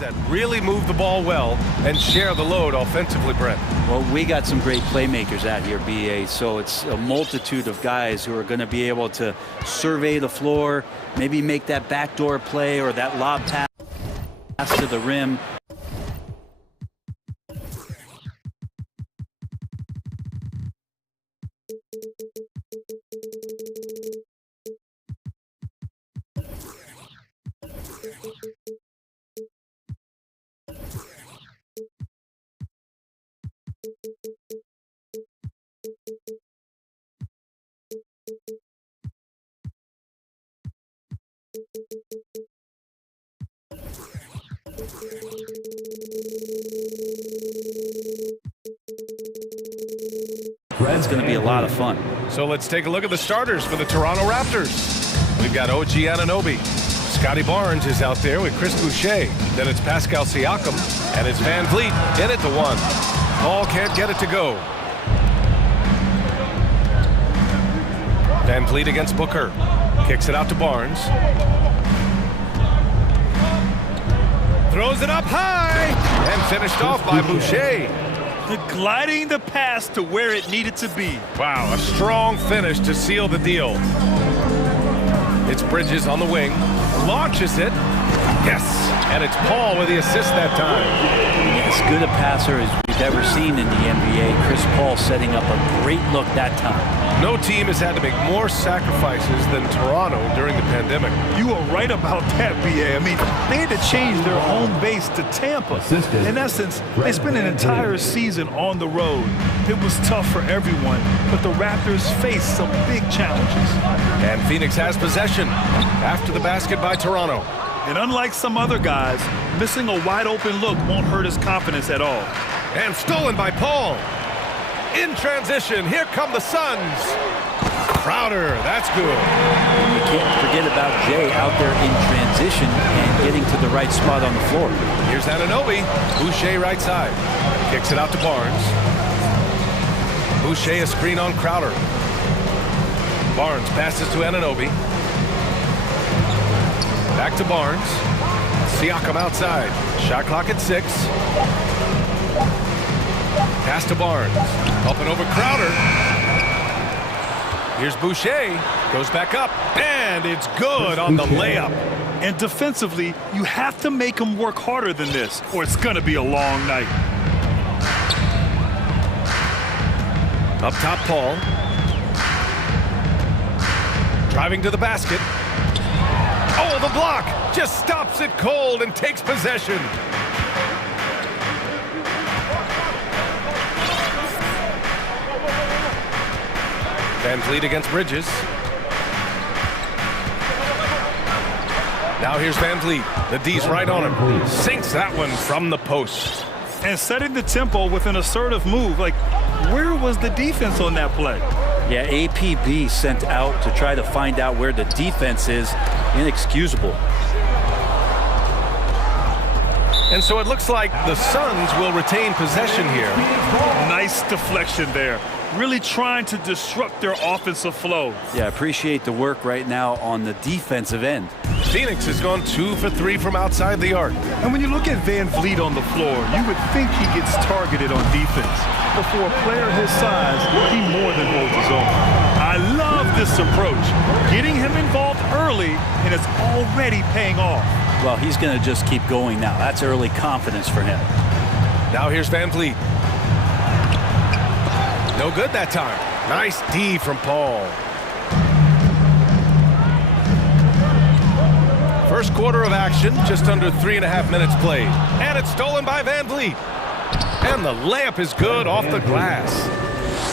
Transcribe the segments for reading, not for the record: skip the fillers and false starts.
That really move the ball well and share the load offensively, Brent. Well, we got some great playmakers out here, BA, so it's a multitude of guys who are going to be able to survey the floor, maybe make that backdoor play or that lob pass to the rim. It's going to be a lot of fun. So let's take a look at the starters for the Toronto Raptors. We've got OG Anunoby. Scotty Barnes is out there with Chris Boucher. Then it's Pascal Siakam, and it's Van Vliet in at the one. Paul can't get it to go. Van Vliet against Booker. Kicks it out to Barnes. Throws it up high, and finished off by Boucher. Gliding the pass to where it needed to be. Wow, a strong finish to seal the deal. It's Bridges on the wing, launches it. Yes, and it's Paul with the assist that time. As good a passer as we've ever seen in the NBA. Chris Paul setting up a great look that time. No team has had to make more sacrifices than Toronto during the pandemic. You are right about that, BA. I mean, they had to change their home base to Tampa. In essence, they spent an entire season on the road. It was tough for everyone, but the Raptors faced some big challenges. And Phoenix has possession after the basket by Toronto. And unlike some other guys, missing a wide-open look won't hurt his confidence at all. And stolen by Paul. In transition, here come the Suns. Crowder, that's good. You can't forget about Jay out there in transition and getting to the right spot on the floor. Here's Anunoby. Boucher right side. Kicks it out to Barnes. Boucher a screen on Crowder. Barnes passes to Anunoby. Back to Barnes. Siakam outside. Shot clock at 6. Pass to Barnes. Up and over Crowder. Here's Boucher. Goes back up. And it's good on the layup. And defensively, you have to make him work harder than this, or it's going to be a long night. Up top, Paul. Driving to the basket. Oh, the block just stops it cold and takes possession. Van Vliet against Bridges. Now here's Van Vliet. The D's right on him. Sinks that one from the post. And setting the tempo with an assertive move. Like, where was the defense on that play? Yeah, APB sent out to try to find out where the defense is. Inexcusable. And so it looks like the Suns will retain possession here. Nice deflection there. Really trying to disrupt their offensive flow. Yeah, appreciate the work right now on the defensive end. Phoenix has gone 2 for 3 from outside the arc. And when you look at Van Vliet on the floor, you would think he gets targeted on defense. But for a player his size, he more than holds his own. I love this approach. Getting him involved early, and it's already paying off. Well, he's going to just keep going now. That's early confidence for him. Now here's Van Vliet. No good that time. Nice D from Paul. First quarter of action, just under 3.5 minutes played. And it's stolen by Van Vliet. And the layup is good off the glass.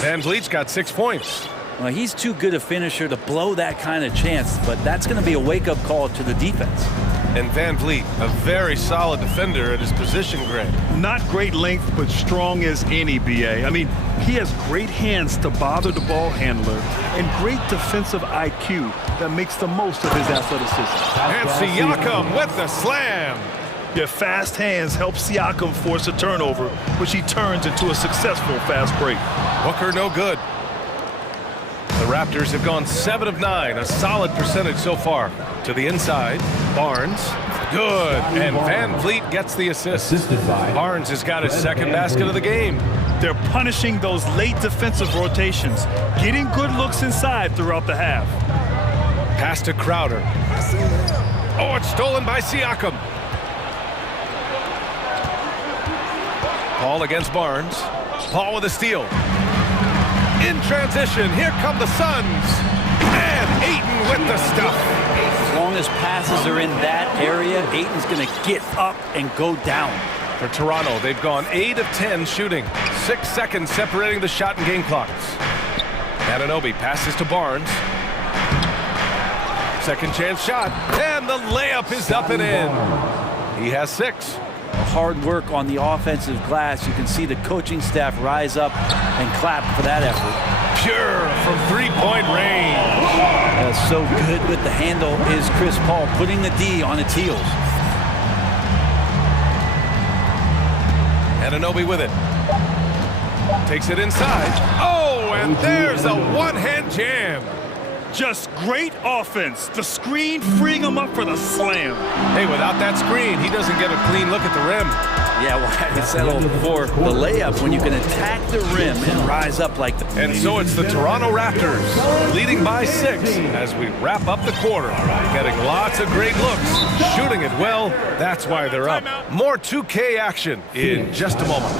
Van Vliet's got 6 points. Well, he's too good a finisher to blow that kind of chance, but that's going to be a wake-up call to the defense. And Van Vliet, a very solid defender at his position grade. Not great length, but strong as any, BA. I mean, he has great hands to bother the ball handler and great defensive IQ that makes the most of his athleticism. And Siakam with the slam. Yeah, fast hands help Siakam force a turnover, which he turns into a successful fast break. Booker no good. The Raptors have gone 7 of 9, a solid percentage so far. To the inside, Barnes Good. And Van Vliet gets the assist. Barnes has got his second basket of the game. They're punishing those late defensive rotations, getting good looks inside throughout the half. Pass to Crowder. Oh, it's stolen by Siakam. Paul against Barnes. Paul with a steal. In transition, here come the Suns. And Ayton with the stuff. As long as passes are in that area, Ayton's going to get up and go down. For Toronto, they've gone 8 of 10 shooting. 6 seconds separating the shot and game clocks. Anunoby passes to Barnes. Second chance shot. And the layup is up and in. He has 6. Hard work on the offensive glass. You can see the coaching staff rise up and clap for that effort. Pure from three-point range. So good with the handle is Chris Paul, putting the D on its heels. Anunoby with it. Takes it inside. Oh, and there's a one-hand jam. Just great offense. The screen freeing him up for the slam. Hey, without that screen, he doesn't get a clean look at the rim. Yeah, well, I settled for the layup when you can attack the rim and rise up like that. And so it's the Toronto Raptors leading by 6 as we wrap up the quarter. Getting lots of great looks, shooting it well. That's why they're up. More 2K action in just a moment.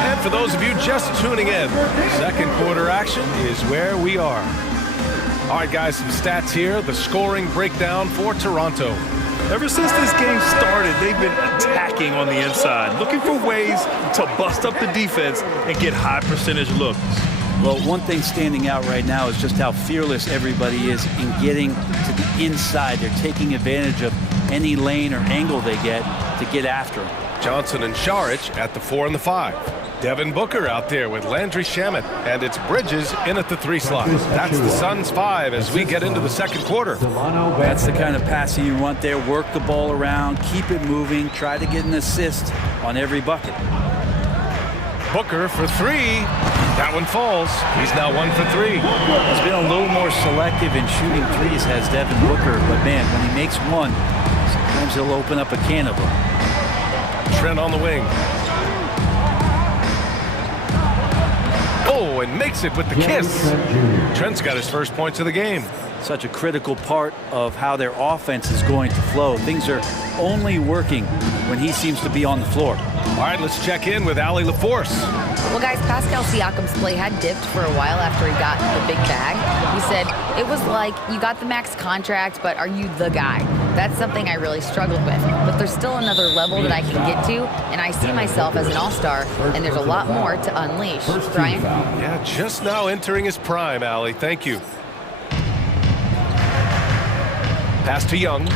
And for those of you just tuning in, second quarter action is where we are. All right, guys, some stats here. The scoring breakdown for Toronto. Ever since this game started, they've been attacking on the inside, looking for ways to bust up the defense and get high percentage looks. Well, one thing standing out right now is just how fearless everybody is in getting to the inside. They're taking advantage of any lane or angle they get to get after them. Johnson and Saric at the 4 and the 5. Devin Booker out there with Landry Shamet, and it's Bridges in at the 3 slot. That's the Suns 5 as we get into the second quarter. That's the kind of passing you want there. Work the ball around, keep it moving, try to get an assist on every bucket. Booker for 3. That one falls. He's now 1 for 3. He's been a little more selective in shooting threes, has Devin Booker, but man, when he makes one, sometimes he'll open up a can of them. Trent on the wing. Oh, and makes it with the kiss. Trent's got his first points of the game. Such a critical part of how their offense is going to flow. Things are only working when he seems to be on the floor. All right, let's check in with Allie LaForce. Well, guys, Pascal Siakam's play had dipped for a while after he got the big bag. He said, it was like, you got the max contract, but are you the guy? That's something I really struggled with. But there's still another level that I can get to, and I see myself as an all-star, and there's a lot more to unleash. Brian? Yeah, just now entering his prime, Allie. Thank you. Pass to Young.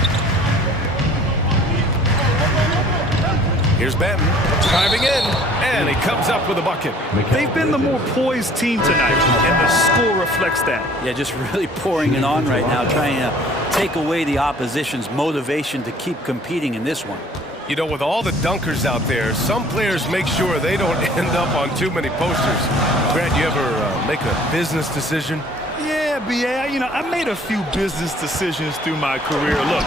Here's Benton driving in, and he comes up with a bucket. They've been the more poised team tonight, and the score reflects that. Yeah, just really pouring it on right now, trying to take away the opposition's motivation to keep competing in this one. You know, with all the dunkers out there, some players make sure they don't end up on too many posters. Grant, you ever make a business decision? Yeah, B.A., you know, I made a few business decisions through my career. Look,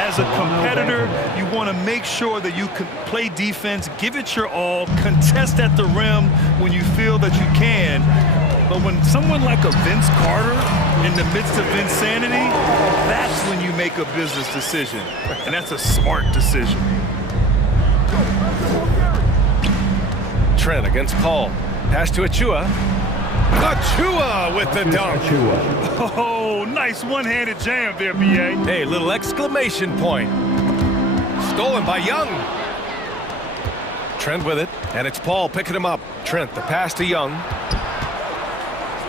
as a competitor, you want to make sure that you can play defense, give it your all, contest at the rim when you feel that you can. But when someone like a Vince Carter in the midst of insanity, that's when you make a business decision. And that's a smart decision. Trent against Paul. Pass to Achua. Achua with the dunk. Oh, nice one-handed jam there, B.A. Hey, little exclamation point. Stolen by Young. Trent with it, and it's Paul picking him up. Trent, the pass to Young.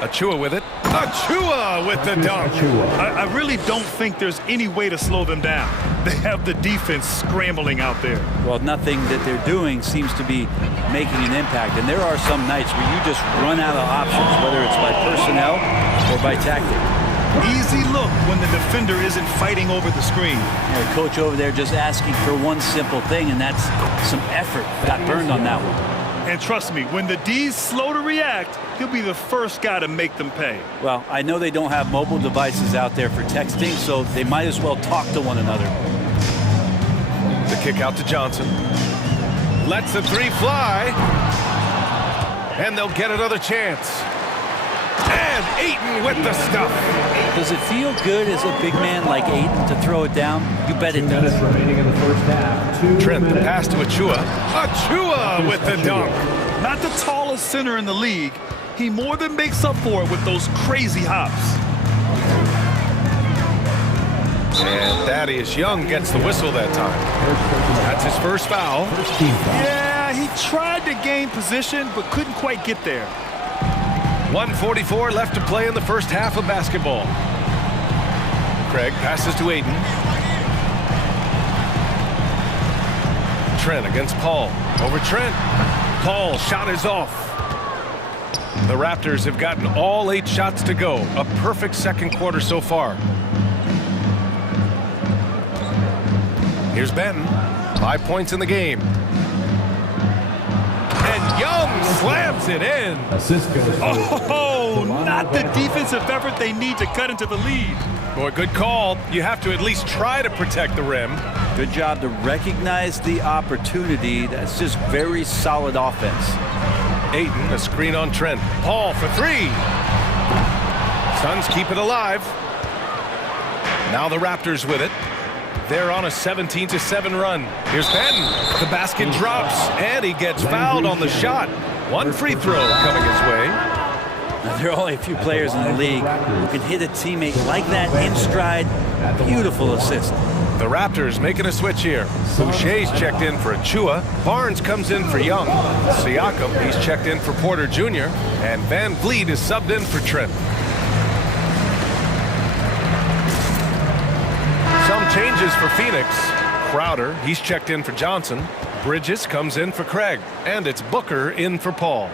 Achua with it. Achua with the dunk. I really don't think there's any way to slow them down. They have the defense scrambling out there. Well, nothing that they're doing seems to be making an impact. And there are some nights where you just run out of options, whether it's by personnel or by tactic. Easy look when the defender isn't fighting over the screen. The coach over there just asking for one simple thing, and that's some effort. Got burned on that one. And trust me, when the D's slow to react, he'll be the first guy to make them pay. Well, I know they don't have mobile devices out there for texting, so they might as well talk to one another. The kick out to Johnson. Lets the three fly. And they'll get another chance. And Ayton with the stuff. Does it feel good as a big man like Ayton to throw it down? You bet it does. Remaining in the first half. Trent, the pass to Achua. Achua with the dunk. Not the tallest center in the league. He more than makes up for it with those crazy hops. And Thaddeus Young gets the whistle that time. That's his first foul. Yeah, he tried to gain position, but couldn't quite get there. 1:44 left to play in the first half of basketball. Craig passes to Ayton. Trent against Paul. Over Trent. Paul, shot is off. The Raptors have gotten all 8 shots to go. A perfect second quarter so far. Here's Benton. 5 points in the game. And Young slams it in. Assist goes to Oh, not the defensive effort they need to cut into the lead. Boy, good call. You have to at least try to protect the rim. Good job to recognize the opportunity. That's just very solid offense. Ayton, a screen on Trent. Paul for 3. Suns keep it alive. Now the Raptors with it. They're on a 17-7 run. Here's Benton. The basket drops, and he gets fouled on the shot. 1 free throw coming his way. Now, there are only a few players in the league who can hit a teammate like that in stride. Beautiful assist. The Raptors making a switch here. Boucher's checked in for Achua. Barnes comes in for Young. Siakam, he's checked in for Porter Jr. And Van Vliet is subbed in for Trent. Some changes for Phoenix. Crowder, he's checked in for Johnson. Bridges comes in for Craig. And it's Booker in for Paul.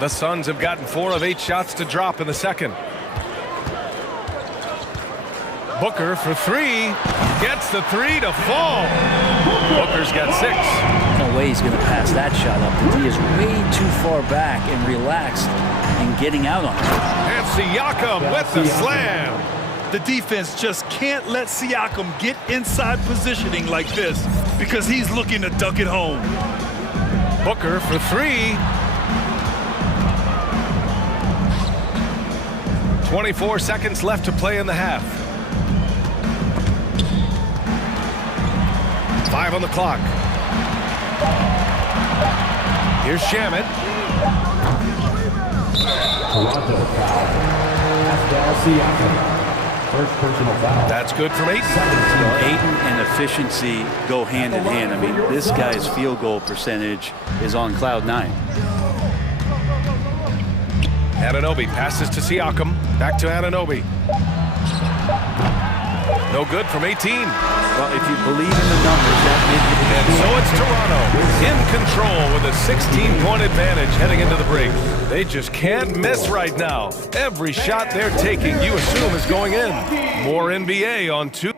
The Suns have gotten 4 of 8 shots to drop in the second. Booker for 3. Gets the 3 to fall. Booker's got 6. No way he's going to pass that shot up. The D is way too far back and relaxed in getting out on it. And Siakam with the slam. The defense just can't let Siakam get inside positioning like this because he's looking to dunk it home. Booker for 3. 24 seconds left to play in the half. 5 on the clock. Here's Shamet. Toronto foul. Pascal Siakam. First personal foul. That's good from Ayton. Ayton and efficiency go hand in hand. I mean, this guy's field goal percentage is on cloud 9. Anunoby passes to Siakam. Back to Anunoby. No good from 18. Well, if you believe in the numbers, that And so it's Toronto in control with a 16-point advantage heading into the break. They just can't miss right now. Every shot they're taking, you assume, is going in. More NBA on 2.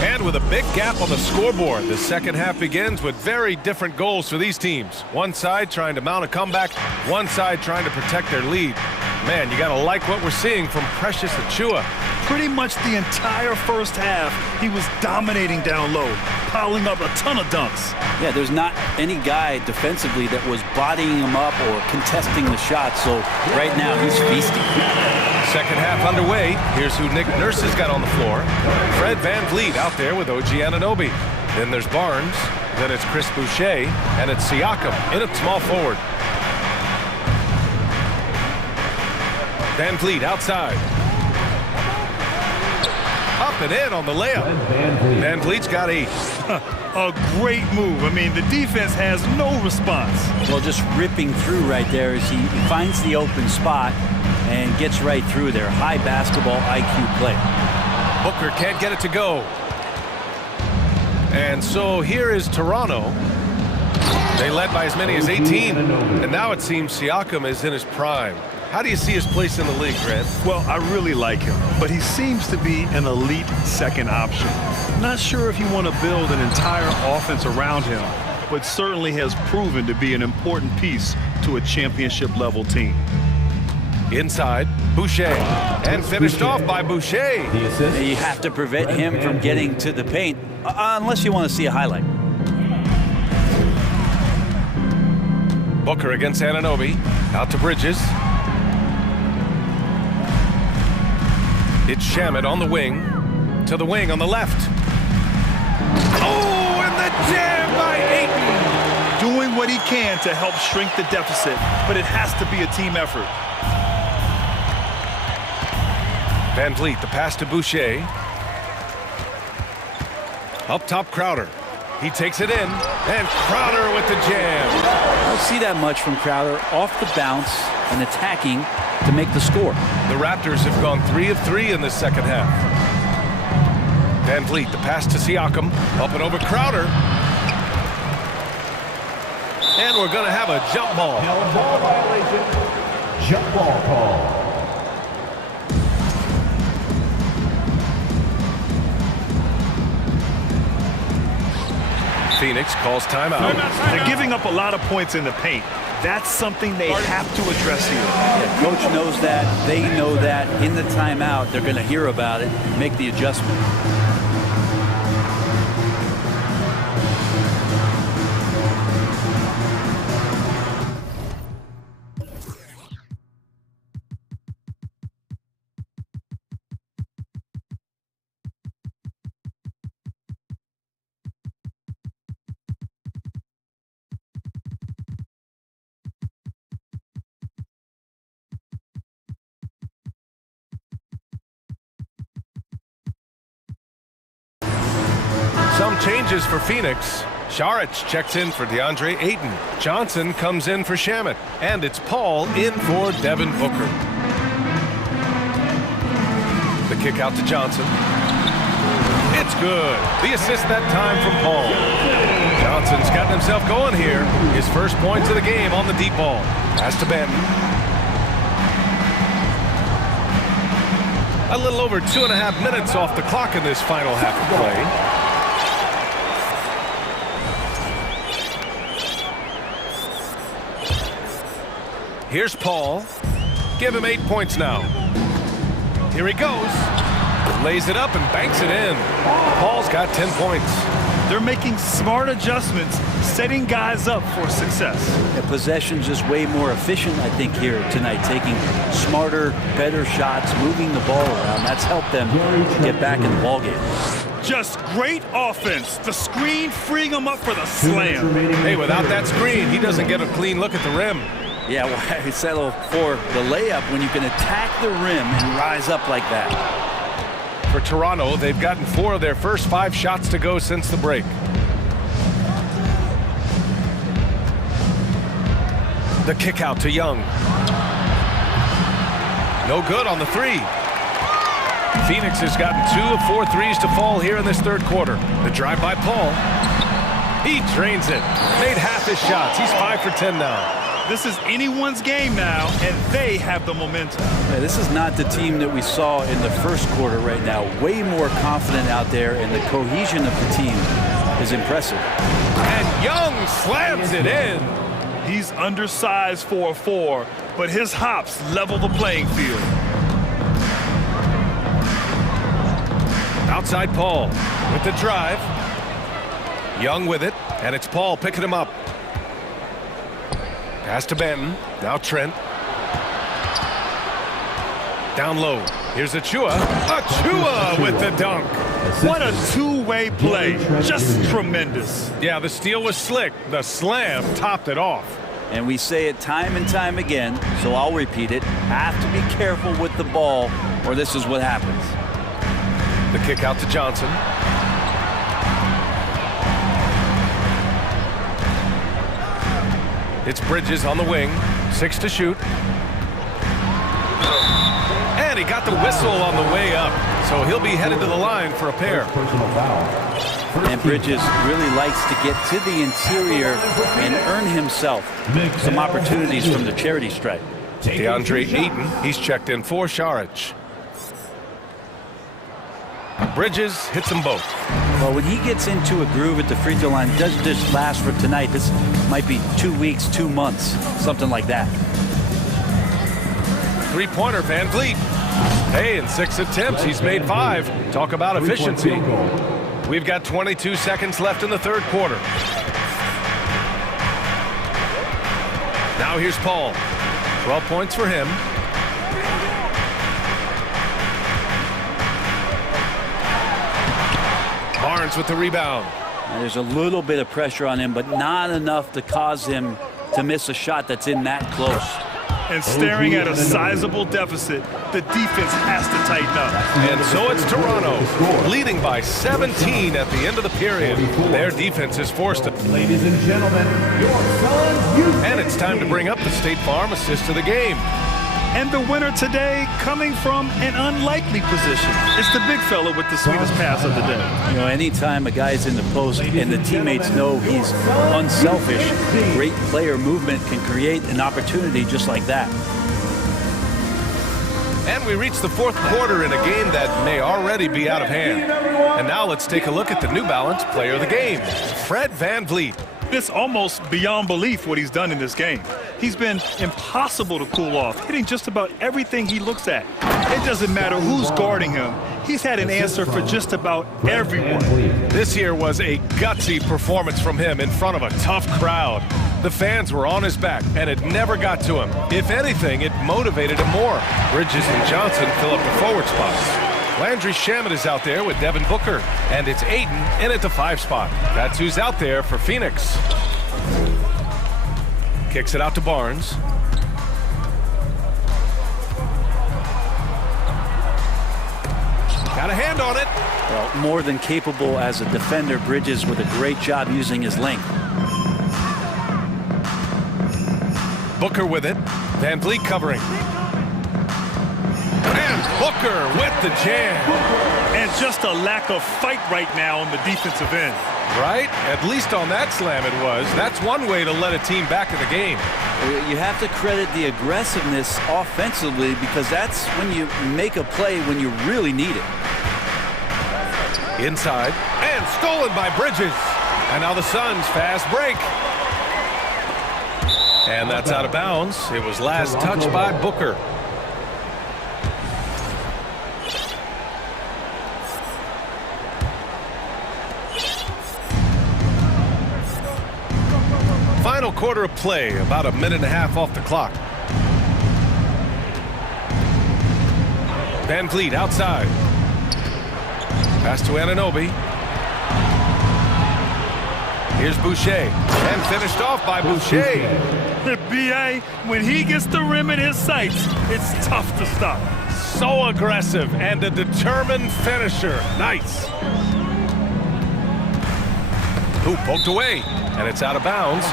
And with a big gap on the scoreboard, the second half begins with very different goals for these teams. One side trying to mount a comeback, one side trying to protect their lead. Man, you gotta like what we're seeing from Precious Achua. Pretty much the entire first half, he was dominating down low, piling up a ton of dunks. Yeah, there's not any guy defensively that was bodying him up or contesting the shot, so right now he's feasting. Second half underway. Here's who Nick Nurse has got on the floor. Fred Van Vliet out there with OG Anunoby. Then there's Barnes. Then it's Chris Boucher. And it's Siakam in at small forward. Van Vliet outside. Up up and in on the layup. Van Vliet's got 8. A great move. I mean, the defense has no response. Well, just ripping through right there as he finds the open spot and gets right through there. High basketball IQ play. Booker can't get it to go. And so here is Toronto. They led by as many as 18. And now it seems Siakam is in his prime. How do you see his place in the league, Grant? Well, I really like him, but he seems to be an elite second option. Not sure if you want to build an entire offense around him, but certainly has proven to be an important piece to a championship-level team. Inside, Boucher, and finished off by Boucher. You have to prevent him from getting to the paint, unless you want to see a highlight. Booker against Anunoby, out to Bridges. It's Shamet on the wing, to the wing on the left. Oh, and the jam by Ayton! Doing what he can to help shrink the deficit, but it has to be a team effort. Van Vliet, the pass to Boucher. Up top, Crowder. He takes it in, and Crowder with the jam. I don't see that much from Crowder off the bounce and attacking to make the score. The Raptors have gone 3 of 3 in the second half. Van Vliet, the pass to Siakam, up and over Crowder. And we're going to have a jump ball. Ball violation. Jump ball call. Phoenix calls timeout. They're giving up a lot of points in the paint. That's something they have to address here. Yeah, coach knows that. They know that. In the timeout, they're going to hear about it, make the adjustment. Some changes for Phoenix. Saric checks in for DeAndre Ayton. Johnson comes in for Shamet. And it's Paul in for Devin Booker. The kick out to Johnson. It's good. The assist that time from Paul. Johnson's gotten himself going here. His first points of the game on the deep ball. Pass to Benton. A little over 2.5 minutes off the clock in this final half of play. Here's Paul. Give him 8 points now. Here he goes. Lays it up and banks it in. Paul's got 10 points. They're making smart adjustments, setting guys up for success. The possession's just way more efficient, I think, here tonight. Taking smarter, better shots, moving the ball around. That's helped them get back in the ballgame. Just great offense. The screen freeing him up for the slam. Hey, without that screen, he doesn't get a clean look at the rim. Yeah, well, settle for the layup when you can attack the rim and rise up like that. For Toronto, they've gotten 4 of their first 5 shots to go since the break. The kick out to Young. No good on the 3. Phoenix has gotten 2 of 4 threes to fall here in this third quarter. The drive by Paul. He drains it. Made half his shots. He's 5 for 10 now. This is anyone's game now, and they have the momentum. Yeah, this is not the team that we saw in the first quarter right now. Way more confident out there, and the cohesion of the team is impressive. And Young slams it in. He's undersized for a 4, but his hops level the playing field. Outside Paul with the drive. Young with it, and it's Paul picking him up. Pass to Benton. Now Trent. Down low. Here's Achua. Achua with the dunk. What a two-way play. Just tremendous. Yeah, the steal was slick. The slam topped it off. And we say it time and time again, so I'll repeat it. Have to be careful with the ball, or this is what happens. The kick out to Johnson. It's Bridges on the wing. 6 to shoot. And he got the whistle on the way up. So he'll be headed to the line for a pair. Personal foul. And Bridges really likes to get to the interior and earn himself some opportunities from the charity stripe. DeAndre Ayton, he's checked in for Saric. Bridges hits them both. Well, when he gets into a groove at the free throw line, it doesn't just last for tonight. This might be 2 weeks, 2 months, something like that. Three-pointer, Van Vliet. Hey, in 6 attempts, he's made 5. Talk about efficiency. We've got 22 seconds left in the third quarter. Now here's Paul. 12 points for him. Barnes with the rebound. There's a little bit of pressure on him, but not enough to cause him to miss a shot that's in that close. And staring at a sizable deficit, the defense has to tighten up. And so it's Toronto, leading by 17 at the end of the period. Their defense is forced to. Ladies and gentlemen, your Suns. And it's time to bring up the State Farm assist of the game. And the winner today coming from an unlikely position. It's the big fella with the sweetest pass of the day. You know, anytime a guy's in the post and the teammates know he's unselfish, great player movement can create an opportunity just like that. And we reach the fourth quarter in a game that may already be out of hand. And now let's take a look at the New Balance player of the game, Fred VanVleet. It's almost beyond belief what he's done in this game. He's been impossible to cool off, hitting just about everything he looks at. It doesn't matter who's guarding him. He's had an answer for just about everyone. This here was a gutsy performance from him in front of a tough crowd. The fans were on his back, and it never got to him. If anything, it motivated him more. Bridges and Johnson fill up the forward spots. Landry Shamet is out there with Devin Booker, and it's Ayton in at the 5 spot. That's who's out there for Phoenix. Kicks it out to Barnes. Got a hand on it. Well, more than capable as a defender, Bridges with a great job using his length. Booker with it. Van Vliet covering. And Booker with the jam. And just a lack of fight right now on the defensive end. Right? At least on that slam it was. That's one way to let a team back in the game. You have to credit the aggressiveness offensively because that's when you make a play when you really need it. Inside. And stolen by Bridges. And now the Suns fast break. And that's out of bounds. It was last touched by Booker. Final quarter of play, about a minute and a half off the clock. Van Vliet outside. Pass to Anunoby. Here's Boucher, and finished off by Boucher. The B.A., when he gets the rim in his sights, it's tough to stop. So aggressive and a determined finisher. Nice. Who poked away, and it's out of bounds.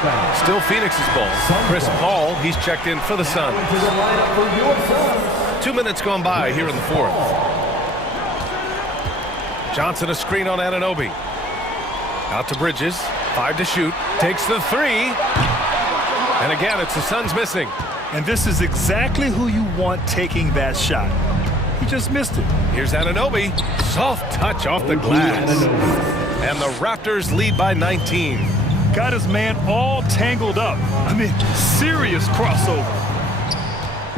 Still Phoenix's ball. Chris Paul, he's checked in for the Suns. 2 minutes gone by here in the fourth. Johnson a screen on Anunoby. Out to Bridges. 5 to shoot. Takes the 3. And again, it's the Suns missing. And this is exactly who you want taking that shot. He just missed it. Here's Anunoby. Soft touch off the glass. And the Raptors lead by 19. Got his man all tangled up. I mean, serious crossover.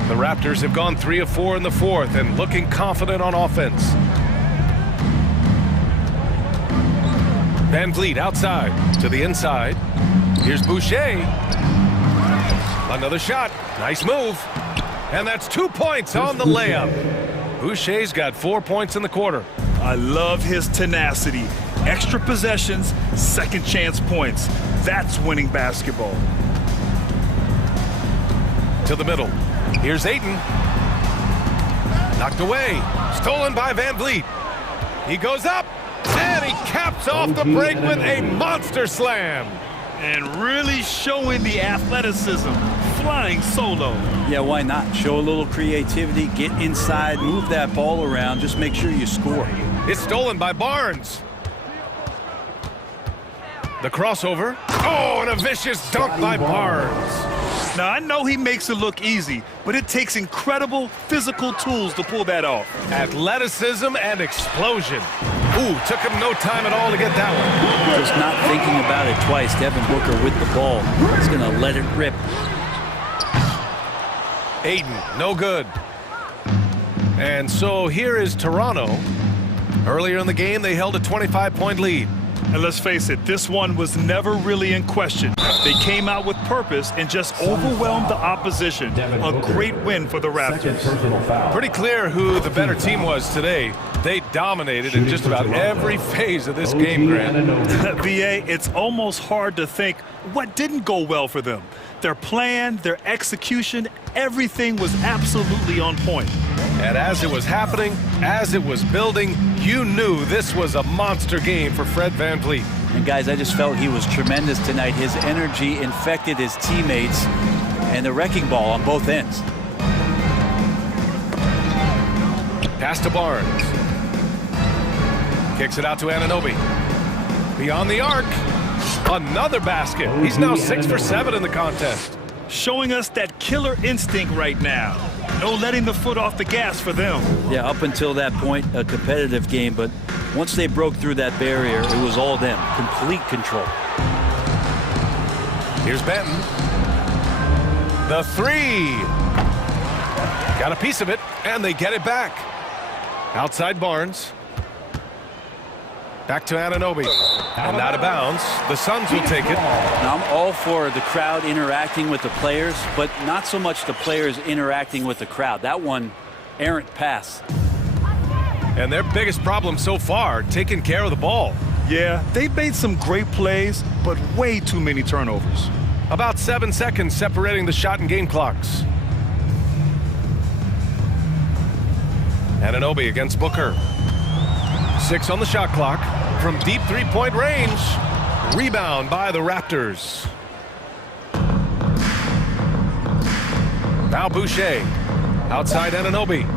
The Raptors have gone 3 of 4 in the fourth and looking confident on offense. Van Vliet outside to the inside. Here's Boucher. Another shot. Nice move. And that's 2 points on the layup. Boucher's got 4 points in the quarter. I love his tenacity. Extra possessions, second chance points. That's winning basketball. To the middle. Here's Ayton. Knocked away. Stolen by Van Vliet. He goes up, and he caps off the break with a monster slam. And really showing the athleticism, flying solo. Yeah, why not? Show a little creativity, get inside, move that ball around, just make sure you score. It's stolen by Barnes. The crossover. Oh, and a vicious dunk by Barnes. Now, I know he makes it look easy, but it takes incredible physical tools to pull that off. Athleticism and explosion. Ooh, took him no time at all to get that one. Just not thinking about it twice. Devin Booker with the ball. He's going to let it rip. Aiden, no good. And so here is Toronto. Earlier in the game, they held a 25-point lead. And let's face it, this one was never really in question. They came out with purpose and just overwhelmed the opposition. A great win for the Raptors. Pretty clear who the better team was today. They dominated in just about every phase of this game, Grant. BA, it's almost hard to think what didn't go well for them. Their plan, their execution, everything was absolutely on point. And as it was happening, as it was building, you knew this was a monster game for Fred VanVleet. And guys, I just felt he was tremendous tonight. His energy infected his teammates and the wrecking ball on both ends. Pass to Barnes. Kicks it out to Anunoby. Beyond the arc. Another basket. He's now 6 for 7 in the contest. Showing us that killer instinct right now. No letting the foot off the gas for them. Yeah, up until that point, a competitive game, but once they broke through that barrier, it was all them. Complete control. Here's Benton. The three. Got a piece of it, and they get it back. Outside Barnes. Back to Anunoby. And out of bounds. The Suns will take it. Now, I'm all for the crowd interacting with the players, but not so much the players interacting with the crowd. That one, errant pass. And their biggest problem so far, taking care of the ball. Yeah, they've made some great plays, but way too many turnovers. About 7 seconds separating the shot and game clocks. Anunoby against Booker. 6 on the shot clock from deep three-point range. Rebound by the Raptors. Now Boucher. Outside Anunoby.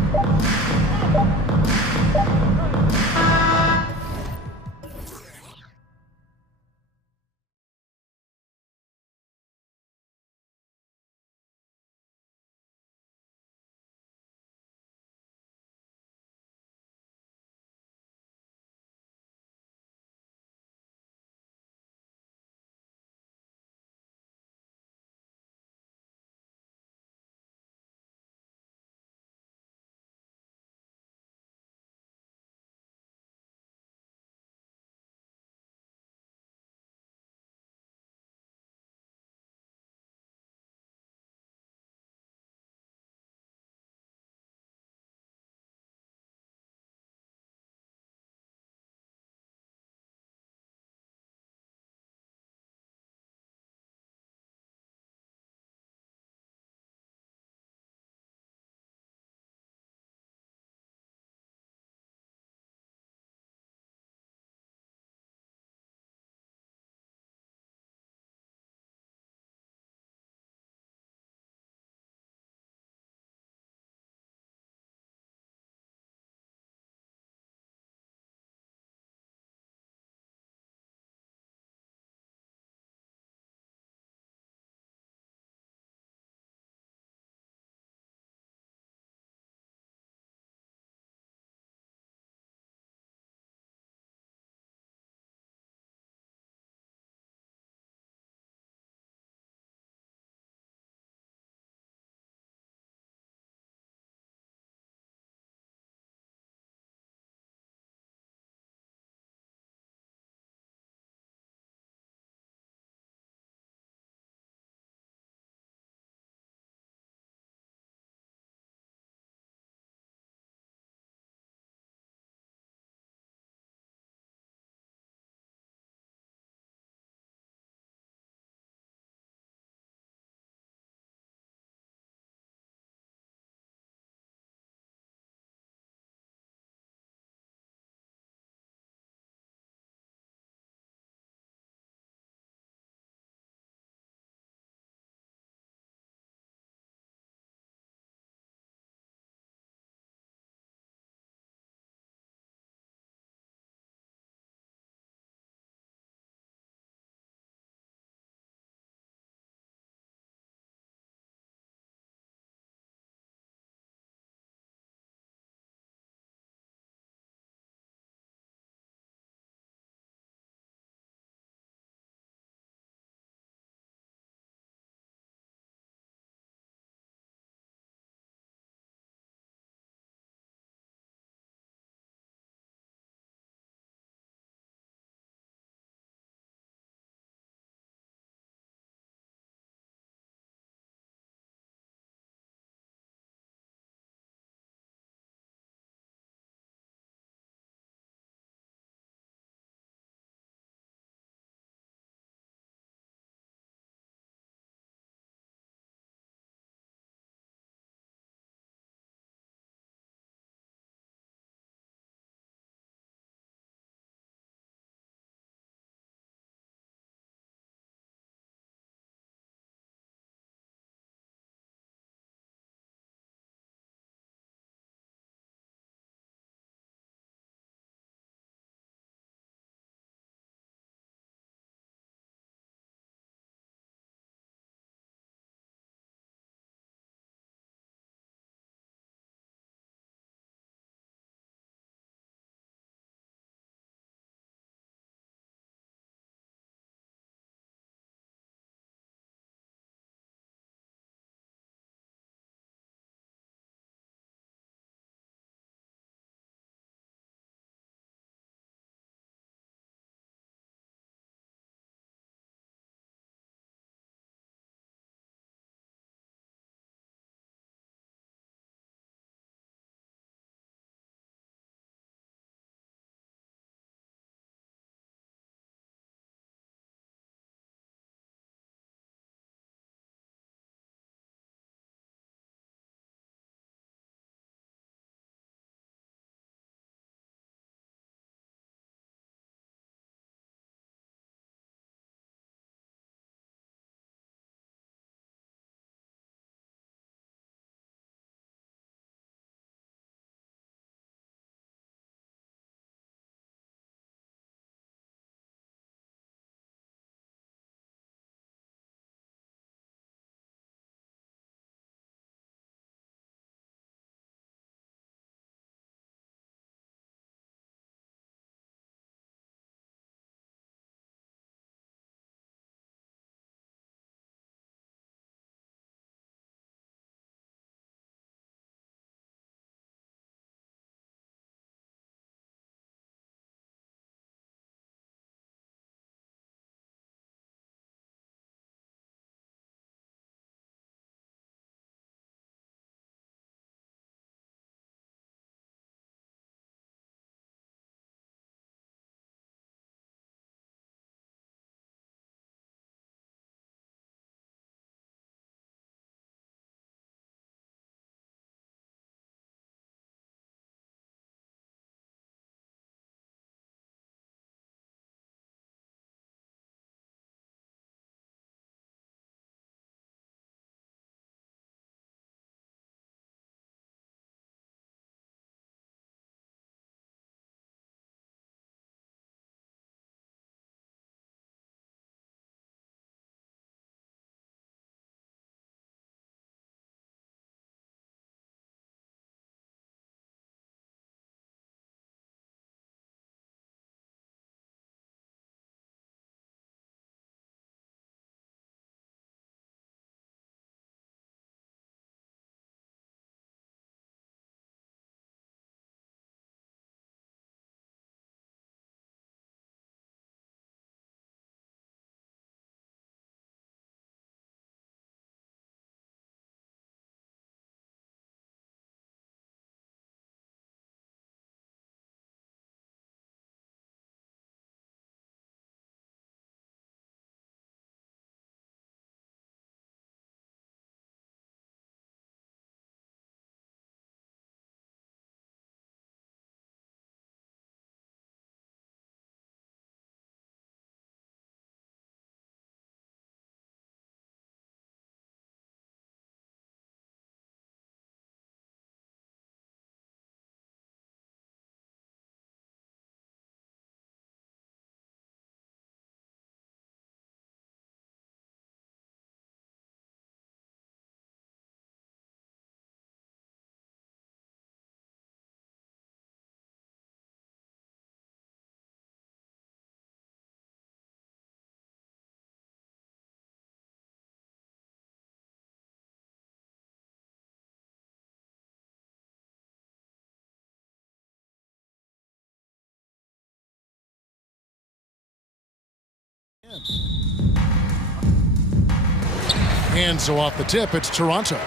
And so off the tip, it's Toronto.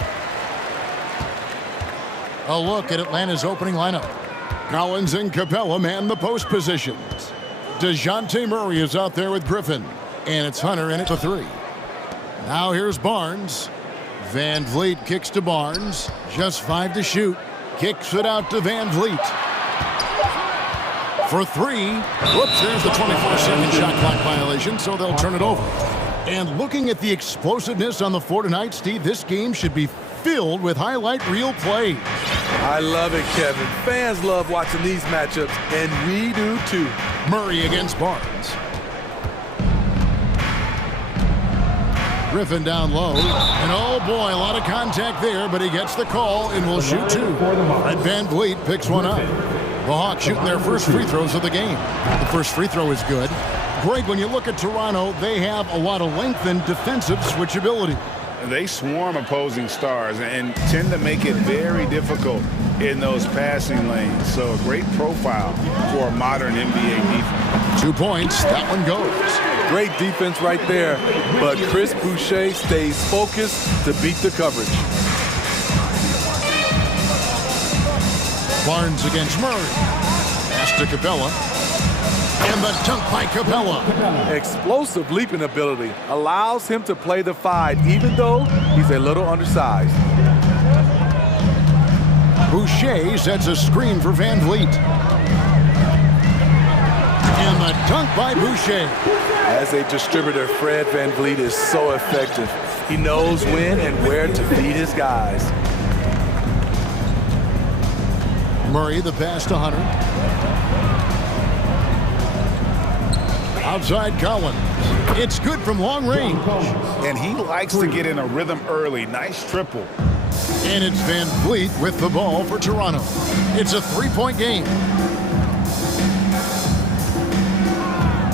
A look at Atlanta's opening lineup. Collins and Capella man the post positions. DeJounte Murray is out there with Griffin. And it's Hunter in at the 3. Now here's Barnes. Van Vliet kicks to Barnes. Just 5 to shoot. Kicks it out to Van Vliet. For 3. Whoops, there's the 24-second shot clock violation, so they'll turn it over. And looking at the explosiveness on the floor tonight, Steve, this game should be filled with highlight reel plays. I love it, Kevin. Fans love watching these matchups, and we do too. Murray against Barnes. Griffin down low. And oh boy, a lot of contact there, but he gets the call and will shoot 2. And Van Vliet picks one up. The Hawks shooting their first free throws of the game. The first free throw is good. Greg, when you look at Toronto, they have a lot of length and defensive switchability. They swarm opposing stars and tend to make it very difficult in those passing lanes. So a great profile for a modern NBA defense. 2 points. That one goes. Great defense right there, but Chris Boucher stays focused to beat the coverage. Barnes against Murray. Pass to Capella. And the dunk by Capella. Explosive leaping ability allows him to play the 5, even though he's a little undersized. Boucher sets a screen for Van Vliet. And the dunk by Boucher. As a distributor, Fred Van Vliet is so effective. He knows when and where to feed his guys. Murray, the pass to Hunter. Outside Collins. It's good from long range. And he likes to get in a rhythm early. Nice triple. And it's Van Vliet with the ball for Toronto. It's a 3-point game.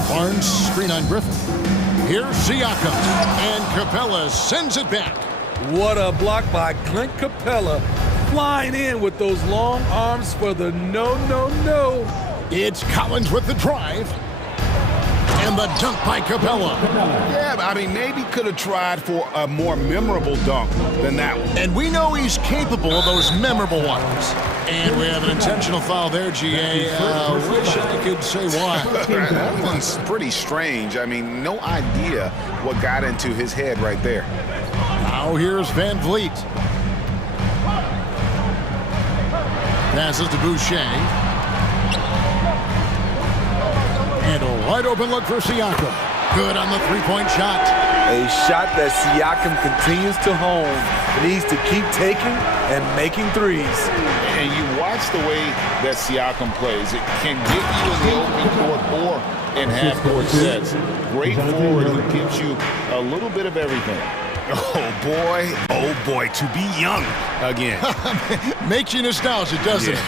Barnes screen on Griffin. Here's Siakam. And Capella sends it back. What a block by Clint Capella. Flying in with those long arms for the no. It's Collins with the drive. And the dunk by Capella. Yeah, I mean, maybe could have tried for a more memorable dunk than that one. And we know he's capable of those memorable ones. And we have an intentional foul there, GA. Wish I could say why. That one's pretty strange. I mean, no idea what got into his head right there. Now here's Van Vliet. Passes to Boucher. And a wide open look for Siakam. Good on the 3-point shot. A shot that Siakam continues to hone. Needs to keep taking and making threes. And you watch the way that Siakam plays. It can get you in the open court or in half-court sets. Great forward who gives you a little bit of everything. Oh boy, to be young again. Makes you nostalgic, doesn't it?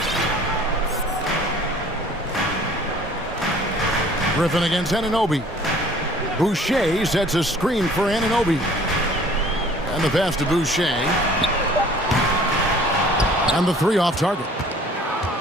Griffin against Anunoby. Boucher sets a screen for Anunoby. And the pass to Boucher. And the 3 off target.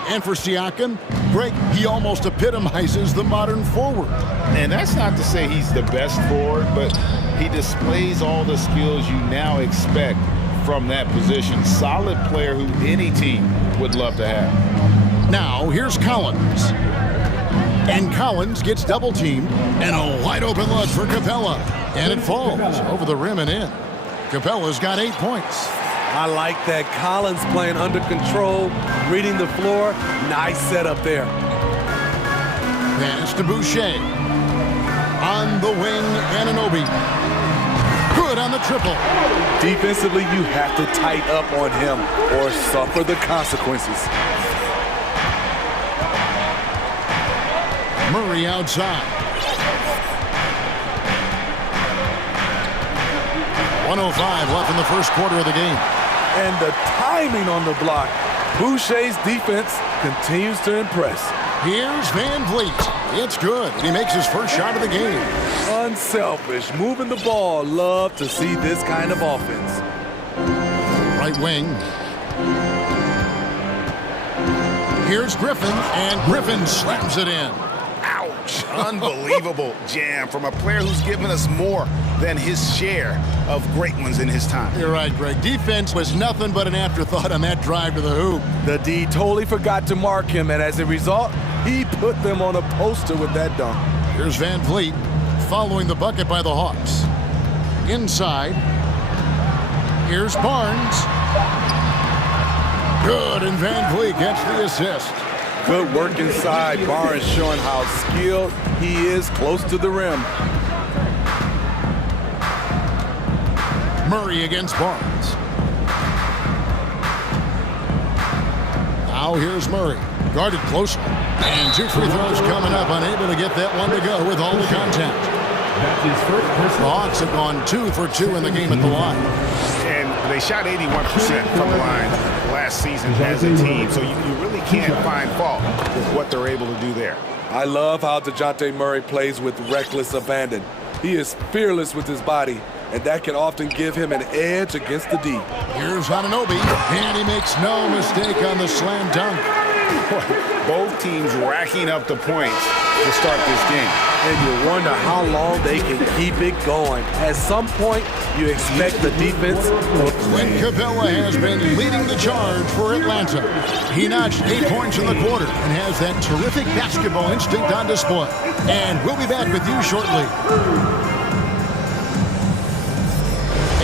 And for Siakam, Greg, he almost epitomizes the modern forward. And that's not to say he's the best forward, but he displays all the skills you now expect from that position. Solid player who any team would love to have. Now, here's Collins. And Collins gets double-teamed. And a wide-open look for Capella. And it falls over the rim and in. Capella's got 8 points. I like that. Collins playing under control, reading the floor. Nice setup there. Pass to Boucher. On the wing, Anunoby. Good on the triple. Defensively, you have to tighten up on him or suffer the consequences. Murray outside. 1:05 left in the first quarter of the game. And the timing on the block. Boucher's defense continues to impress. Here's Van Vliet. It's good. He makes his first shot of the game. Unselfish, moving the ball. Love to see this kind of offense. Right wing. Here's Griffin, and Griffin slams it in. Ouch. Unbelievable jam from a player who's given us more than his share of great ones in his time. You're right, Greg. Defense was nothing but an afterthought on that drive to the hoop. The D totally forgot to mark him, and as a result, he put them on a poster with that dunk. Here's Van Vliet following the bucket by the Hawks. Inside. Here's Barnes. Good, and Van Vliet gets the assist. Good work inside. Barnes showing how skilled he is close to the rim. Murray against Barnes. Now here's Murray. Guarded closely. And 2 free throws coming up. Unable to get that one to go with all the contact. The Hawks have gone 2 for 2 in the game at the line. And they shot 81% from the line last season as a team, so you really can't find fault with what they're able to do there. I love how DeJounte Murray plays with reckless abandon. He is fearless with his body, and that can often give him an edge against the D. Here's Anunoby, and he makes no mistake on the slam dunk. Both teams racking up the points to start this game. And you wonder how long they can keep it going. At some point, you expect the defense. Clint Capella has been leading the charge for Atlanta. He notched 8 points in the quarter and has that terrific basketball instinct on display. And we'll be back with you shortly.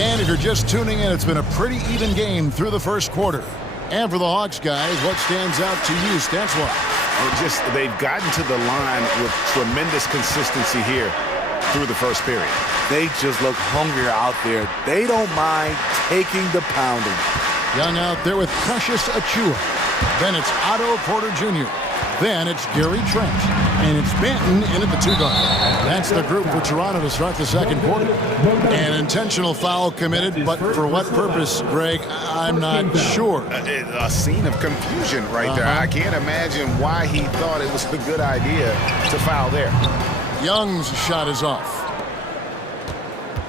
And if you're just tuning in, it's been a pretty even game through the first quarter. And for the Hawks guys, what stands out to you stats-wise? They've gotten to the line with tremendous consistency here through the first period. They just look hungrier out there. They don't mind taking the pounding. Young out there with Precious Achua. Then it's Otto Porter Jr. Then it's Gary Trent. And it's Banton in at the 2-guard. That's the group for Toronto to start the second quarter. An intentional foul committed, but for what purpose, Greg, I'm not sure. A scene of confusion right there. I can't imagine why he thought it was a good idea to foul there. Young's shot is off.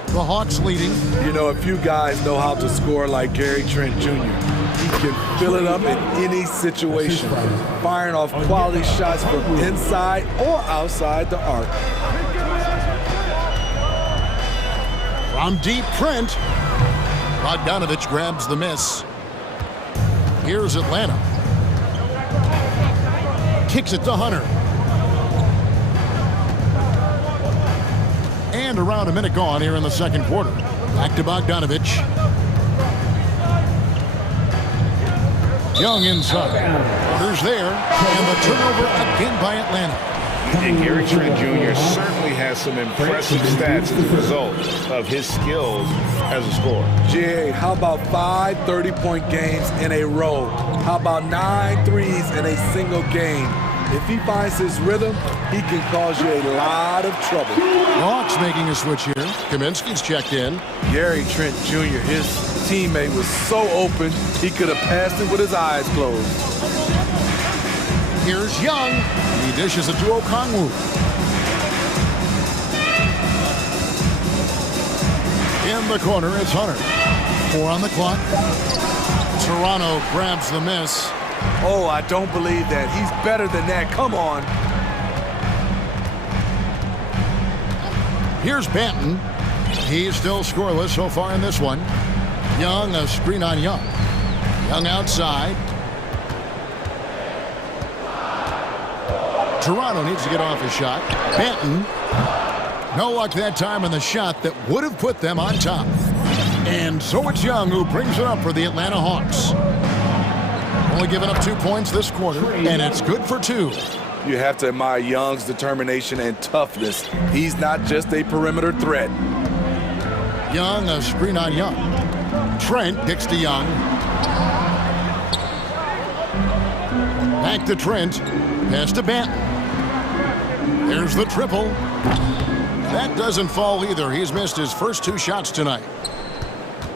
The Hawks leading. You know, a few guys know how to score like Gary Trent Jr. He can fill it up in any situation, firing off quality shots from inside or outside the arc. From deep, Trent. Bogdanovich grabs the miss. Here's Atlanta. Kicks it to Hunter. And around a minute gone here in the second quarter. Back to Bogdanovich. Young inside. Others there. And the turnover again by Atlanta. And Gary Trent Jr. certainly has some impressive stats as a result of his skills as a scorer. GA, how about 5 30-point games in a row? How about 9 threes in a single game? If he finds his rhythm, he can cause you a lot of trouble. Hawks making a switch here. Kaminsky's checked in. Gary Trent Jr., his teammate was so open, he could have passed it with his eyes closed. Here's Young. He dishes it to Okongwu. In the corner, it's Hunter. 4 on the clock. Toronto grabs the miss. Oh, I don't believe that. He's better than that. Come on. Here's Banton. He's still scoreless so far in this one. Young, a screen on Young. Young outside. Toronto needs to get off a shot. Banton. No luck that time on the shot that would have put them on top. And so it's Young who brings it up for the Atlanta Hawks. Only giving up 2 points this quarter, and it's good for 2. You have to admire Young's determination and toughness. He's not just a perimeter threat. Young, a screen on Young. Trent kicks to Young. Back to Trent. Pass to Banton. There's the triple. That doesn't fall either. He's missed his first 2 shots tonight.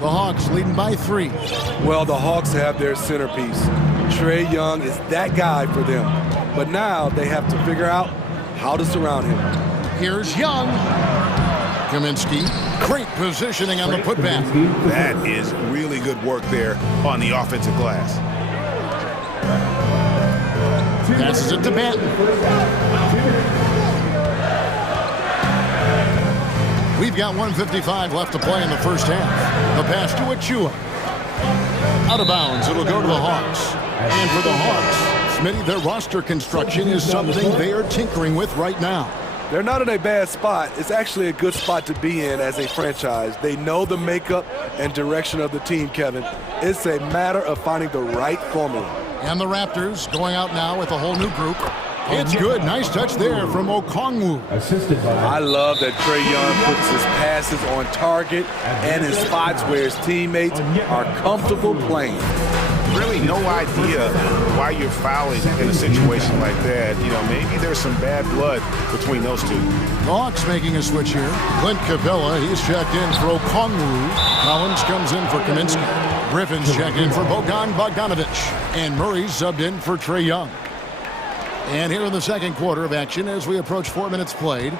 The Hawks leading by 3. Well, the Hawks have their centerpiece. Trae Young is that guy for them. But now they have to figure out how to surround him. Here's Young. Kaminsky. Great positioning on the putback. That is really good work there on the offensive glass. Passes it to Banton. We've got 1:55 left to play in the first half. The pass to Achua. Out of bounds, it'll go to the Hawks. And for the Hawks, Smitty, their roster construction is something they are tinkering with right now. They're not in a bad spot. It's actually a good spot to be in as a franchise. They know the makeup and direction of the team, Kevin. It's a matter of finding the right formula. And the Raptors going out now with a whole new group. It's good. Nice touch there from Okongwu. I love that Trae Young puts his passes on target and in spots where his teammates are comfortable playing. Really no idea why you're fouling in a situation like that. You know, maybe there's some bad blood between those two. The Hawks making a switch here. Clint Capella, he's checked in for Okongwu. Collins comes in for Kaminsky. Griffin's checked in for Bogdan Bogdanovic. And Murray's subbed in for Trae Young. And here in the second quarter of action as we approach 4 minutes played.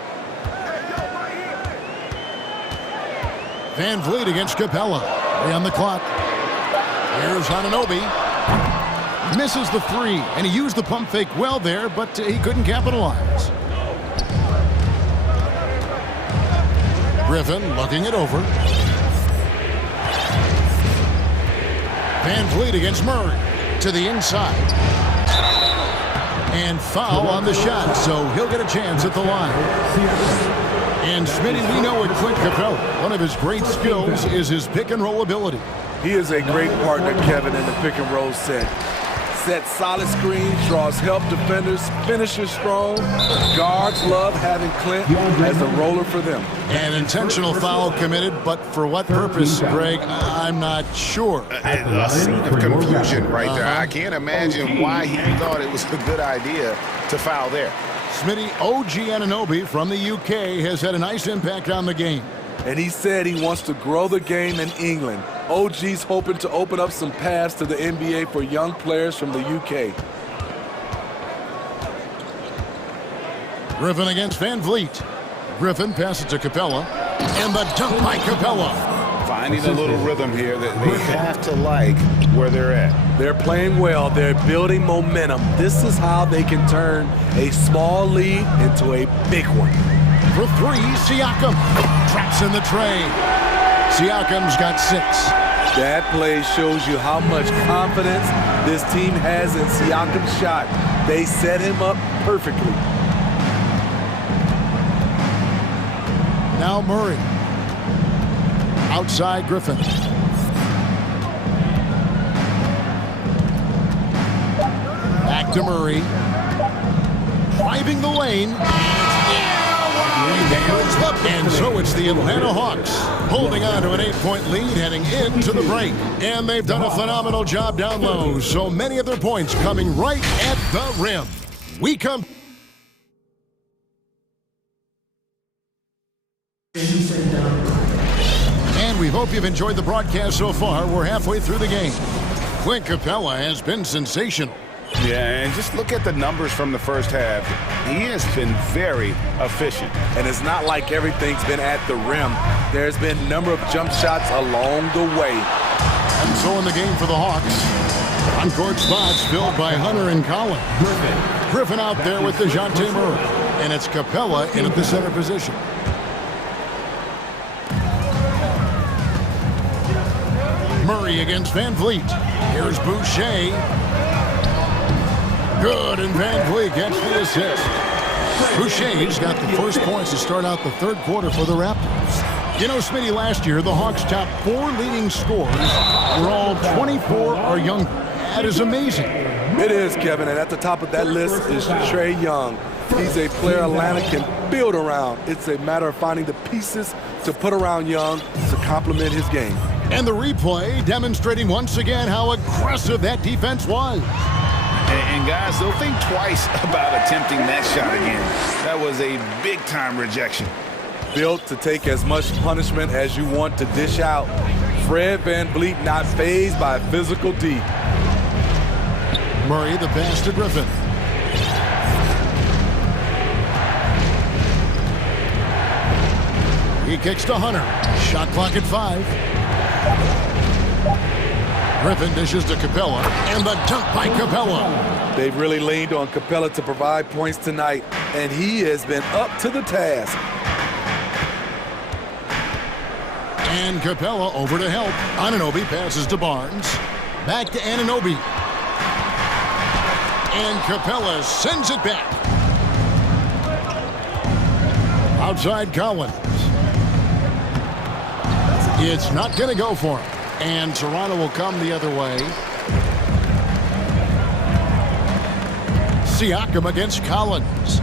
Van Vliet against Capella. 3 on the clock. Here's Anunoby. Misses the 3, and he used the pump fake well there, but he couldn't capitalize. Griffin looking it over. Van Vliet against Murray. To the inside. And foul on the shot, so he'll get a chance at the line. And Smitty, we know with Clint Capella, one of his great skills is his pick and roll ability. He is a great partner, Kevin, in the pick and roll set. Sets solid screens, draws help defenders, finishes strong. Guards love having Clint as a roller for them. An intentional foul committed, but for what purpose, Greg, I'm not sure. A scene of confusion right there. I can't imagine why he thought it was a good idea to foul there. Smitty, OG Anunoby from the UK has had a nice impact on the game. And he said he wants to grow the game in England. OG's hoping to open up some paths to the NBA for young players from the UK. Griffin against Van Vliet. Griffin passes to Capella. And the dunk by Capella. Finding a little rhythm here that they have to like where they're at. They're playing well. They're building momentum. This is how they can turn a small lead into a big one. For 3, Siakam. Traps in the tray. Siakam's got 6. That play shows you how much confidence this team has in Siakam's shot. They set him up perfectly. Now Murray. Outside Griffin. Back to Murray. Driving the lane. And so it's the Atlanta Hawks holding on to an 8-point lead heading into the break. And they've done a phenomenal job down low. So many of their points coming right at the rim. We come. And we hope you've enjoyed the broadcast so far. We're halfway through the game. Clint Capella has been sensational. Yeah, and just look at the numbers from the first half. He has been very efficient. And it's not like everything's been at the rim. There's been a number of jump shots along the way. And so in the game for the Hawks, on-court spots filled by Hunter and Collins. Griffin out there with DeJounte Murray. And it's Capella in at the center position. Murray against Van Vliet. Here's Boucher. Good, and Van Vliet gets the assist. Boucher's got the first points to start out the third quarter for the Raptors. You know, Smitty, last year, the Hawks' top 4 leading scorers were all 24 or younger. That is amazing. It is, Kevin, and at the top of that list is Trae Young. He's a player Atlanta can build around. It's a matter of finding the pieces to put around Young to complement his game. And the replay demonstrating once again how aggressive that defense was. And guys, they'll think twice about attempting that shot again. That was a big-time rejection. Built to take as much punishment as you want to dish out. Fred VanVleet not fazed by physical D. Murray the pass to Griffin. He kicks to Hunter. Shot clock at 5. Griffin dishes to Capella, and the dunk by Capella. They've really leaned on Capella to provide points tonight, and he has been up to the task. And Capella over to help. Anunoby passes to Barnes. Back to Anunoby. And Capella sends it back. Outside Collins. It's not going to go for him. And Toronto will come the other way. Siakam against Collins.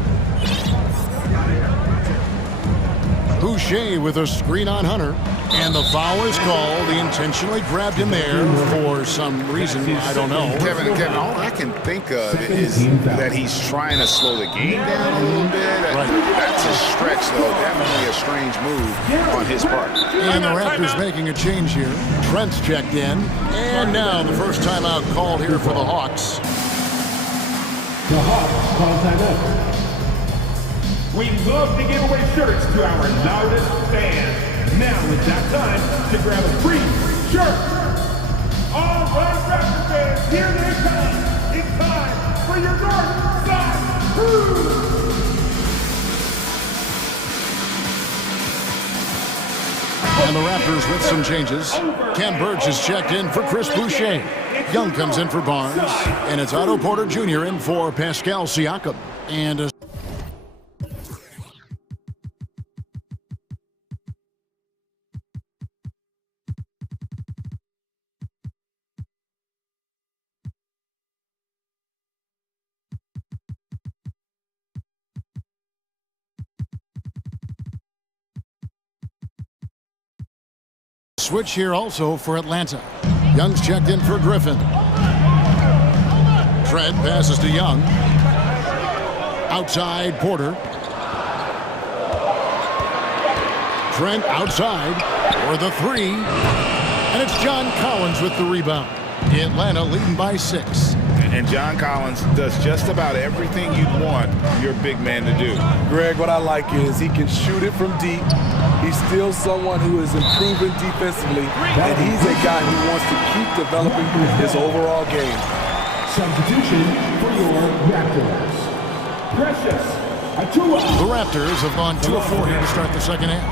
Boucher with a screen on Hunter. And the foul is called. He intentionally grabbed him there for some reason. I don't know. Kevin, all I can think of is that he's trying to slow the game down a little bit. Right. That's a stretch, though. Definitely a strange move on his part. And the Raptors making a change here. Trent's checked in. And now the first timeout called here for the Hawks. The Hawks call timeout. We love to give away shirts to our loudest fans. Now is that time to grab a free shirt. All right, Raptor fans, here they come. It's time for your North Side Crew. And the Raptors with some changes. Ken Burge is checked in for Chris Boucher. Young comes in for Barnes. And it's Otto Porter Jr. in for Pascal Siakam. And a switch here also for Atlanta. Young's checked in for Griffin. Trent passes to Young. Outside Porter. Trent outside for the three. And it's John Collins with the rebound. Atlanta leading by 6. And John Collins does just about everything you'd want your big man to do. Greg, what I like is he can shoot it from deep. He's still someone who is improving defensively, and he's a guy who wants to keep developing his overall game. Substitution for your Raptors. Precious Atua. The Raptors have gone 2 of 4 here to start the second half.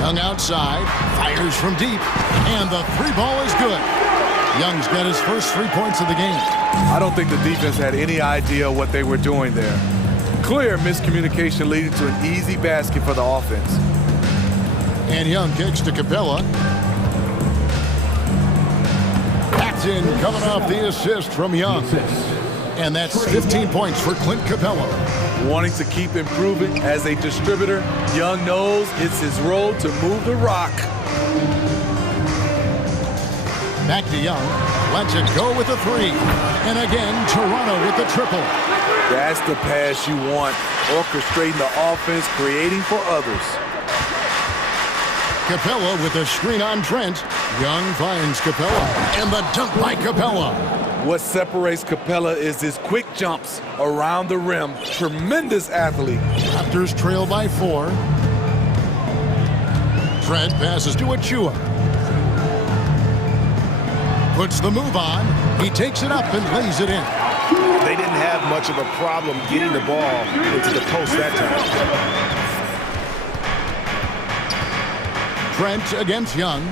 Young outside, fires from deep, and the three ball is good. Young's got his first 3 points of the game. I don't think the defense had any idea what they were doing there. Clear miscommunication leading to an easy basket for the offense. And Young kicks to Capella. That's in, coming off the assist from Young. And that's 15 points for Clint Capella. Wanting to keep improving as a distributor, Young knows it's his role to move the rock. Back to Young. Lets it go with a three. And again, Toronto with the triple. That's the pass you want. Orchestrating the offense, creating for others. Capella with a screen on Trent. Young finds Capella. And the dunk by Capella. What separates Capella is his quick jumps around the rim. Tremendous athlete. Raptors trail by 4. Trent passes to Achua. Puts the move on. He takes it up and lays it in. They didn't have much of a problem getting the ball into the post that time. Trent against Young.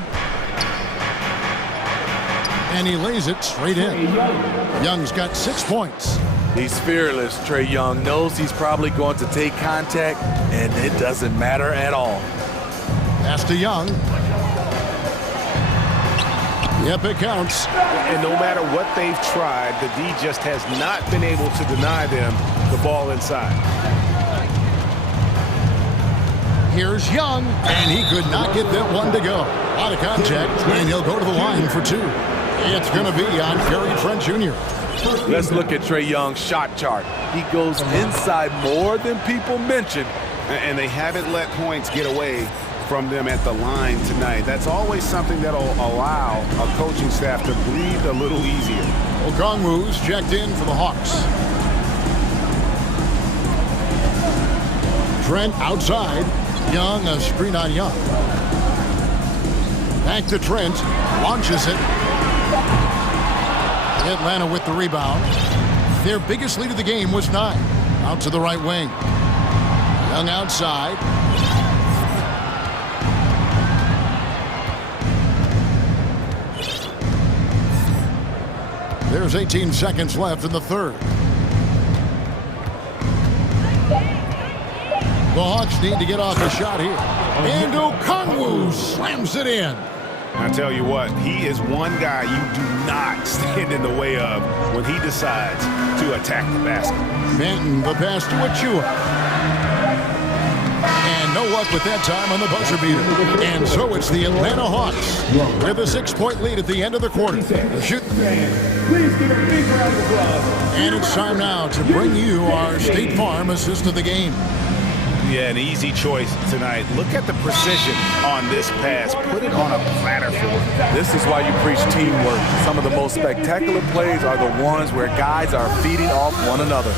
And he lays it straight in. Young's got 6 points. He's fearless. Trae Young knows he's probably going to take contact, and it doesn't matter at all. Pass to Young. Yep, it counts. And no matter what they've tried, the D just has not been able to deny them the ball inside. Here's Young, and he could not get that one to go. Out of contact, and he'll go to the line for 2. It's going to be on Gary Trent Jr. Let's look at Trae Young's shot chart. He goes inside more than people mention. And they haven't let points get away from them at the line tonight. That's always something that'll allow a coaching staff to breathe a little easier. Okongwu's checked in for the Hawks. Trent outside. Young, a screen on Young. Back to Trent. Launches it. Atlanta with the rebound. Their biggest lead of the game was 9. Out to the right wing. Young outside. There's 18 seconds left in the third. The Hawks need to get off a shot here. And Okongwu slams it in. I tell you what, he is one guy you do not stand in the way of when he decides to attack the basket. Manton, the pass to Achua. And no luck with that time on the buzzer beater. And so it's the Atlanta Hawks with a 6-point lead at the end of the quarter. Shoot. Please give a big round of applause. And it's time now to bring you our State Farm assist of the game. Yeah, an easy choice tonight. Look at the precision on this pass. Put it on a platter for him. This is why you preach teamwork. Some of the most spectacular plays are the ones where guys are feeding off one another.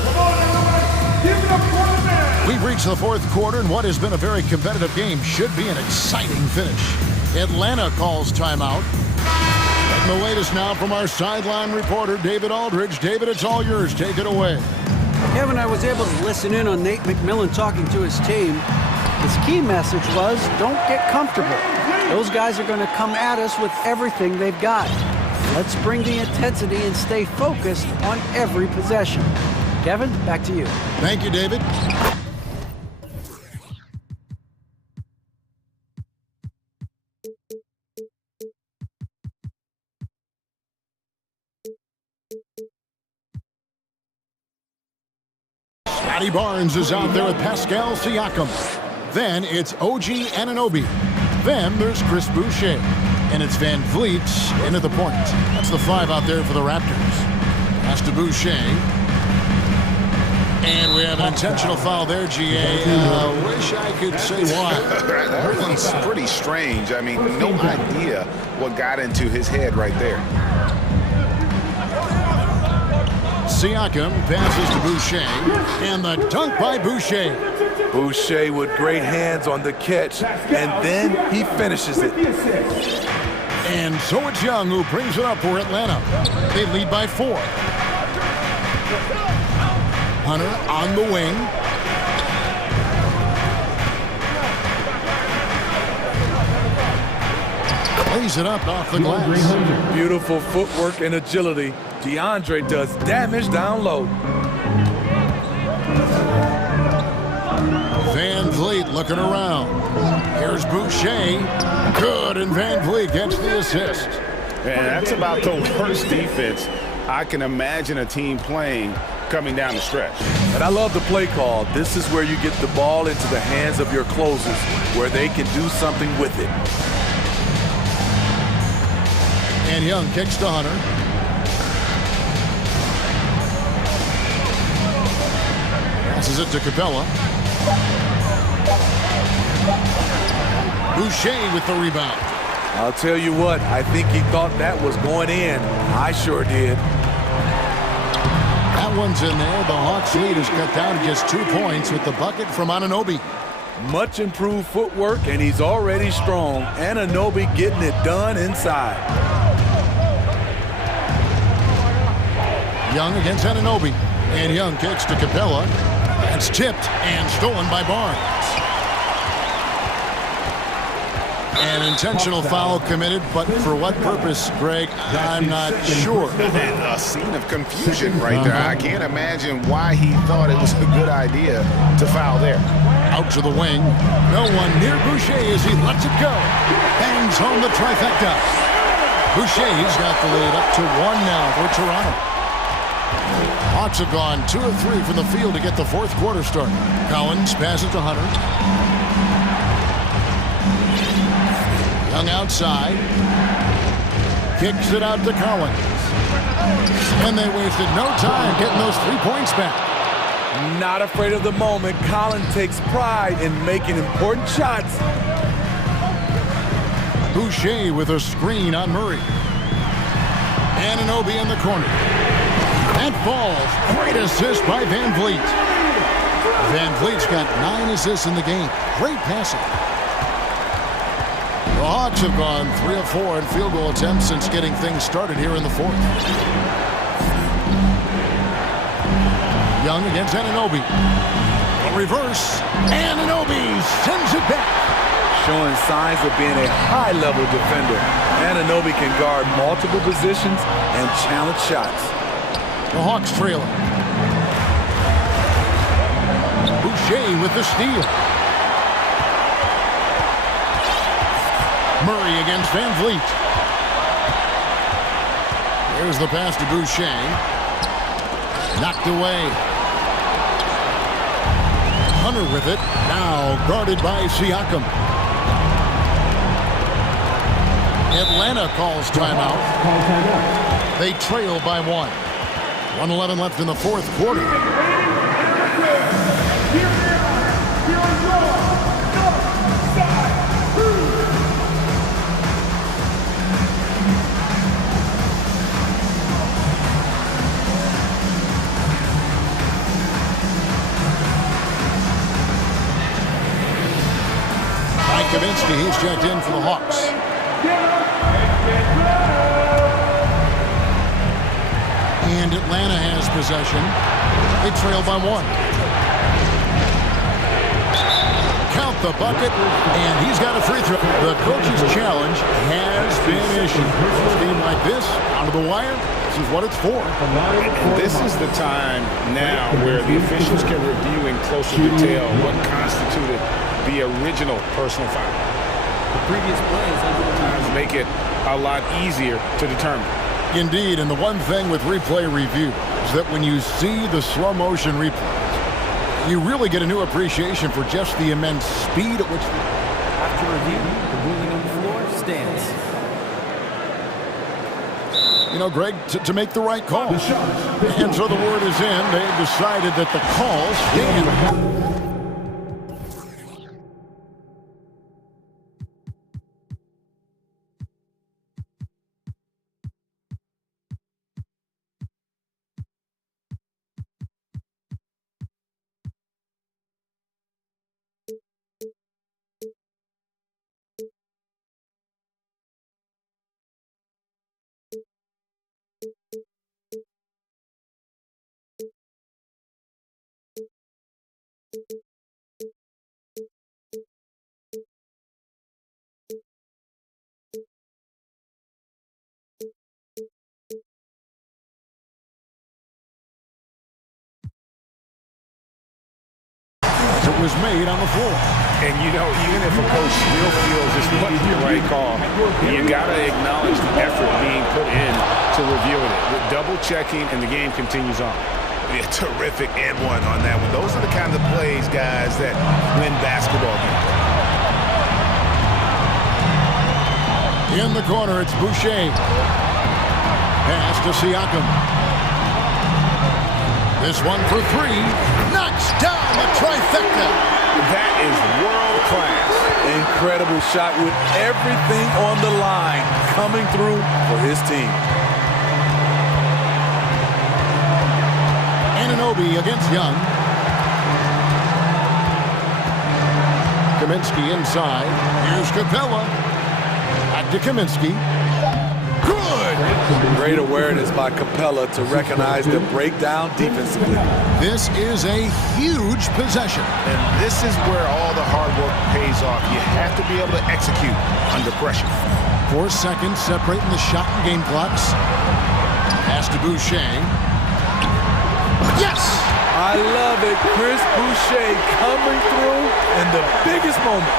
Give it up for the man. We've reached the fourth quarter, and what has been a very competitive game should be an exciting finish. Atlanta calls timeout. And the latest now from our sideline reporter, David Aldridge. David, it's all yours. Take it away. Kevin, I was able to listen in on Nate McMillan talking to his team. His key message was, don't get comfortable. Those guys are going to come at us with everything they've got. Let's bring the intensity and stay focused on every possession. Kevin, back to you. Thank you, David. Scotty Barnes is out there with Pascal Siakam. Then it's OG Anunoby. Then there's Chris Boucher. And it's Van Vliet into the point. That's the 5 out there for the Raptors. Pass to Boucher. And we have an intentional foul there, GA. Wish I could say why. That one's pretty strange. I mean, no idea what got into his head right there. Siakam passes to Boucher, and the dunk by Boucher. Boucher with great hands on the catch, and then he finishes it. And so it's Young who brings it up for Atlanta. They lead by 4. Hunter on the wing. Plays it up off the glass. Beautiful footwork and agility. DeAndre does damage down low. Van Vliet looking around. Here's Boucher. Good, and Van Vliet gets the assist. Man, that's about the worst defense I can imagine a team playing coming down the stretch. And I love the play call. This is where you get the ball into the hands of your closers, where they can do something with it. And Young kicks to Hunter. Passes it to Capella. Boucher with the rebound. I'll tell you what, I think he thought that was going in. I sure did. That one's in there. The Hawks lead is cut down to just 2 points with the bucket from Anunoby. Much improved footwork, and he's already strong. Anunoby getting it done inside. Young against Anunoby. And Young kicks to Capella. It's tipped and stolen by Barnes. An intentional foul committed, but for what purpose, Greg, I'm not sure. A scene of confusion right there. I can't imagine why he thought it was a good idea to foul there. Out to the wing. No one near Boucher as he lets it go. Bangs home the trifecta. Boucher's got the lead up to 1 now for Toronto. Hawks have gone 2 of 3 from the field to get the fourth quarter started. Collins passes to Hunter. Young outside. Kicks it out to Collins. And they wasted no time getting those 3 points back. Not afraid of the moment. Collins takes pride in making important shots. Boucher with a screen on Murray. Anunoby in the corner. That falls. Great assist by Van Vliet. Van Vliet's got 9 assists in the game. Great passing. The Hawks have gone 3 of 4 in field goal attempts since getting things started here in the fourth. Young against Anunoby. A reverse. Anunoby sends it back. showing signs of being a high-level defender. Anunoby can guard multiple positions and challenge shots. The Hawks trailing. Boucher with the steal. Murray against Van Vliet. There's the pass to Boucher. Knocked away. Hunter with it. Now guarded by Siakam. Atlanta calls timeout. They trail by 1. 1:11 left in the fourth quarter. Kaminsky, he's checked in for the Hawks. And Atlanta has possession. They trail by 1. Count the bucket, and he's got a free throw. The coach's challenge has been issued. A game like this, out of the wire, this is what it's for. This is the time now where the officials can review in closer detail what constituted the original personal foul. The previous plays sometimes make it a lot easier to determine. Indeed, and the one thing with replay review is that when you see the slow motion replays, you really get a new appreciation for just the immense speed at which... After review, the ruling on the floor stands. You know, Greg, to make the right call. And so the word is in. They've decided that the call stands. It was made on the floor. And you know, even if a coach still feels this wasn't the right call, you gotta acknowledge the effort being put in to reviewing it. With double checking, and the game continues on. Yeah, terrific and one on that one. Those are the kind of plays, guys, that win basketball games. In the corner, it's Boucher. Pass to Siakam. This one for 3. Knocks down the trifecta. That is world class. Incredible shot with everything on the line coming through for his team. Anunoby against Young. Kaminsky inside. Here's Capella. Back to Kaminsky. Good! Great awareness by Capella to recognize the breakdown defensively. This is a huge possession. And this is where all the hard work pays off. You have to be able to execute under pressure. 4 seconds separating the shot and game clocks. Pass to Boucher. Yes! I love it. Chris Boucher coming through in the biggest moment.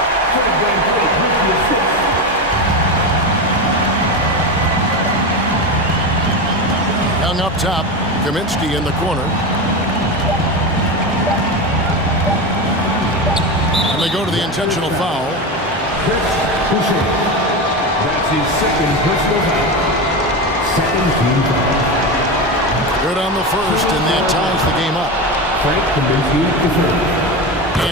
Young up top. Kaminsky in the corner. And they go to the intentional foul. Chris Boucher. That's his second personal foul. Second team foul. Good on the first, and that ties the game up. Frank Kaminsky the third.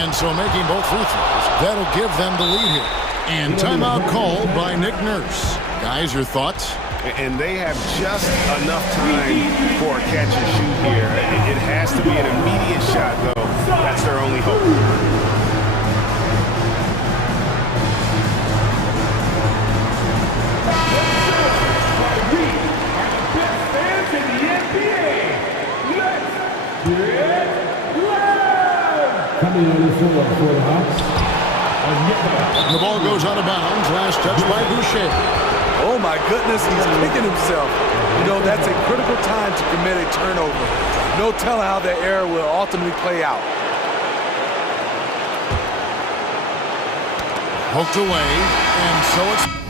And so making both free throws, that'll give them the lead here. And timeout called by Nick Nurse. Guys, your thoughts? And they have just enough time for a catch and shoot here. It has to be an immediate shot, though. That's their only hope. We are the best fans in the NBA. Let's get loud! Coming on the floor for the Hawks, And the ball goes out of bounds. Last touch by Boucher. Oh my goodness, he's picking himself. You know, that's a critical time to commit a turnover. No telling how the error will ultimately play out. Hooked away, and so it's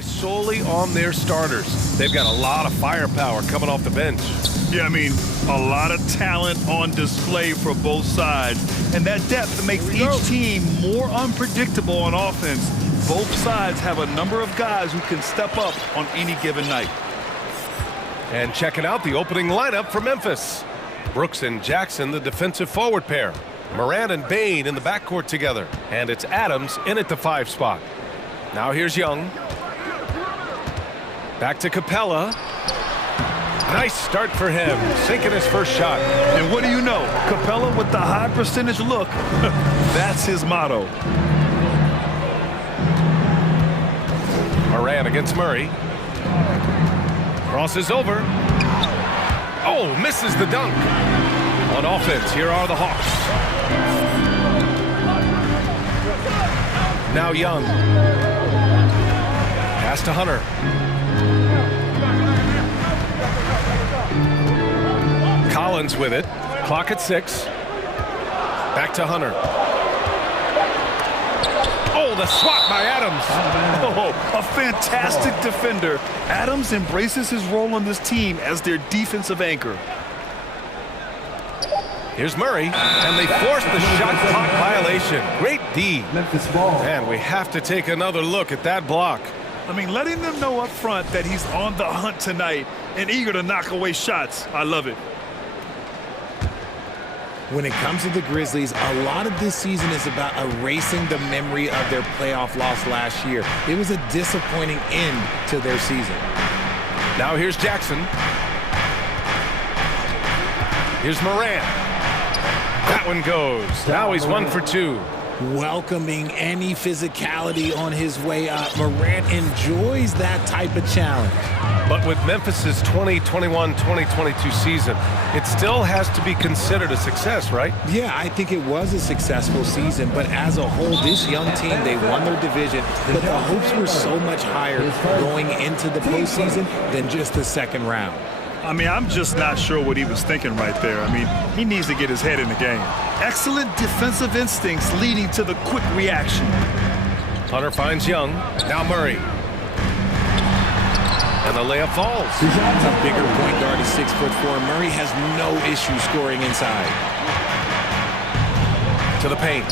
rely solely on their starters. They've got a lot of firepower coming off the bench. Yeah, I mean, a lot of talent on display for both sides. And that depth makes each team more unpredictable on offense. Both sides have a number of guys who can step up on any given night. And checking out the opening lineup for Memphis. Brooks and Jackson, the defensive forward pair. Morant and Bain in the backcourt together. And it's Adams in at the 5 spot. Now here's Young. Back to Capella. Nice start for him, sinking his first shot. And what do you know? Capella with the high percentage look. That's his motto. Morant against Murray. Crosses over. Oh, misses the dunk. On offense, here are the Hawks. Now Young. Pass to Hunter. Collins with it. Clock at 6. Back to Hunter. Oh, the swat by Adams. Oh, a fantastic defender. Adams embraces his role on this team as their defensive anchor. Here's Murray, and they force the shot clock violation. Great D. And we have to take another look at that block. I mean, letting them know up front that he's on the hunt tonight and eager to knock away shots. I love it. When it comes to the Grizzlies, a lot of this season is about erasing the memory of their playoff loss last year. It was a disappointing end to their season. Now here's Jackson. Here's Morant. That one goes. Now he's 1 for 2. Welcoming any physicality on his way up. Morant enjoys that type of challenge. But with Memphis's 2021-2022 season, it still has to be considered a success, right? Yeah, I think it was a successful season, but as a whole, this young team, they won their division, but the hopes were so much higher going into the postseason than just the second round. I mean, I'm just not sure what he was thinking right there. I mean, he needs to get his head in the game. Excellent defensive instincts leading to the quick reaction. Hunter finds Young. Now Murray. And the layup falls. A bigger point guard is 6'4". Murray has no issue scoring inside. To the paint.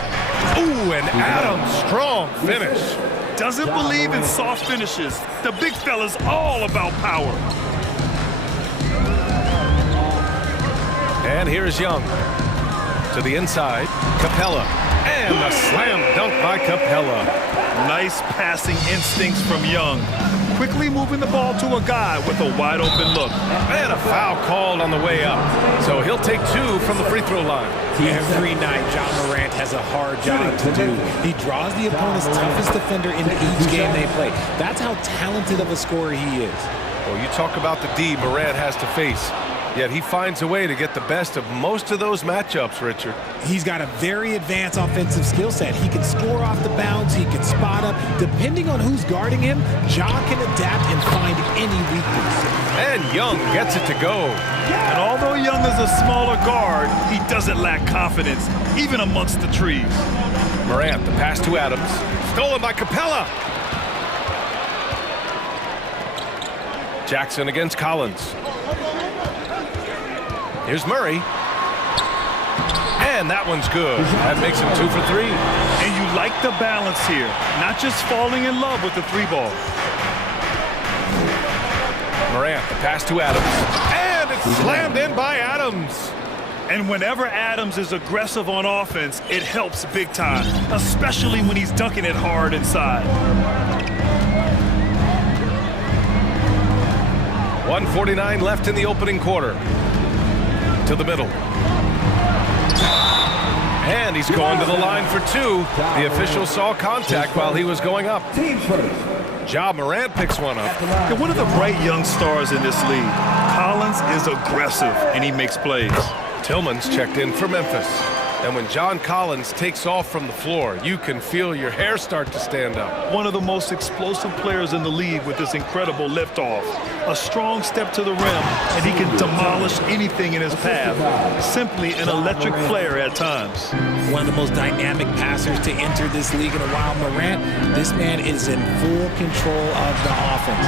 Ooh, and Adams, strong finish. Doesn't believe in soft finishes. The big fella's all about power. And here's Young. To the inside, Capella. And a slam dunk by Capella. Nice passing instincts from Young. Quickly moving the ball to a guy with a wide open look. And a foul called on the way up. So he'll take 2 from the free throw line. Every night, John Morant has a hard job to do. He draws the opponent's toughest defender into each game they play. That's how talented of a scorer he is. Well, you talk about the D Morant has to face. Yet he finds a way to get the best of most of those matchups, Richard. He's got a very advanced offensive skill set. He can score off the bounce. He can spot up. Depending on who's guarding him, Ja can adapt and find any weakness. And Young gets it to go. And although Young is a smaller guard, he doesn't lack confidence, even amongst the trees. Morant, the pass to Adams. Stolen by Capella. Jackson against Collins. Here's Murray. And that one's good. That makes him 2 for 3. And you like the balance here. Not just falling in love with the 3-ball. Morant, the pass to Adams. And it's slammed in by Adams. And whenever Adams is aggressive on offense, it helps big time, especially when he's dunking it hard inside. 1:49 left in the opening quarter. To the middle. And he's going to the line for 2. The official saw contact while he was going up. Ja Morant picks one up. And one of the bright young stars in this league. Collins is aggressive, and he makes plays. Tillman's checked in for Memphis. And when John Collins takes off from the floor, you can feel your hair start to stand up. One of the most explosive players in the league with this incredible liftoff. A strong step to the rim, and he can demolish anything in his path. Simply an electric player at times. One of the most dynamic passers to enter this league in a while, Morant. This man is in full control of the offense.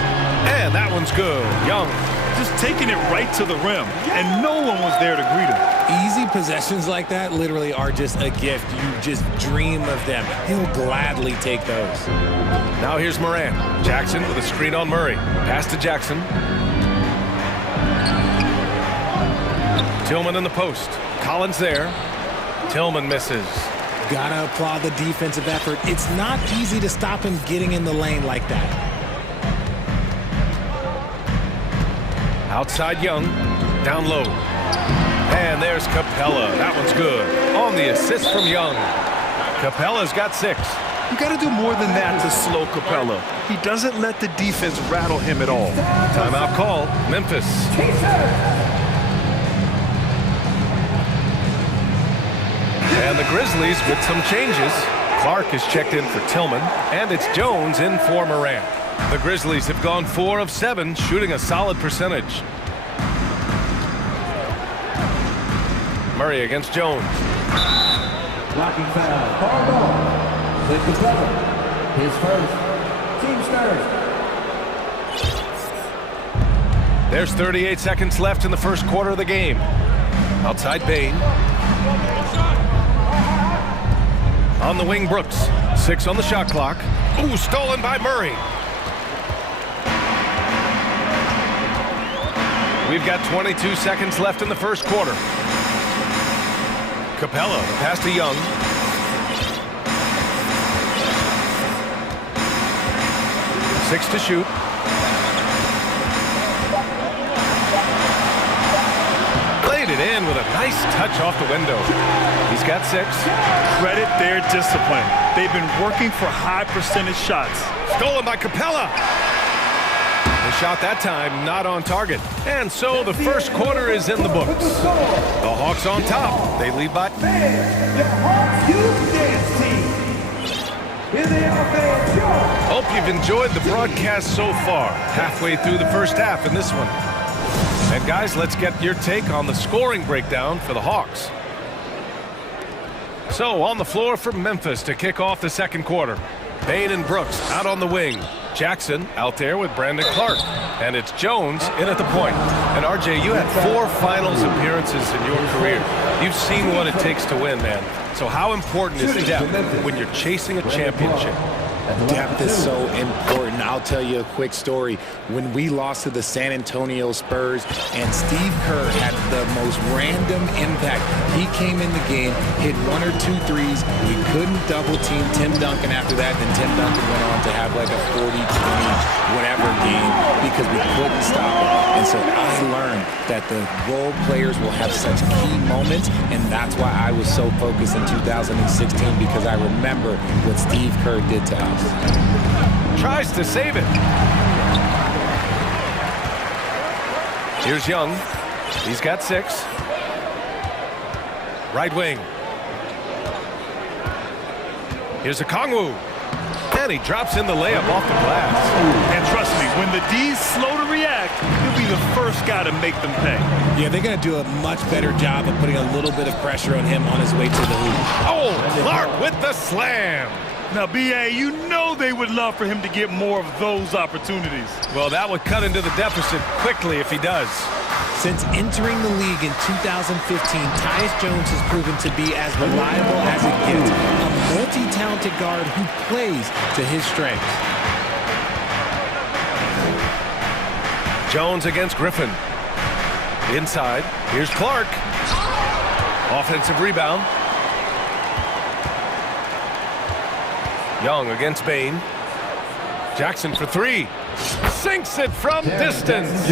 And that one's good. Young. Just taking it right to the rim, and no one was there to greet him. Easy possessions like that literally are just a gift. You just dream of them. He'll gladly take those. Now here's Morant. Jackson with a screen on Murray. Pass to Jackson. Tillman in the post. Collins there. Tillman misses. Gotta applaud the defensive effort. It's not easy to stop him getting in the lane like that. Outside Young, down low. And there's Capella. That one's good. On the assist from Young. Capella's got 6. You got to do more than that to slow Capella. He doesn't let the defense rattle him at all. Timeout call, Memphis. And the Grizzlies with some changes. Clark is checked in for Tillman, and it's Jones in for Morant. The Grizzlies have gone 4 of 7, shooting a solid percentage. Murray against Jones. Blocking foul. Ball ball. With the cover. His first. Team starts. There's 38 seconds left in the first quarter of the game. Outside Bain. On the wing, Brooks. 6 on the shot clock. Ooh, stolen by Murray. We've got 22 seconds left in the first quarter. Capella, pass to Young. Six to shoot. Played it in with a nice touch off the window. He's got 6. Credit their discipline. They've been working for high percentage shots. Stolen by Capella. The shot that time not on target. And so the first quarter is in the books. The Hawks on top. They lead by... Hope you've enjoyed the broadcast so far. Halfway through the first half in this one. And guys, let's get your take on the scoring breakdown for the Hawks. So on the floor for Memphis to kick off the second quarter. Bain and Brooks out on the wing. Jackson out there with Brandon Clark. And it's Jones in at the point. And RJ, you had 4 finals appearances in your career. You've seen what it takes to win, man. So how important is depth when you're chasing a championship? Depth is so important. I'll tell you a quick story. When we lost to the San Antonio Spurs and Steve Kerr had the most random impact. He came in the game, hit 1 or 2 threes. We couldn't double team Tim Duncan after that. Then Tim Duncan went on to have like a 40-20 whatever game because we couldn't stop him. And so I learned that the role players will have such key moments, and that's why I was so focused in 2016 because I remember what Steve Kerr did to us. Tries to save it. Here's Young. He's got 6. Right wing. Here's Okongwu. And he drops in the layup off the glass. And trust me, when the D's slow to react, he'll be the first guy to make them pay. Yeah, they're going to do a much better job of putting a little bit of pressure on him on his way to the hoop. Oh, Clark with the slam. Now, B.A., you know they would love for him to get more of those opportunities. Well, that would cut into the deficit quickly if he does. Since entering the league in 2015, Tyus Jones has proven to be as reliable as it gets. A multi-talented guard who plays to his strengths. Jones against Griffin. Inside, here's Clark. Offensive rebound. Young against Bain. Jackson for 3. Sinks it from distance.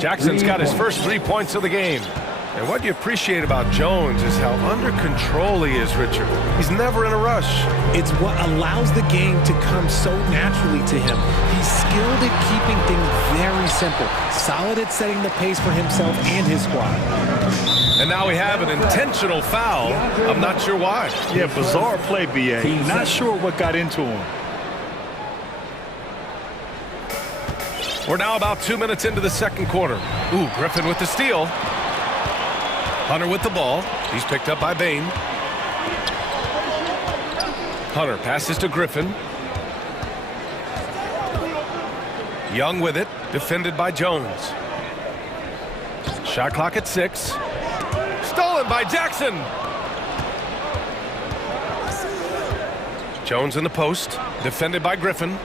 Jackson's got his first 3 points of the game. And what you appreciate about Jones is how under control he is, Richard. He's never in a rush. It's what allows the game to come so naturally to him. He's skilled at keeping things very simple, solid at setting the pace for himself and his squad. And now we have an intentional foul. I'm not sure why. Yeah, bizarre play, BA. Not sure what got into him. We're now about 2 minutes into the second quarter. Ooh, Griffin with the steal. Hunter with the ball. He's picked up by Bain. Hunter passes to Griffin. Young with it, defended by Jones. Shot clock at 6. Stolen by Jackson. Jones in the post, defended by Griffin.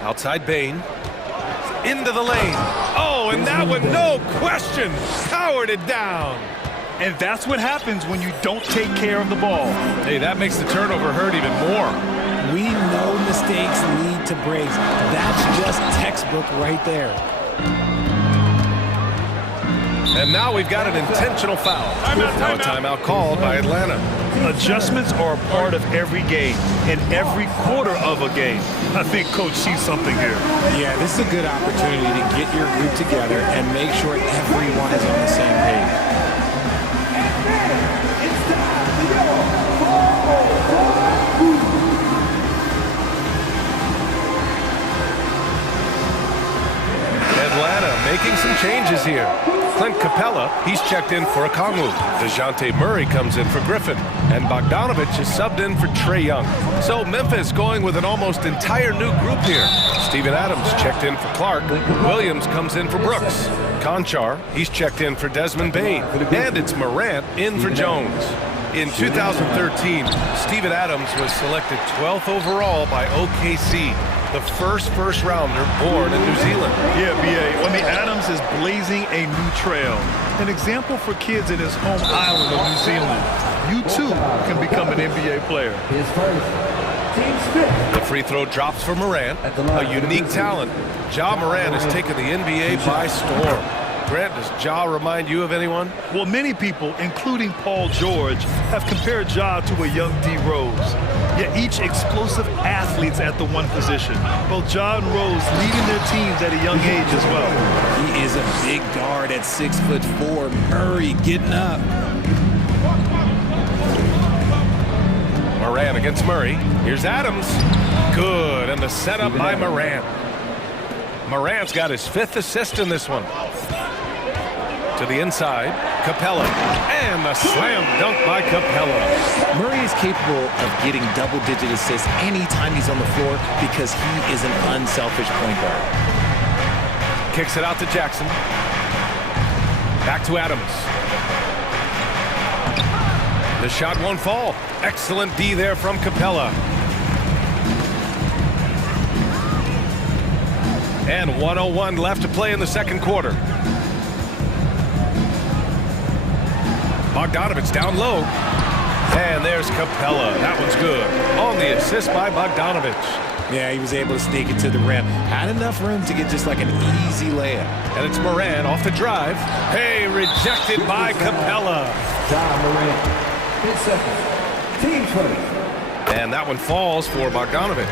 Outside Bain. Into the lane. Oh, and that one, no question, powered it down. And that's what happens when you don't take care of the ball. Hey, that makes the turnover hurt even more. We know mistakes lead to breaks. That's just textbook right there. And now we've got an intentional foul. Now a timeout called by Atlanta. Adjustments are a part of every game and every quarter of a game. I think Coach sees something here. Yeah, this is a good opportunity to get your group together and make sure everyone is on the same page. Atlanta making some changes here. Clint Capella, he's checked in for Okongwu. DeJounte Murray comes in for Griffin. And Bogdanovich is subbed in for Trae Young. So Memphis going with an almost entire new group here. Steven Adams checked in for Clark. Williams comes in for Brooks. Conchar, he's checked in for Desmond Bain. And it's Morant in for Jones. In 2013, Steven Adams was selected 12th overall by OKC, the first rounder born in New Zealand. Yeah, BA. Adams is blazing a new trail. An example for kids in his home island of New Zealand. You too can become an NBA player. His first. Team Smith. The free throw drops for Morant, a unique talent. Ja Morant has taken the NBA by storm. Grant, does Ja remind you of anyone? Well, many people, including Paul George, have compared Ja to a young D. Rose. Yet each explosive athletes at the one position. Both Ja and Rose leading their teams at a young age as well. He is a big guard at 6'4". Murray getting up. Morant against Murray. Here's Adams. Good, and the setup by Morant. Morant's got his 5th assist in this one. To the inside, Capella, and the slam dunk by Capella. Murray is capable of getting double-digit assists anytime he's on the floor because he is an unselfish point guard. Kicks it out to Jackson. Back to Adams. The shot won't fall. Excellent D there from Capella. And 1:01 left to play in the second quarter. Bogdanovich down low. And there's Capella. That one's good. On the assist by Bogdanovich. Yeah, he was able to sneak it to the rim. Had enough room to get just like an easy layup. And it's Morant off the drive. Hey, rejected by Capella. Ja Morant. His second. Team first. And that one falls for Bogdanovich.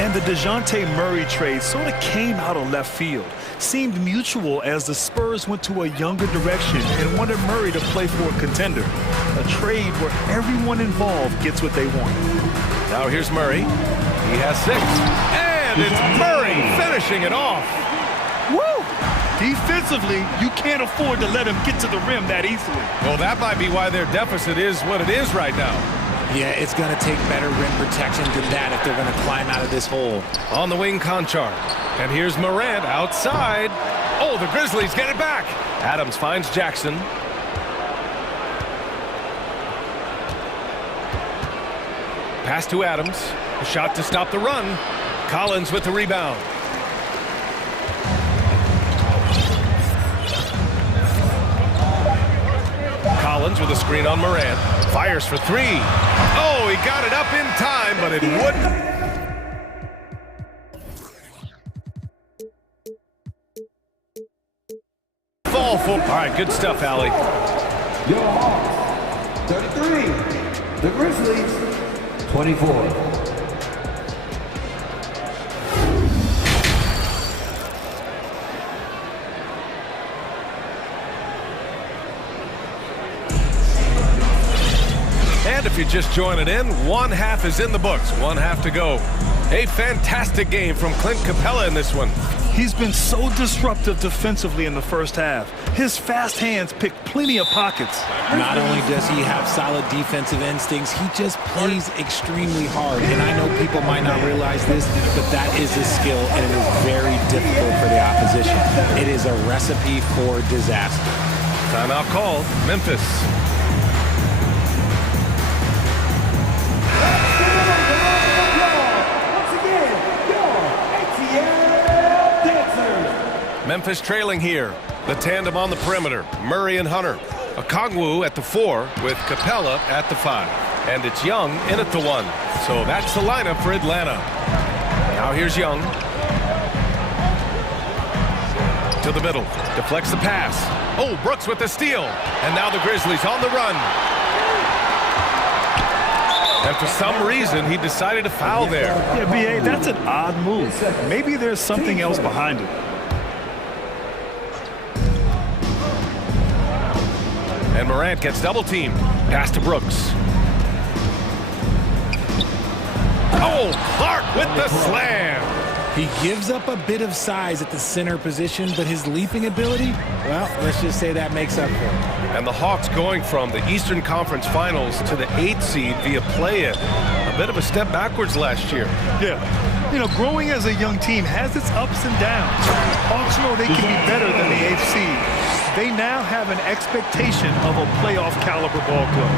And the DeJounte Murray trade sort of came out of left field. Seemed mutual as the Spurs went to a younger direction and wanted Murray to play for a contender. A trade where everyone involved gets what they want. Now here's Murray. He has 6. And it's Murray finishing it off. Woo! Defensively, you can't afford to let him get to the rim that easily. Well, that might be why their deficit is what it is right now. Yeah, it's going to take better rim protection than that if they're going to climb out of this hole. On the wing, Conchar. And here's Morant outside. Oh, the Grizzlies get it back. Adams finds Jackson. Pass to Adams. A shot to stop the run. Collins with the rebound. Collins with a screen on Morant. Fires for 3. Oh, he got it up in time, but it wouldn't. All right, good stuff, Allie. Your Hawks, 33. The Grizzlies, 24. And if you're just joining in, one half is in the books, one half to go. A fantastic game from Clint Capella in this one. He's been so disruptive defensively in the first half. His fast hands pick plenty of pockets. Not only does he have solid defensive instincts, he just plays extremely hard. And I know people might not realize this, but that is his skill, and it is very difficult for the opposition. It is a recipe for disaster. Timeout called, Memphis. Memphis trailing here. The tandem on the perimeter, Murray and Hunter. Okongwu at the 4 with Capella at the 5. And it's Young in at the 1. So that's the lineup for Atlanta. Now here's Young. To the middle. Deflects the pass. Oh, Brooks with the steal. And now the Grizzlies on the run. And for some reason, he decided to foul there. Yeah, B.A., that's an odd move. Maybe there's something else behind it. And Morant gets double-teamed. Pass to Brooks. Oh, Clark with the slam. He gives up a bit of size at the center position, but his leaping ability, well, let's just say that makes up for it. And the Hawks going from the Eastern Conference Finals to the 8th seed via play-in. A bit of a step backwards last year. Yeah. You know, growing as a young team has its ups and downs. Hawks know they can be better than the 8th seed. They now have an expectation of a playoff caliber ball club.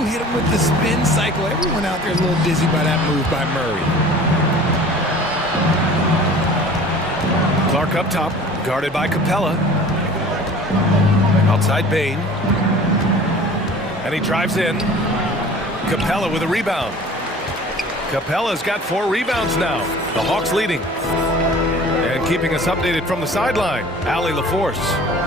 Ooh, hit him with the spin cycle. Everyone out there is a little dizzy by that move by Murray. Clark up top, guarded by Capella. Outside Bain. And he drives in. Capella with a rebound. Capella's got 4 rebounds now. The Hawks leading. And keeping us updated from the sideline, Allie LaForce.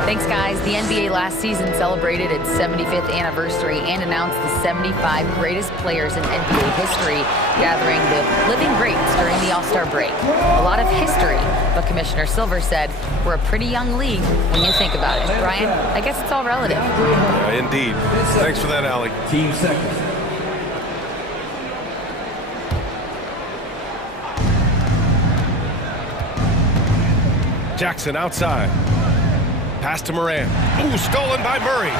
Thanks, guys. The NBA last season celebrated its 75th anniversary and announced the 75 greatest players in NBA history, gathering the living greats during the All-Star break. A lot of history, but Commissioner Silver said, we're a pretty young league when you think about it. Brian, I guess it's all relative. Indeed. Thanks for that, Allie. Team second. Jackson outside. Pass to Morant. Ooh, stolen by Murray.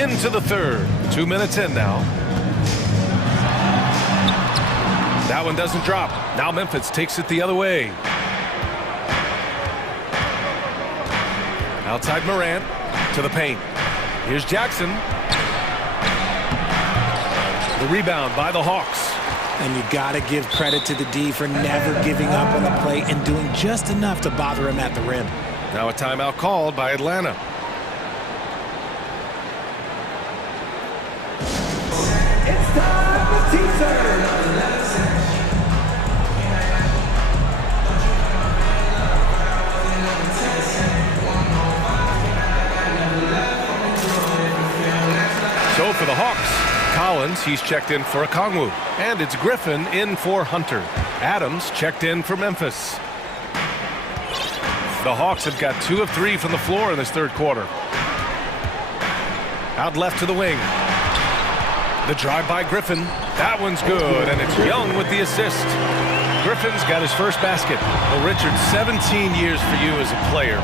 Into the third. 2 minutes in now. That one doesn't drop. Now Memphis takes it the other way. Outside Morant to the paint. Here's Jackson. The rebound by the Hawks. And you got to give credit to the D for never giving up on the play and doing just enough to bother him at the rim. Now a timeout called by Atlanta. It's time for teaser. So for the Hawks, Collins, he's checked in for Okongwu. And it's Griffin in for Hunter. Adams checked in for Memphis. The Hawks have got 2 of 3 from the floor in this third quarter. Out left to the wing. The drive by Griffin. That one's good, and it's Young with the assist. Griffin's got his first basket. Well, Richard, 17 years for you as a player.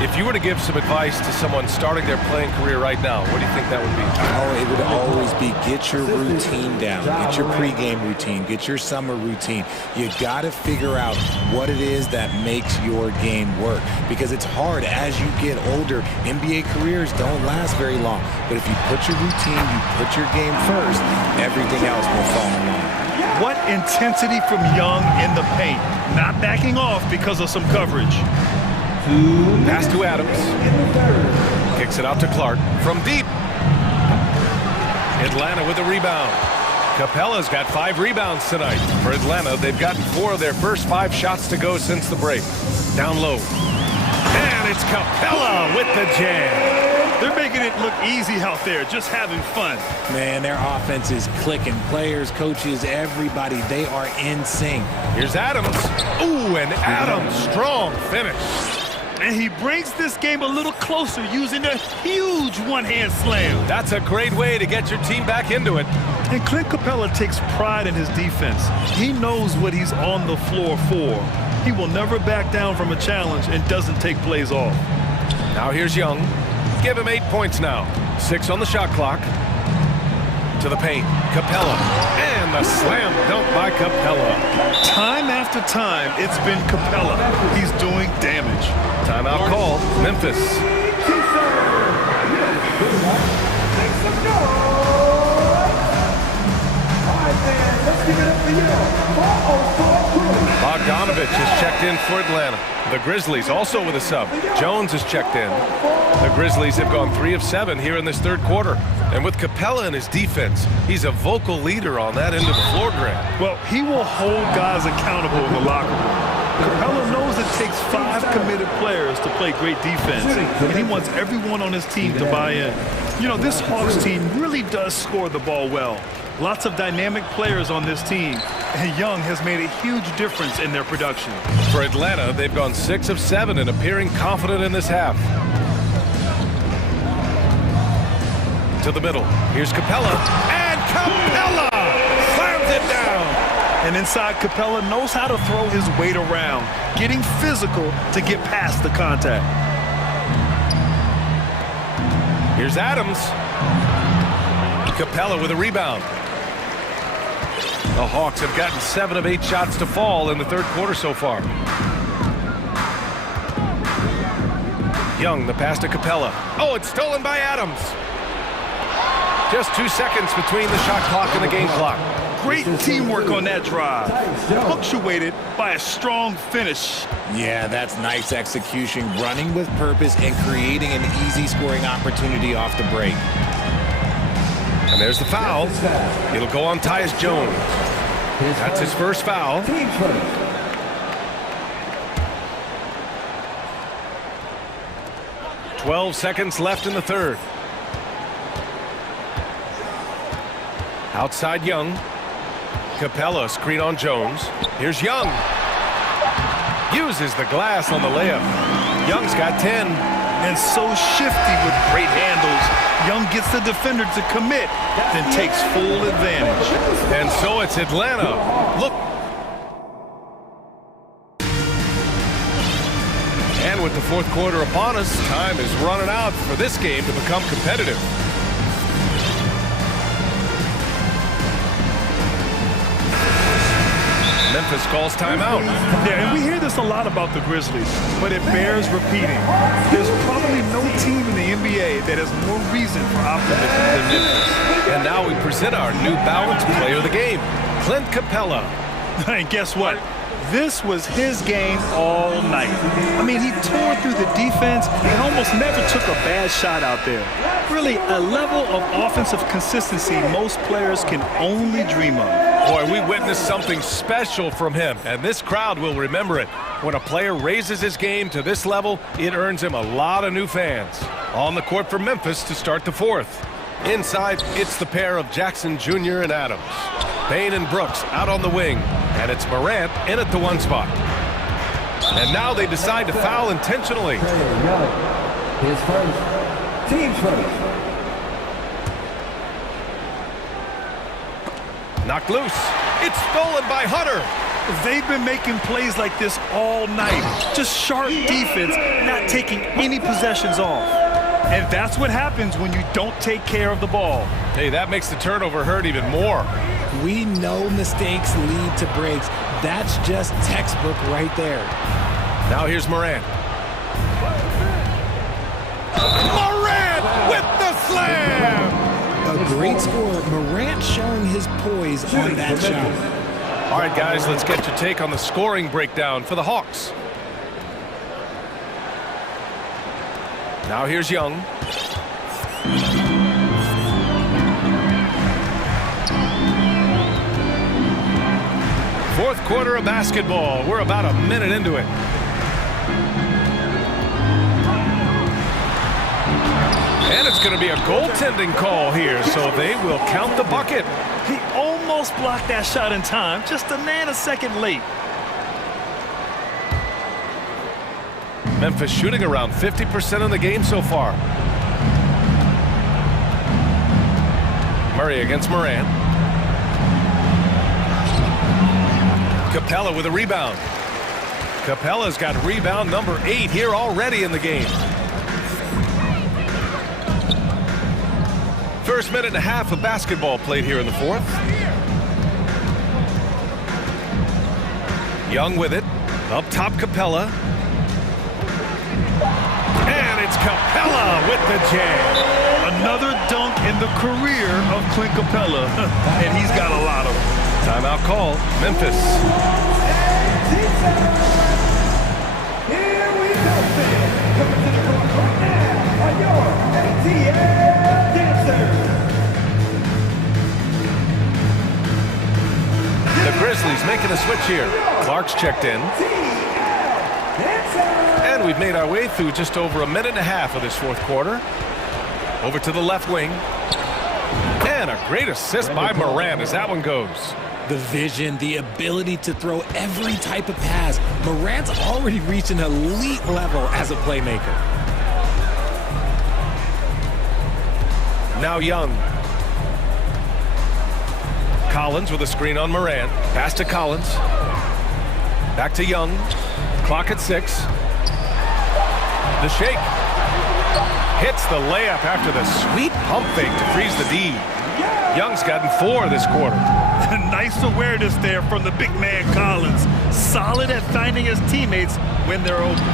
If you were to give some advice to someone starting their playing career right now, what do you think that would be? Oh, it would always be get your routine down. Get your pregame routine. Get your summer routine. You got to figure out what it is that makes your game work. Because it's hard as you get older. NBA careers don't last very long. But if you put your routine, you put your game first, everything else will fall in line. What intensity from Young in the paint. Not backing off because of some coverage. Pass to Adams. Kicks it out to Clark from deep. Atlanta with the rebound. Capella's got 5 rebounds tonight. For Atlanta, they've gotten 4 of their first 5 shots to go since the break. Down low. And it's Capella with the jam. They're making it look easy out there, just having fun. Man, their offense is clicking. Players, coaches, everybody, they are in sync. Here's Adams. Ooh, and Adams, strong finish. And he brings this game a little closer using a huge one-hand slam. That's a great way to get your team back into it. And Clint Capella takes pride in his defense. He knows what he's on the floor for. He will never back down from a challenge and doesn't take plays off. Now here's Young. Give him 8 points now. 6 on the shot clock. To the paint. Capella. And the slam dunk by Capella. Time after time, it's been Capella. He's doing damage. Timeout call. Memphis. Bogdanovich has checked in for Atlanta. The Grizzlies also with a sub. Jones has checked in. The Grizzlies have gone 3 of 7 here in this third quarter. And with Capella in his defense, he's a vocal leader on that end of the floor, Grant. Well, he will hold guys accountable in the locker room. Capella knows it takes 5 committed players to play great defense, and he wants everyone on his team to buy in. You know, this Hawks team really does score the ball well. Lots of dynamic players on this team, and Young has made a huge difference in their production. For Atlanta, they've gone 6 of 7 and appearing confident in this half. To the middle. Here's Capella. And Capella slams it down. And inside, Capella knows how to throw his weight around, getting physical to get past the contact. Here's Adams. Capella with a rebound. The Hawks have gotten 7 of 8 shots to fall in the third quarter so far. Young, the pass to Capella. Oh, it's stolen by Adams. Just 2 seconds between the shot clock and the game clock. Great teamwork on that drive. Punctuated by a strong finish. Yeah, that's nice execution, running with purpose and creating an easy scoring opportunity off the break. And there's the foul. It'll go on Tyus Jones. That's his first foul. 12 seconds left in the third. Outside Young. Capella screen on Jones. Here's Young. Uses the glass on the layup. Young's got 10. And so shifty with great handles. Young gets the defender to commit, then takes full advantage. And so it's Atlanta. Look. And with the fourth quarter upon us, time is running out for this game to become competitive. Memphis calls timeout. Yeah, and we hear this a lot about the Grizzlies, but it bears repeating. There's probably no team in the NBA that has more reason for optimism than Memphis. And now we present our new balanced player of the game, Clint Capella. And guess what? This was his game all night. I mean, he tore through the defense and almost never took a bad shot out there. Really, a level of offensive consistency most players can only dream of. Boy, we witnessed something special from him, and this crowd will remember it. When a player raises his game to this level, it earns him a lot of new fans. On the court for Memphis to start the fourth. Inside, it's the pair of Jackson Jr. and Adams. Payne and Brooks out on the wing, and it's Morant in at the 1 spot. And now they decide to foul intentionally. His first, team's first. Knocked loose. It's stolen by Hunter. They've been making plays like this all night. Just sharp defense, not taking any possessions off. And that's what happens when you don't take care of the ball. Hey, that makes the turnover hurt even more. We know mistakes lead to breaks. That's just textbook right there. Now here's Morant. Morant with the slam! A great score. Morant showing his poise on that shot. All right, guys, let's get your take on the scoring breakdown for the Hawks. Now here's Young. Fourth quarter of basketball. We're about a minute into it. And it's going to be a goaltending call here, so they will count the bucket. He almost blocked that shot in time, just a nanosecond late. Memphis shooting around 50% in the game so far. Murray against Moran. Capella with a rebound. Capella's got rebound number 8 here already in the game. First minute and a half of basketball played here in the fourth. Young with it. Up top, Capella. And it's Capella with the jam. Another dunk in the career of Clint Capella, and he's got a lot of them. Timeout call, Memphis. Here we go, fans. Coming to the court right now are your ATL dancers. The Grizzlies making a switch here. Clark's checked in. And we've made our way through just over a minute and a half of this fourth quarter. Over to the left wing. And a great assist by Moran as that one goes. The vision, the ability to throw every type of pass. Morant's already reached an elite level as a playmaker. Now Young. Collins with a screen on Moran. Pass to Collins. Back to Young. Clock at 6. The shake. Hits the layup after the sweet pump fake to freeze the D. Young's gotten 4 this quarter. Nice awareness there from the big man Collins. Solid at finding his teammates when they're open.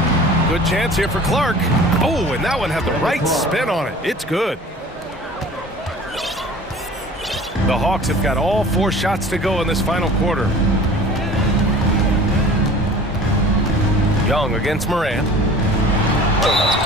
Good chance here for Clark. Oh, and that one had the right spin on it. It's good. The Hawks have got all 4 shots to go in this final quarter. Young against Moran.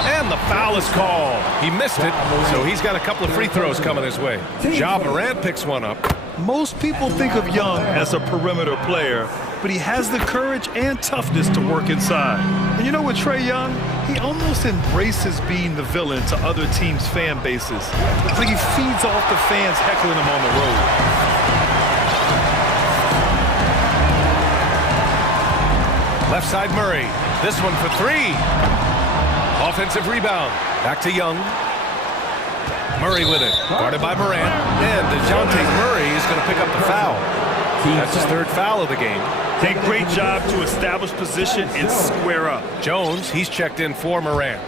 And the foul is called. He missed it, so he's got a couple of free throws coming his way. Ja Morant picks one up. Most people think of Young as a perimeter player, but he has the courage and toughness to work inside. And you know what, Trae Young? He almost embraces being the villain to other teams' fan bases. It's like he feeds off the fans heckling him on the road. Left side Murray. This one for 3. Offensive rebound. Back to Young. Murray with it. Guarded by Moran. And DeJounte Murray is going to pick up the foul. That's his 3rd foul of the game. Did a great job to establish position and square up. Jones, he's checked in for Moran.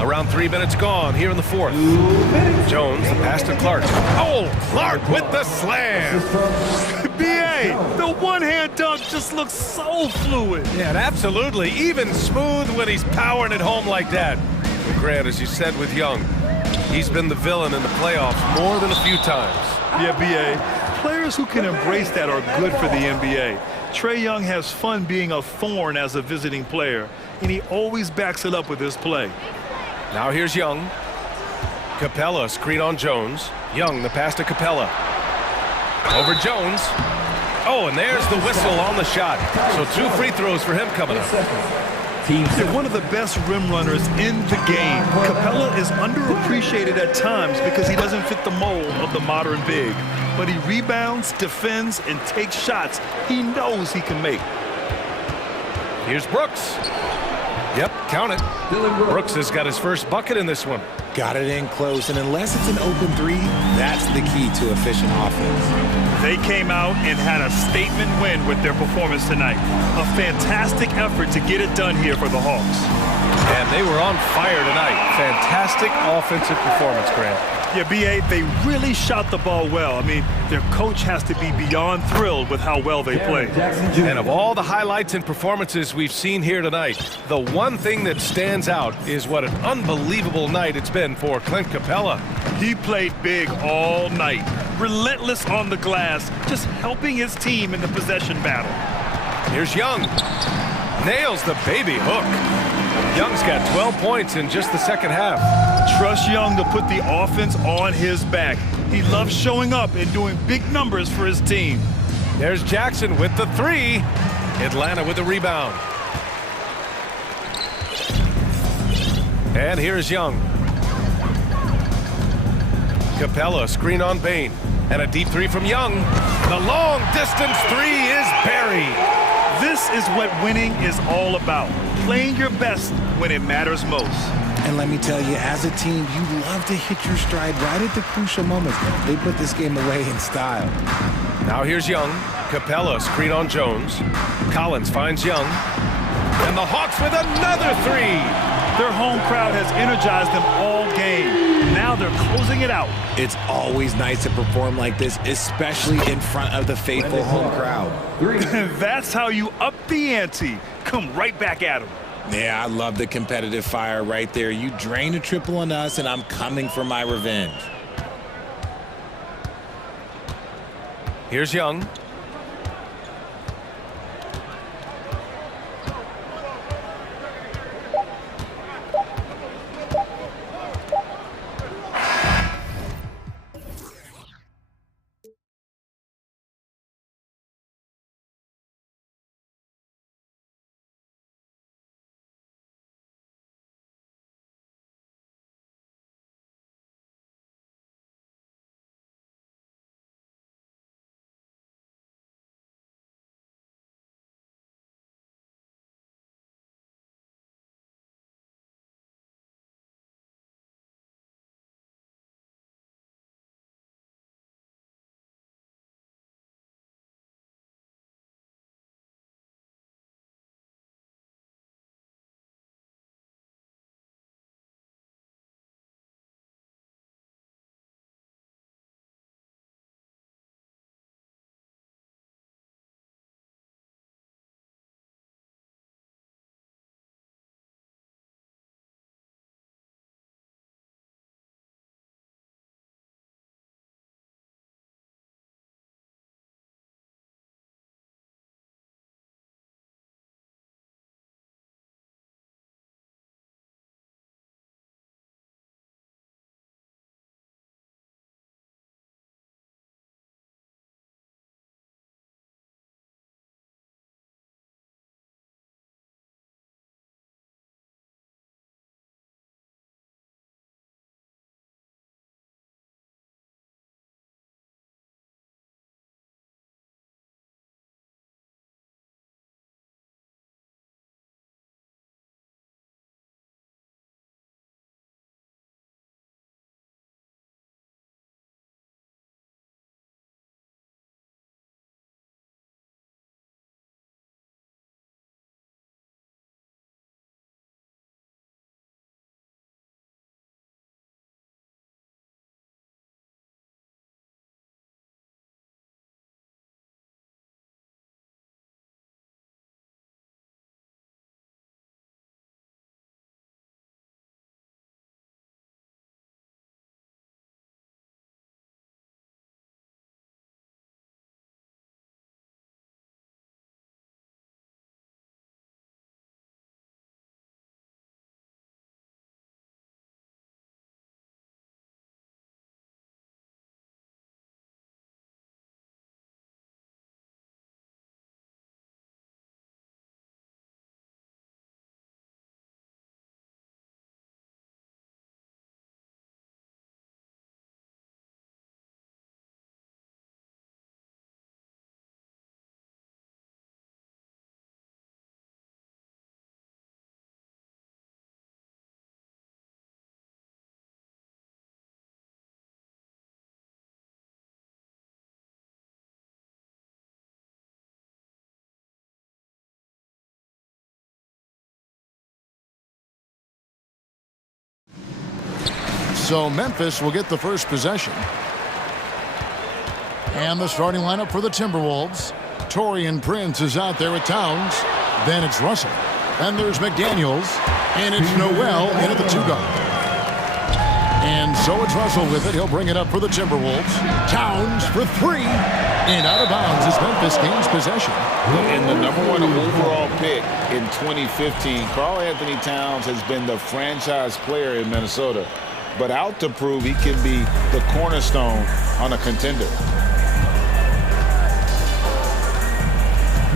Around 3 minutes gone here in the fourth. Jones, the pass to Clark. Oh, Clark with the slam. B.A., the one-hand dunk just looks so fluid. Yeah, absolutely. Even smooth when he's powering it home like that. But Grant, as you said with Young, he's been the villain in the playoffs more than a few times. Yeah, B.A., players who can embrace that are good for the NBA. Trae Young has fun being a thorn as a visiting player, and he always backs it up with his play. Now here's Young. Capella, screen on Jones. Young, the pass to Capella. Over Jones. Oh, and there's the whistle on the shot. So 2 free throws for him coming up. He's one of the best rim runners in the game. Capella is underappreciated at times because he doesn't fit the mold of the modern big. But he rebounds, defends, and takes shots he knows he can make. Here's Brooks. Yep, count it. Brooks has got his first bucket in this one. Got it in close, and unless it's an open 3, that's the key to efficient offense. They came out and had a statement win with their performance tonight. A fantastic effort to get it done here for the Hawks. And they were on fire tonight. Fantastic offensive performance, Grant. Yeah, B.A., they really shot the ball well. I mean, their coach has to be beyond thrilled with how well they played. And of all the highlights and performances we've seen here tonight, the one thing that stands out is what an unbelievable night it's been for Clint Capella. He played big all night, relentless on the glass, just helping his team in the possession battle. Here's Young. Nails the baby hook. Young's got 12 points in just the second half. Trust Young to put the offense on his back. He loves showing up and doing big numbers for his team. There's Jackson with the three. Atlanta with the rebound. And here's Young. Capella, screen on Bain. And a deep three from Young. The long distance three is buried. This is what winning is all about. Playing your best when it matters most. And let me tell you, as a team, you love to hit your stride right at the crucial moments. They put this game away in style. Now here's Young. Capella, screen on Jones. Collins finds Young. And the Hawks with another three. Their home crowd has energized them all game. Now they're closing it out. It's always nice to perform like this, especially in front of the faithful home crowd. That's how you up the ante. Come right back at them. Yeah, I love the competitive fire right there. You drain a triple on us, and I'm coming for my revenge. Here's Young. So Memphis will get the first possession. And the starting lineup for the Timberwolves. Taurean Prince is out there with Towns. Then it's Russell. And there's McDaniels. And it's Noel in at the two-guard. And so it's Russell with it. He'll bring it up for the Timberwolves. Towns for three. And out of bounds as Memphis gains possession. And the #1 overall pick in 2015, Karl Anthony Towns has been the franchise player in Minnesota, but out to prove he can be the cornerstone on a contender.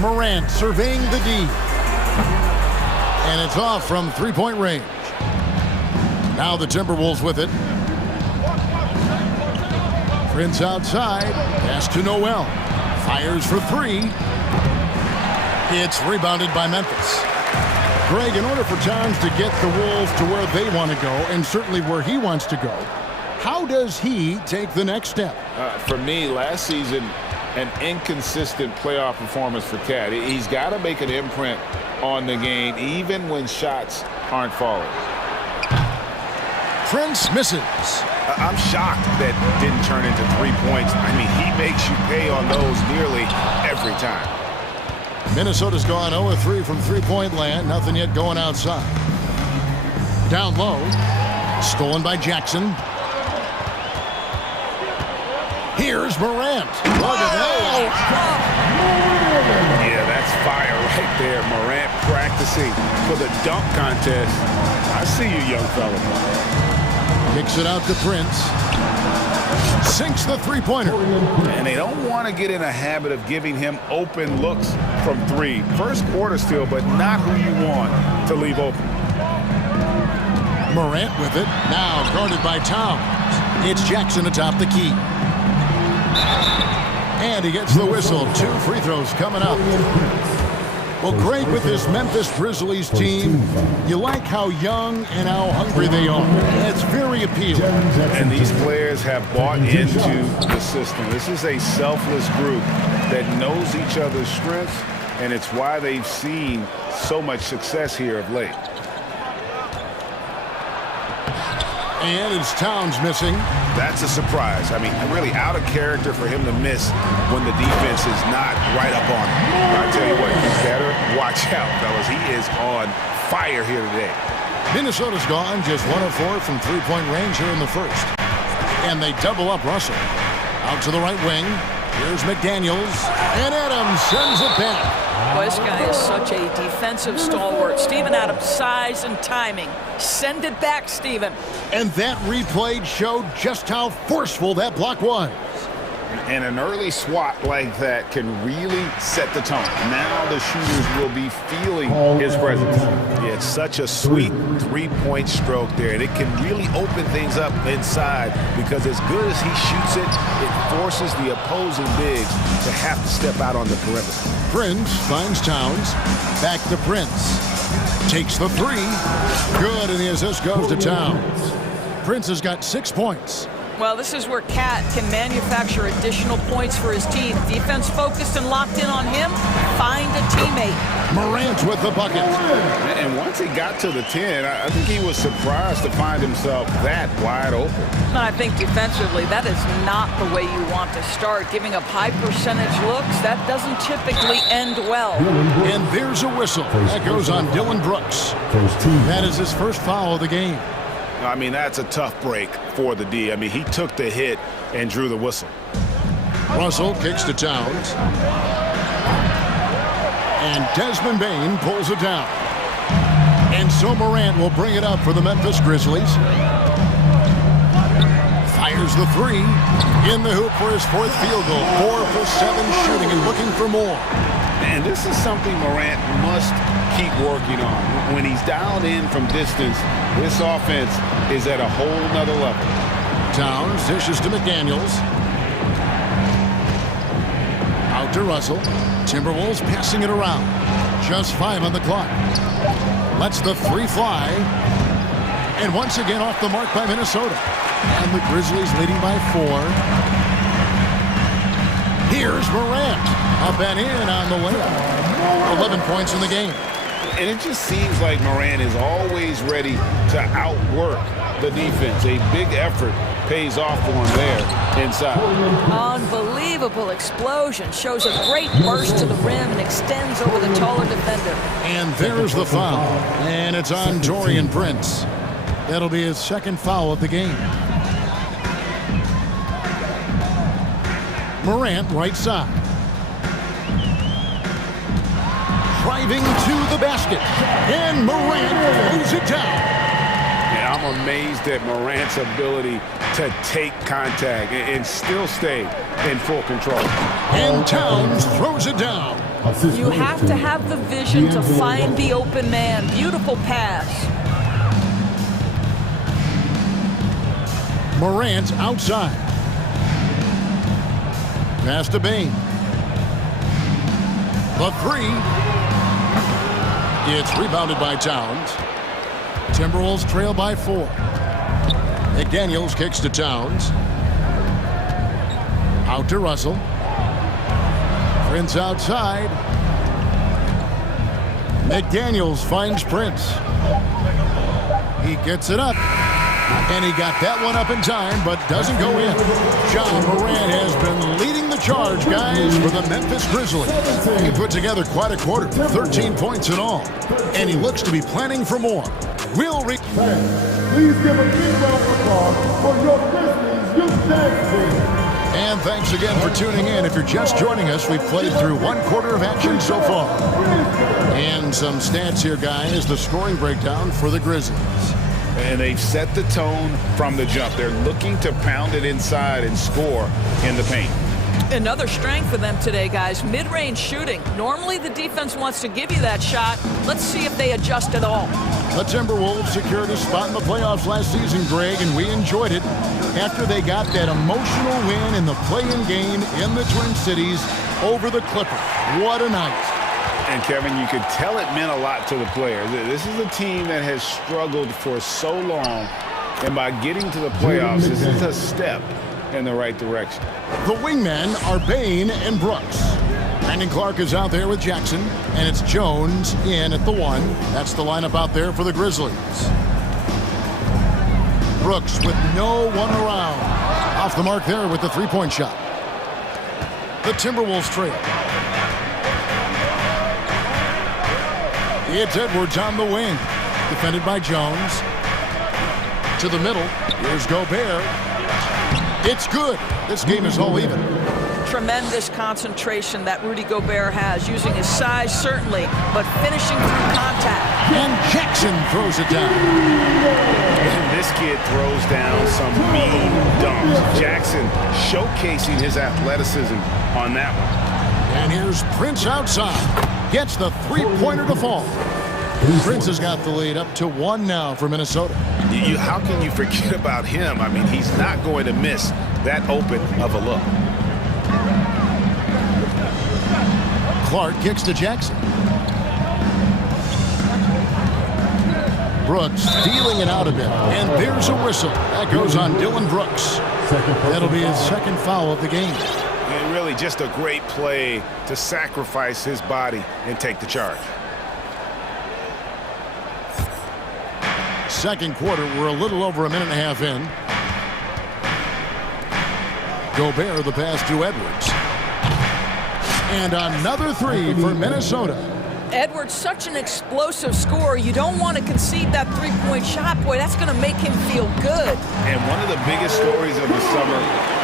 Morant surveying the D. And it's off from three-point range. Now the Timberwolves with it. Prince outside. Pass to Noel. Fires for three. It's rebounded by Memphis. Greg, in order for Towns to get the Wolves to where they want to go, and certainly where he wants to go, how does he take the next step? For me, last season, an inconsistent playoff performance for Cat. He's got to make an imprint on the game, even when shots aren't falling. Prince misses. I'm shocked that didn't turn into 3 points. I mean, he makes you pay on those nearly every time. Minnesota's gone 0-3 from three-point land. Nothing yet going outside. Down low. Stolen by Jackson. Here's Morant. Look at that. Yeah, that's fire right there. Morant practicing for the dunk contest. I see you, young fella. Kicks it out to Prince. Sinks the three-pointer. And they don't want to get in a habit of giving him open looks from three. First quarter still, but not who you want to leave open. Morant with it. Now guarded by Towns. It's Jackson atop the key. And he gets the whistle. 2 free throws coming up. Well, Greg, with this Memphis Grizzlies team, you like how young and how hungry they are. It's very appealing. And these players have bought into the system. This is a selfless group that knows each other's strengths, and it's why they've seen so much success here of late. And it's Towns missing. That's a surprise. I mean, really out of character for him to miss when the defense is not right up on him. I tell you what, you better watch out, fellas. He is on fire here today. Minnesota's gone just 1 of 4 from three-point range here in the first. And they double up Russell. Out to the right wing. Here's McDaniels. And Adams sends it back. Boy, this guy is such a defensive stalwart. Steven Adams' size and timing. Send it back, Steven. And that replay showed just how forceful that block was. And an early swat like that can really set the tone. Now the shooters will be feeling his presence. Yeah, it's such a sweet three-point stroke there. And it can really open things up inside because as good as he shoots it, it forces the opposing bigs to have to step out on the perimeter. Prince finds Towns. Back to Prince. Takes the three. Good, and the assist goes to Towns. Prince has got 6 points. Well, this is where Cat can manufacture additional points for his team. Defense focused and locked in on him. Find a teammate. Morant with the bucket. And once he got to the 10, I think he was surprised to find himself that wide open. I think defensively, that is not the way you want to start. Giving up high percentage looks, that doesn't typically end well. And there's a whistle. That goes on Dylan Brooks. That is his first foul of the game. I mean, that's a tough break for the D. I mean, he took the hit and drew the whistle. Russell kicks to Towns. And Desmond Bane pulls it down. And so Morant will bring it up for the Memphis Grizzlies. Fires the three. In the hoop for his 4th field goal. 4 for 7 shooting and looking for more. And this is something Morant must keep working on. When he's dialed in from distance, this offense is at a whole nother level. Towns dishes to McDaniels. Out to Russell. Timberwolves passing it around. Just 5 on the clock. Lets the three fly. And once again off the mark by Minnesota. And the Grizzlies leading by 4. Here's Morant. Up and in on the layup. 11 points in the game. And it just seems like Morant is always ready to outwork the defense. A big effort pays off for him there inside. Unbelievable explosion. Shows a great burst to the rim and extends over the taller defender. And there's the foul. And it's on Taurean Prince. That'll be his 2nd foul of the game. Morant right side. Driving to the basket. And Morant throws it down. Yeah, I'm amazed at Morant's ability to take contact and still stay in full control. And Towns throws it down. You have to have the vision to find the open man. Beautiful pass. Morant outside. Pass to Bain. The three. It's rebounded by Towns. Timberwolves trail by 4. McDaniels kicks to Towns. Out to Russell. Prince outside. McDaniels finds Prince. He gets it up. And he got that one up in time, but doesn't go in. John Morant has been leading the charge, guys, for the Memphis Grizzlies. He put together quite a quarter, 13 points in all. And he looks to be planning for more. Please give a big round of applause for your Grizzlies youth dance team. And thanks again for tuning in. If you're just joining us, we've played through one quarter of action so far. And some stats here, guys. The scoring breakdown for the Grizzlies. And they've set the tone from the jump. They're looking to pound it inside and score in the paint. Another strength for them today, guys. Mid-range shooting. Normally the defense wants to give you that shot. Let's see if they adjust at all. The Timberwolves secured a spot in the playoffs last season, Greg, and we enjoyed it after they got that emotional win in the play-in game in the Twin Cities over the Clippers. What a night. And, Kevin, you could tell it meant a lot to the players. This is a team that has struggled for so long, and by getting to the playoffs, this is a step in the right direction. The wingmen are Bain and Brooks. Brandon Clark is out there with Jackson, and it's Jones in at the 1. That's the lineup out there for the Grizzlies. Brooks with no one around. Off the mark there with the three-point shot. The Timberwolves trail. It's Edwards on the wing. Defended by Jones. To the middle. Here's Gobert. It's good. This game is all even. Tremendous concentration that Rudy Gobert has, using his size, certainly, but finishing through contact. And Jackson throws it down. And this kid throws down some mean dunks. Jackson showcasing his athleticism on that one. And here's Prince outside. Gets the three-pointer to fall. Prince has got the lead up to 1 now for Minnesota. How can you forget about him? I mean, he's not going to miss that open of a look. Clark kicks to Jackson. Brooks feeling it out a bit. And there's a whistle. That goes on Dylan Brooks. That'll be his second foul of the game. And really just a great play to sacrifice his body and take the charge. Second quarter, we're a little over a minute and a half in. Gobert, the pass to Edwards. And another three for Minnesota. Edwards, such an explosive scorer. You don't want to concede that three-point shot. Boy, that's going to make him feel good. And one of the biggest stories of the summer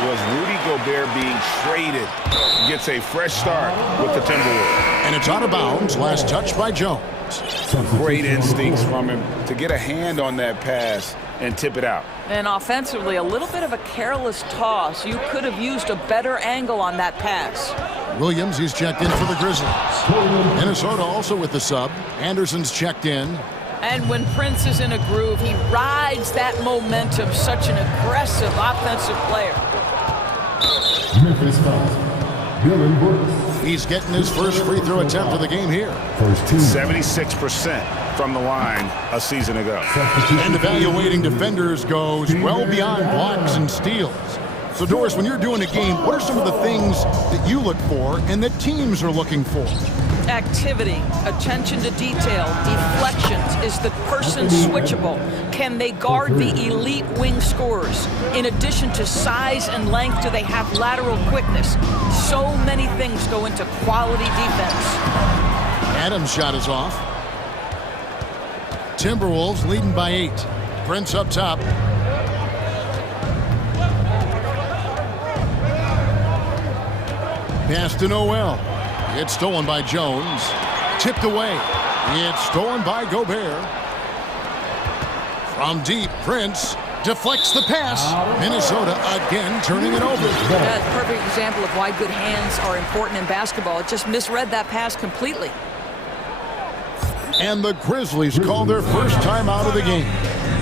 was Rudy Gobert being traded. Gets a fresh start with the Timberwolves. And it's out of bounds. Last touch by Jones. Great instincts from him to get a hand on that pass and tip it out. And offensively, a little bit of a careless toss. You could have used a better angle on that pass. Williams, he's checked in for the Grizzlies. Minnesota also with the sub. Anderson's checked in. And when Prince is in a groove, he rides that momentum. Such an aggressive offensive player. Memphis foul. Dylan Brooks. He's getting his first free throw attempt of the game here. 76% from the line a season ago. And evaluating defenders goes well beyond blocks and steals. So, Doris, when you're doing a game, what are some of the things that you look for and that teams are looking for? Activity, attention to detail, deflections. Is the person switchable? Can they guard the elite wing scorers? In addition to size and length, do they have lateral quickness? So many things go into quality defense. Adams' shot is off. Timberwolves leading by 8. Prince up top. Pass to Noel. It's stolen by Jones. Tipped away. It's stolen by Gobert. From deep, Prince. Deflects the pass. Minnesota again turning it over. That's a perfect example of why good hands are important in basketball. It just misread that pass completely. And the Grizzlies call their first time out of the game.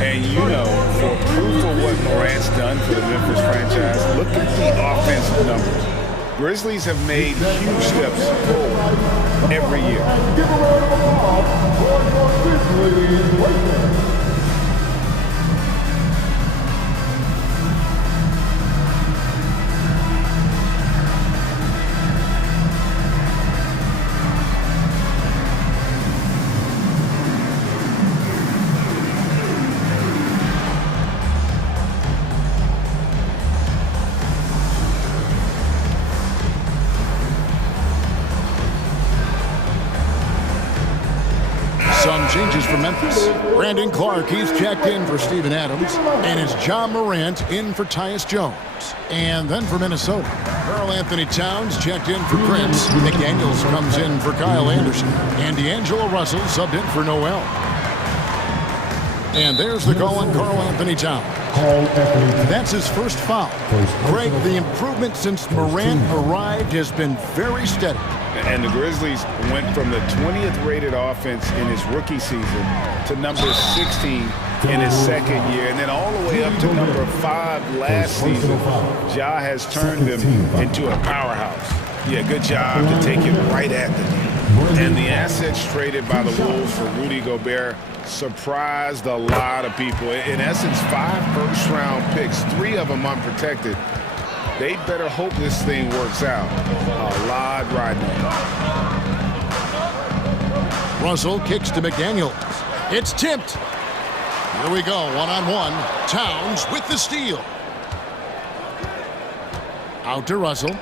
And you know, for proof of what Morant's done for the Memphis franchise, look at the offensive numbers. Grizzlies have made huge steps forward every year. Some changes for Memphis. Brandon Clark, he's checked in for Steven Adams. And it's John Morant in for Tyus Jones. And then for Minnesota, Karl Anthony Towns checked in for Prince. McDaniels comes in for Kyle Anderson. And D'Angelo Russell subbed in for Noel. And there's the call on Karl Anthony Towns. That's his first foul. Greg, the improvement since Morant arrived has been very steady. And the Grizzlies went from the 20th rated offense in his rookie season to number 16 in his second year, and then all the way up to number 5 last season. Ja has turned them into a powerhouse. Yeah, good job to take it right at the knee. And the assets traded by the Wolves for Rudy Gobert surprised a lot of people. In essence, 5 first-round picks, 3 of them unprotected. They better hope this thing works out. A lot riding on. Russell kicks to McDaniels. It's tipped. Here we go, one-on-one. Towns with the steal. Out to Russell.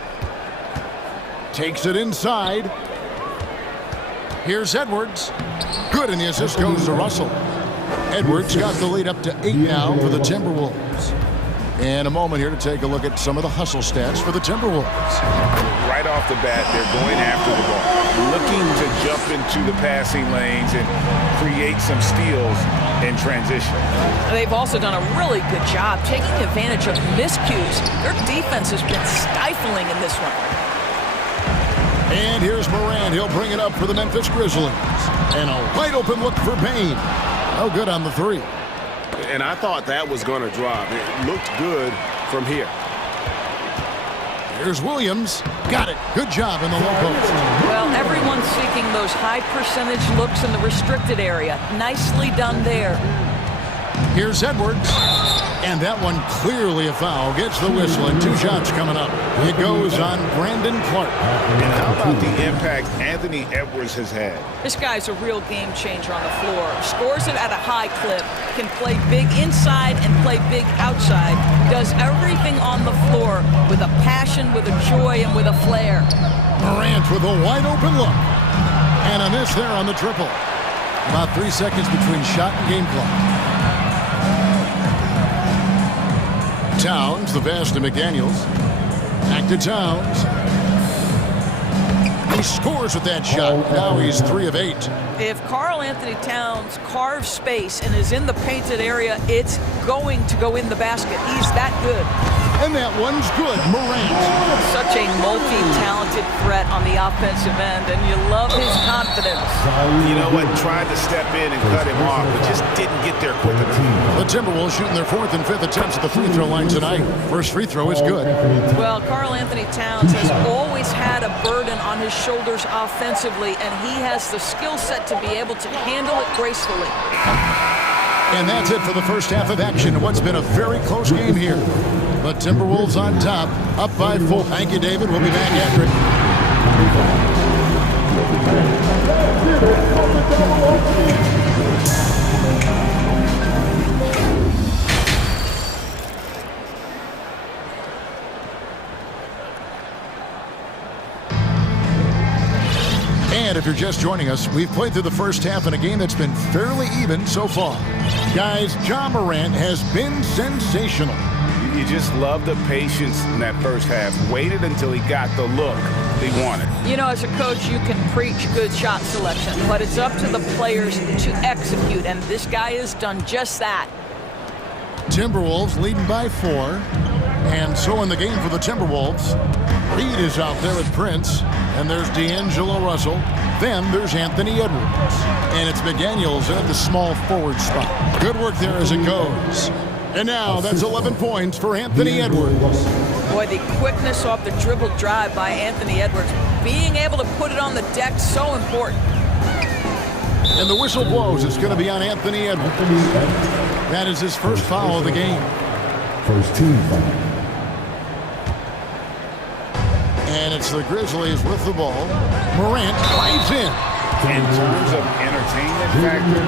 Takes it inside. Here's Edwards. Good, and the assist goes to Russell. Edwards got the lead up to 8 now for the Timberwolves. And a moment here to take a look at some of the hustle stats for the Timberwolves. Right off the bat, they're going after the ball, looking to jump into the passing lanes and create some steals in transition. They've also done a really good job taking advantage of miscues. Their defense has been stifling in this one. And here's Morant. He'll bring it up for the Memphis Grizzlies. And a wide open look for Payne. No good on the 3. And I thought that was going to drop. It looked good from here. Here's Williams. Got it. Good job in the low post. Well, everyone's seeking those high percentage looks in the restricted area. Nicely done there. Here's Edwards. And that one clearly a foul. Gets the whistle, and 2 shots coming up. It goes on Brandon Clark. And how about the impact Anthony Edwards has had? This guy's a real game changer on the floor. Scores it at a high clip. Can play big inside and play big outside. Does everything on the floor with a passion, with a joy, and with a flair. Morant with a wide open look. And a miss there on the triple. About 3 seconds between shot and game clock. Towns, the pass to McDaniels. Back to Towns. He scores with that shot. Now he's 3 of 8. If Karl Anthony Towns carves space and is in the painted area, it's going to go in the basket. He's that good. And that one's good. Morant. Such a multi-talented threat on the offensive end, and you love his confidence. You know what? Tried to step in and cut him off, but just didn't get there quick enough. The Timberwolves shooting their 4th and 5th attempts at the free throw line tonight. First free throw is good. Well, Karl Anthony Towns has always had a burden on his shoulders offensively, and he has the skill set to be able to handle it gracefully. And that's it for the first half of action in what's been a very close game here. The Timberwolves on top, up by 4. Thank you, David. We'll be back after it. And if you're just joining us, we've played through the first half in a game that's been fairly even so far. Guys, Ja Morant has been sensational. You just love the patience in that first half. Waited until he got the look he wanted. You know, as a coach, you can preach good shot selection, but it's up to the players to execute, and this guy has done just that. Timberwolves leading by 4. And so in the game for the Timberwolves, Reed is out there with Prince. And there's D'Angelo Russell. Then there's Anthony Edwards. And it's McDaniels at the small forward spot. Good work there as it goes. And now that's 11 points for Anthony Edwards. Boy, the quickness off the dribble drive by Anthony Edwards. Being able to put it on the deck, so important. And the whistle blows. It's going to be on Anthony Edwards. That is his first foul of the game. First team foul. And it's the Grizzlies with the ball. Morant drives in. In terms of entertainment factor,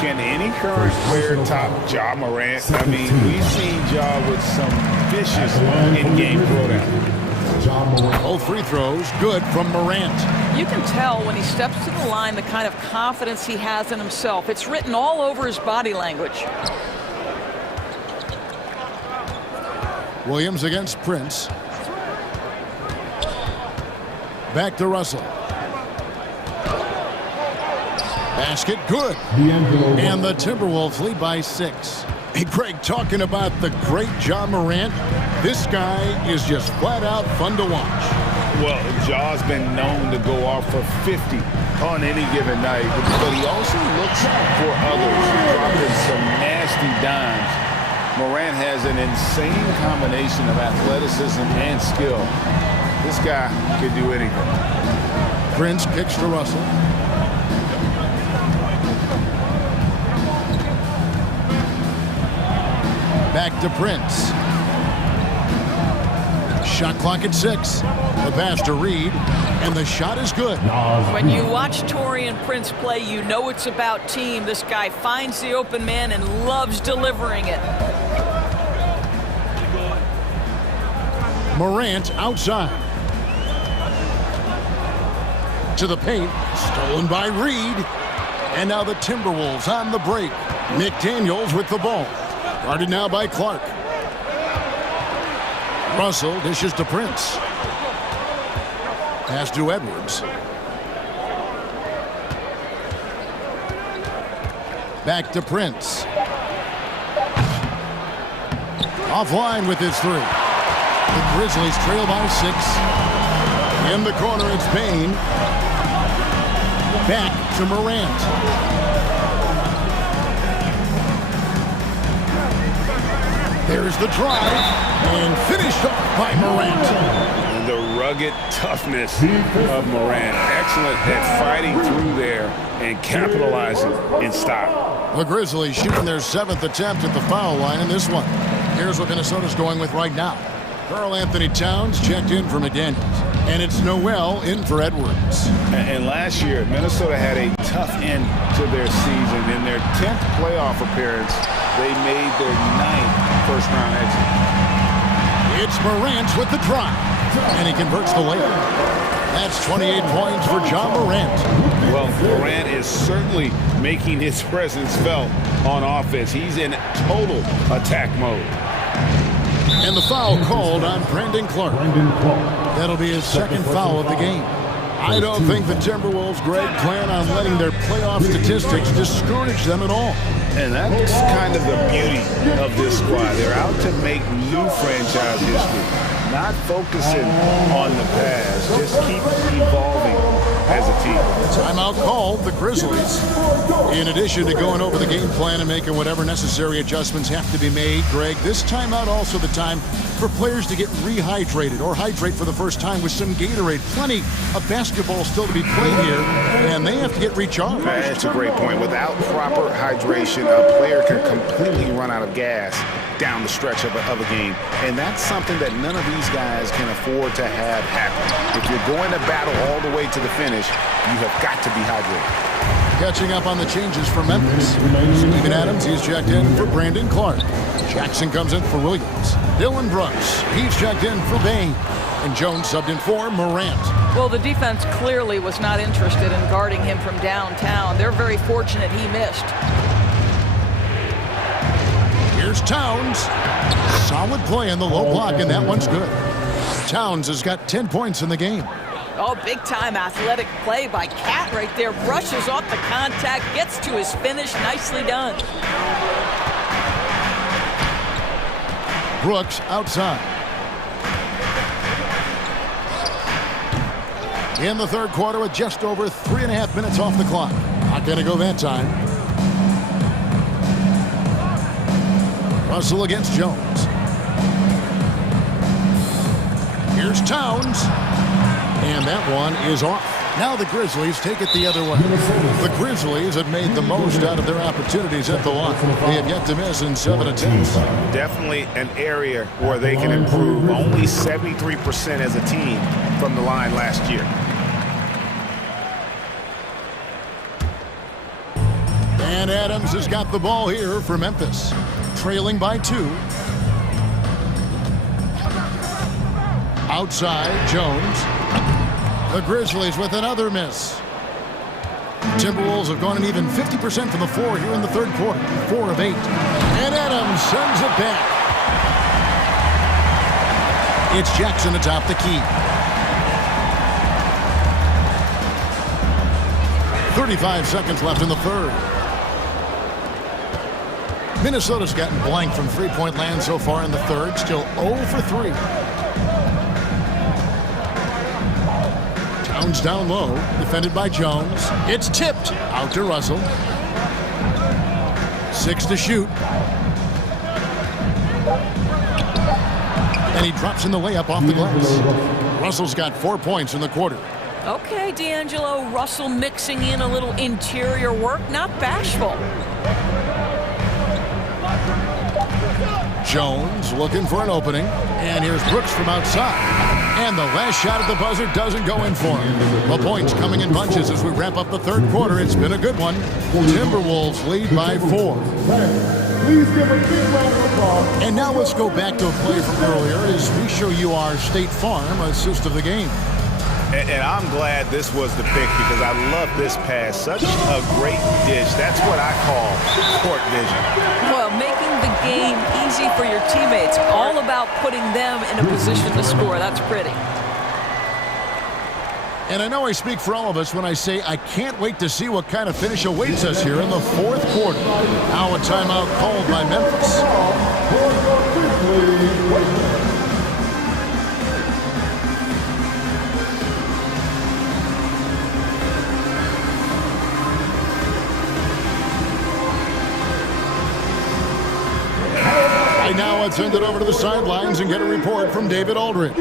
can any current player top Ja Morant? I mean, we've seen Ja with some vicious in-game throwdown. Both free throws good from Morant. You can tell when he steps to the line the kind of confidence he has in himself. It's written all over his body language. Williams against Prince. Back to Russell. Basket good. And the Timberwolves lead by 6. Hey, Greg, talking about the great Ja Morant, this guy is just flat out fun to watch. Well, Ja's been known to go off for 50 on any given night, but he also looks for others, dropping some nasty dimes. Morant has an insane combination of athleticism and skill. This guy can do anything. Prince kicks to Russell. Back to Prince. Shot clock at 6. The pass to Reed, and the shot is good. When you watch Taurean Prince play, you know it's about team. This guy finds the open man and loves delivering it. Morant outside. To the paint, stolen by Reed. And now the Timberwolves on the break. McDaniels with the ball. Guarded now by Clark. Russell dishes to Prince. Pass to Edwards. Back to Prince. Offline with his 3. The Grizzlies trail by 6. In the corner, it's Payne. Back to Morant. There's the drive, and finished off by Morant. And the rugged toughness of Morant. Excellent at fighting through there and capitalizing in style. The Grizzlies shooting their 7th attempt at the foul line in this one. Here's what Minnesota's going with right now. Karl Anthony Towns checked in for McDaniels. And it's Noel in for Edwards. And last year, Minnesota had a tough end to their season. In their 10th playoff appearance, they made their 9th first-round exit. It's Morant with the drive, and he converts the layup. That's 28 points for Ja Morant. Well, Morant is certainly making his presence felt on offense. He's in total attack mode. And the foul called on Brandon Clark. That'll be his 2nd foul of the game. I don't think the Timberwolves, Greg, plan on letting their playoff statistics discourage them at all. And that's kind of the beauty of this squad. They're out to make new franchise history, not focusing on the past, just keep evolving as a team. Timeout called, the Grizzlies. In addition to going over the game plan and making whatever necessary adjustments have to be made, Greg, this timeout also the time for players to get rehydrated or hydrate for the first time with some Gatorade. Plenty of basketball still to be played here, and they have to get recharged. That's a great point. Without proper hydration, a player can completely run out of gas down the stretch of a game. And that's something that none of these guys can afford to have happen. If you're going to battle all the way to the finish, you have got to be hydrated. Catching up on the changes for Memphis. Steven Adams, he's checked in for Brandon Clark. Jackson comes in for Williams. Dylan Brooks, he's checked in for Bain. And Jones subbed in for Morant. Well, the defense clearly was not interested in guarding him from downtown. They're very fortunate he missed. Here's Towns. Solid play in the low block, and that one's good. Towns has got 10 points in the game. Oh, big-time athletic play by Cat right there. Brushes off the contact, gets to his finish. Nicely done. Brooks outside. In the third quarter with just over 3.5 minutes off the clock. Not going to go that time. Russell against Jones. Here's Towns. And that one is off. Now the Grizzlies take it the other way. The Grizzlies have made the most out of their opportunities at the line. They have yet to miss in 7 attempts. Definitely an area where they can improve. Only 73% as a team from the line last year. And Adams has got the ball here for Memphis. Trailing by 2. Outside, Jones. The Grizzlies with another miss. Timberwolves have gone an even 50% from the floor here in the third quarter. 4 of 8. And Adams sends it back. It's Jackson atop the key. 35 seconds left in the third. Minnesota's gotten blank from three-point land so far in the third. Still 0 for 3. Towns down low, defended by Jones. It's tipped out to Russell. 6 to shoot. And he drops in the layup off the glass. Russell's got 4 points in the quarter. Okay, D'Angelo, Russell mixing in a little interior work, not bashful. Jones looking for an opening. And here's Brooks from outside. And the last shot at the buzzer doesn't go in for him. The points coming in bunches as we wrap up the third quarter. It's been a good one. Timberwolves lead by 4. Please give a big round of applause. And now let's go back to a play from earlier as we show you our State Farm assist of the game. And I'm glad this was the pick because I love this pass. Such a great dish. That's what I call court vision. Well, making the game easy for your teammates. All about putting them in a position to score. That's pretty. And I know I speak for all of us when I say I can't wait to see what kind of finish awaits us here in the fourth quarter. Now a timeout called by Memphis. Now let's send it over to the sidelines and get a report from David Aldridge.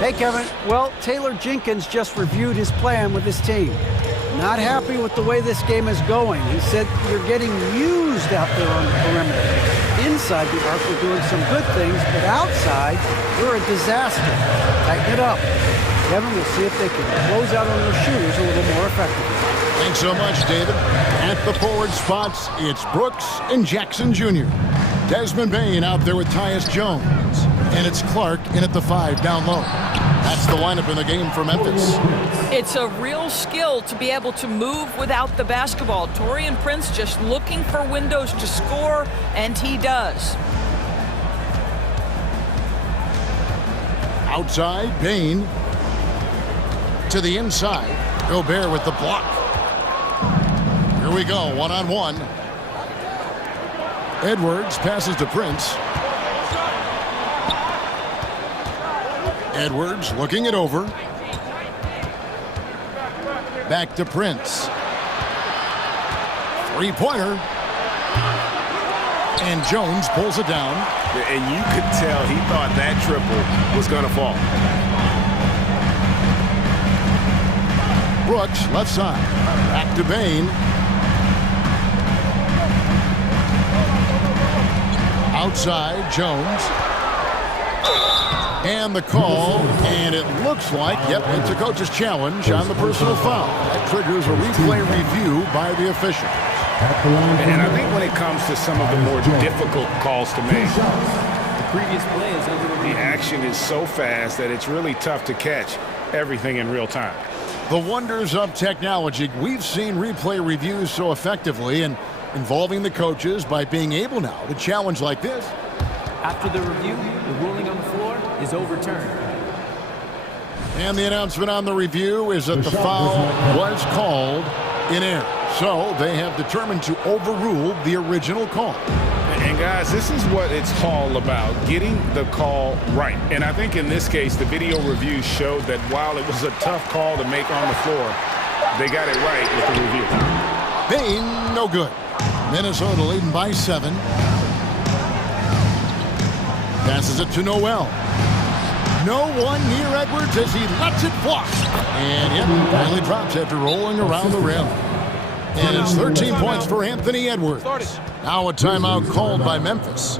Hey, Kevin. Well, Taylor Jenkins just reviewed his plan with his team. Not happy with the way this game is going. He said you're getting used out there on the perimeter. Inside the arc, we're doing some good things, but outside, we're a disaster. Tighten it up. Kevin, we'll see if they can close out on their shooters a little more effectively. Thanks so much, David. At the forward spots, it's Brooks and Jackson Jr. Desmond Bain out there with Tyus Jones. And it's Clark in at the 5 down low. That's the lineup in the game for Memphis. It's a real skill to be able to move without the basketball. Taurean Prince just looking for windows to score, and he does. Outside, Bain. To the inside. Gobert with the block. Here we go, one-on-one. Edwards passes to Prince. Edwards looking it over. Back to Prince. Three-pointer. And Jones pulls it down. And you could tell he thought that triple was going to fall. Brooks, left side. Back to Bain. Outside, Jones. And the call, and it looks like, yep, it's a coach's challenge on the personal foul. That triggers a replay review by the official. And I think when it comes to some of the more difficult calls to make, The previous play is under review. the action is so fast that it's really tough to catch everything in real time. The wonders of technology. We've seen replay reviews so effectively and involving the coaches by being able now to challenge like this. After the review, the ruling on the floor is overturned. And the announcement on the review is that the foul was called in error. So they have determined to overrule the original call. And guys, this is what it's all about, getting the call right. And I think in this case, the video review showed that while it was a tough call to make on the floor, they got it right with the review. Bain, no good. Minnesota leading by 7. Passes it to Noel. No one near Edwards as he lets it fly. And it finally drops after rolling around the rim. And it's 13 points for Anthony Edwards. Now a timeout called by Memphis.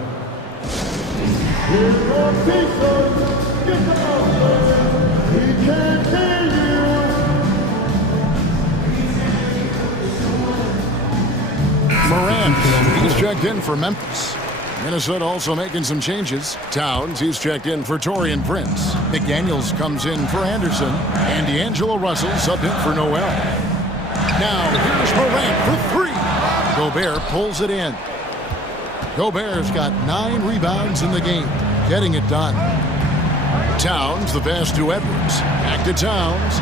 Morant, he's checked in for Memphis. Minnesota also making some changes. Towns, he's checked in for Taurean Prince. McDaniels comes in for Anderson. And D'Angelo Russell subbed in for Noel. Now, here's Morant for 3. Gobert pulls it in. Gobert's got 9 rebounds in the game, getting it done. Towns, the pass to Edwards. Back to Towns.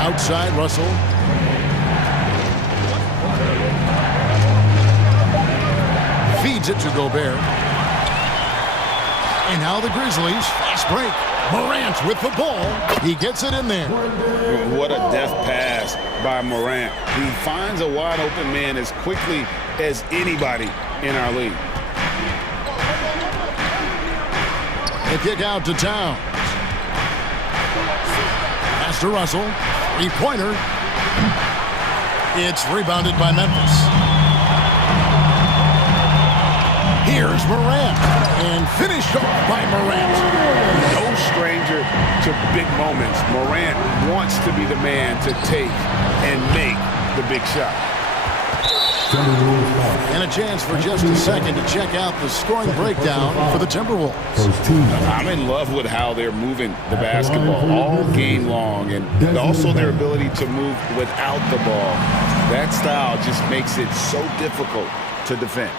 Outside, Russell. Feeds it to Gobert. And now the Grizzlies, fast break. Morant with the ball. He gets it in there. What a deft pass by Morant. He finds a wide open man as quickly as anybody in our league. They kick out to Towns. Pass to Russell. 3-pointer. It's rebounded by Memphis. Here's Morant. And finished off by Morant. No stranger to big moments. Morant wants to be the man to take and make the big shot. And a chance for just a second to check out the scoring breakdown for the Timberwolves. I'm in love with how they're moving the basketball all game long, and also their ability to move without the ball. That style just makes it so difficult to defend.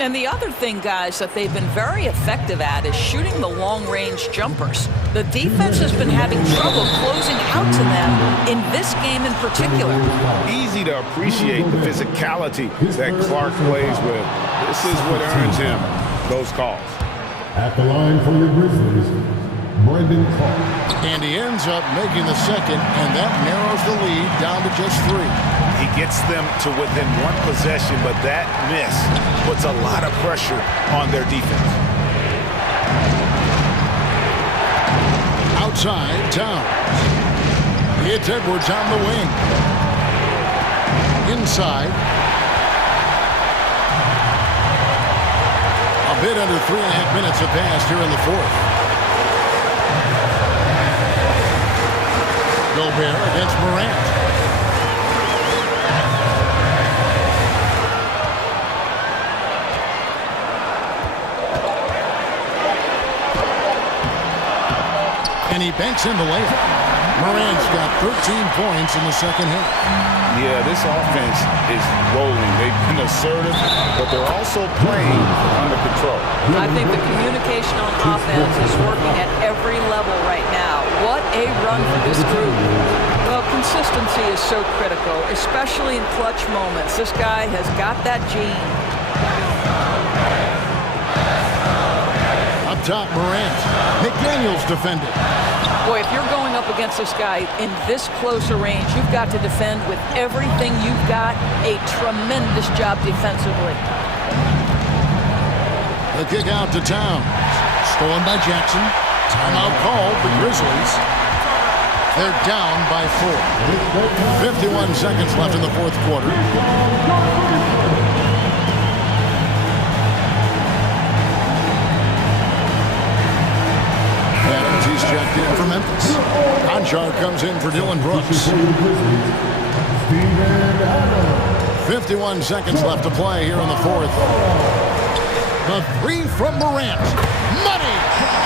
And the other thing, guys, that they've been very effective at is shooting the long-range jumpers. The defense has been having trouble closing out to them in this game in particular. Easy to appreciate the physicality that Clark plays with. This is what earns him those calls. At the line for your Grizzlies, Brandon Clark. And he ends up making the second, and that narrows the lead down to just 3. He gets them to within 1 possession, but that miss puts a lot of pressure on their defense. Outside, Towns. It's Edwards on the wing. Inside. A bit under 3.5 minutes have passed here in the 4th. Gobert against Morant. And he banks in the layup. Morant's got 13 points in the second half. Yeah, this offense is rolling. They've been assertive, but they're also playing under control. I think the communication on offense is working at every level right now. What a run for this group. Well, consistency is so critical, especially in clutch moments. This guy has got that gene. Up top, Morant. McDaniels defended. Boy, if you're going up against this guy in this close a range, you've got to defend with everything you've got. A tremendous job defensively. The kick out to Towns. Stolen by Jackson. Timeout called the Grizzlies. They're down by 4. 51 seconds left in the 4th quarter. He's checked in for Memphis. Conchar comes in for Dylan Brooks. 51 seconds left to play here in the 4th. The 3 from Morant. Money!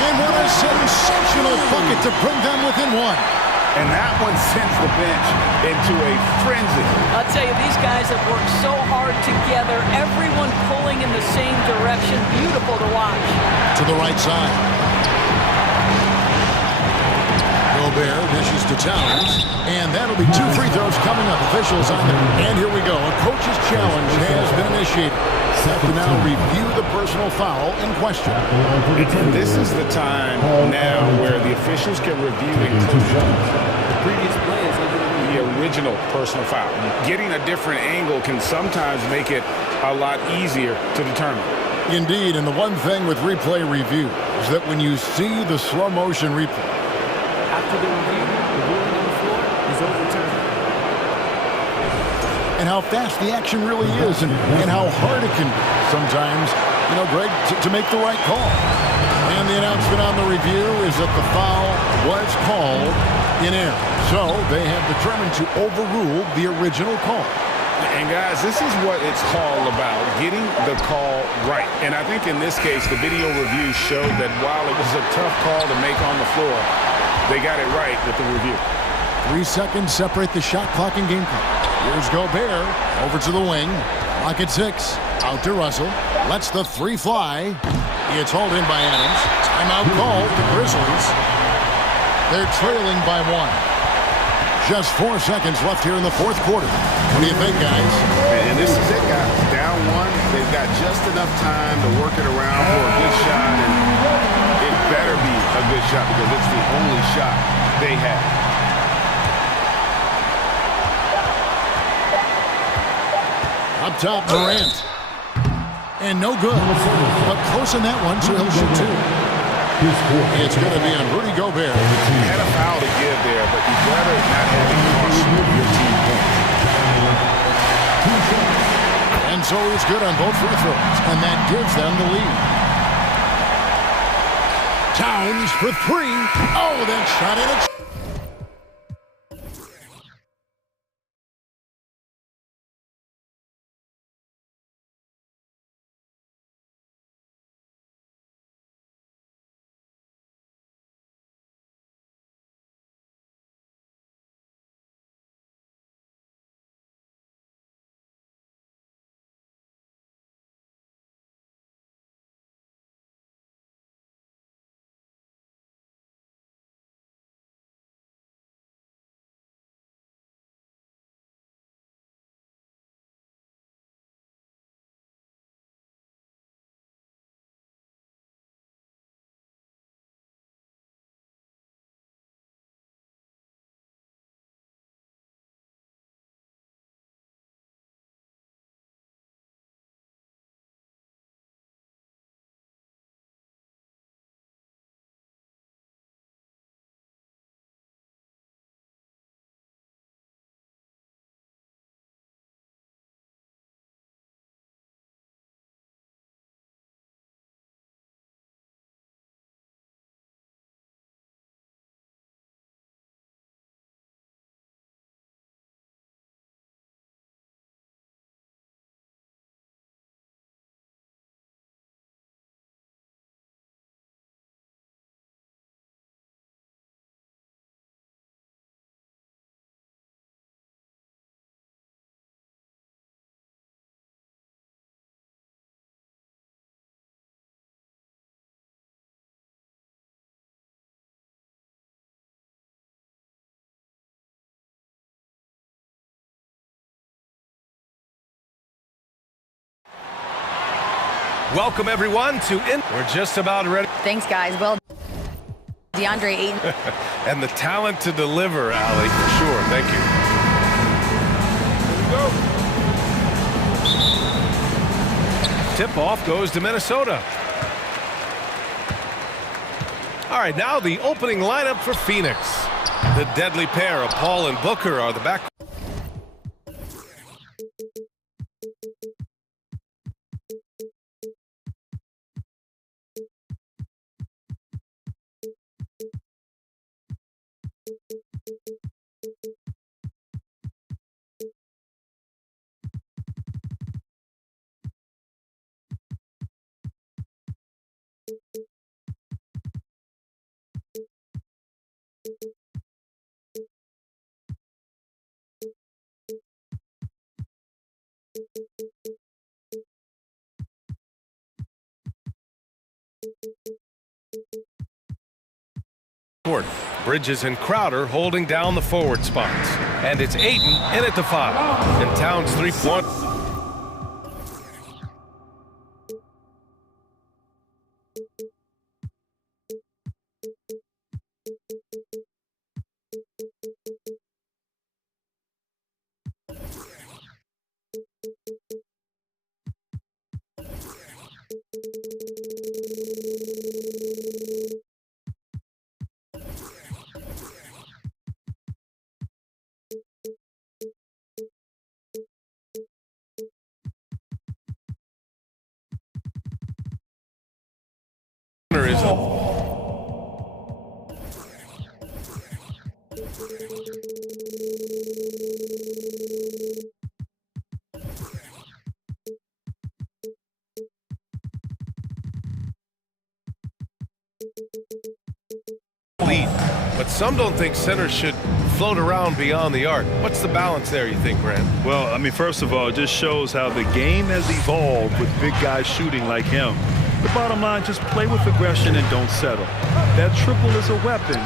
And what a sensational bucket to bring them within 1. And that one sends the bench into a frenzy. I'll tell you, these guys have worked so hard together. Everyone pulling in the same direction. Beautiful to watch. To the right side. Gobert dishes to Towns, and that'll be 2 free throws coming up. Officials on there. And here we go. A coach's challenge has been initiated. Set to now review the personal foul in question. And this is the time now where the officials can review and coach The previous play is the original personal foul. Getting a different angle can sometimes make it a lot easier to determine. Indeed, and the one thing with replay review is that when you see the slow motion replay, after the review, the ruling on the floor is overturned. and how fast the action really is, and how hard it can be sometimes, Greg, to make the right call. And the announcement on the review is that the foul was called in error. So they have determined to overrule the original call. And guys, this is what it's all about, getting the call right. And I think in this case, the video review showed that while it was a tough call to make on the floor, they got it right with the review. 3 seconds separate the shot clock and game clock. Here's Gobert over to the wing. Clock at 6. Out to Russell. Lets the 3 fly. It's hauled in by Adams. Timeout called the Grizzlies. They're trailing by 1. Just 4 seconds left here in the fourth quarter. What do you think, guys? And this is it, guys. Down 1. They've got just enough time to work it around for a good shot. And it better be a good shot because it's the only shot they have. Up top, Durant. And no good. But close in that one, so he'll shoot 2. It's going to be on Rudy Gobert. You had a foul to give there, but you'd rather not have it cost your team points. And so he's good on both free throws, and that gives them the lead. Towns for 3. Oh, that shot in it. Welcome, everyone, to We're just about ready. Thanks, guys. Well, DeAndre Ayton. And the talent to deliver, Allie, for sure. Thank you. Tip-off goes to Minnesota. All right, now the opening lineup for Phoenix. The deadly pair of Paul and Booker are the back. Bridges and Crowder holding down the forward spots. And it's Ayton in at the 5. And Towns 3-point. Is lead, but some don't think centers should float around beyond the arc. What's the balance there, you think, Grant? Well, I mean, first of all, it just shows how the game has evolved with big guys shooting like him. The bottom line, just play with aggression and don't settle. That triple is a weapon.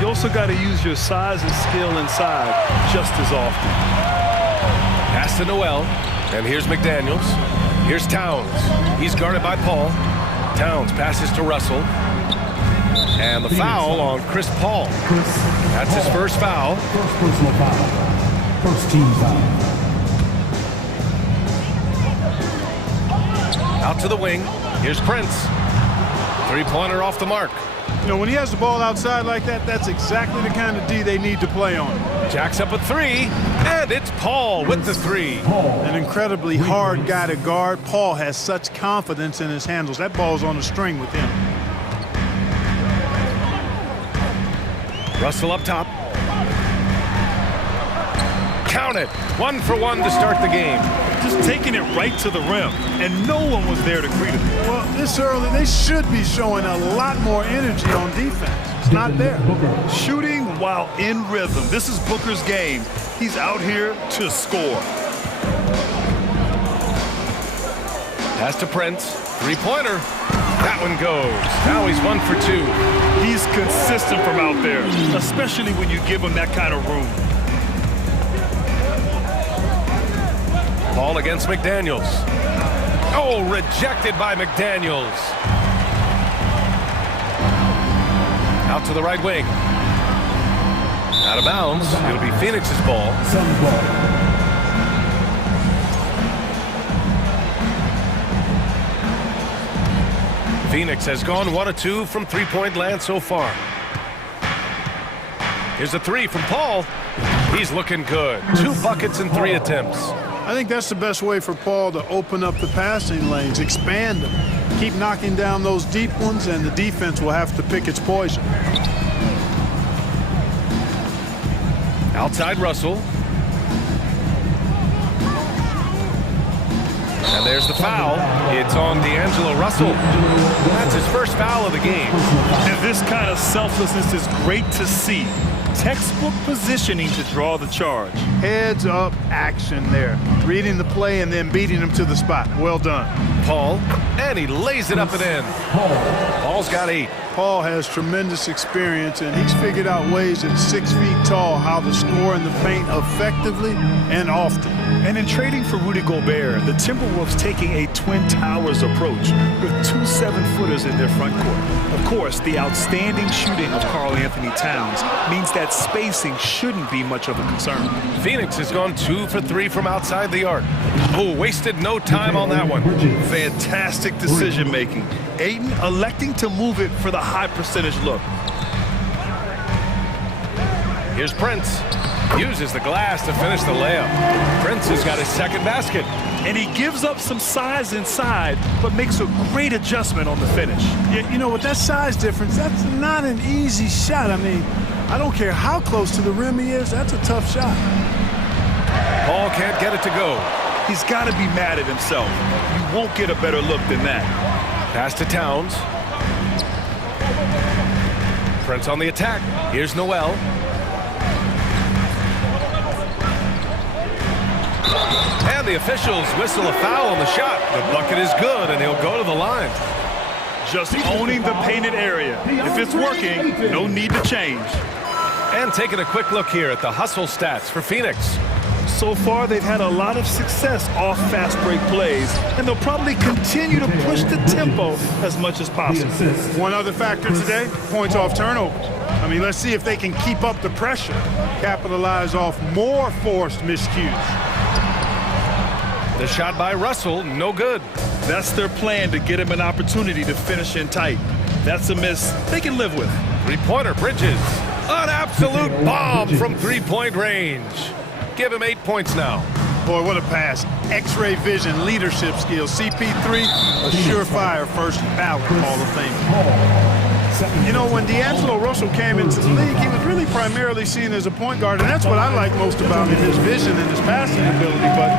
You also got to use your size and skill inside just as often. Pass to Noel, and here's McDaniels. Here's Towns. He's guarded by Paul. Towns passes to Russell. And the foul on Chris Paul. That's his first foul. First personal foul. First team foul. Out to the wing. Here's Prince. Three-pointer off the mark. You know, when he has the ball outside like that, that's exactly the kind of D they need to play on. Jacks up a 3, and it's Paul with the 3. An incredibly hard guy to guard. Paul has such confidence in his handles. That ball's on the string with him. Russell up top. Count it. 1 for 1 to start the game. Just taking it right to the rim, and no one was there to greet him. Well, this early, they should be showing a lot more energy on defense. It's not there. Shooting while in rhythm. This is Booker's game. He's out here to score. Pass to Prince. Three-pointer. That one goes. Now he's 1 for 2. He's consistent from out there, especially when you give him that kind of room. Paul against McDaniels. Oh, rejected by McDaniels. Out to the right wing. Out of bounds. It'll be Phoenix's ball. Suns ball. Phoenix has gone 1 of 2 from three-point land so far. Here's a 3 from Paul. He's looking good. 2 buckets in 3 attempts. I think that's the best way for Paul to open up the passing lanes, expand them. Keep knocking down those deep ones, and the defense will have to pick its poison. Outside Russell. And there's the foul. It's on D'Angelo Russell. That's his first foul of the game. And this kind of selflessness is great to see. Textbook positioning to draw the charge. Heads up action there. Reading the play and then beating him to the spot. Well done. Paul, and he lays it up and in. Paul's got 8. Paul has tremendous experience, and he's figured out ways at 6 feet tall how to score in the paint effectively and often. And in trading for Rudy Gobert, the Timberwolves taking a Twin Towers approach with 2 7-footers in their front court. Of course, the outstanding shooting of Karl Anthony Towns means that spacing shouldn't be much of a concern. Phoenix has gone 2 for 3 from outside the arc. Oh, wasted no time on that one. Fantastic decision-making. Ayton electing to move it for the high percentage look. Here's Prince. Uses the glass to finish the layup. Prince has got his second basket. And he gives up some size inside, but makes a great adjustment on the finish. Yeah, you know, with that size difference, that's not an easy shot. I mean, I don't care how close to the rim he is, that's a tough shot. Paul can't get it to go. He's got to be mad at himself. You won't get a better look than that. Pass to Towns. Prince on the attack. Here's Noel. And the officials whistle a foul on the shot. The bucket is good, and he'll go to the line. Just owning the painted area. If it's working, no need to change. And taking a quick look here at the hustle stats for Phoenix. So far, they've had a lot of success off fast break plays, and they'll probably continue to push the tempo as much as possible. One other factor today, points off turnovers. I mean, let's see if they can keep up the pressure, capitalize off more forced miscues. The shot by Russell, no good. That's their plan, to get him an opportunity to finish in tight. That's a miss they can live with. Three-pointer, Bridges. An absolute bomb from three-point range. Give him 8 points now. Boy, what a pass. X-ray vision, leadership skills. CP3, a surefire first ballot Hall of Fame. You know, when D'Angelo Russell came into the league, he was really primarily seen as a point guard, and that's what I like most about him, his vision and his passing ability, but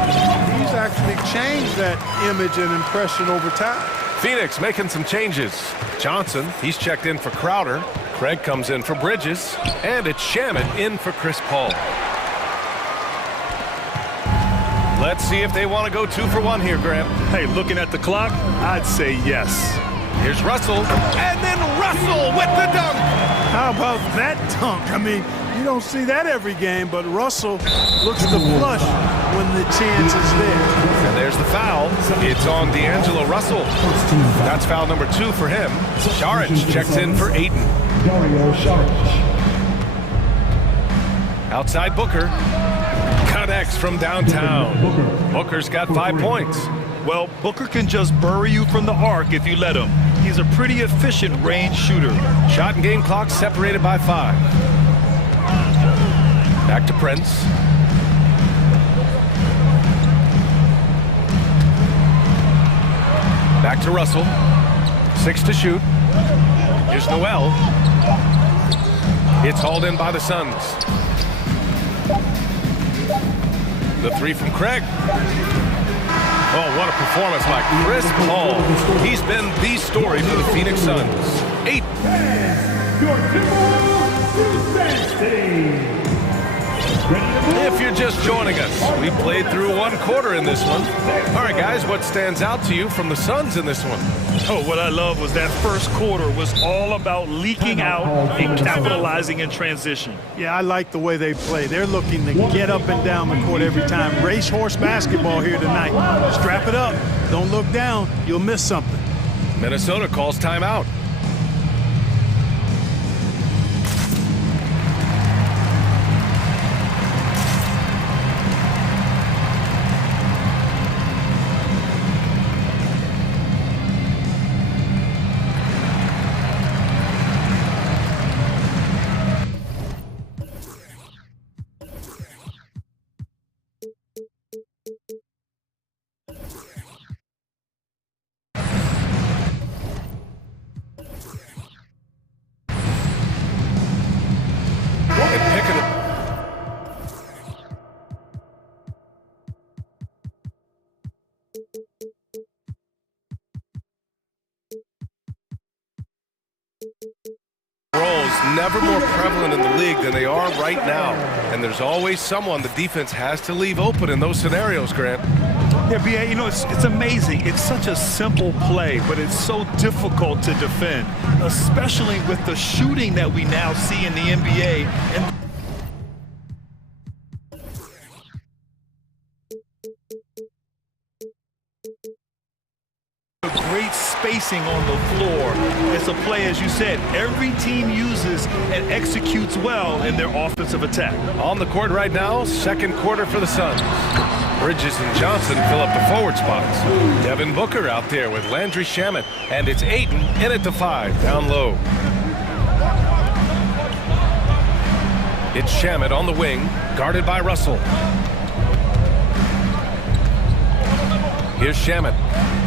he's actually changed that image and impression over time. Phoenix making some changes. Johnson, he's checked in for Crowder. Craig comes in for Bridges. And it's Shamet in for Chris Paul. Let's see if they want to go 2 for 1 here, Grant. Hey, looking at the clock, I'd say yes. Here's Russell, and then Russell with the dunk. How about that dunk? I mean, you don't see that every game, but Russell looks to flush when the chance is there. And there's the foul. It's on D'Angelo Russell. That's foul number 2 for him. Saric checks in for Ayton. Outside Booker. Connects from downtown. Booker's got 5 points. Well, Booker can just bury you from the arc if you let him. He's a pretty efficient range shooter. Shot and game clock separated by 5. Back to Prince. Back to Russell. 6 to shoot. Here's Noel. It's hauled in by the Suns. The 3 from Craig. Oh, what a performance by Chris Paul. He's been the story for the Phoenix Suns. 8. If you're just joining us, we played through 1 quarter in this one. All right, guys, what stands out to you from the Suns in this one? Oh, what I love was that first quarter was all about leaking out and capitalizing in transition. Yeah, I like the way they play. They're looking to get up and down the court every time. Racehorse basketball here tonight. Strap it up. Don't look down. You'll miss something. Minnesota calls timeout. Roles never more prevalent in the league than they are right now. And there's always someone the defense has to leave open in those scenarios, Grant. Yeah, B.A., you know, it's amazing. It's such a simple play, but it's so difficult to defend, especially with the shooting that we now see in the NBA. And great spacing on the floor. It's a play, as you said, every team uses and executes well in their offensive attack. On the court right now, 2nd quarter for the Suns. Bridges and Johnson fill up the forward spots. Devin Booker out there with Landry Shamet, and it's Ayton in at the 5, down low. It's Shamet on the wing, guarded by Russell. Here's Shamet.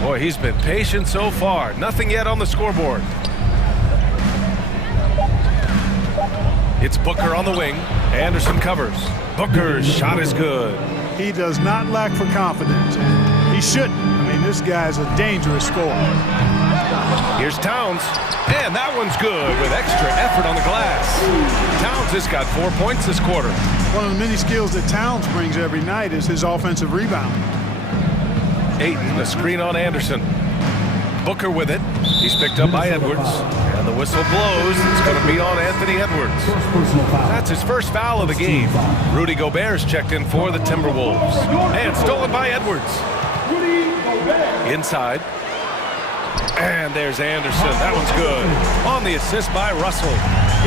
Boy, he's been patient so far. Nothing yet on the scoreboard. It's Booker on the wing. Anderson covers. Booker's shot is good. He does not lack for confidence. He shouldn't. I mean, this guy's a dangerous scorer. Here's Towns. And that one's good with extra effort on the glass. Towns has got 4 points this quarter. One of the many skills that Towns brings every night is his offensive rebounding. Ayton, the screen on Anderson. Booker with it. He's picked up by Edwards. And the whistle blows. It's going to be on Anthony Edwards. That's his first foul of the game. Rudy Gobert's checked in for the Timberwolves. And stolen by Edwards. Inside. And there's Anderson. That one's good. On the assist by Russell.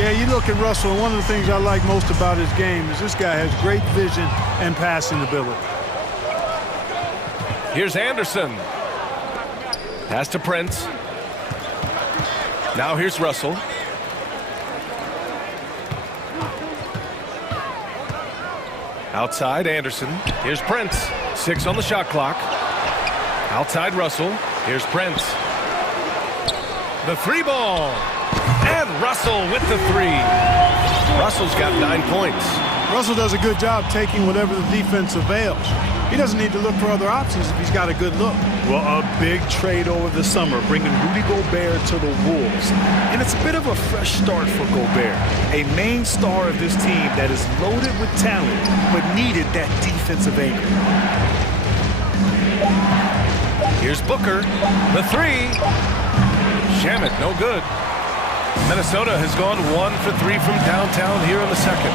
Yeah, you look at Russell, and one of the things I like most about his game is this guy has great vision and passing ability. Here's Anderson. Pass to Prince. Now here's Russell. Outside, Anderson. Here's Prince. 6 on the shot clock. Outside Russell. Here's Prince. The 3-ball. And Russell with the 3. Russell's got 9 points. Russell does a good job taking whatever the defense avails. He doesn't need to look for other options if he's got a good look. Well, a big trade over the summer, bringing Rudy Gobert to the Wolves. And it's a bit of a fresh start for Gobert, a main star of this team that is loaded with talent, but needed that defensive anchor. Here's Booker. The 3. Shamet, no good. Minnesota has gone 1 for 3 from downtown here in the second.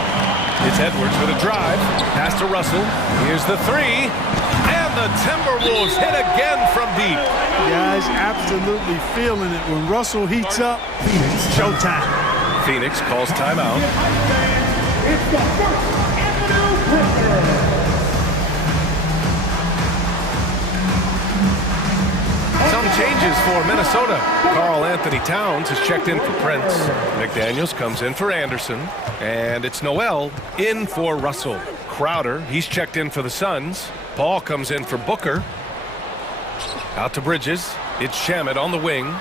It's Edwards with a drive. Pass to Russell. Here's the 3. And the Timberwolves hit again from deep. Guys absolutely feeling it. When Russell heats up, it's showtime. Phoenix calls timeout. It's the first Avenue Some changes for Minnesota. Karl Anthony Towns has checked in for Prince. McDaniels comes in for Anderson. And it's Noel in for Russell. Crowder, he's checked in for the Suns. Paul comes in for Booker. Out to Bridges. It's Shamet on the wing.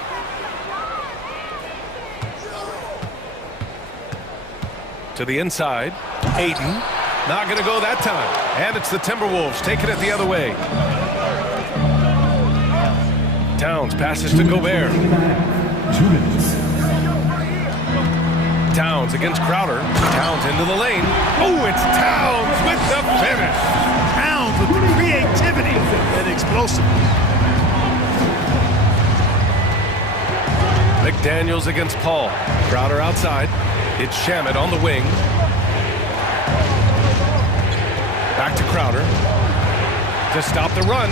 To the inside. Ayton. Not going to go that time. And it's the Timberwolves taking it the other way. Towns passes to Gobert. Towns against Crowder. Towns into the lane. Oh, it's Towns with the finish. Towns with the creativity and explosive. McDaniels against Paul. Crowder outside. It's Shamet on the wing. Back to Crowder. To stop the run.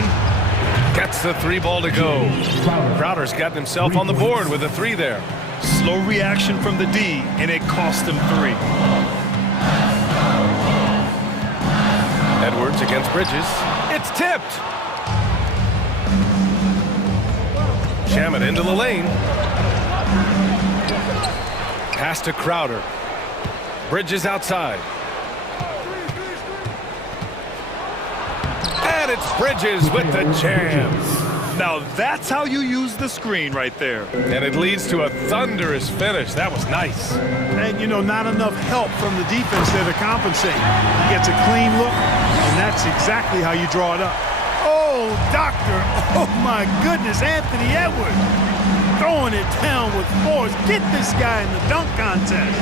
Gets the 3-ball to go. Crowder's gotten himself on the board with a 3 there. Slow reaction from the D, and it cost him 3. Edwards against Bridges. It's tipped. Shamet into the lane. Pass to Crowder. Bridges outside. And it's Bridges with the jam. Now that's how you use the screen right there. And it leads to a thunderous finish. That was nice. And, you know, not enough help from the defense there to compensate. He gets a clean look, and that's exactly how you draw it up. Oh, doctor. Oh, my goodness. Anthony Edwards throwing it down with force. Get this guy in the dunk contest.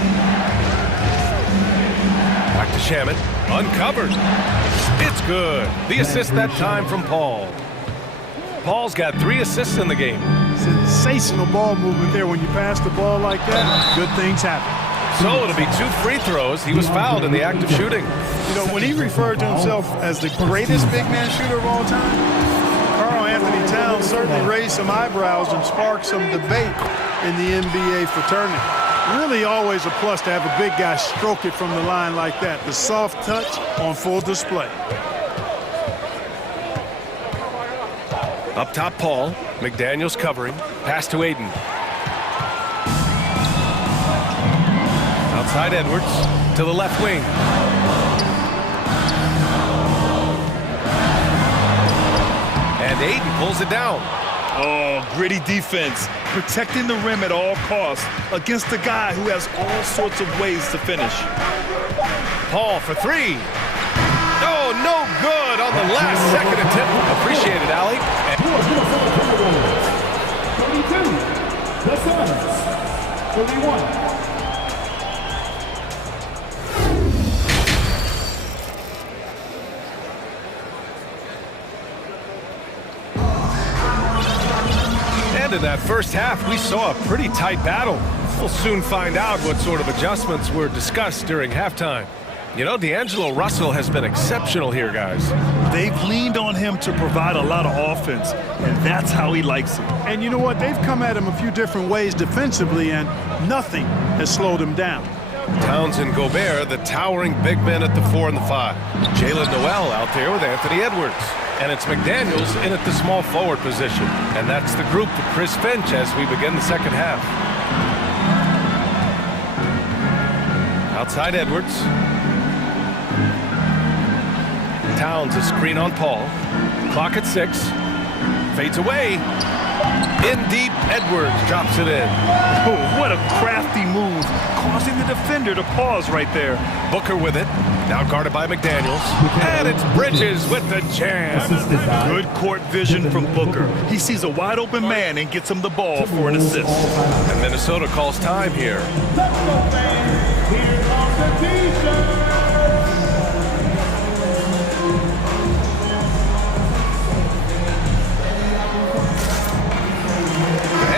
Back to Shamet. Uncovered. It's good. The assist that time from Paul. Paul's got 3 assists in the game. Sensational ball movement there. When you pass the ball like that, good things happen. So it'll be 2 free throws. He was fouled in the act of shooting. You know, when he referred to himself as the greatest big man shooter of all time, Karl Anthony Towns certainly raised some eyebrows and sparked some debate in the NBA fraternity. Really always a plus to have a big guy stroke it from the line like that. The soft touch on full display. Up top, Paul. McDaniels covering. Pass to Ayton. Outside Edwards. To the left wing. And Ayton pulls it down. Oh, gritty defense. Protecting the rim at all costs against a guy who has all sorts of ways to finish. Paul for 3. Oh, no good on the last second attempt. Appreciate it, Allie. 22, the Suns, 31. in that first half, we saw a pretty tight battle. We'll soon find out what sort of adjustments were discussed during halftime. You know, D'Angelo Russell has been exceptional here, guys. They've leaned on him to provide a lot of offense, and that's how he likes it. And you know what? They've come at him a few different ways defensively, and nothing has slowed him down. Towns and Gobert, the towering big men at the 4 and the 5. Jalen Noel out there with Anthony Edwards. And it's McDaniels in at the small forward position. And that's the group for Chris Finch as we begin the second half. Outside Edwards. Towns a screen on Paul. Clock at 6. Fades away. In deep, Edwards drops it in. Oh, what a crafty move, causing the defender to pause right there. Booker with it, now guarded by McDaniels. And it's Bridges with the jam. Good court vision from Booker. He sees a wide open man and gets him the ball for an assist. And Minnesota calls time here.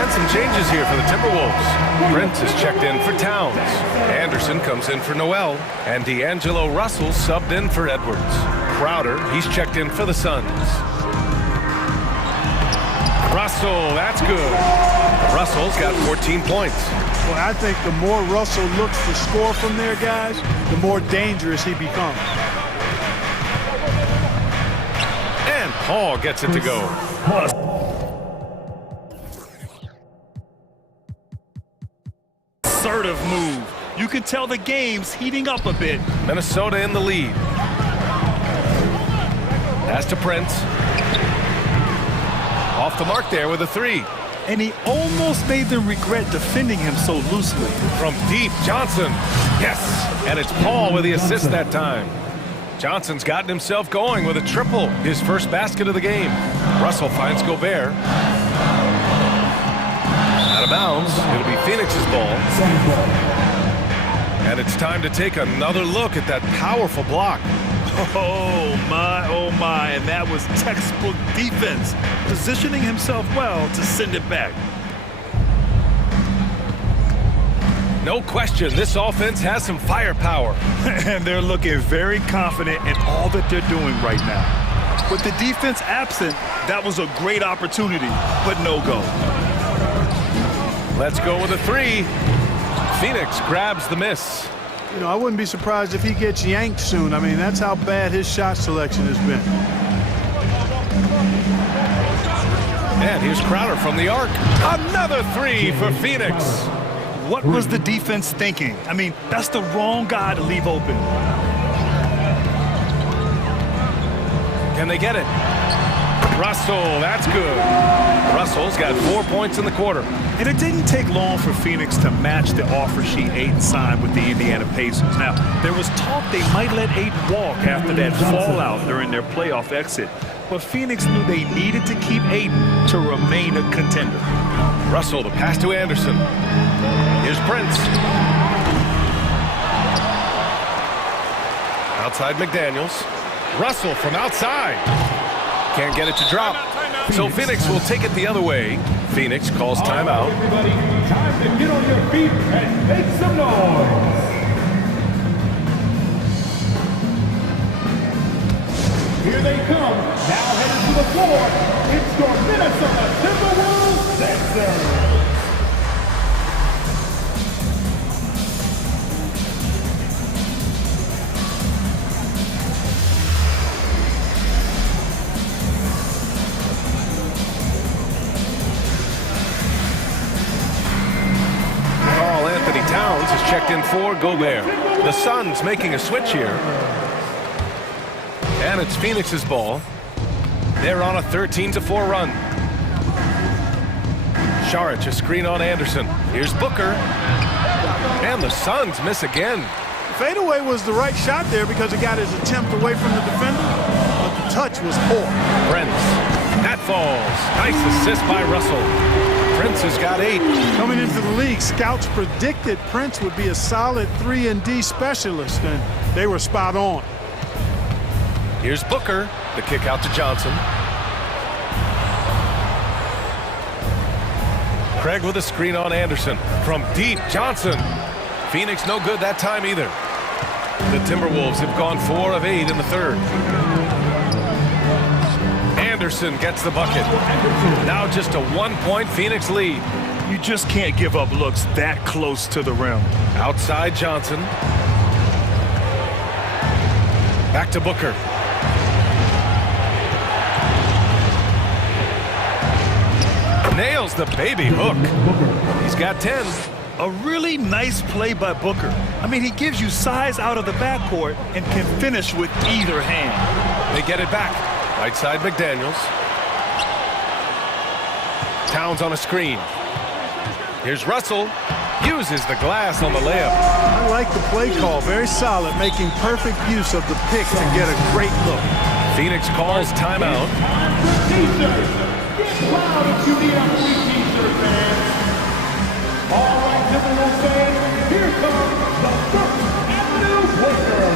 Some changes here for the Timberwolves. Prince is checked in for Towns. Anderson comes in for Noel. And D'Angelo Russell subbed in for Edwards. Crowder, he's checked in for the Suns. Russell, that's good. Russell's got 14 points. Well, I think the more Russell looks to score from there, guys, the more dangerous he becomes. And Paul gets it to go. Assertive move. You can tell the game's heating up a bit. Minnesota in the lead. Pass to Prince. Off the mark there with a 3. And he almost made them regret defending him so loosely. From deep, Johnson. Yes. And it's Paul with the assist that time. Johnson's gotten himself going with a triple. His first basket of the game. Russell finds Gobert. Out of bounds. It'll be Phoenix's ball. And it's time to take another look at that powerful block. Oh my, and that was textbook defense, positioning himself well to send it back. No question, this offense has some firepower. And they're looking very confident in all that they're doing right now. With the defense absent, that was a great opportunity, but no go. Let's go with a 3. Phoenix grabs the miss. You know, I wouldn't be surprised if he gets yanked soon. I mean, that's how bad his shot selection has been. And here's Crowder from the arc. Another 3 for Phoenix. What was the defense thinking? I mean, that's the wrong guy to leave open. Can they get it? Russell, that's good. Russell's got 4 points in the quarter. And it didn't take long for Phoenix to match the offer sheet Ayton signed with the Indiana Pacers. Now, there was talk they might let Ayton walk after that fallout during their playoff exit. But Phoenix knew they needed to keep Ayton to remain a contender. Russell, the pass to Anderson. Here's Prince. Outside McDaniels. Russell from outside. Can't get it to drop. So Phoenix will take it the other way. Phoenix calls timeout. Everybody, time to get on your feet and make some noise. Here they come, now headed to the floor. It's your Minnesota Timberwolves Sixers. Towns is checked in for Gobert. The Suns making a switch here. And it's Phoenix's ball. They're on a 13-4 run. Saric, a screen on Anderson. Here's Booker. And the Suns miss again. Fadeaway was the right shot there because it got his attempt away from the defender, but the touch was poor. Prince. That falls. Nice assist by Russell. Prince has got 8. Coming into the league, scouts predicted Prince would be a solid 3-and-D specialist, and they were spot on. Here's Booker. The kick out to Johnson. Craig with a screen on Anderson. From deep, Johnson. Phoenix no good that time either. The Timberwolves have gone 4 of 8 in the third. Anderson gets the bucket. Now just a 1-point Phoenix lead. You just can't give up looks that close to the rim. Outside Johnson. Back to Booker. Nails the baby hook. He's got 10. A really nice play by Booker. I mean, he gives you size out of the backcourt and can finish with either hand. They get it back. Right side McDaniels. Towns on a screen. Here's Russell. Uses the glass on the layup. I like the play call. Very solid, making perfect use of the pick to get a great look. Phoenix calls timeout. Get loud if you need a free t-shirt, fans. All right, Timberwolves fans, here comes the first Avenue Worker.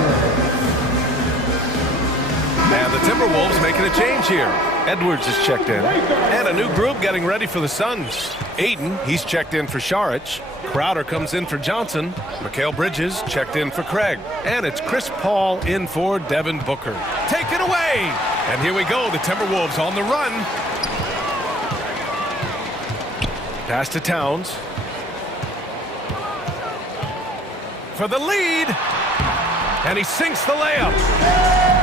And the Timberwolves making a change here. Edwards is checked in. And a new group getting ready for the Suns. Ayton, he's checked in for Saric. Crowder comes in for Johnson. Mikal Bridges checked in for Craig. And it's Chris Paul in for Devin Booker. Taken away! And here we go, the Timberwolves on the run. Pass to Towns. For the lead. And he sinks the layup.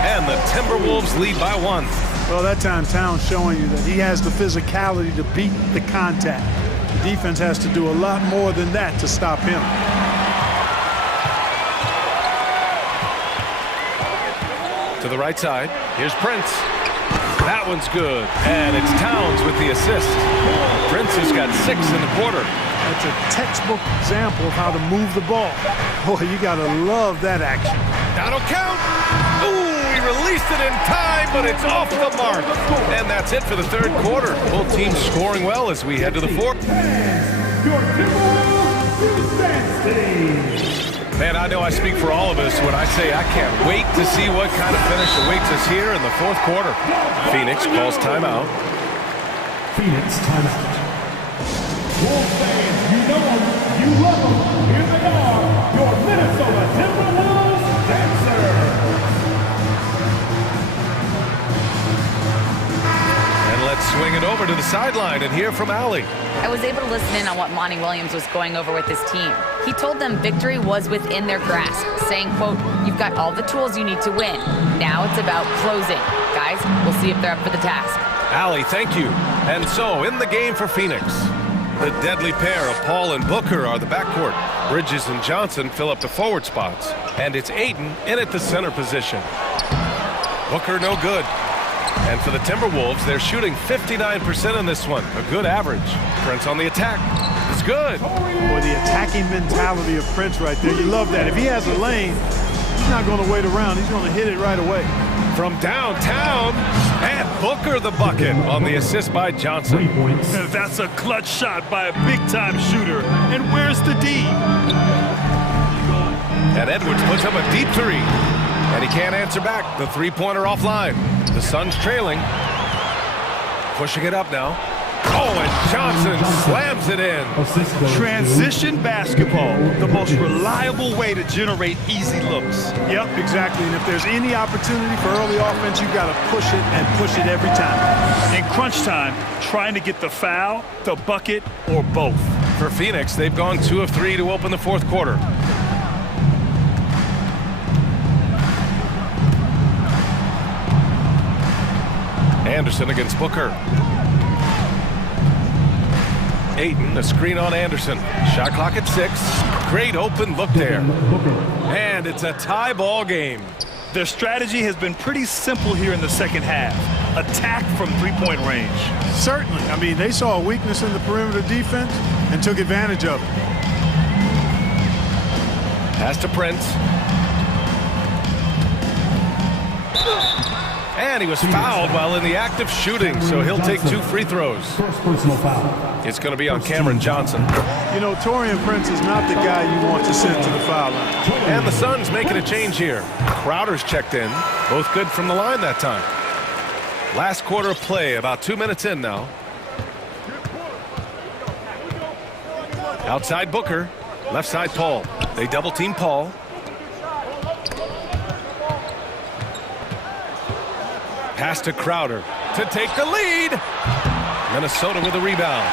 And the Timberwolves lead by 1. Well, that time Towns showing you that he has the physicality to beat the contact. The defense has to do a lot more than that to stop him. To the right side. Here's Prince. That one's good. And it's Towns with the assist. Prince has got 6 in the quarter. That's a textbook example of how to move the ball. Boy, you got to love that action. That'll count. Ooh, he released it in time, but it's off the mark. And that's it for the third quarter. Both teams scoring well as we head to the fourth. Man, I know I speak for all of us when I say I can't wait to see what kind of finish awaits us here in the fourth quarter. Phoenix calls timeout. Phoenix timeout. Wolves fans, you know them, you love them. Here they are, your Minnesota Timberwolves dancers. And let's swing it over to the sideline and hear from Allie. I was able to listen in on what Monty Williams was going over with his team. He told them victory was within their grasp, saying, quote, "You've got all the tools you need to win. Now it's about closing. Guys, we'll see if they're up for the task." Allie, thank you. And so, in the game for Phoenix, the deadly pair of Paul and Booker are the backcourt. Bridges and Johnson fill up the forward spots. And it's Ayton in at the center position. Booker no good. And for the Timberwolves, they're shooting 59% in this one. A good average. Prince on the attack. It's good. Boy, the attacking mentality of Prince right there. You love that. If he has a lane, he's not going to wait around. He's going to hit it right away. From downtown, and Booker the bucket on the assist by Johnson. That's a clutch shot by a big-time shooter. And where's the D? And Edwards puts up a deep 3. And he can't answer back. The three-pointer offline. The Suns trailing. Pushing it up now. Oh, and Johnson slams it in. Transition basketball, the most reliable way to generate easy looks. Yep, exactly. And if there's any opportunity for early offense, you've got to push it and push it every time. In crunch time, trying to get the foul, the bucket, or both. For Phoenix, they've gone 2 of 3 to open the fourth quarter. Anderson against Booker. Ayton, a screen on Anderson. Shot clock at 6. Great open look there. And it's a tie ball game. Their strategy has been pretty simple here in the second half. Attack from three-point range. Certainly. I mean, they saw a weakness in the perimeter defense and took advantage of it. Pass to Prince. And he was fouled while in the act of shooting, so he'll take 2 free throws. First personal foul. It's going to be on Cameron Johnson. You know, Taurean Prince is not the guy you want to send to the foul line. And the Suns making a change here. Crowder's checked in. Both good from the line that time. Last quarter of play, about 2 minutes in now. Outside Booker. Left side Paul. They double team Paul. Pass to Crowder to take the lead. Minnesota with a rebound.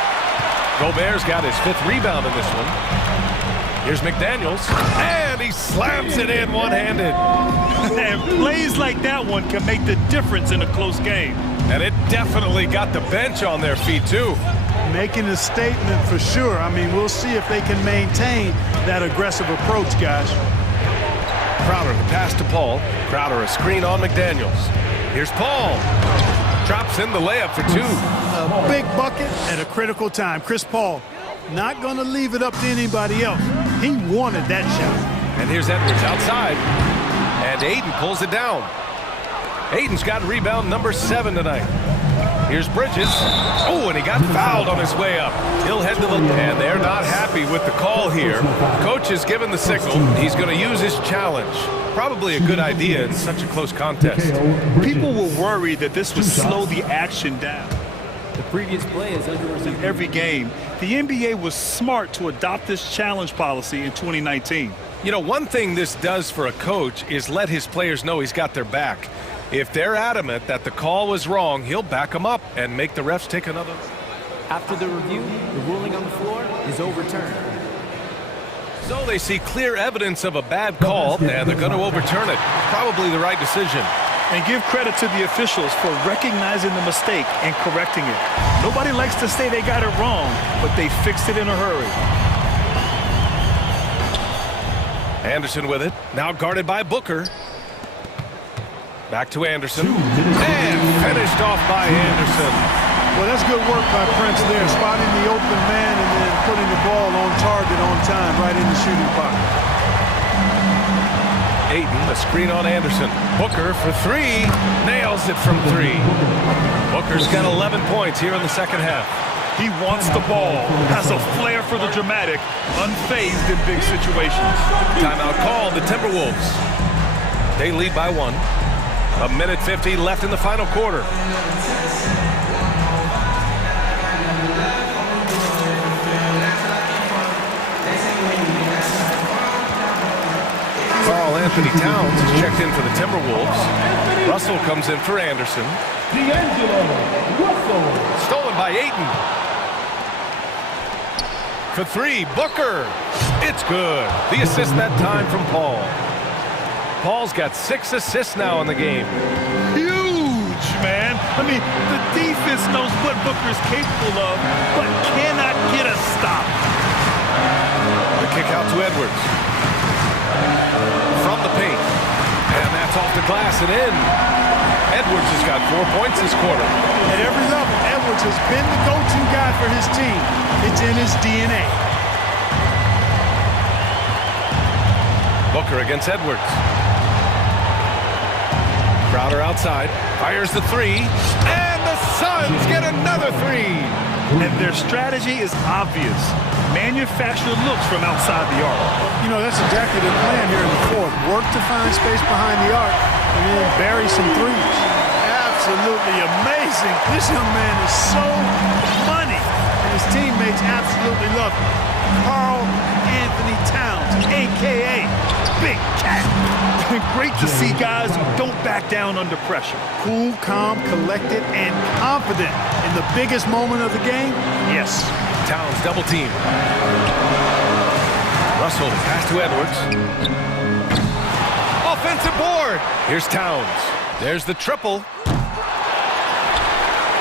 Gobert's got his 5th rebound in this one. Here's McDaniels, and he slams it in one-handed. And plays like that one can make the difference in a close game. And it definitely got the bench on their feet, too. Making a statement for sure. I mean, we'll see if they can maintain that aggressive approach, guys. Crowder, the pass to Paul. Crowder, a screen on McDaniels. Here's Paul. Drops in the layup for 2. A big bucket at a critical time. Chris Paul, not going to leave it up to anybody else. He wanted that shot. And here's Edwards outside. And Aiden pulls it down. Aiden's got rebound number 7 tonight. Here's Bridges. Oh, and he got fouled on his way up. He'll head to the... And they're not happy with the call here. Coach has given the signal. He's going to use his challenge. Probably a good idea in such a close contest. People were worried that this would slow the action down. The previous play is under review. Every game, the NBA was smart to adopt this challenge policy in 2019. You know, one thing this does for a coach is let his players know he's got their back. If they're adamant that the call was wrong, he'll back them up and make the refs take another. After the review, the ruling on the floor is overturned. So they see clear evidence of a bad call, and they're going to overturn it. Probably the right decision. And give credit to the officials for recognizing the mistake and correcting it. Nobody likes to say they got it wrong, but they fixed it in a hurry. Anderson with it, now guarded by Booker. Back to Anderson, and finished off by Anderson. Well, that's good work by Prince there, spotting the open man and then putting the ball on target on time right in the shooting pocket. Aiden, a screen on Anderson. Booker for 3, nails it from 3. Booker's got 11 points here in the second half. He wants the ball, has a flair for the dramatic, unfazed in big situations. Timeout called, the Timberwolves. They lead by 1. 1:50 left in the final quarter. Karl Anthony Towns is checked in for the Timberwolves. Russell comes in for Anderson. Stolen by Ayton. For 3, Booker. It's good. The assist that time from Paul. Paul's got 6 assists now in the game. Huge, man. I mean, the defense knows what Booker's capable of, but cannot get a stop. The kick out to Edwards. From the paint. And that's off the glass and in. Edwards has got 4 points this quarter. At every level, Edwards has been the go-to guy for his team. It's in his DNA. Booker against Edwards. Crowder outside, fires the 3, and the Suns get another 3. And their strategy is obvious. Manufacture looks from outside the arc. You know, that's exactly the plan here in the fourth. Work to find space behind the arc and then bury some threes. Absolutely amazing. This young man is so money. And his teammates absolutely love him. Karl Anthony Towns, a.k.a. Big Cat. Great to see guys who don't back down under pressure. Cool, calm, collected, and confident in the biggest moment of the game. Yes. Towns double team. Russell pass to Edwards. Offensive board. Here's Towns. There's the triple.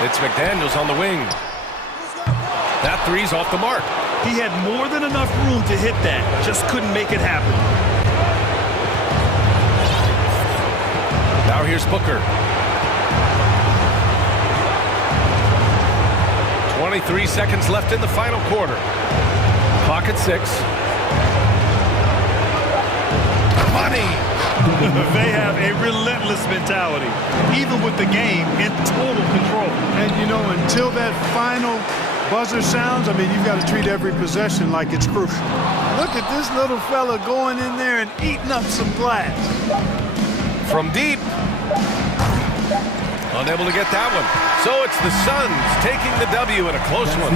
It's McDaniels on the wing. That 3's off the mark. He had more than enough room to hit that. Just couldn't make it happen. Now here's Booker. 23 seconds left in the final quarter. Clock at 6. Money! They have a relentless mentality, even with the game in total control. And, you know, until that final buzzer sounds, I mean, you've got to treat every possession like it's crucial. Look at this little fella going in there and eating up some glass. From deep. Unable to get that one. So it's the Suns taking the W in a close one.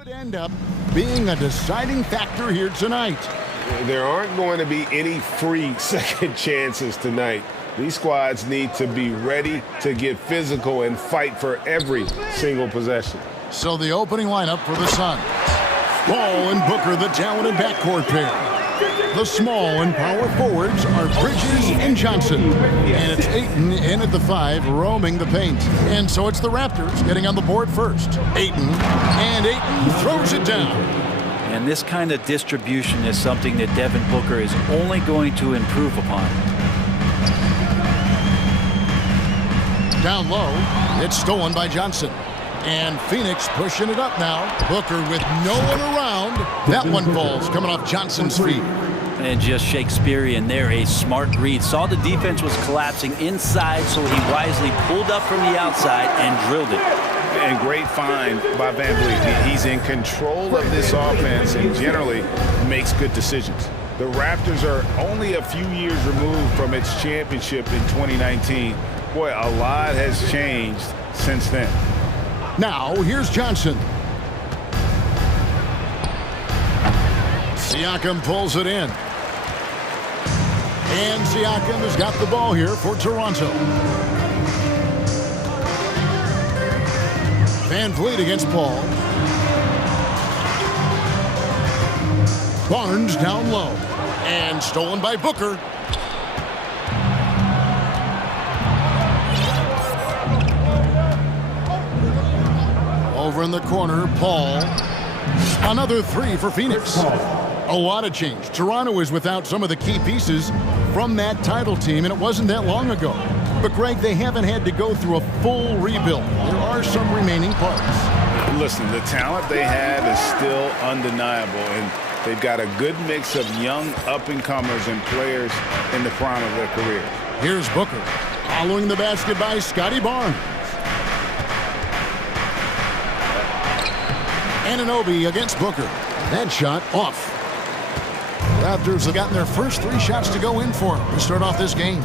Could end up being a deciding factor here tonight. There aren't going to be any free second chances tonight. These squads need to be ready to get physical and fight for every single possession. So the opening lineup for the Suns. Ball and Booker, the talented backcourt pair. The small and power forwards are Bridges and Johnson. And it's Ayton in at the 5, roaming the paint. And so it's the Raptors getting on the board first. Ayton throws it down. And this kind of distribution is something that Devin Booker is only going to improve upon. Down low, it's stolen by Johnson. And Phoenix pushing it up now. Booker with no one around. That one falls, coming off Johnson's feet. And just Shakespearean there, a smart read. Saw the defense was collapsing inside, so he wisely pulled up from the outside and drilled it. And great find by Van Vliet. He's in control of this offense and generally makes good decisions. The Raptors are only a few years removed from its championship in 2019. Boy, a lot has changed since then. Now, here's Johnson. Siakam pulls it in. And Siakam has got the ball here for Toronto. Van Vliet against Paul. Barnes down low. And stolen by Booker. Over in the corner, Paul. Another 3 for Phoenix. A lot of change. Toronto is without some of the key pieces from that title team, and it wasn't that long ago. But, Greg, they haven't had to go through a full rebuild. There are some remaining parts. Listen, the talent they have is still undeniable, and they've got a good mix of young up-and-comers and players in the prime of their career. Here's Booker. Following the basket by Scotty Barnes. Anunoby against Booker. That shot off. Raptors have gotten their first 3 shots to go in for them to start off this game.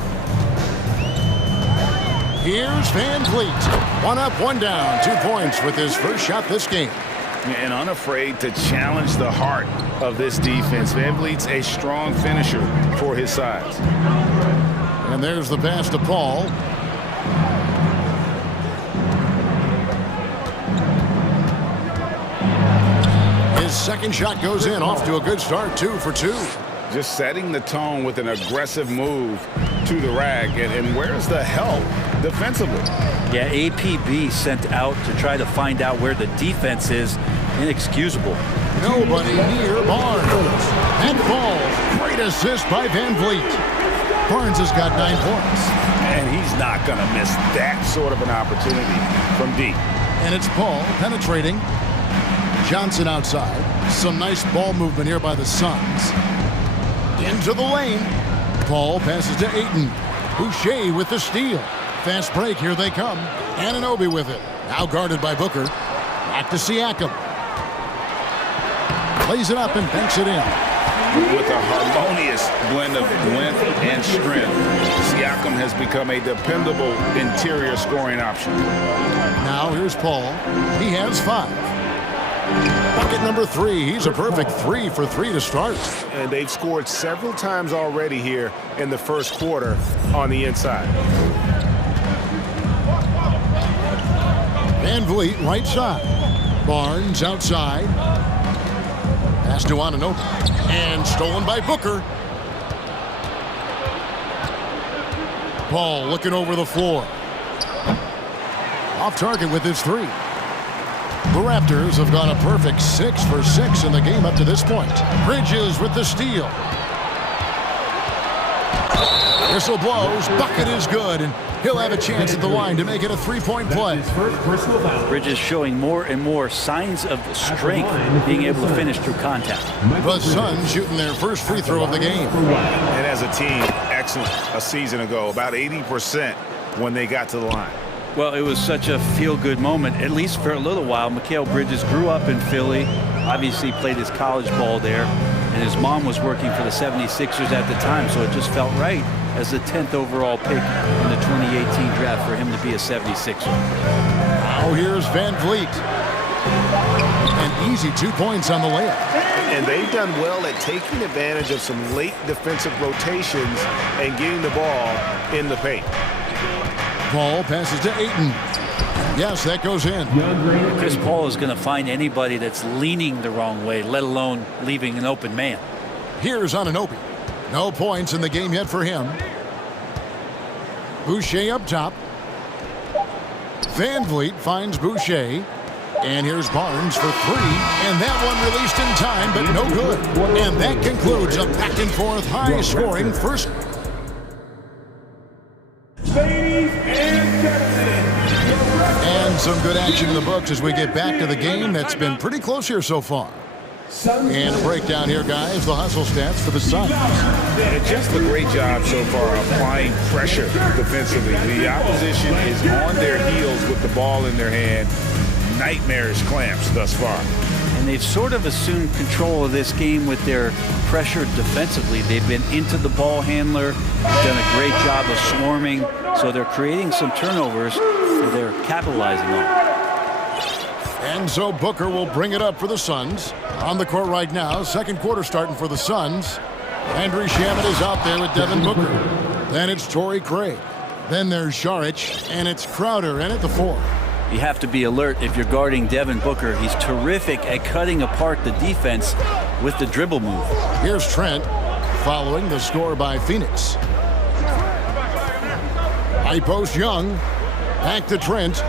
Here's Van Vliet. 1 up, 1 down. 2 points with his first shot this game. And unafraid to challenge the heart of this defense. Van Vliet's a strong finisher for his size. And there's the pass to Paul. His second shot goes in, off to a good start, 2 for 2. Just setting the tone with an aggressive move to the rack. And where's the help defensively? Yeah, APB sent out to try to find out where the defense is. Inexcusable. Nobody near Barnes. And falls. Great assist by Van Vliet. Barnes has got 9 points. And he's not going to miss that sort of an opportunity from deep. And it's Paul penetrating. Johnson outside. Some nice ball movement here by the Suns. Into the lane. Paul passes to Ayton. Boucher with the steal. Fast break, here they come. Anunoby with it. Now guarded by Booker. Back to Siakam. Plays it up and banks it in. With a harmonious blend of length and strength, Siakam has become a dependable interior scoring option. Now here's Paul. He has 5. Bucket number 3. He's a perfect 3 for 3 to start. And they've scored several times already here in the first quarter on the inside. Van Vliet right side. Barnes outside. Pass to Anunoby. And stolen by Booker. Paul looking over the floor. Off target with his 3. The Raptors have gone a perfect 6 for 6 in the game up to this point. Bridges with the steal. Whistle blows. Bucket is good, and he'll have a chance at the line to make it a 3-point play. Bridges showing more and more signs of strength, being able to finish through contact. The Suns shooting their first free throw of the game. And as a team, excellent a season ago, about 80% when they got to the line. Well, it was such a feel-good moment, at least for a little while. Mikal Bridges grew up in Philly, obviously played his college ball there, and his mom was working for the 76ers at the time, so it just felt right as the 10th overall pick in the 2018 draft for him to be a 76er. Now here's Van Vliet. An easy 2 points on the layup. And they've done well at taking advantage of some late defensive rotations and getting the ball in the paint. Paul passes to Ayton. Yes, that goes in. Chris Paul is going to find anybody that's leaning the wrong way, let alone leaving an open man. Here's Anunoby. No points in the game yet for him. Boucher up top. Van Vliet finds Boucher. And here's Barnes for 3. And that one released in time, but no good. And that concludes a back-and-forth, high-scoring first. Ladies and gentlemen, And some good action in the books as we get back to the game that's been pretty close here so far. And a breakdown here, guys, the hustle stats for the Suns. And just a great job so far applying pressure defensively. The opposition is on their heels with the ball in their hand. Nightmarish clamps thus far. And they've sort of assumed control of this game with their pressure defensively. They've been into the ball handler, done a great job of swarming, so they're creating some turnovers that they're capitalizing on. And so Booker will bring it up for the Suns. On the court right now, second quarter starting for the Suns. Andrew Shamet is out there with Devin Booker. Then it's Torrey Craig. Then there's Šarić, and it's Crowder in at the 4. You have to be alert if you're guarding Devin Booker. He's terrific at cutting apart the defense with the dribble move. Here's Trent following the score by Phoenix. High post Young. Back to Trent.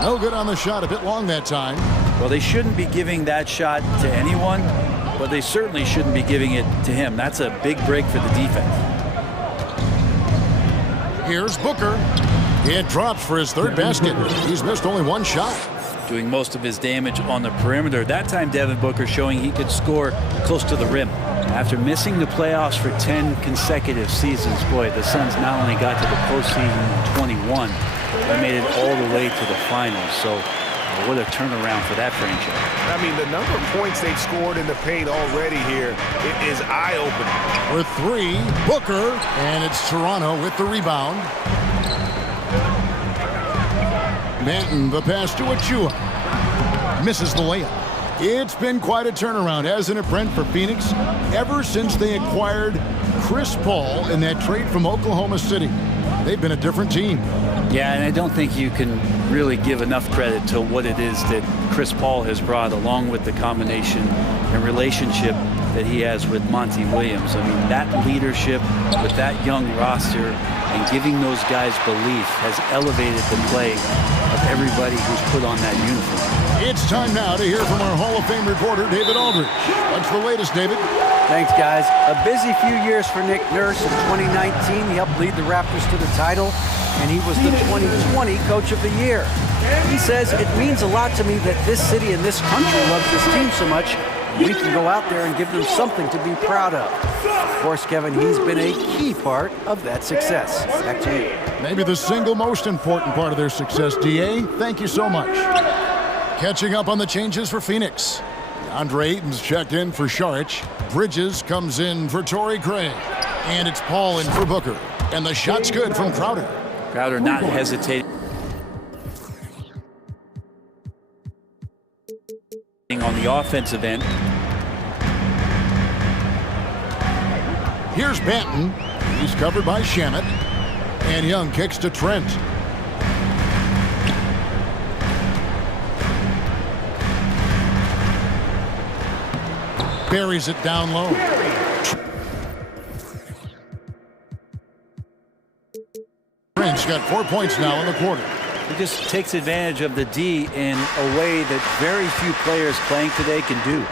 No good on the shot, a bit long that time. Well, they shouldn't be giving that shot to anyone, but they certainly shouldn't be giving it to him. That's a big break for the defense. Here's Booker. It drops for his third basket. He's missed only one shot. Doing most of his damage on the perimeter. That time, Devin Booker showing he could score close to the rim. After missing the playoffs for 10 consecutive seasons, boy, the Suns not only got to the postseason in 21, they made it all the way to the finals. So what a turnaround for that franchise. I mean, the number of points they've scored in the paint already here is eye-opening. With 3, Booker, and it's Toronto with the rebound. Manton, the pass to Achua. Misses the layup. It's been quite a turnaround, hasn't it, Brent, for Phoenix? Ever since they acquired Chris Paul in that trade from Oklahoma City, they've been a different team. Yeah, and I don't think you can really give enough credit to what it is that Chris Paul has brought, along with the combination and relationship that he has with Monty Williams. I mean, that leadership with that young roster and giving those guys belief has elevated the play of everybody who's put on that uniform. It's time now to hear from our Hall of Fame reporter, David Aldridge. What's the latest, David? Thanks, guys. A busy few years for Nick Nurse. In 2019, he helped lead the Raptors to the title, and he was the 2020 Coach of the Year. He says, it means a lot to me that this city and this country love this team so much. We can go out there and give them something to be proud of. Of course, Kevin, he's been a key part of that success. Back to you. Maybe the single most important part of their success, D.A. Thank you so much. Catching up on the changes for Phoenix. Andre Ayton's checked in for Šarić. Bridges comes in for Torrey Craig. And it's Paul in for Booker. And the shot's good from Crowder. Crowder not hesitating on the offensive end. Here's Banton. He's covered by Shamet. And Young kicks to Trent. Buries it down low. Trent's got 4 points now in the quarter. He just takes advantage of the D in a way that very few players playing today can do.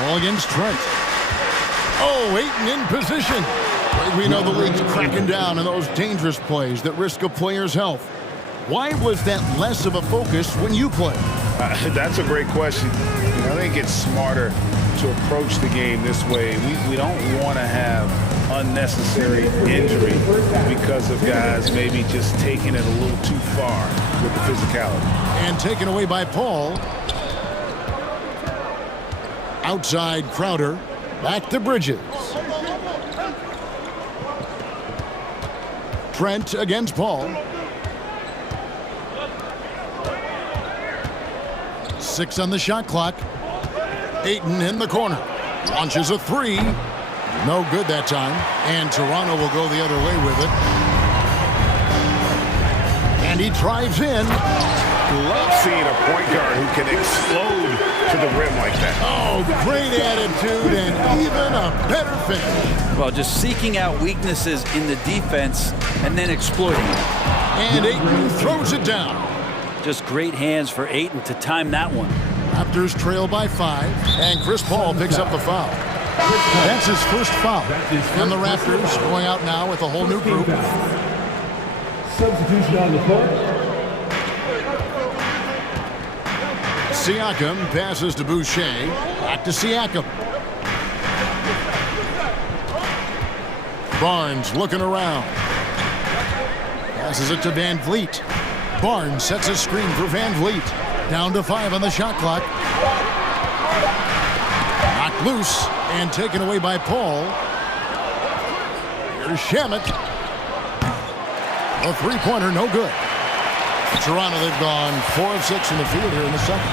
Ball against Trent. Oh, Ayton in position. We know the league's cracking down on those dangerous plays that risk a player's health. Why was that less of a focus when you played? That's a great question. I think it's smarter to approach the game this way. We don't want to have unnecessary injury because of guys maybe just taking it a little too far with the physicality. And taken away by Paul. Outside Crowder. Back to Bridges. Trent against Paul. 6 on the shot clock. Ayton in the corner. Launches a three. No good that time. And Toronto will go the other way with it. And he drives in. Love seeing a point guard who can explode to the rim like that. Oh, great attitude and even a better finish. Well, just seeking out weaknesses in the defense and then exploiting it. And Ayton throws it down. Just great hands for Ayton to time that one. Raptors trail by 5, and Chris Paul picks up the foul. That's his first foul. And the Raptors going out now with a whole new group. Substitution on the court. Siakam passes to Boucher. Back to Siakam. Barnes looking around. Passes it to Van Vliet. Barnes sets a screen for Van Vliet. Down to 5 on the shot clock. Knocked loose and taken away by Paul. Here's Shamet. A three-pointer, no good. Toronto, they've gone 4 of 6 in the field here in the second.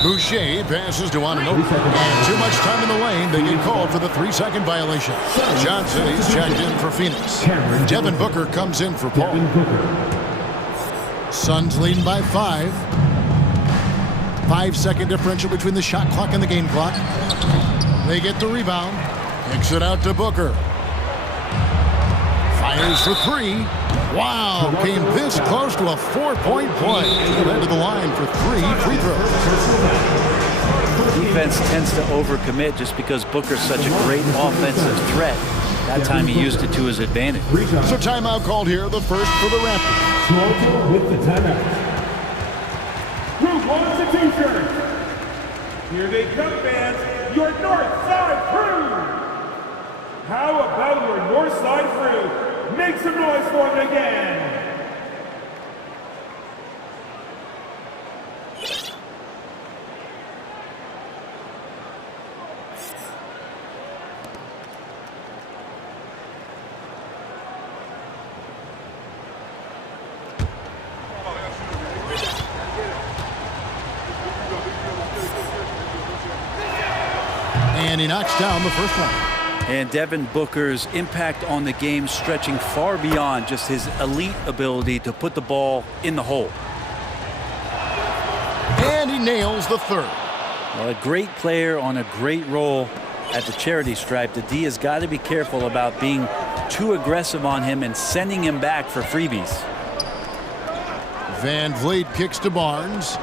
Boucher passes to Anunoby. And too much time in the lane. They get called for the 3-second violation. Johnson, he's checked in for Phoenix. Devin Booker comes in for Paul. Suns leading by 5. 5-second differential between the shot clock and the game clock. They get the rebound. Kicks it out to Booker. Fires for 3. Wow, came this close to a 4-point play. Led to the line for 3 free throws. Defense tends to overcommit just because Booker's such a great offensive threat. That time he used it to his advantage. So timeout called here, the first for the Raptors. Toronto with the timeout. Who wants a t-shirt? Here they come, fans. Your North Side crew. How about your North Side crew? Make some noise for them again. And he knocks down the first one. And Devin Booker's impact on the game stretching far beyond just his elite ability to put the ball in the hole. And he nails the third. Well, a great player on a great role at the charity stripe. The D has got to be careful about being too aggressive on him and sending him back for freebies. Van Vliet kicks to Barnes.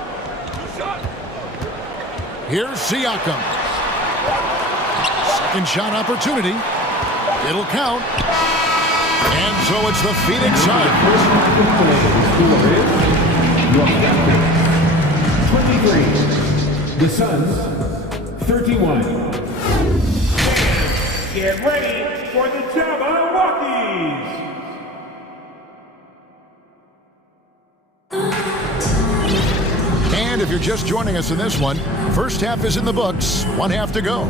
Here's Siakam. Second shot opportunity. It'll count. And so it's the Phoenix Suns. 23. The Suns, 31. Get ready for the Jabberwockies. And if you're just joining us in this one, first half is in the books. 1 half to go.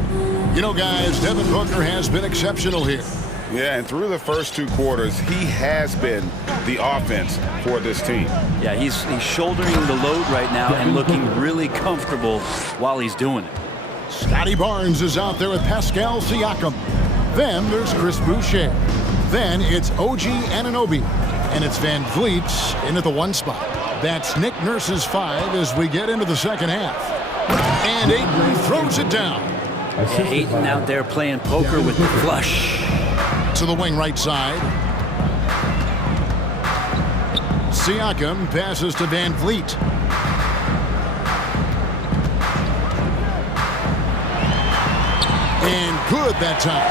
You know, guys, Devin Booker has been exceptional here. Yeah, and through the first 2 quarters, he has been the offense for this team. Yeah, he's shouldering the load right now and looking really comfortable while he's doing it. Scotty Barnes is out there with Pascal Siakam. Then there's Chris Boucher. Then it's OG Anunoby. And it's Van Vliet in at the 1 spot. That's Nick Nurse's 5 as we get into the second half. And Ayton throws it down. Yeah, Ayton out there playing poker with the flush. To the wing right side. Siakam passes to Van Vliet. And good that time.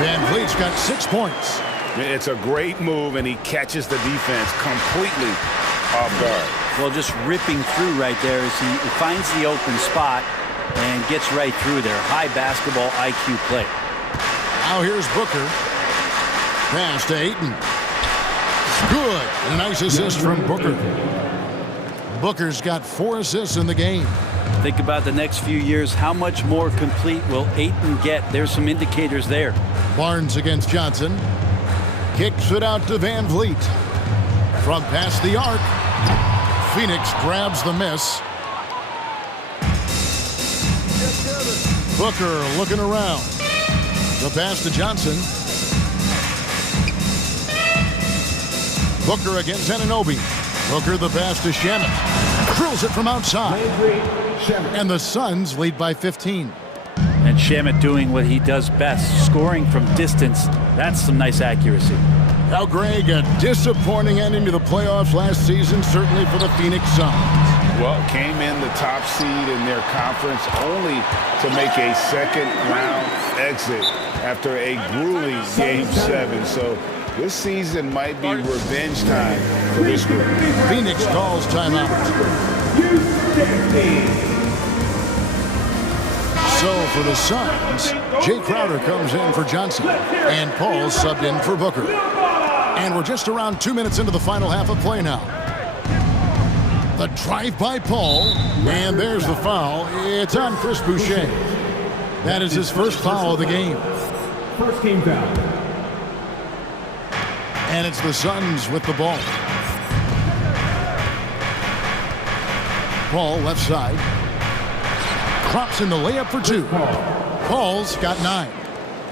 Van Vliet's got 6 points. It's a great move, and he catches the defense completely off guard. Well, just ripping through right there as he finds the open spot and gets right through there. High basketball IQ play. Now here's Booker. Pass to Ayton. Good. And a nice assist from Booker. Booker's got 4 assists in the game. Think about the next few years. How much more complete will Ayton get? There's some indicators there. Barnes against Johnson. Kicks it out to Van Vliet. From past the arc. Phoenix grabs the miss. Booker looking around. The pass to Johnson. Booker against Anunoby. Booker the pass to Shamet. Drills it from outside. And the Suns lead by 15. And Shamet doing what he does best, scoring from distance. That's some nice accuracy. Now, Greg, a disappointing ending to the playoffs last season, certainly for the Phoenix Suns. Well, came in the top seed in their conference only to make a second-round exit after a grueling Game 7. So this season might be revenge time for this group. Phoenix calls timeout. So for the Suns, Jay Crowder comes in for Johnson, and Paul subbed in for Booker. And we're just around 2 minutes into the final half of play now. The drive by Paul, and there's the foul. It's on Chris Boucher. That is his first foul of the game. First team foul. And it's the Suns with the ball. Paul left side. Drops in the layup for two. Paul's got 9.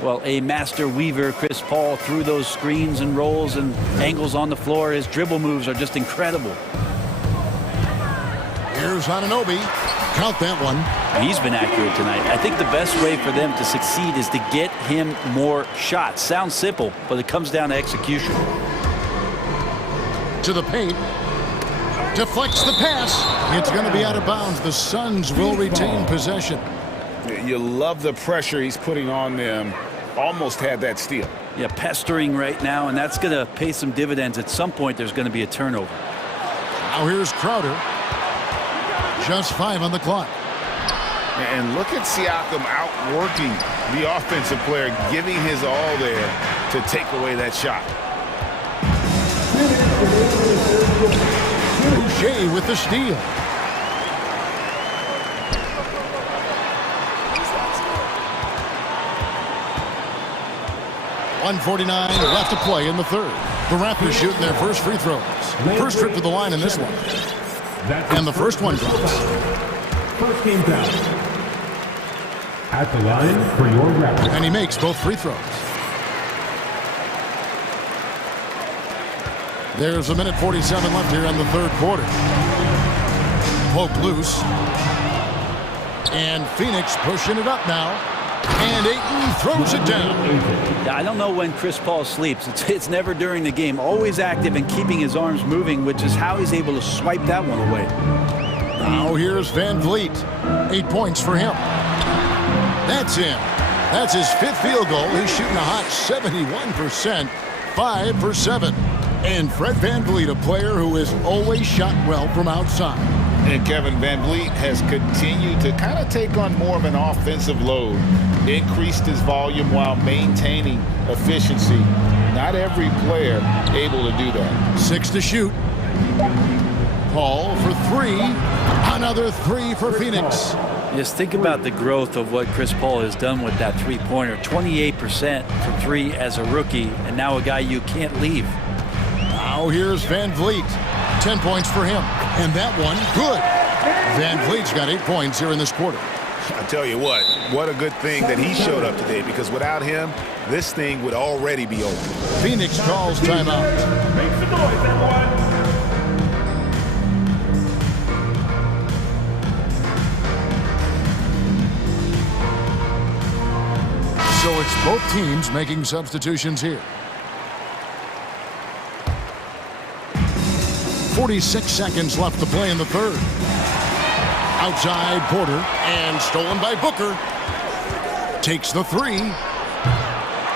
Well, a master weaver, Chris Paul, through those screens and rolls and angles on the floor. His dribble moves are just incredible. Here's Anunoby. Count that one. He's been accurate tonight. I think the best way for them to succeed is to get him more shots. Sounds simple, but it comes down to execution. To the paint. Deflects the pass. It's going to be out of bounds. The Suns will retain possession. You love the pressure he's putting on them. Almost had that steal. Yeah, pestering right now, and that's going to pay some dividends. At some point, there's going to be a turnover. Now here's Crowder. Just 5 on the clock. And look at Siakam outworking the offensive player, giving his all there to take away that shot. Boucher with the steal. .149 left to play in the third. The Raptors shooting their first free throws. First trip to the line in this one. And the first one drops. First team foul. At the line for your Raptors. And he makes both free throws. There's 1:47 left here in the third quarter. Poke loose. And Phoenix pushing it up now. And Ayton throws it down. I don't know when Chris Paul sleeps. It's never during the game. Always active and keeping his arms moving, which is how he's able to swipe that one away. Now here's Van Vliet. 8 points for him. That's in. That's his 5th field goal. He's shooting a hot 71%. 5 for 7. And Fred Van Vliet, a player who has always shot well from outside. And Kevin Van Vliet has continued to kind of take on more of an offensive load. Increased his volume while maintaining efficiency. Not every player able to do that. 6 to shoot. Paul for 3. Another 3 for Phoenix. Just think about the growth of what Chris Paul has done with that three-pointer. 28% from 3 as a rookie, and now a guy you can't leave. Now here's Van Vliet. 10 points for him. And that one, good. Van Vliet's got 8 points here in this quarter. I tell you what a good thing that he showed up today, because without him, this thing would already be over. Phoenix calls timeout. Make some noise, everyone. So it's both teams making substitutions here. 46 seconds left to play in the third. Outside Porter, and stolen by Booker. Takes the 3.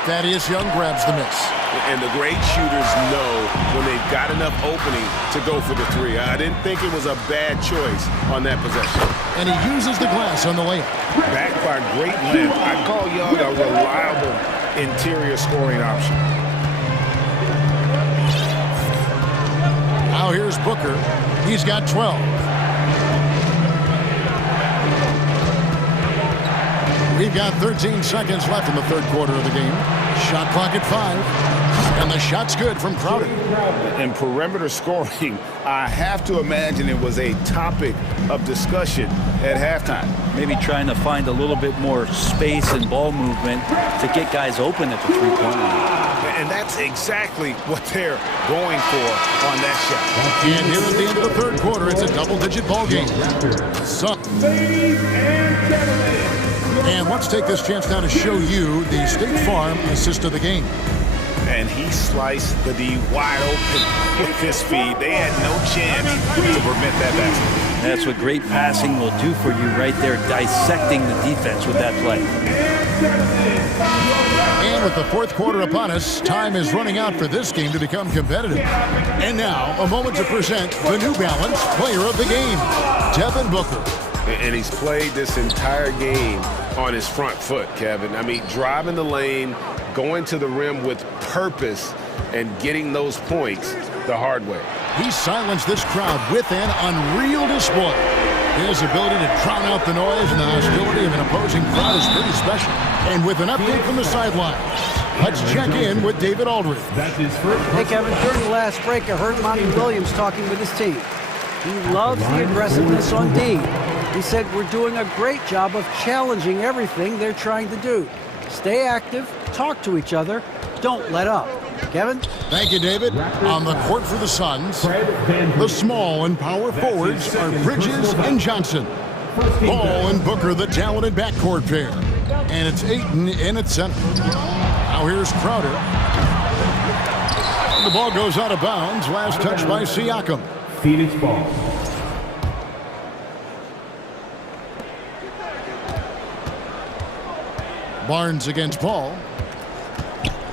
Thaddeus Young grabs the miss. And the great shooters know when they've got enough opening to go for the 3. I didn't think it was a bad choice on that possession. And he uses the glass on the layup. Backed by great length, I call Young a reliable interior scoring option. Now here's Booker. He's got 12. We've got 13 seconds left in the third quarter of the game. Shot clock at 5. And the shot's good from Crowder. And perimeter scoring, I have to imagine it was a topic of discussion at halftime. Maybe trying to find a little bit more space and ball movement to get guys open at the three-point line. And that's exactly what they're going for on that shot. And here at the end of the third quarter, it's a double-digit ball game. Ladies and gentlemen. And let's take this chance now to show you the State Farm assist of the game. And he sliced the D wide open with his feed. They had no chance to prevent that basket. That's what great passing will do for you right there, dissecting the defense with that play. And with the fourth quarter upon us, time is running out for this game to become competitive. And now, a moment to present the New Balance Player of the Game, Devin Booker. And he's played this entire game on his front foot, Kevin. I mean, driving the lane, going to the rim with purpose, and getting those points the hard way. He silenced this crowd with an unreal display. His ability to drown out the noise and the hostility of an opposing crowd is pretty special. And with an update from the sideline, let's check in with David Aldridge. Hey, Kevin, during the last break, I heard Monty Williams talking with his team. He loves the aggressiveness on D. He said, we're doing a great job of challenging everything they're trying to do. Stay active, talk to each other, don't let up. Kevin? Thank you, David. On the court for the Suns, the small and power forwards are Bridges and Johnson. Ball and Booker, the talented backcourt pair. And it's Ayton in at center. Now here's Crowder. And the ball goes out of bounds. Last touch by Siakam. Phoenix ball. Barnes against Paul.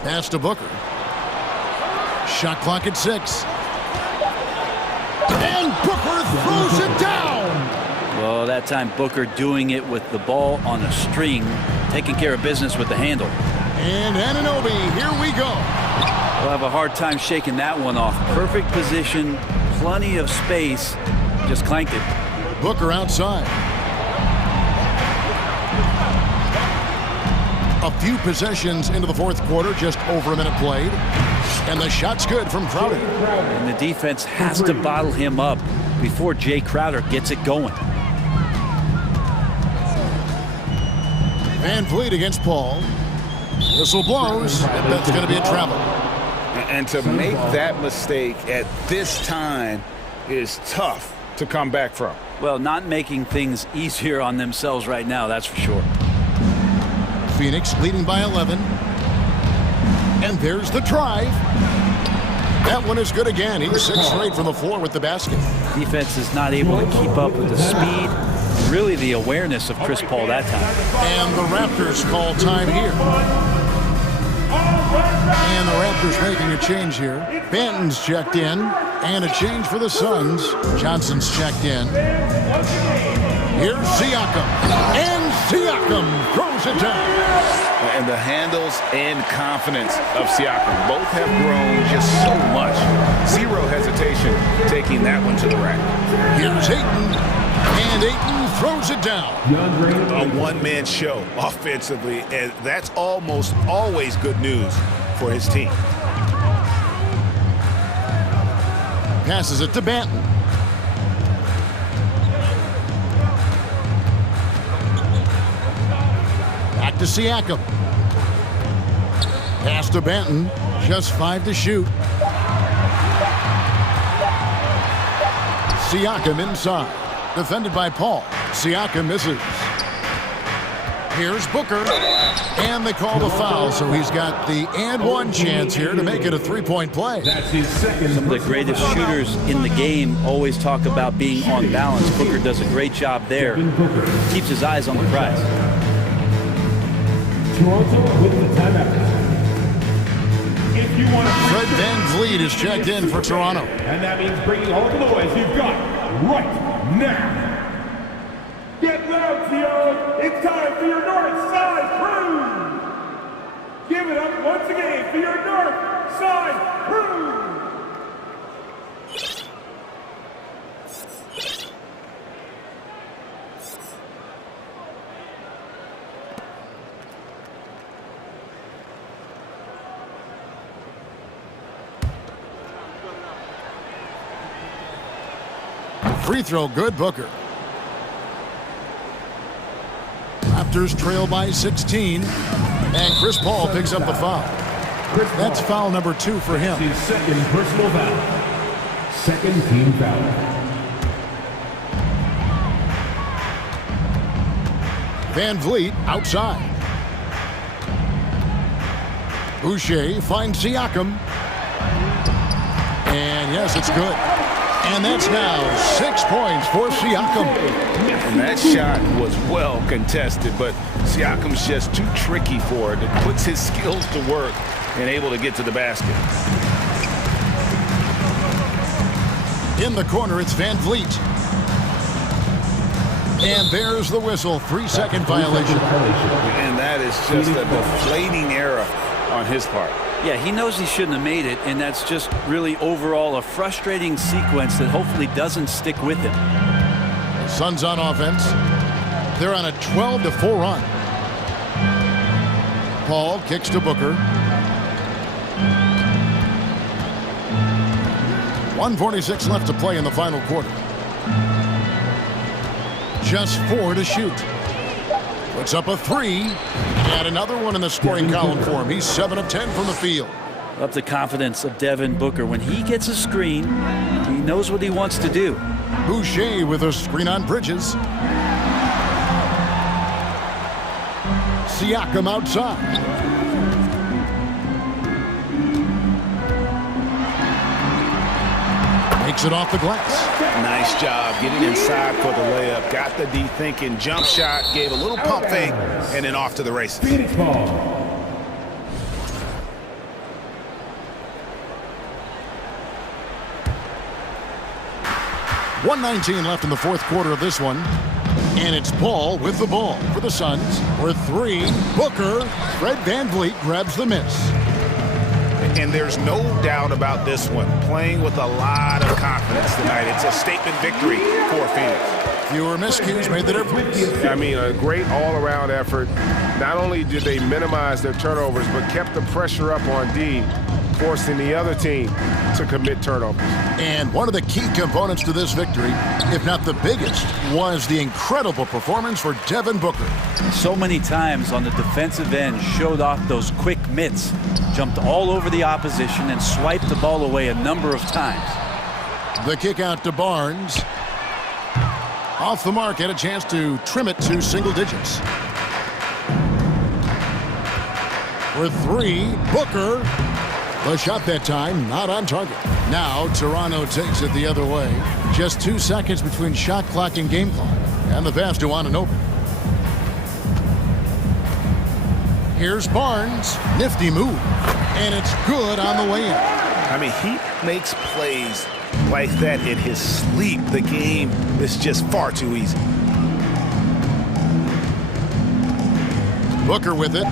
Pass to Booker. Shot clock at 6. And Booker throws it down. Well, that time Booker doing it with the ball on a string, taking care of business with the handle. And Anunoby, here we go. We'll have a hard time shaking that one off. Perfect position, plenty of space, just clanked it. Booker outside. A few possessions into the fourth quarter, just over a minute played. And the shot's good from Crowder. And the defense has to bottle him up before Jay Crowder gets it going. Van Vliet against Paul. Whistle blows, and that's going to be a travel. And to make that mistake at this time is tough to come back from. Well, not making things easier on themselves right now, that's for sure. Phoenix leading by 11. And there's the drive. That one is good again. He's 6 straight from the floor with the basket. Defense is not able to keep up with the speed, really the awareness of Chris Paul that time. And the Raptors call time here. And the Raptors making a change here. Banton's checked in. And a change for the Suns. Johnson's checked in. Here's Siakam. And Siakam throws it down. And the handles and confidence of Siakam both have grown just so much. Zero hesitation taking that one to the rack. Here's Ayton. And Ayton throws it down. A one-man show offensively, and that's almost always good news for his team. Passes it to Banton. Back to Siakam. Pass to Banton. Just 5 to shoot. Siakam inside. Defended by Paul. Siakam misses. Here's Booker. And they call the foul, so he's got the and one chance here to make it a three-point play. Some of the greatest shooters in the game always talk about being on balance. Booker does a great job there. Keeps his eyes on the prize. Toronto with the timeout. If you want to Fred Van Vliet is checked in for Toronto. And that means bringing all the noise you've got right now. Get loud, Theo. It's time for your North Side Crew. Give it up once again for your North Side Crew. Free throw good, Booker. Raptors trail by 16. And Chris Paul picks up the foul. That's foul number 2 for him. His second personal foul. Second team foul. Van Vliet outside. Boucher finds Siakam. And yes, it's good. And that's now 6 points for Siakam. And that shot was well contested, but Siakam's just too tricky for it. It puts his skills to work and able to get to the basket. In the corner, it's Van Vliet. And there's the whistle. 3-second violation. And that is just a deflating error on his part. Yeah, he knows he shouldn't have made it, and that's just really overall a frustrating sequence that hopefully doesn't stick with him. The Suns on offense. They're on a 12-4 run. Paul kicks to Booker. 1:46 left to play in the final quarter. Just 4 to shoot. Puts up a 3. And another one in the scoring column for him. He's 7 of 10 from the field. Love the confidence of Devin Booker. When he gets a screen, he knows what he wants to do. Boucher with a screen on Bridges. Siakam outside. Makes it off the glass. Nice job getting inside for the layup. Got the D thinking. Jump shot. Gave a little pump fake. And then off to the races. Phoenix ball. .119 left in the fourth quarter of this one. And it's Paul with the ball for the Suns. For 3, Booker. Fred VanVleet grabs the miss. And there's no doubt about this one. Playing with a lot of confidence tonight. It's a statement victory for Phoenix. Fewer miscues made the difference. I mean, a great all-around effort. Not only did they minimize their turnovers, but kept the pressure up on D, forcing the other team to commit turnovers. And one of the key components to this victory, if not the biggest, was the incredible performance for Devin Booker. So many times on the defensive end, showed off those quick mitts, jumped all over the opposition and swiped the ball away a number of times. The kick out to Barnes. Off the mark, had a chance to trim it to single digits. For 3, Booker. The shot that time, not on target. Now, Toronto takes it the other way. Just 2 seconds between shot clock and game clock. And the pass to Anunoby. Here's Barnes. Nifty move. And it's good on the way in. I mean, he makes plays like that in his sleep. The game is just far too easy. Booker with it.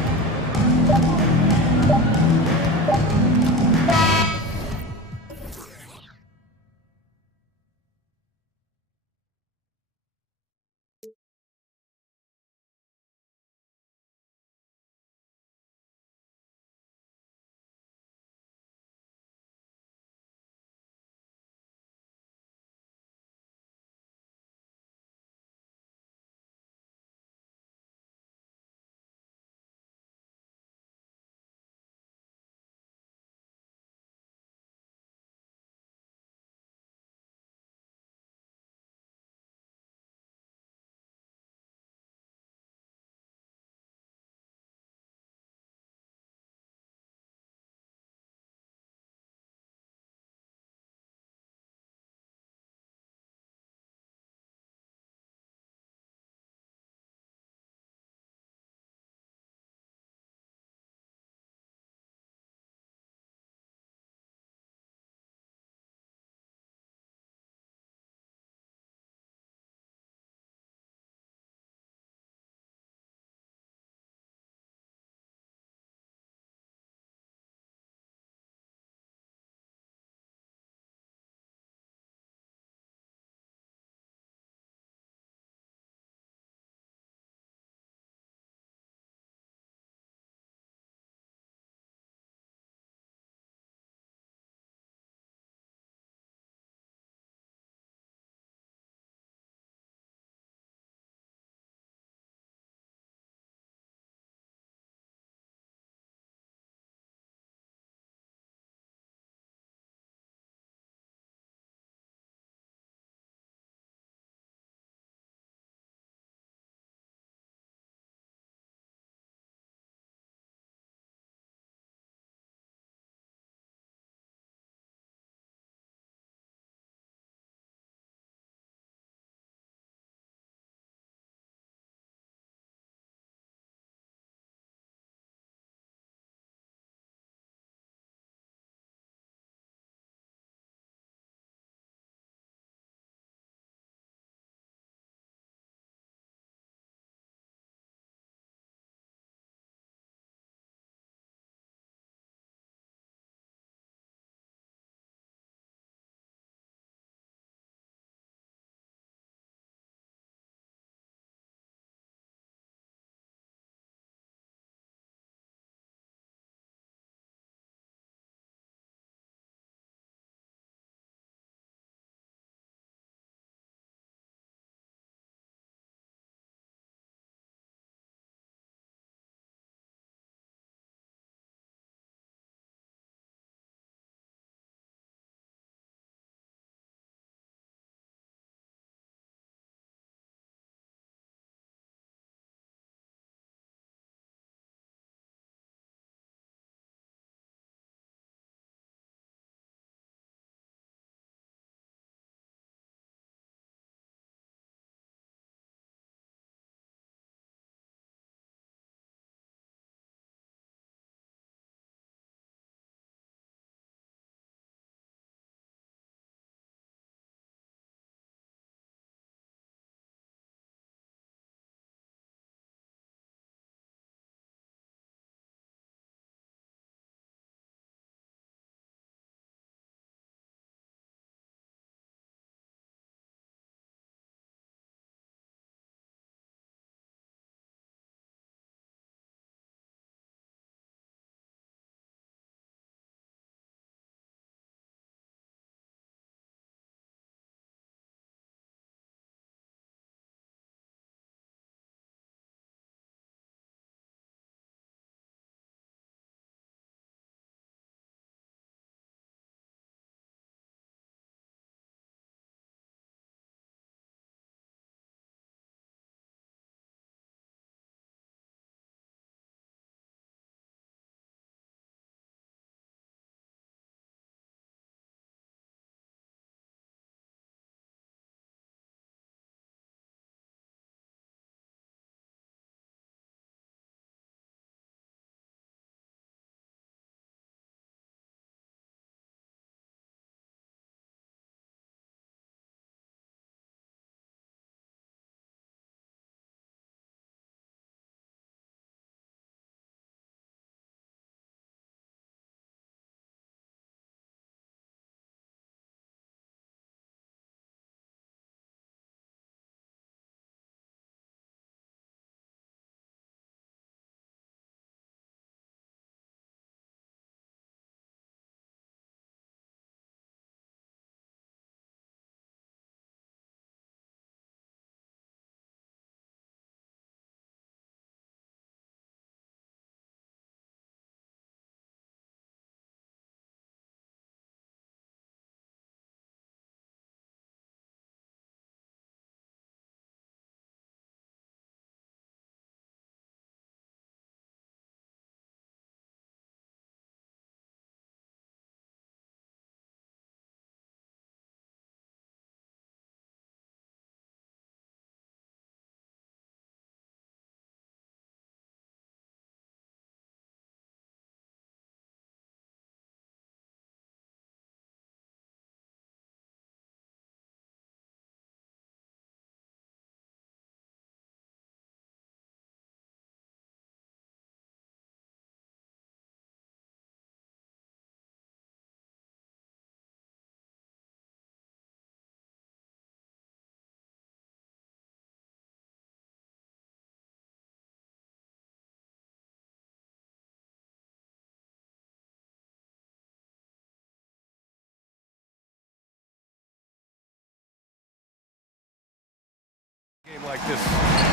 practice.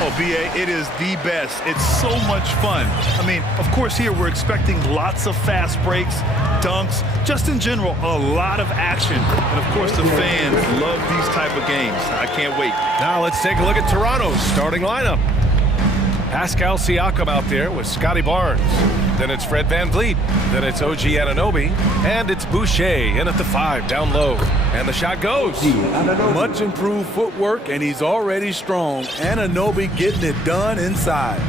Oh, B.A., it is the best. It's so much fun. I mean, of course, here we're expecting lots of fast breaks, dunks, just in general, a lot of action. And, of course, the fans love these type of games. I can't wait. Now let's take a look at Toronto's starting lineup. Pascal Siakam out there with Scotty Barnes. Then it's Fred VanVleet. Then it's OG Anunoby. And it's Boucher in at the 5 down low. And the shot goes. Much improved footwork, and he's already strong. Anunoby getting it done inside.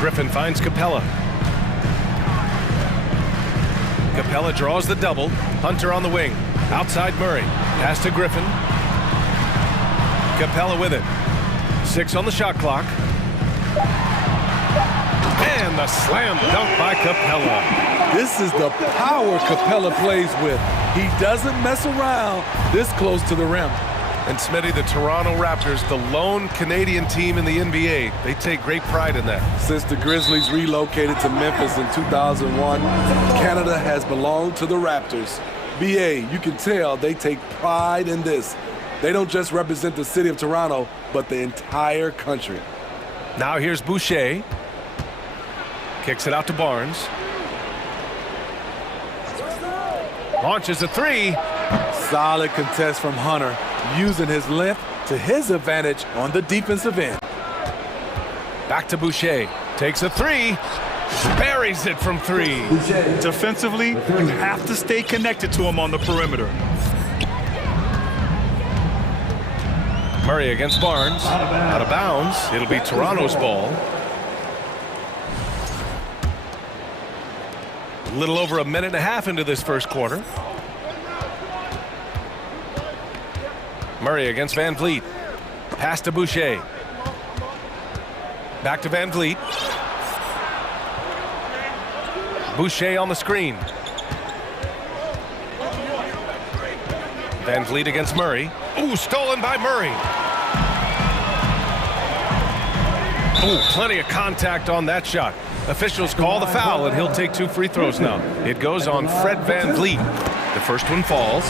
Griffin finds Capella. Capella draws the double. Hunter on the wing. Outside Murray. Pass to Griffin. Capella with it. 6 on the shot clock. And the slam dunk by Capella. This is the power Capella plays with. He doesn't mess around this close to the rim. And Smitty, the Toronto Raptors, the lone Canadian team in the NBA, they take great pride in that. Since the Grizzlies relocated to Memphis in 2001, Canada has belonged to the Raptors. BA, you can tell they take pride in this. They don't just represent the city of Toronto, but the entire country. Now here's Boucher. Kicks it out to Barnes. Launches a 3. Solid contest from Hunter, using his length to his advantage on the defensive end. Back to Boucher. Takes a 3. Buries it from 3. Defensively, you have to stay connected to him on the perimeter. Murray against Barnes. Out of bounds. It'll be Toronto's ball. A little over a minute and a half into this first quarter. Murray against VanVleet. Pass to Boucher. Back to VanVleet. Boucher on the screen. VanVleet against Murray. Ooh, stolen by Murray. Ooh, plenty of contact on that shot. Officials call the foul, and he'll take 2 free throws now. It goes on Fred VanVleet. The first one falls.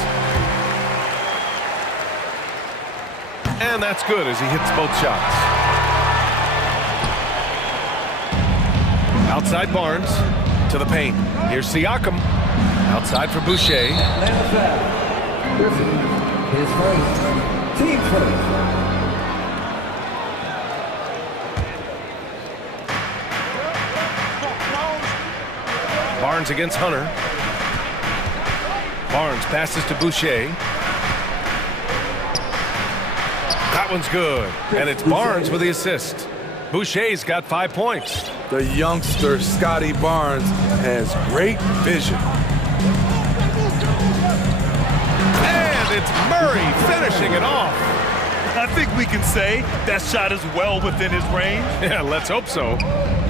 And that's good as he hits both shots. Outside Barnes to the paint. Here's Siakam. Outside for Boucher. His first. Team first. Barnes against Hunter. Barnes passes to Boucher. That one's good. And it's Barnes with the assist. Boucher's got 5 points. The youngster, Scotty Barnes, has great vision. And it's Murray finishing it off. I think we can say that shot is well within his range. Yeah, let's hope so.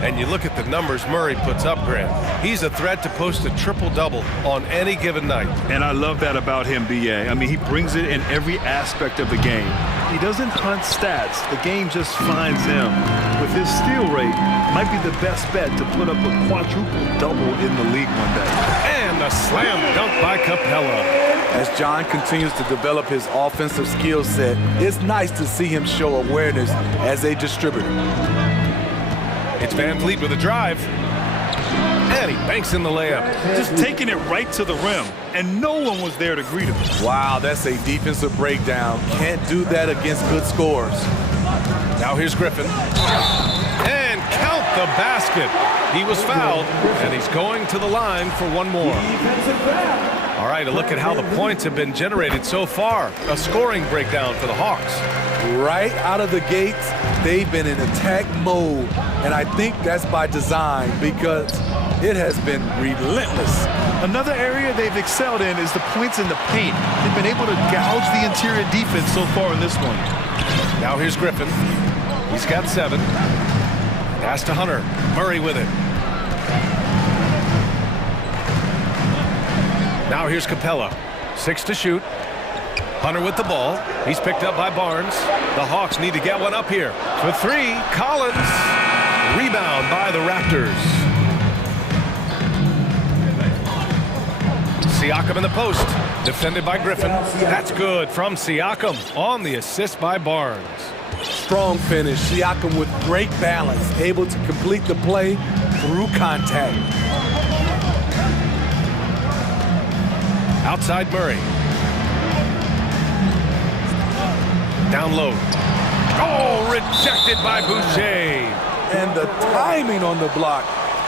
And you look at the numbers Murray puts up, Grant. He's a threat to post a triple-double on any given night. And I love that about him, B.A. I mean, he brings it in every aspect of the game. He doesn't hunt stats. The game just finds him. With his steal rate, might be the best bet to put up a quadruple-double in the league one day. And a slam dunk by Capella. As John continues to develop his offensive skill set, it's nice to see him show awareness as a distributor. It's VanVleet with a drive. And he banks in the layup. Just taking it right to the rim, and no one was there to greet him. Wow, that's a defensive breakdown. Can't do that against good scores. Now here's Griffin. And count the basket. He was fouled, and he's going to the line for one more. All right, a look at how the points have been generated so far. A scoring breakdown for the Hawks. Right out of the gates, they've been in attack mode. And I think that's by design because it has been relentless. Another area they've excelled in is the points in the paint. They've been able to gouge the interior defense so far in this one. Now here's Griffin. He's got 7. Pass to Hunter. Murray with it. Now here's Capella. 6 to shoot. Hunter with the ball. He's picked up by Barnes. The Hawks need to get one up here. For 3, Collins. Rebound by the Raptors. Siakam in the post. Defended by Griffin. That's good from Siakam on the assist by Barnes. Strong finish. Siakam with great balance, able to complete the play through contact. Outside Murray. Down low. Oh, rejected by Boucher. And the timing on the block.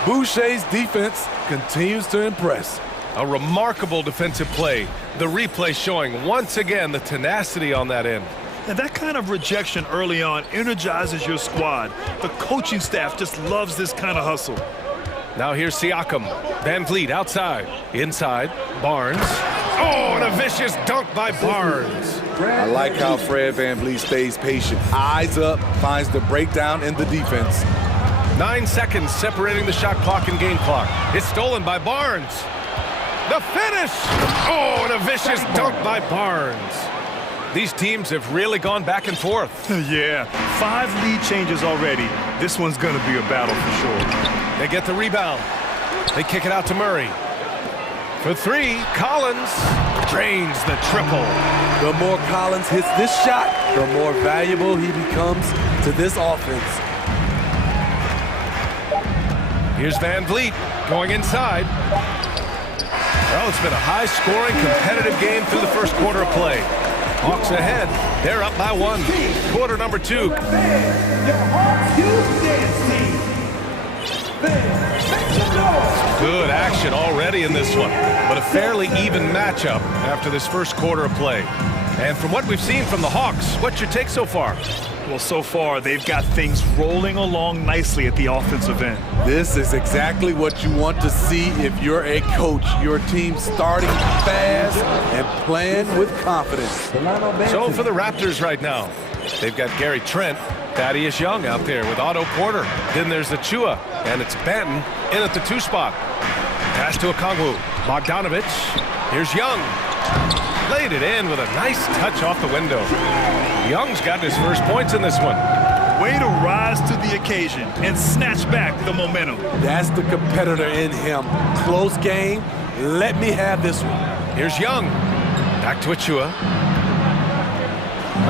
Boucher's defense continues to impress. A remarkable defensive play. The replay showing once again the tenacity on that end. And that kind of rejection early on energizes your squad. The coaching staff just loves this kind of hustle. Now here's Siakam. Van Vliet outside. Inside, Barnes. Oh, and a vicious dunk by Barnes. I like how Fred Van Vliet stays patient. Eyes up, finds the breakdown in the defense. 9 seconds separating the shot clock and game clock. It's stolen by Barnes. The finish! Oh, and a vicious dunk by Barnes. These teams have really gone back and forth. Yeah, 5 lead changes already. This one's going to be a battle for sure. They get the rebound. They kick it out to Murray. For 3, Collins drains the triple. The more Collins hits this shot, the more valuable he becomes to this offense. Here's Van Vliet going inside. Well, it's been a high-scoring, competitive game through the first quarter of play. Hawks ahead. They're up by 1. Quarter number 2. Good action already in this one, but a fairly even matchup after this first quarter of play. And from what we've seen from the Hawks, what's your take so far? Well, so far, they've got things rolling along nicely at the offensive end. This is exactly what you want to see if you're a coach. Your team starting fast and playing with confidence. So for the Raptors right now, they've got Gary Trent, Thaddeus Young out there with Otto Porter. Then there's Achua, and it's Banton in at the 2 spot. Pass to Okongwu. Bogdanovich. Here's Young. Laid it in with a nice touch off the window. Young's gotten his first points in this one. Way to rise to the occasion and snatch back the momentum. That's the competitor in him. Close game. Let me have this one. Here's Young. Back to Achua.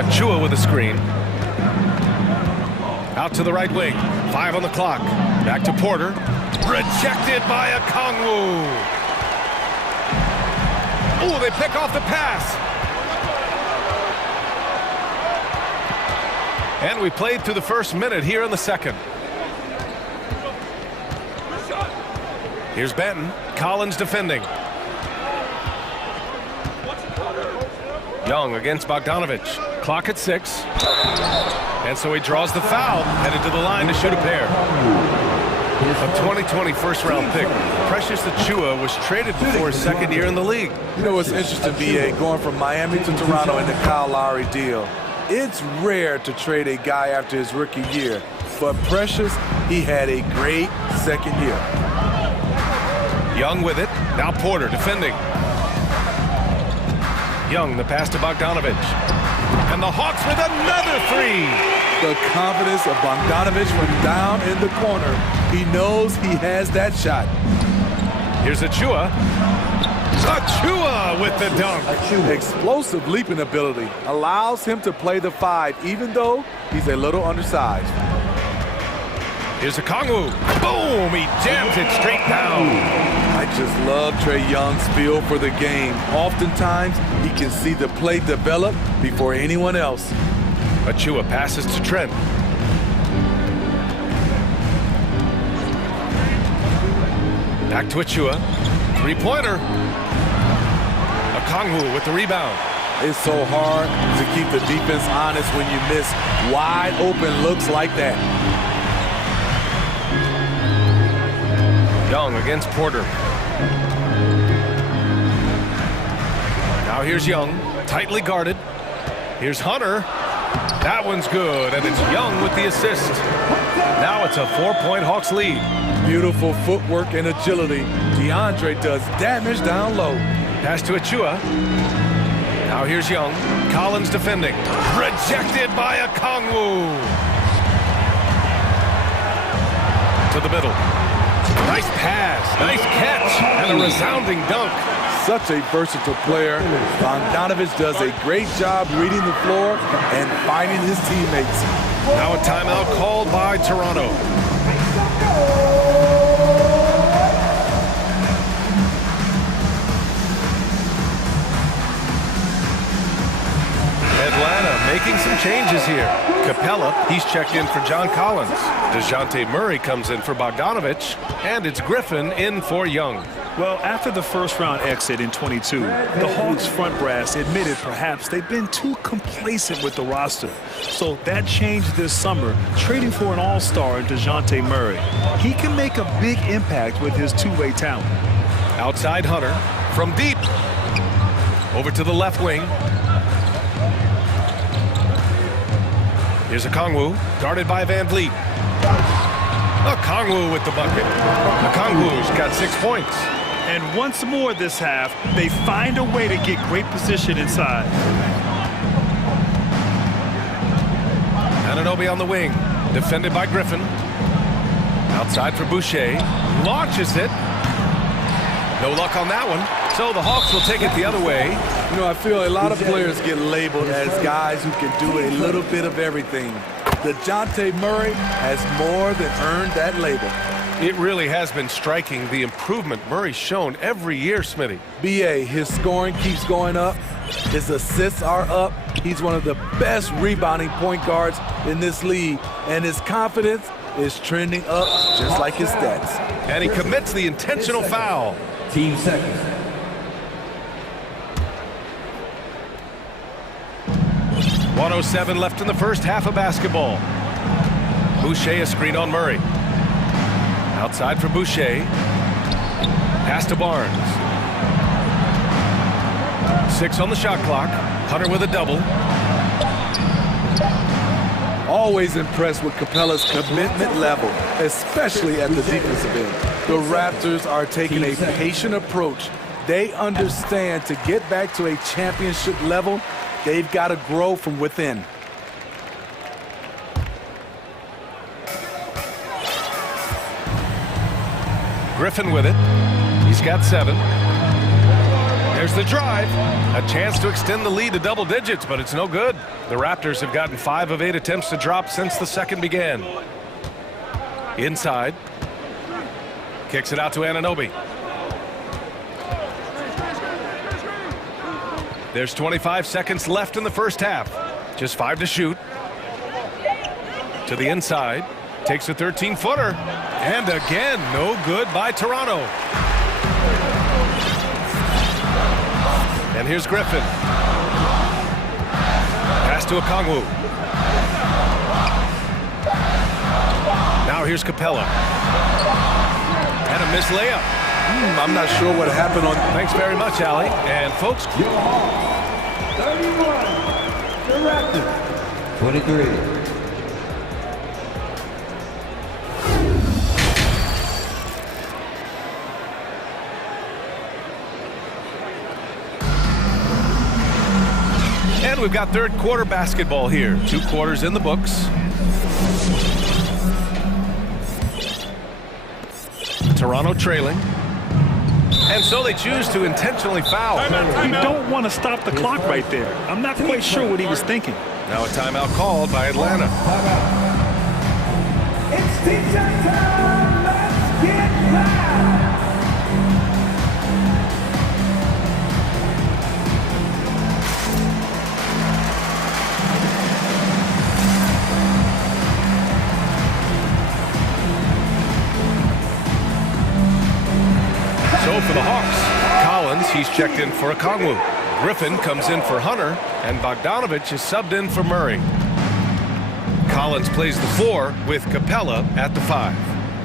Achua with a screen. Out to the right wing. 5 on the clock. Back to Porter. Rejected by Okongwu. Oh, they pick off the pass. And we played through the first minute here in the second. Here's Banton. Collins defending. Young against Bogdanovich. Clock at 6. And so he draws the foul, headed to the line to shoot a pair. A 2020 first-round pick. Precious Achua was traded before his second year in the league. You know what's interesting, B.A., going from Miami to Toronto in the Kyle Lowry deal. It's rare to trade a guy after his rookie year, but Precious, he had a great second year. Young with it. Now Porter defending. Young, the pass to Bogdanovich. And the Hawks with another 3. The confidence of Bogdanovich from down in the corner. He knows he has that shot. Here's Achua. Achua with the dunk. Explosive leaping ability allows him to play the 5, even though he's a little undersized. Here's Okongwu. Boom! He jams it straight down. I just love Trae Young's feel for the game. Oftentimes, he can see the play develop before anyone else. Achua passes to Trent. Back to Achua. 3-pointer. Okongwu with the rebound. It's so hard to keep the defense honest when you miss wide open looks like that. Young against Porter. Now here's Young, tightly guarded. Here's Hunter. That one's good, and it's Young with the assist. Now it's a 4-point Hawks lead. Beautiful footwork and agility. DeAndre does damage down low. Pass to Achua. Now here's Young. Collins defending. Rejected by Okongwu. To the middle. Nice pass. Nice catch. And a resounding dunk. such a versatile player. Bogdanovich does a great job reading the floor and finding his teammates. Now a timeout called by Toronto. Atlanta making some changes here. Capella, he's checked in for John Collins. DeJounte Murray comes in for Bogdanovich. And it's Griffin in for Young. Well, after the first-round exit in 22, the Hawks front brass admitted perhaps they've been too complacent with the roster. So that changed this summer, trading for an all-star in DeJounte Murray. He can make a big impact with his two-way talent. Outside Hunter from deep. Over to the left wing. Here's Okongwu, guarded by Van Vliet. Okongwu with the bucket. Okongwu's got 6 points. And once more this half, they find a way to get great position inside. Anunoby on the wing, defended by Griffin. Outside for Boucher, launches it. No luck on that one, so the Hawks will take it the other way. You know, I feel a lot of players get labeled as guys who can do a little bit of everything. DeJounte Murray has more than earned that label. It really has been striking, the improvement Murray's shown every year, Smitty. BA, his scoring keeps going up. His assists are up. He's one of the best rebounding point guards in this league. And his confidence is trending up just like his stats. And he commits the intentional foul. Team seconds. .107 left in the first half of basketball. Boucher a screen on Murray. Outside for Boucher. Pass to Barnes. 6 on the shot clock. Hunter with a double. Always impressed with Capella's commitment level, especially at the defensive end. The Raptors are taking a patient approach. They understand to get back to a championship level, they've got to grow from within. Griffin with it. He's got 7. There's the drive. A chance to extend the lead to double digits, but it's no good. The Raptors have gotten 5 of 8 attempts to drop since the second began. Inside. Kicks it out to Anunoby. There's 25 seconds left in the first half. Just 5 to shoot. To the inside. Takes a 13-footer. And again, no good by Toronto. And here's Griffin. Pass to Okongwu. Now here's Capella. And a missed layup. I'm not sure what happened on. Thanks very much, Allie. And folks. 23. And we've got third quarter basketball here. 2 quarters in the books. Toronto trailing. And so they choose to intentionally foul. You don't want to stop the clock right there. I'm not quite sure what he was thinking. Now a timeout called by Atlanta. It's team time. Let's get loud. So for the Hawks, Collins, he's checked in for Okongwu. Griffin comes in for Hunter, and Bogdanovich is subbed in for Murray. Collins plays the 4 with Capella at the 5.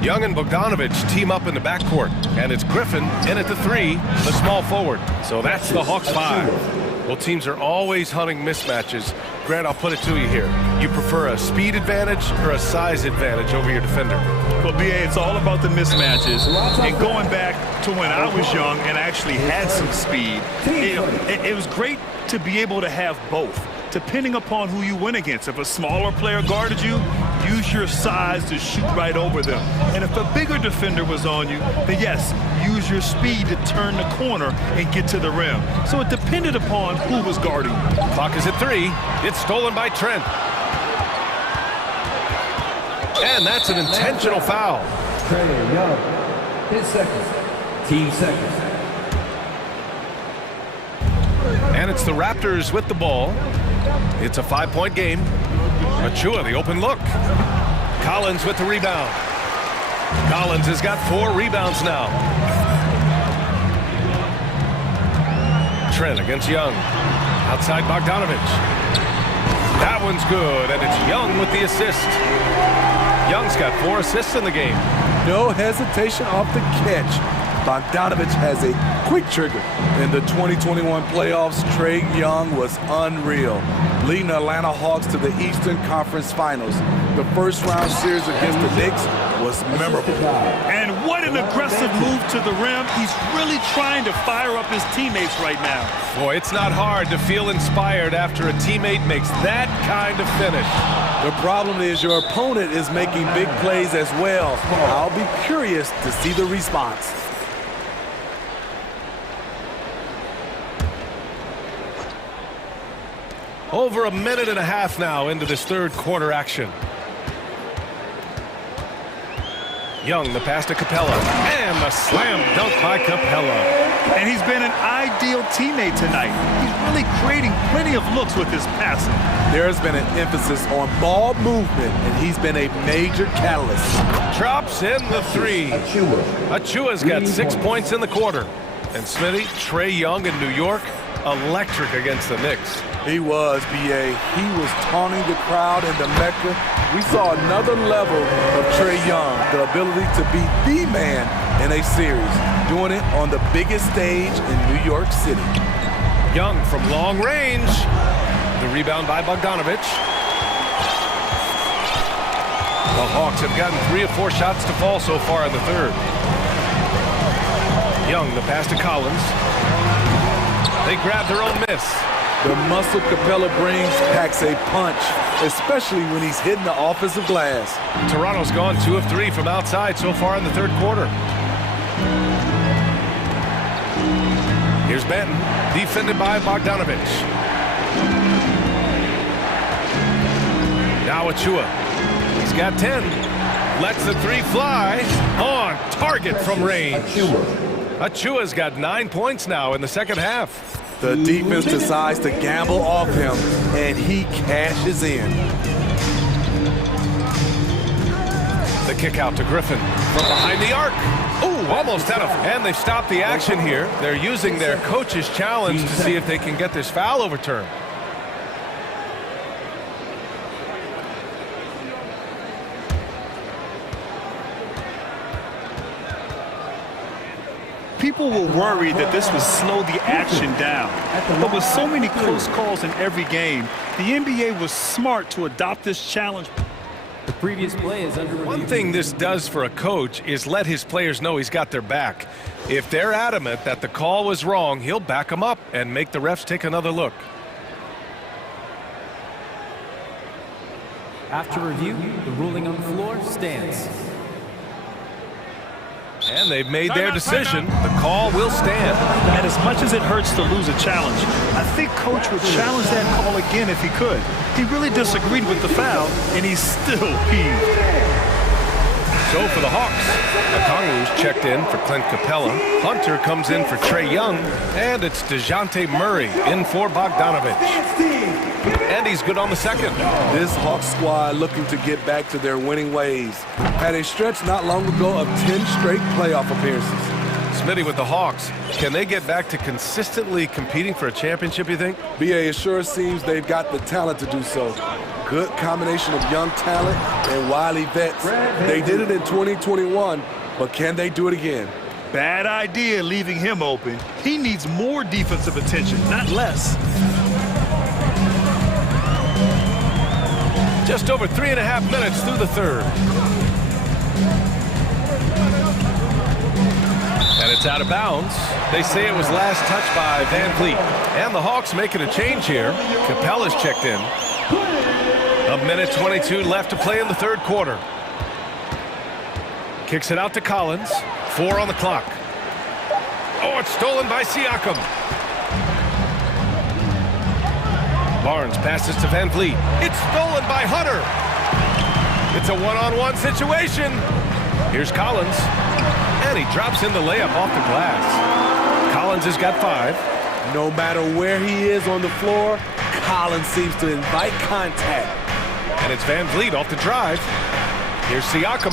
Young and Bogdanovich team up in the backcourt, and it's Griffin in at the 3, the small forward. So that's the Hawks 5. Well, teams are always hunting mismatches. Grant, I'll put it to you here. You prefer a speed advantage or a size advantage over your defender? Well, BA, it's all about the mismatches. And going back to when I was young and actually had some speed, it was great to be able to have both, depending upon who you went against. If a smaller player guarded you, use your size to shoot right over them. And if a bigger defender was on you, then yes, use your speed to turn the corner and get to the rim. So it depended upon who was guarding you. Clock is at 3. It's stolen by Trent. And that's an intentional foul. Trey Young, his second, team second. And it's the Raptors with the ball. It's a 5-point game. Achua, the open look. Collins with the rebound. Collins has got 4 rebounds now. Trent against Young. Outside Bogdanovich. That one's good, and it's Young with the assist. Young's got 4 assists in the game. No hesitation off the catch. Bogdanovich has a quick trigger. In the 2021 playoffs, Trey Young was unreal, leading the Atlanta Hawks to the Eastern Conference Finals. The first round series against the Knicks was memorable. And what an aggressive move to the rim. He's really trying to fire up his teammates right now. Boy, it's not hard to feel inspired after a teammate makes that kind of finish. The problem is your opponent is making big plays as well. I'll be curious to see the response. Over a minute and a half now into this third quarter action. Young, the pass to Capella, and the slam dunk by Capella. And he's been an ideal teammate tonight. He's really creating plenty of looks with his passing. There's been an emphasis on ball movement, and he's been a major catalyst. Drops in the 3. Achua's got 6 points in the quarter. And Smitty, Trey Young in New York, electric against the Knicks. He was, B.A. He was taunting the crowd in the Mecca. We saw another level of Trey Young, the ability to be the man in a series, doing it on the biggest stage in New York City. Young from long range. The rebound by Bogdanovich. The Hawks have gotten 3 of 4 shots to fall so far in the third. Young, the pass to Collins. They grab their own miss. The muscle Capella brings packs a punch, especially when he's hitting the offensive glass. Toronto's gone 2 of 3 from outside so far in the third quarter. Here's Benton, defended by Bogdanovich. Now Achua. He's got 10. Lets the 3 fly. On target from range. Achua's got 9 points now in the second half. The defense decides to gamble off him, and he cashes in. The kick out to Griffin from behind the arc. Ooh, almost out of, and they've stopped the action here. They're using their coach's challenge to see if they can get this foul overturned. People were worried that this would slow the action down. But with so many close calls in every game, the NBA was smart to adopt this challenge. The previous play is under review. One thing this does for a coach is let his players know he's got their back. If they're adamant that the call was wrong, he'll back them up and make the refs take another look. After review, the ruling on the floor stands. And they've made their decision. The call will stand. And as much as it hurts to lose a challenge, I think Coach would challenge that call again if he could. He really disagreed with the foul, and he still heaved. So for the Hawks, Okongwu's checked in for Clint Capella. Hunter comes in for Trey Young. And it's DeJounte Murray in for Bogdanovich. And he's good on the second. This Hawks squad looking to get back to their winning ways. Had a stretch not long ago of 10 straight playoff appearances. Smitty with the Hawks. Can they get back to consistently competing for a championship, you think? BA, it sure seems they've got the talent to do so. Good combination of young talent and wily vets. They did it in 2021, but can they do it again? Bad idea leaving him open. He needs more defensive attention, not less. Just over 3.5 minutes through the third. And it's out of bounds. They say it was last touched by Van Vliet. And the Hawks making a change here. Capella's checked in. A minute 22 left to play in the third quarter. Kicks it out to Collins. 4 on the clock. Oh, it's stolen by Siakam. Barnes passes to Van Vliet. It's stolen by Hunter. It's a one-on-one situation. Here's Collins. And he drops in the layup off the glass. Collins has got 5. No matter where he is on the floor, Collins seems to invite contact. And it's Van Vliet off the drive. Here's Siakam.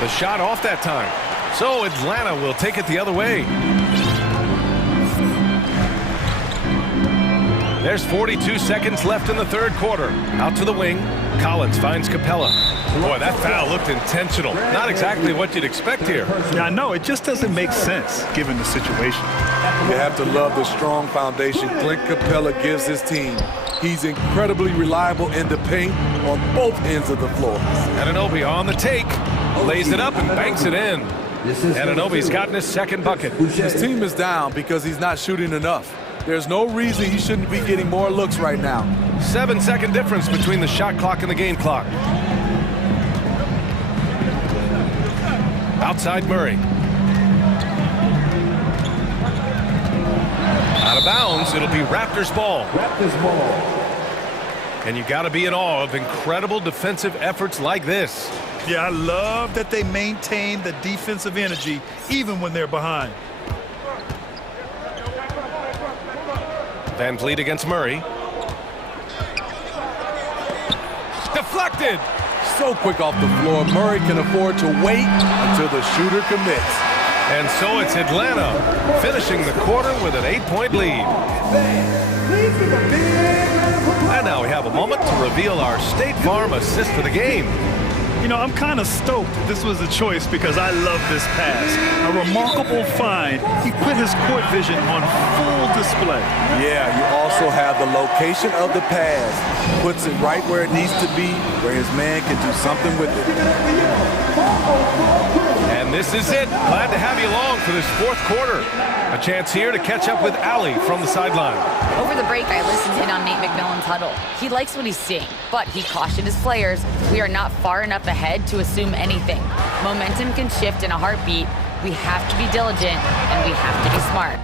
The shot off that time. So Atlanta will take it the other way. There's 42 seconds left in the third quarter. Out to the wing. Collins finds Capella. Boy, that foul looked intentional. Not exactly what you'd expect here. Yeah, I know. It just doesn't make sense given the situation. You have to love the strong foundation Clint Capella gives his team. He's incredibly reliable in the paint on both ends of the floor. Anunoby on the take. Lays it up and banks it in. Anunoby's gotten his second bucket. His team is down because he's not shooting enough. There's no reason he shouldn't be getting more looks right now. 7-second difference between the shot clock and the game clock. Outside Murray. Out of bounds, it'll be Raptors ball. Raptors ball. And you got to be in awe of incredible defensive efforts like this. Yeah, I love that they maintain the defensive energy even when they're behind. Van Vliet against Murray. Deflected. So quick off the floor, Murray can afford to wait until the shooter commits. And so it's Atlanta finishing the quarter with an 8-point lead. And now we have a moment to reveal our State Farm assist for the game. You know, I'm kind of stoked this was a choice because I love this pass. A remarkable find. He put his court vision on full display. Yeah, you also have the location of the pass. Puts it right where it needs to be, where his man can do something with it. And this is it. Glad to have you along for this fourth quarter. A chance here to catch up with Allie from the sideline. Over the break, I listened in on Nate McMillan's huddle. He likes what he's seeing, but he cautioned his players, we are not far enough ahead to assume anything. Momentum can shift in a heartbeat. We have to be diligent, and we have to be smart.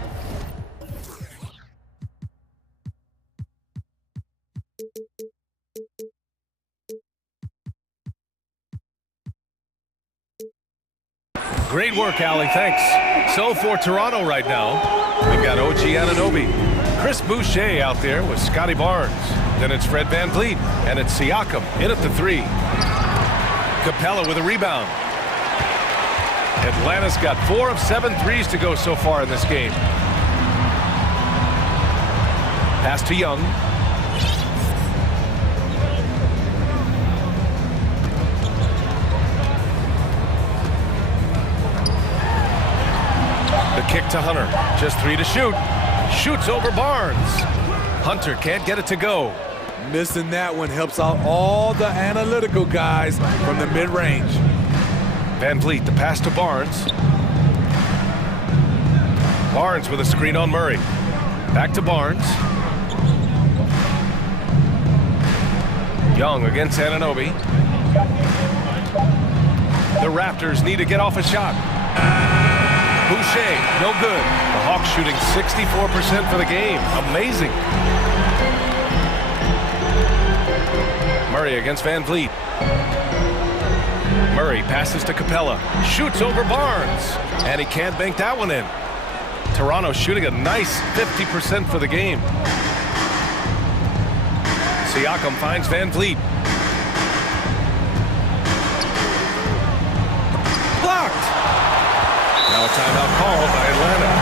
Great work, Allie. Thanks. So for Toronto right now, we've got OG Anunoby. Chris Boucher out there with Scotty Barnes. Then it's Fred Van Vliet, and it's Siakam in at the 3. Capella with a rebound. Atlanta's got 4 of 7 threes to go so far in this game. Pass to Young. The kick to Hunter. Just 3 to shoot. Shoots over Barnes. Hunter can't get it to go. Missing that one helps out all the analytical guys from the mid-range. Van Vliet, the pass to Barnes. Barnes with a screen on Murray. Back to Barnes. Young against Anunoby. The Raptors need to get off a shot. Boucher, no good. The Hawks shooting 64% for the game. Amazing. Murray against Van Vliet. Murray passes to Capella. Shoots over Barnes. And he can't bank that one in. Toronto shooting a nice 50% for the game. Siakam finds Van Vliet. Blocked. Now a timeout called by Atlanta.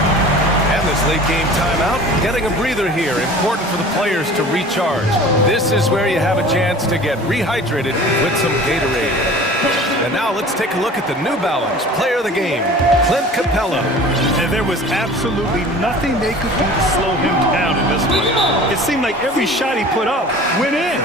And this late game timeout, getting a breather here. Important for the players to recharge. This is where you have a chance to get rehydrated with some Gatorade. And now let's take a look at the New Balance player of the game, Clint Capella. And there was absolutely nothing they could do to slow him down in this one. It seemed like every shot he put up went in.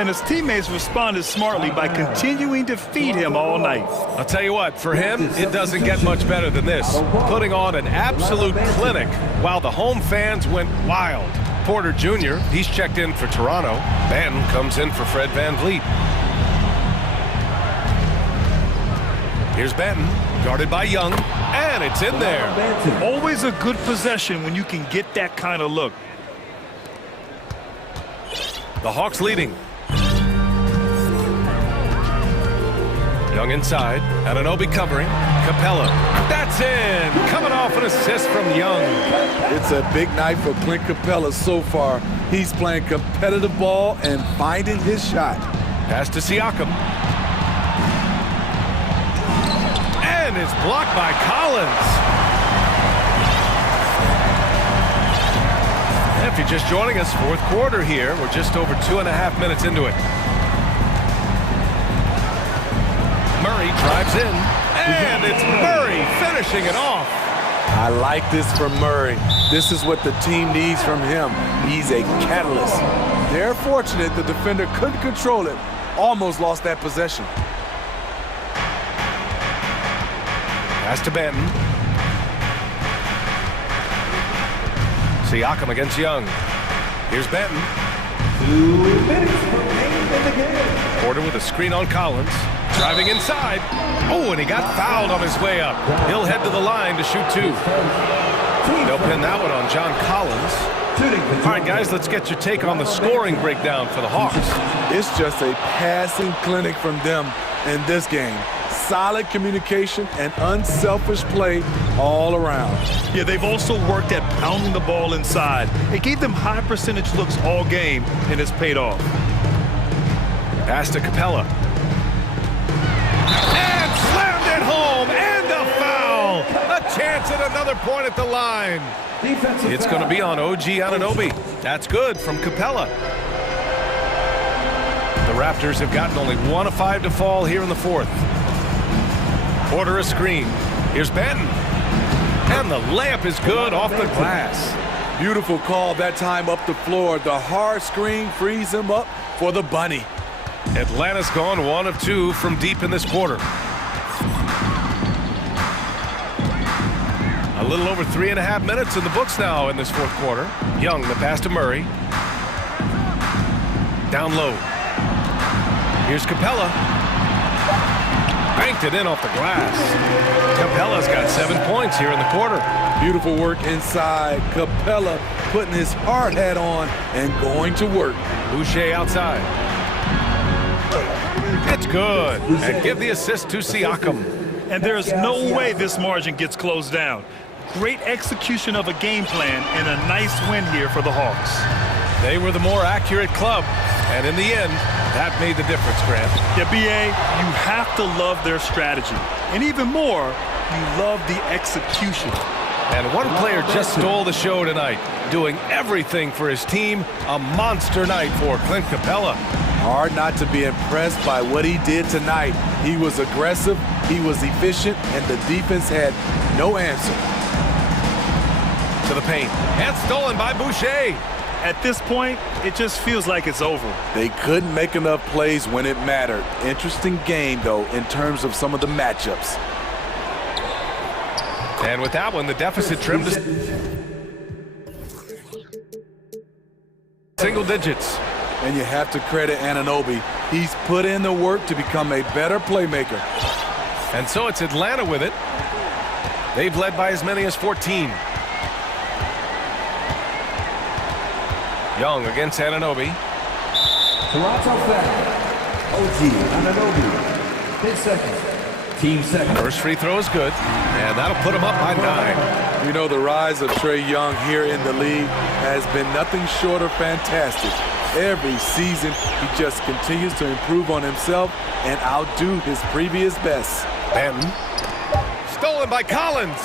And his teammates responded smartly by continuing to feed him all night. I'll tell you what, for him, it doesn't get much better than this. Putting on an absolute clinic while the home fans went wild. Porter Jr., he's checked in for Toronto. Banton comes in for Fred VanVleet. Here's Banton, guarded by Young, and it's in there. Always a good possession when you can get that kind of look. The Hawks leading. Young inside, Anunoby covering, Capella, that's in! Coming off an assist from Young. It's a big night for Clint Capella so far. He's playing competitive ball and finding his shot. Pass to Siakam. And it's blocked by Collins. If you're just joining us, fourth quarter here. We're just over 2.5 minutes into it. Murray drives in, and it's Murray finishing it off. I like this from Murray. This is what the team needs from him. He's a catalyst. They're fortunate the defender couldn't control it. Almost lost that possession. Pass to Banton. Siakam against Young. Here's Banton. 2 minutes remaining in the game. Porter with a screen on Collins. Driving inside. Oh, and he got fouled on his way up. He'll head to the line to shoot 2. They'll pin that one on John Collins. All right, guys, let's get your take on the scoring breakdown for the Hawks. It's just a passing clinic from them in this game. Solid communication and unselfish play all around. Yeah, they've also worked at pounding the ball inside. It gave them high percentage looks all game, and it's paid off. Pass to Capella. And slammed it home, and a foul. A chance at another point at the line. It's going to be on OG Anunoby. That's good from Capella. The Raptors have gotten only 1 of 5 to fall here in the fourth. Order a screen. Here's Banton. And the layup is good off the glass. Beautiful call that time up the floor. The hard screen frees him up for the bunny. Atlanta's gone 1 of 2 from deep in this quarter. A little over 3.5 minutes in the books now in this fourth quarter. Young, the pass to Murray. Down low. Here's Capella. Banked it in off the glass. Capella's got 7 points here in the quarter. Beautiful work inside. Capella putting his hard hat on and going to work. Boucher outside. It's good. And give the assist to Siakam. And there's no way this margin gets closed down. Great execution of a game plan and a nice win here for the Hawks. They were the more accurate club, and in the end, that made the difference, Grant. Yeah, BA, you have to love their strategy. And even more, you love the execution. And one player just stole the show tonight, doing everything for his team. A monster night for Clint Capella. Hard not to be impressed by what he did tonight. He was aggressive, he was efficient, and the defense had no answer. To the paint, and stolen by Boucher. At this point, it just feels like it's over. They couldn't make enough plays when it mattered. Interesting game, though, in terms of some of the matchups. And with that one, the deficit trimmed to single digits. And you have to credit Anunoby. He's put in the work to become a better playmaker. And so it's Atlanta with it. They've led by as many as 14. Young against Anunoby. Toronto foul. OG Anunoby. His second. Team second. First free throw is good, and that'll put him up by 9. You know, the rise of Trae Young here in the league has been nothing short of fantastic. Every season, he just continues to improve on himself and outdo his previous best. Banton. Stolen by Collins.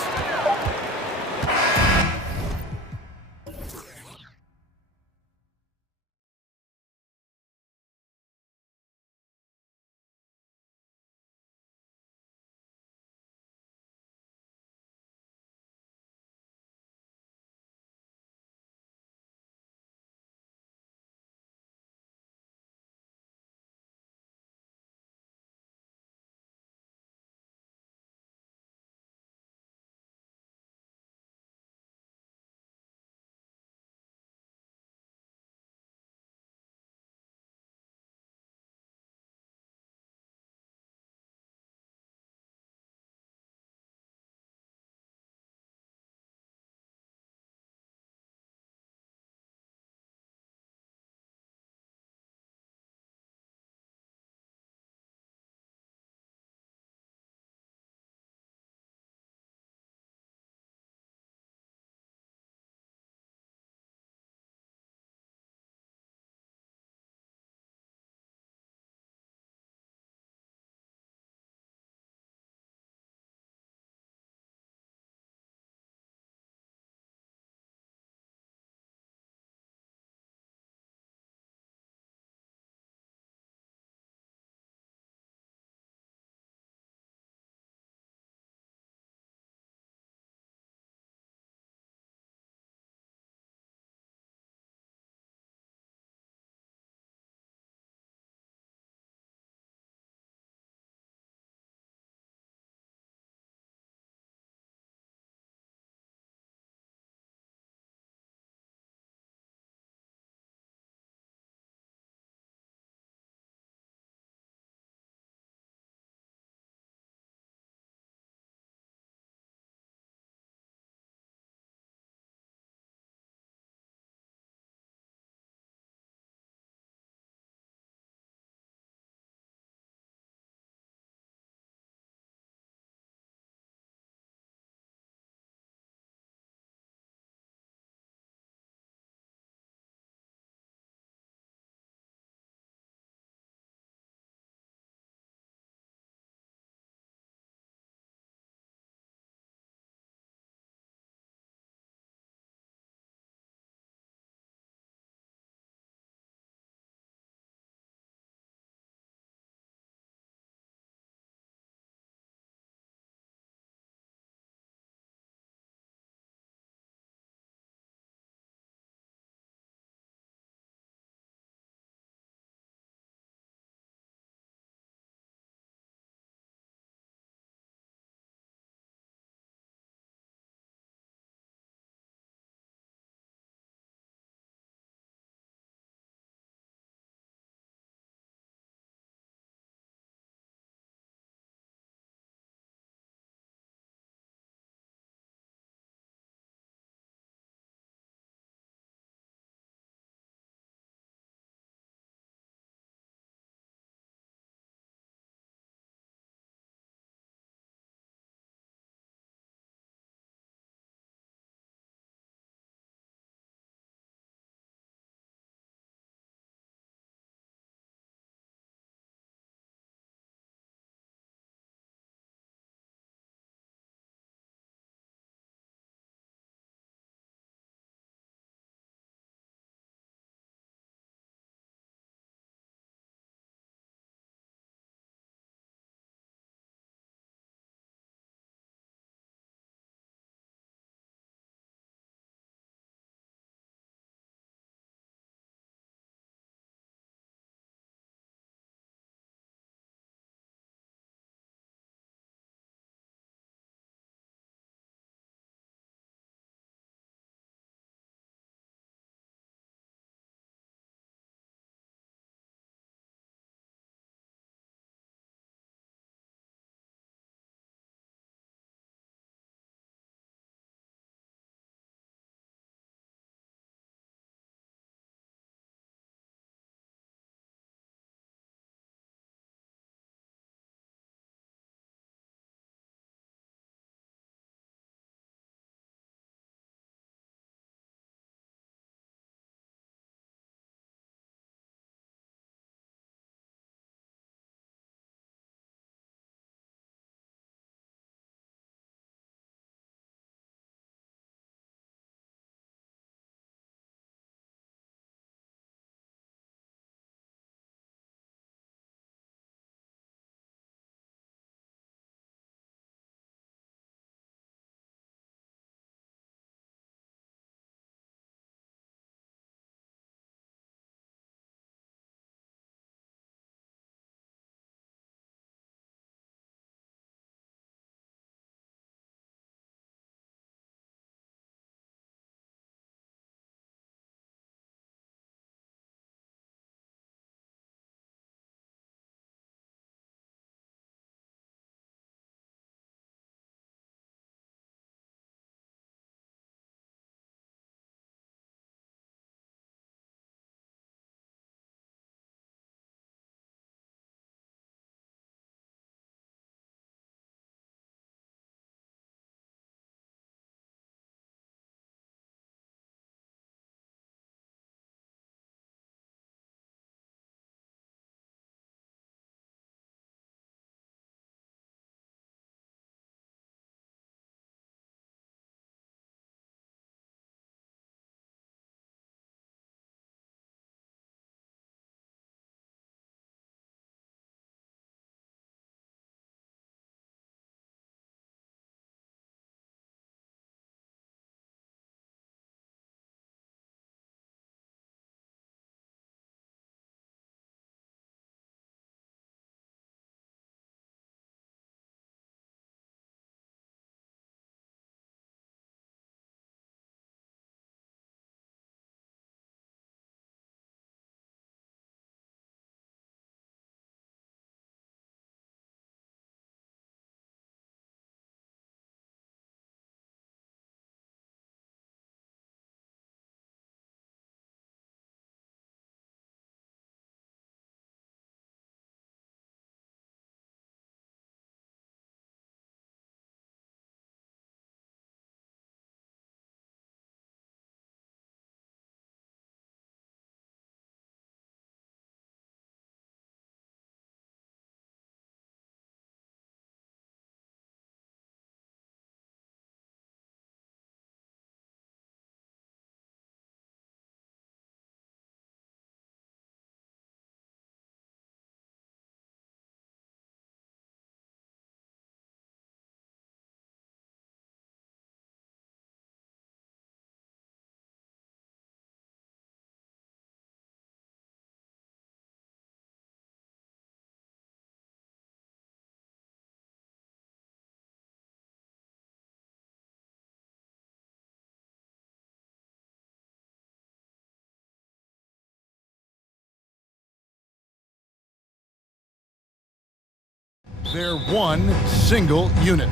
They're one single unit.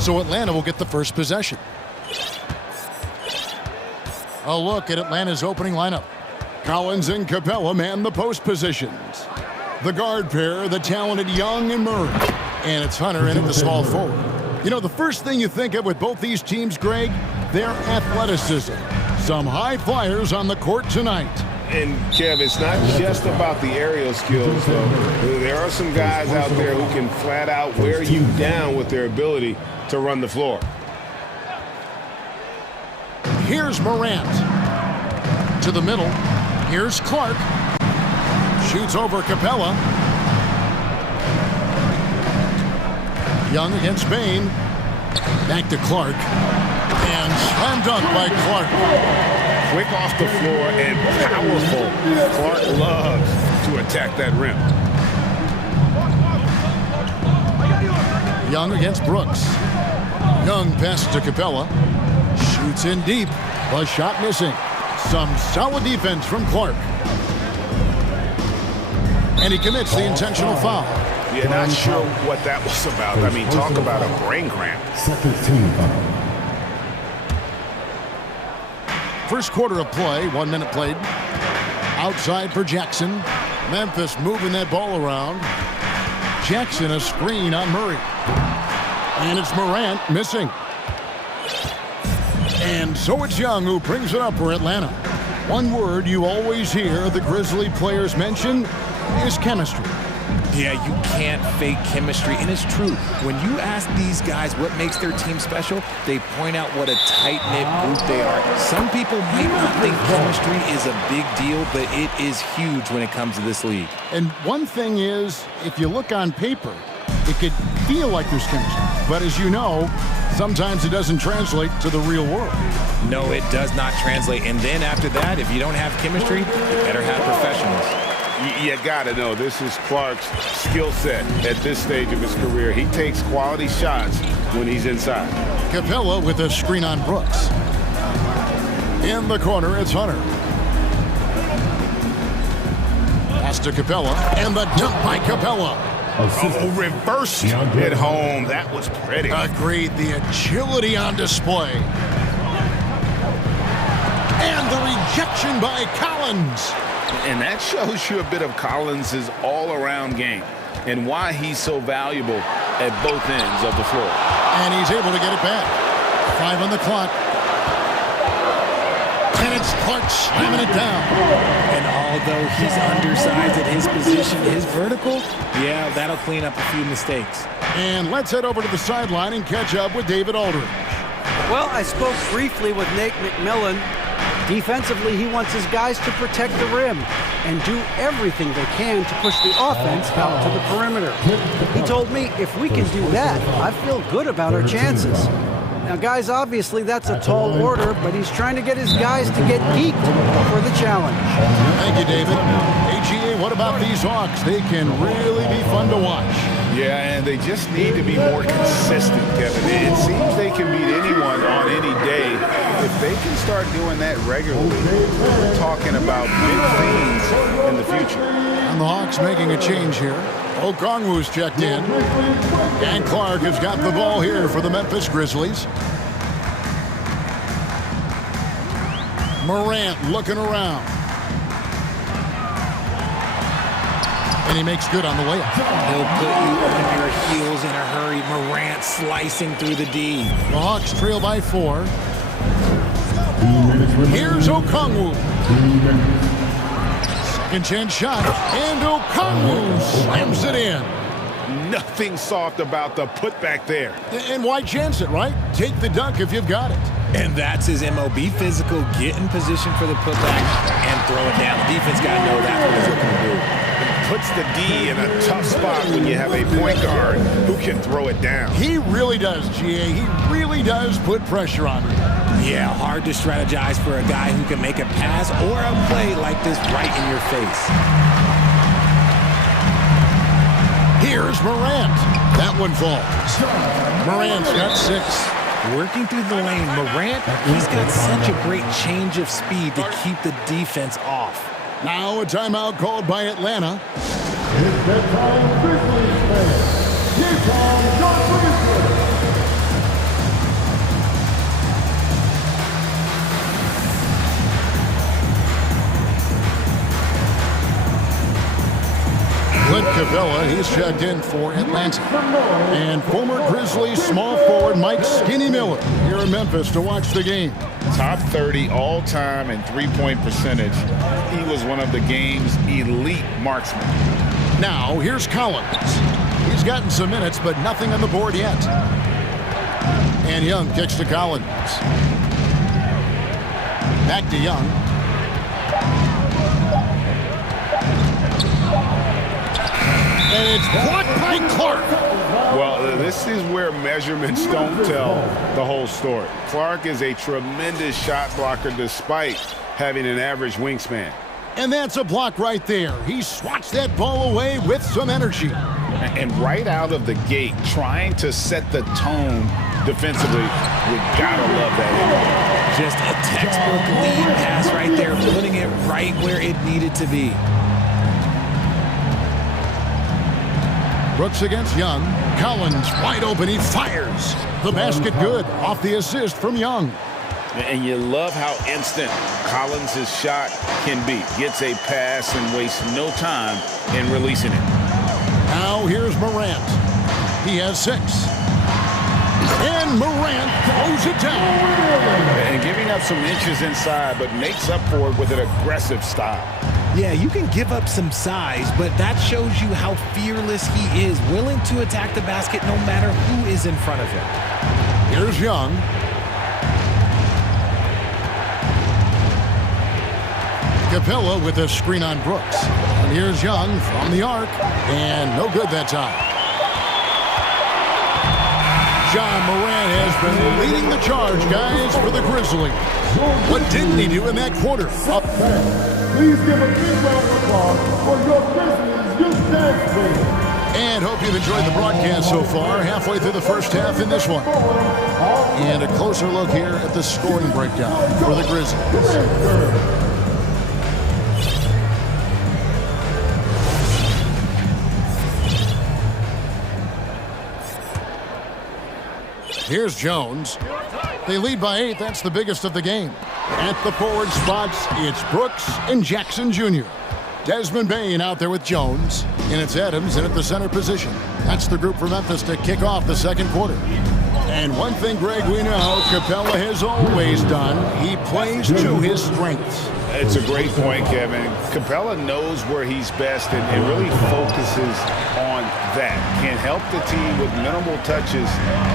So Atlanta will get the first possession. A look at Atlanta's opening lineup. Collins and Capella man the post positions. The guard pair, the talented Young and Murray. And it's Hunter in at the small forward. You know, the first thing you think of with both these teams, Greg, their athleticism. Some high flyers on the court tonight. And, Kev, it's not just about the aerial skills, though. There are some guys out there who can flat out wear you down with their ability to run the floor. Here's Morant. To the middle. Here's Clark. Shoots over Capella. Young against Bain. Back to Clark. And slam dunk by Clark. Quick off the floor and powerful. Clark loves to attack that rim. Young against Brooks. Young passes to Capella. Shoots in deep. The shot missing. Some solid defense from Clark. And he commits the intentional foul. Yeah, not sure what that was about. I mean, talk about a brain cramp. First quarter of play, 1 minute played. Outside for Jackson. Memphis moving that ball around. Jackson a screen on Murray. And it's Morant missing. And so it's Young who brings it up for Atlanta. One word you always hear the Grizzly players mention is chemistry. Yeah, you can't fake chemistry, and it's true. When you ask these guys what makes their team special, they point out what a tight-knit group they are. Some people might not think chemistry is a big deal, but it is huge when it comes to this league. And one thing is, if you look on paper, it could feel like there's chemistry. But as you know, sometimes it doesn't translate to the real world. No, it does not translate. And then after that, if you don't have chemistry, you better have professionals. You gotta know, this is Clark's skill set at this stage of his career. He takes quality shots when he's inside. Capella with a screen on Brooks. In the corner, it's Hunter. Pass to Capella, and the dunk by Capella. Oh, reversed at home. That was pretty. Agreed, the agility on display. And the rejection by Collins. And that shows you a bit of Collins' all-around game and why he's so valuable at both ends of the floor. And he's able to get it back. 5 on the clock. And it's Clark slamming it down. And although he's undersized at his position, his vertical, yeah, that'll clean up a few mistakes. And let's head over to the sideline and catch up with David Aldridge. Well, I spoke briefly with Nate McMillan. Defensively, he wants his guys to protect the rim and do everything they can to push the offense out to the perimeter. He told me if we can do that, I feel good about our chances. Now, guys, obviously that's a tall order, but he's trying to get his guys to get geeked for the challenge. Thank you, David. AGA, what about these Hawks? They can really be fun to watch. Yeah, and they just need to be more consistent, Kevin. It seems they can beat anyone on any day. If they can start doing that regularly, we're talking about big things in the future. And the Hawks making a change here. Okongwu's checked in. And Clark has got the ball here for the Memphis Grizzlies. Morant looking around. And he makes good on the layup. He'll put you on your heels in a hurry. Morant slicing through the D. The Hawks trail by 4. Here's Okongwu. Second chance shot. And Okongwu slams it in. Nothing soft about the putback there. And why chance it, right? Take the dunk if you've got it. And that's his MO. Be physical, get in position for the putback, and throw it down. The defense got to know that's what he's looking to do. Puts the D in a tough spot when you have a point guard who can throw it down. He really does, GA. He really does put pressure on him. Yeah, hard to strategize for a guy who can make a pass or a play like this right in your face. Here's Morant. That one falls. Morant's got 6. Working through the lane, Morant, he's got such a great change of speed to keep the defense off. Now a timeout called by Atlanta. It's that time, Grizzlies fans. Clint Capella, he's checked in for Atlanta. And former Grizzlies small forward Mike Skinny Miller here in Memphis to watch the game. Top 30 all-time in three-point percentage. He was one of the game's elite marksmen. Now, here's Collins. He's gotten some minutes, but nothing on the board yet. And Young kicks to Collins. Back to Young. And it's blocked by Clark. Well, this is where measurements don't tell the whole story. Clark is a tremendous shot blocker despite having an average wingspan. And that's a block right there. He swats that ball away with some energy. And right out of the gate, trying to set the tone defensively, we gotta love that. Just a textbook lead pass right there, putting it right where it needed to be. Brooks against Young. Collins wide open. He fires. The basket good off the assist from Young. And you love how instant Collins' shot can be. Gets a pass and wastes no time in releasing it. Now here's Morant. He has 6. And Morant throws it down. And giving up some inches inside, but makes up for it with an aggressive style. Yeah, you can give up some size, but that shows you how fearless he is, willing to attack the basket no matter who is in front of him. Here's Young. Capella with a screen on Brooks. And here's Young from the arc. And no good that time. John Morant has been leading the charge, guys, for the Grizzlies. What didn't he do in that quarter? Please give a big round of applause for your Grizzlies Youth Dance Team. And hope you've enjoyed the broadcast so far. Halfway through the first half in this one. And a closer look here at the scoring breakdown for the Grizzlies. Here's Jones. They lead by 8. That's the biggest of the game. At the forward spots, it's Brooks and Jackson Jr. Desmond Bain out there with Jones. And it's Adams in at the center position. That's the group for Memphis to kick off the second quarter. And one thing, Greg, we know Capella has always done. He plays to his strengths. It's a great point, Kevin. Capella knows where he's best and really focuses on that. Can help the team with minimal touches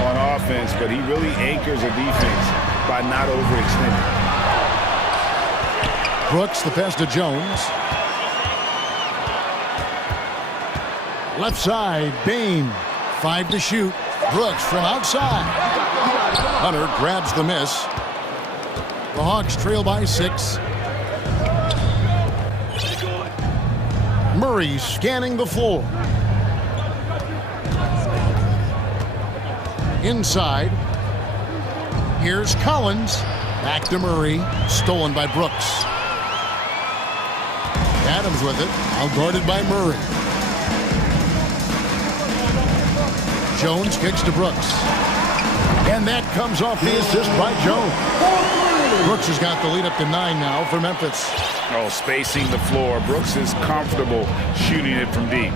on offense, but he really anchors a defense by not overextending. Brooks, the pass to Jones. Left side, Bain. 5 to shoot. Brooks from outside. Hunter grabs the miss. The Hawks trail by 6. Murray scanning the floor. Inside. Here's Collins. Back to Murray. Stolen by Brooks. Adams with it. Out guarded by Murray. Jones kicks to Brooks. And that comes off the assist by Jones. Brooks has got the lead up to 9 now for Memphis. Oh, spacing the floor. Brooks is comfortable shooting it from deep.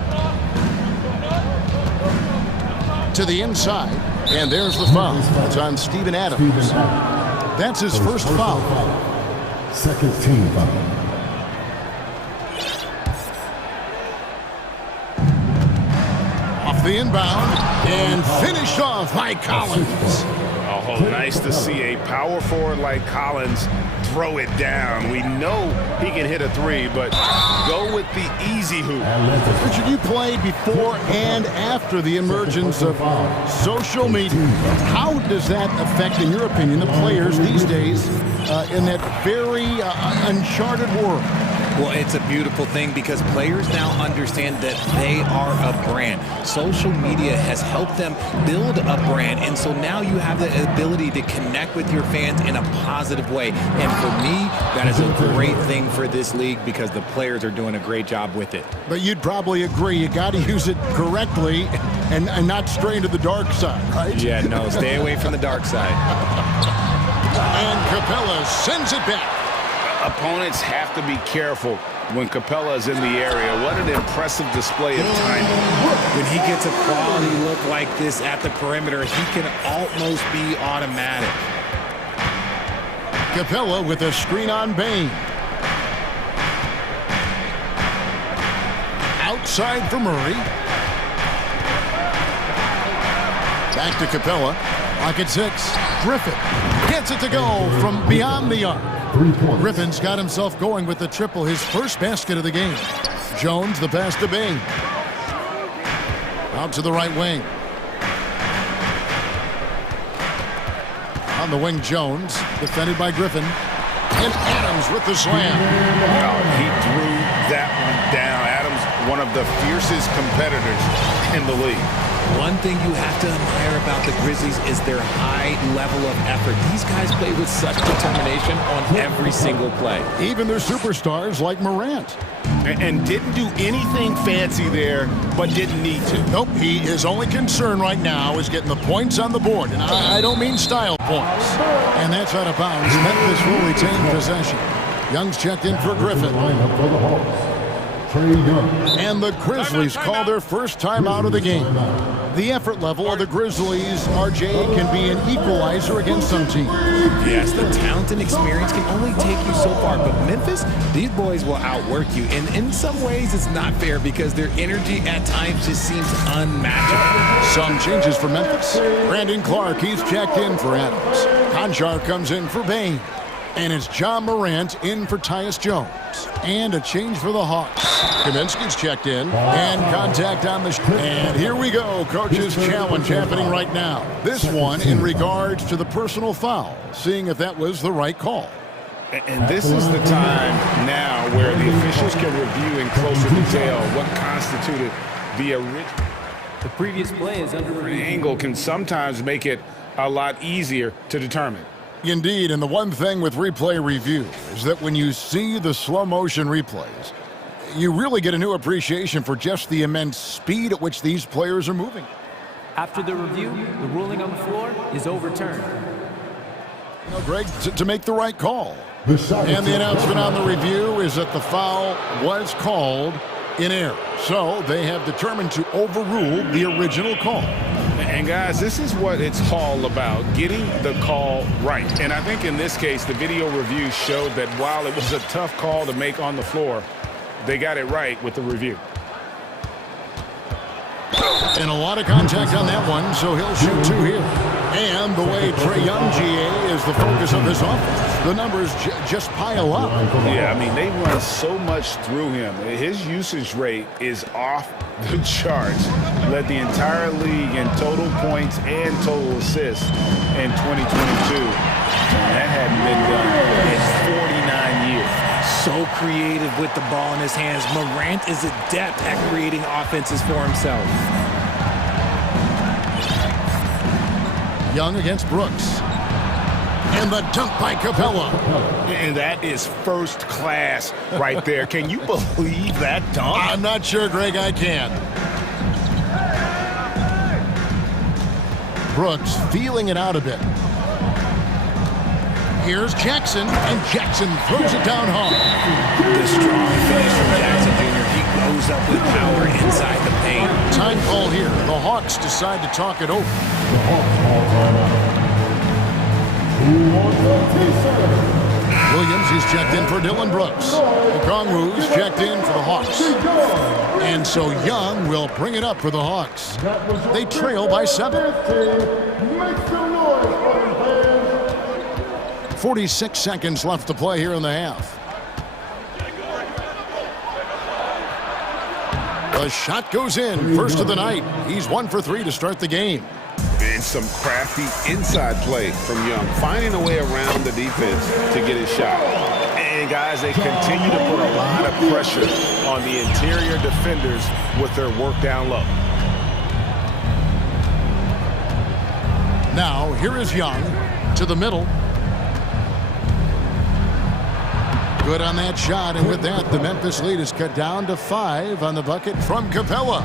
To the inside. And there's the foul. It's on Steven Adams. That's his first foul. Second team foul. The inbound and finished off by Collins. Oh, nice to see a power forward like Collins throw it down. We know he can hit a 3, but go with the easy hoop. Richard, you played before and after the emergence of social media. How does that affect, in your opinion, the players these days in that very uncharted world? Well, it's a beautiful thing because players now understand that they are a brand. Social media has helped them build a brand, and so now you have the ability to connect with your fans in a positive way. And for me, that is a great thing for this league because the players are doing a great job with it. But you'd probably agree you got to use it correctly and not stray into the dark side, right? Yeah, no, stay away from the dark side. And Capella sends it back. Opponents have to be careful when Capella is in the area. What an impressive display of timing. When he gets a quality look like this at the perimeter, he can almost be automatic. Capella with a screen on Bain. Outside for Murray. Back to Capella. Pocket 6. Griffin gets it to go from beyond the arc. Griffin's got himself going with the triple, his first basket of the game. Jones, the pass to Bain. Out to the right wing. On the wing, Jones, defended by Griffin. And Adams with the slam. He threw that one down. Adams, one of the fiercest competitors in the league. One thing you have to admire about the Grizzlies is their high level of effort. These guys play with such determination on every single play. Even their superstars like Morant. And didn't do anything fancy there, but didn't need to. Nope, his only concern right now is getting the points on the board. And I don't mean style points. And that's out of bounds. Memphis will retain possession. Young's checked in for Griffin. And the Grizzlies call their first time out of the game. The effort level of the Grizzlies, RJ, can be an equalizer against some teams. Yes, the talent and experience can only take you so far, but Memphis, these boys will outwork you. And in some ways, it's not fair because their energy at times just seems unmatchable. Some changes for Memphis. Brandon Clark, he's checked in for Adams. Conjar comes in for Bain. And it's John Morant in for Tyus Jones. And a change for the Hawks. Kaminsky's checked in. And contact on the... And here we go. Coach's challenge happening right now. This one in regards to the personal foul. Seeing if that was the right call. And this is the time now where the officials can review in closer detail what constituted the original. The previous play is under review. Angle can sometimes make it a lot easier to determine. Indeed, and the one thing with replay review is that when you see the slow motion replays, you really get a new appreciation for just the immense speed at which these players are moving. After the review, the ruling on the floor is overturned. You know, Greg, to make the right call. And the announcement on the review is that the foul was called in error. So they have determined to overrule the original call. And guys, this is what it's all about, getting the call right. And I think in this case, the video review showed that while it was a tough call to make on the floor, they got it right with the review. And a lot of contact on that one, so he'll shoot two here. And the way Trae Young, GA, is the focus of his offense. The numbers just pile up. Yeah, I mean, they run so much through him. His usage rate is off the charts. Led the entire league in total points and total assists in 2022. That hadn't been done in 49 years. So creative with the ball in his hands. Morant is adept at creating offenses for himself. Young against Brooks. And the dunk by Capella. And that is first class right there. Can you believe that dunk? I'm not sure, Greg, I can. Brooks feeling it out a bit. Here's Jackson, and Jackson throws it down hard. The strong finish from Jackson Jr. He goes up with power inside the paint. Time call here. The Hawks decide to talk it over. Williams is checked in for Dylan Brooks. Okongwu's checked in for the Hawks. And so Young will bring it up for the Hawks. They trail by 7. 46 seconds left to play here in the half. The shot goes in. First of the night. He's 1 for 3 to start the game. And some crafty inside play from Young, finding a way around the defense to get his shot. saying, guys, they continue to put a lot of pressure on the interior defenders with their work down low. Now, here is Young to the middle. Good on that shot, and with that, the Memphis lead is cut down to 5 on the bucket from Capella.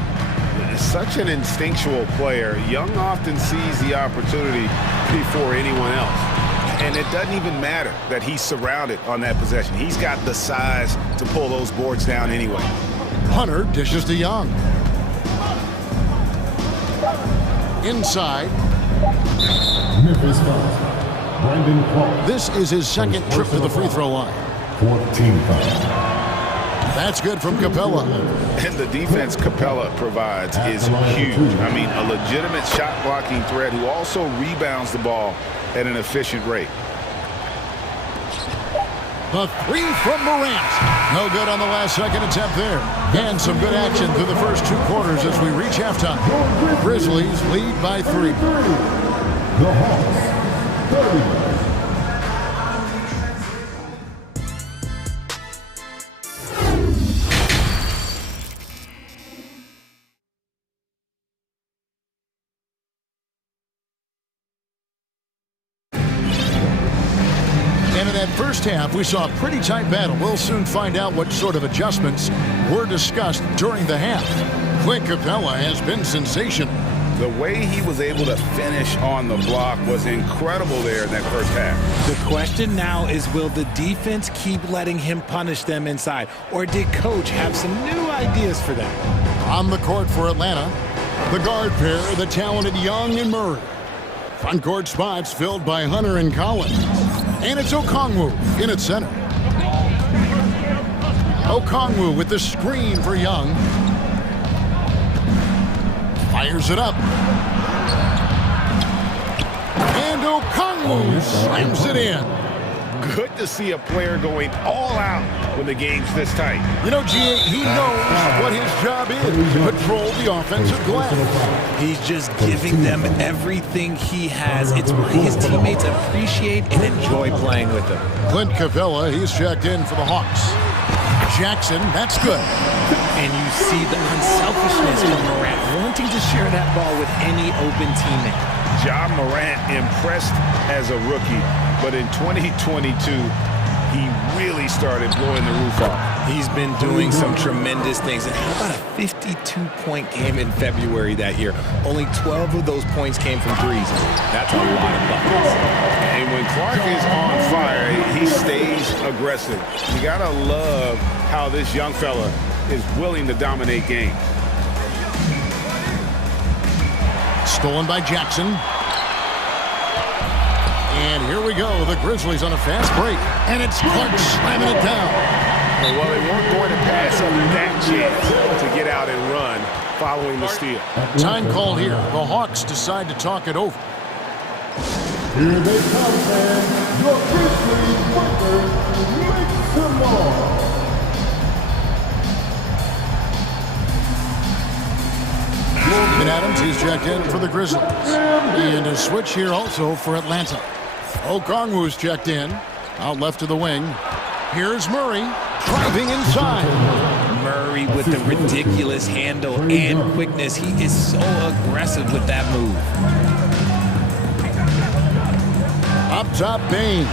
Such an instinctual player. Young often sees the opportunity before anyone else. And it doesn't even matter that he's surrounded on that possession. He's got the size to pull those boards down anyway. Hunter dishes to Young. Inside. Memphis foul. Brandon Clark. This is his second trip to the free throw line. 14 foul. That's good from Capella. And the defense Capella provides is huge. I mean, a legitimate shot blocking threat who also rebounds the ball at an efficient rate. The three from Morant. No good on the last second attempt there. And some good action through the first 2 quarters as we reach halftime. Grizzlies lead by 3. The Hawks, 30. That first half, we saw a pretty tight battle. We'll soon find out what sort of adjustments were discussed during the half. Clint Capella has been sensational. The way he was able to finish on the block was incredible there in that first half. The question now is, will the defense keep letting him punish them inside? Or did Coach have some new ideas for them? On the court for Atlanta, the guard pair, the talented Young and Murray. Front court spots filled by Hunter and Collins. And it's Okongwu in at center. Okongwu with the screen for Young. Fires it up. And Okongwu slams it in. Good to see a player going all out when the game's this tight. You know, G.A., he knows what his job is, to control the offensive glass. He's just giving them everything he has. It's why his teammates appreciate and enjoy playing with him. Clint Capella, he's checked in for the Hawks. Jackson, that's good. And you see the unselfishness from Morant, wanting to share that ball with any open teammate. Ja Morant impressed as a rookie, but in 2022, he really started blowing the roof off. He's been doing some tremendous things. And how about a 52-point game in February that year? Only 12 of those points came from threes. That's a lot of buckets. And when Clark is on fire, he stays aggressive. You gotta love how this young fella is willing to dominate games. Stolen by Jackson. And here we go, the Grizzlies on a fast break. And it's Clark slamming it down. Well, they weren't going to pass up that chance to get out and run following the steal. Time called here. The Hawks decide to talk it over. Here they come, man. Your Grizzlies workers, make some noise. And Adams, he's checked in for the Grizzlies. And a switch here also for Atlanta. Okongwu's checked in. Out left to the wing. Here's Murray driving inside. Murray with the ridiculous handle and quickness. He is so aggressive with that move. Up top, Bain.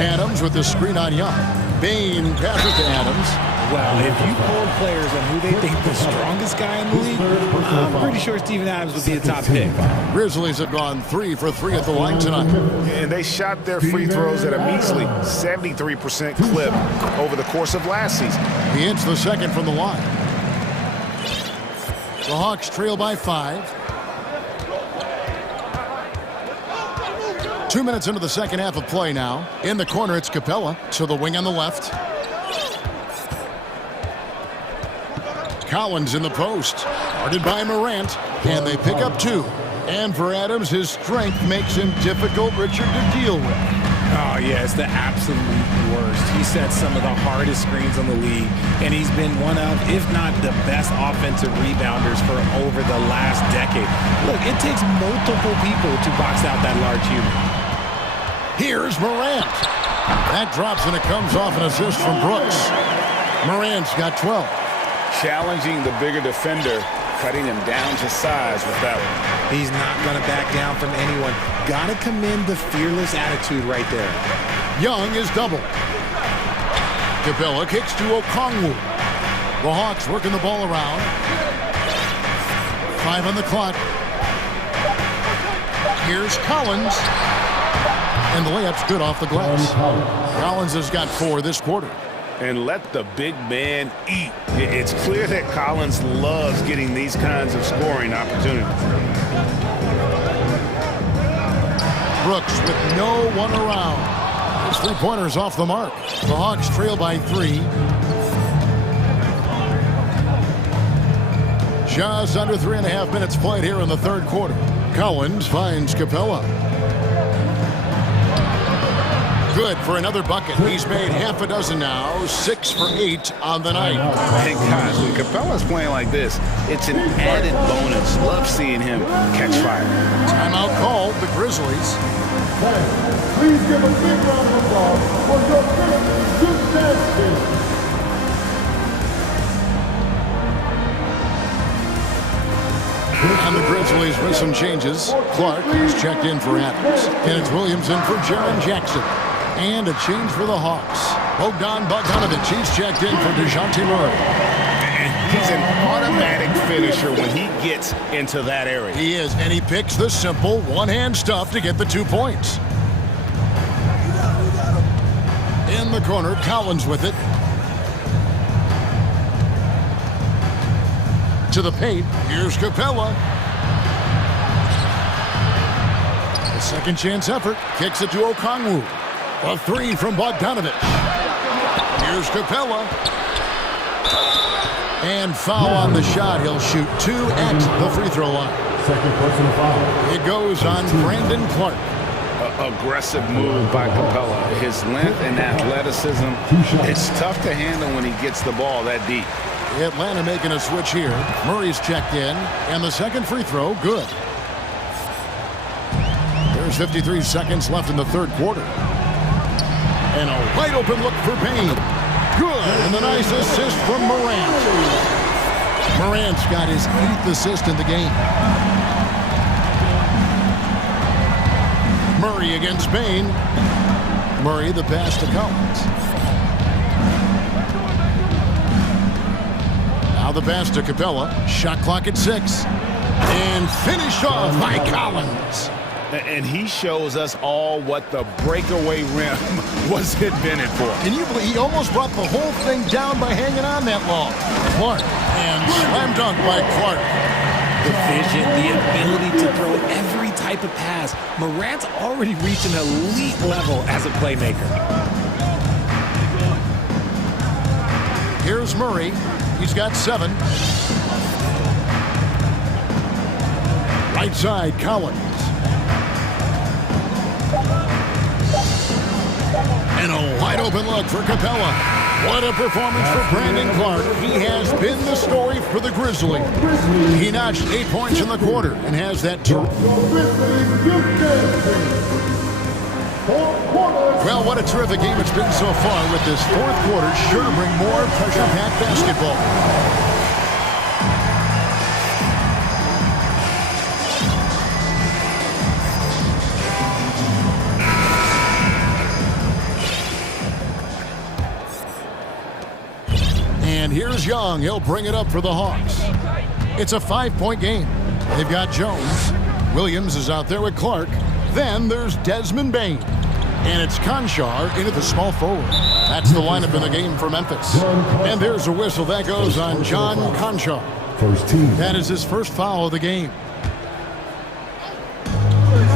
Adams with the screen on Young. Bain passes to Adams. Well, if you polled players on who they think the strongest guy in the league, I'm pretty sure Steven Adams would be a top pick. Grizzlies have gone 3 for 3 at the line tonight. And they shot their free throws at a measly 73% clip over the course of last season. He hits the second from the line. The Hawks trail by 5. 2 minutes into the second half of play now. In the corner, it's Capella to the wing on the left. Collins in the post. Guarded by Morant. And they pick up 2. And for Adams, his strength makes him difficult, Richard, to deal with. Oh, yeah, it's the absolute worst. He sets some of the hardest screens on the league, and he's been one of, if not the best offensive rebounders for over the last decade. Look, it takes multiple people to box out that large human. Here's Morant. That drops, and it comes off an assist from Brooks. Morant's got 12. Challenging the bigger defender, cutting him down to size with that one. He's not going to back down from anyone. Got to commend the fearless attitude right there. Young is double. Capella kicks to Okongwu. The Hawks working the ball around. 5 on the clock. Here's Collins. And the layup's good off the glass. Collins has got 4 this quarter. And let the big man eat. It's clear that Collins loves getting these kinds of scoring opportunities. Brooks with no one around. His three-pointer's off the mark. The Hawks trail by 3. Just under 3.5 minutes played here in the third quarter. Collins finds Capella. Good for another bucket. He's made half a dozen now, 6 for 8 on the night. Hey guys, when Capella's playing like this, it's an added bonus. Love seeing him catch fire. Timeout called, the Grizzlies. Please give a big round of applause for your Grizzlies youth dance team. And the Grizzlies with some changes. Clark is checked in for Adams. And it's Williams in for Jaren Jackson. And a change for the Hawks. Bogdanovich, he's checked in for DeJounte Murray. And he's an automatic finisher when he gets into that area. He is, and he picks the simple one-hand stuff to get the 2 points. In the corner, Collins with it. To the paint, here's Capella. The second chance effort, kicks it to Okongwu. A 3 from Bogdanovich. Here's Capella. And foul on the shot. He'll shoot 2 at the free throw line. Second personal foul. It goes on Brandon Clark. Aggressive move by Capella. His length and athleticism, it's tough to handle when he gets the ball that deep. Atlanta making a switch here. Murray's checked in, and the second free throw, good. There's 53 seconds left in the third quarter. And a wide open look for Payne. Good, and the nice assist from Morant. Morant's got his 8th assist in the game. Murray against Payne. Murray the pass to Collins. Now the pass to Capella. Shot clock at 6. And finished off by Collins. And he shows us all what the breakaway rim was invented for. Can you believe he almost brought the whole thing down by hanging on that long? Clark, and slam dunk by Clark. The vision, the ability to throw every type of pass. Morant's already reached an elite level as a playmaker. Here's Murray. He's got 7. Right side, Collins. And a wide open look for Capella. What a performance for Brandon Clark. He has been the story for the Grizzlies. He notched 8 points in the quarter and has that Well, what a terrific game it's been so far with this fourth quarter. Sure to bring more pressure-packed basketball. And here's Young. He'll bring it up for the Hawks. It's a 5-point game. They've got Jones. Williams is out there with Clark. Then there's Desmond Bane. And it's Conchar into the small forward. That's the lineup in the game for Memphis. And there's a whistle. That goes on John Conchar. First team. That is his first foul of the game.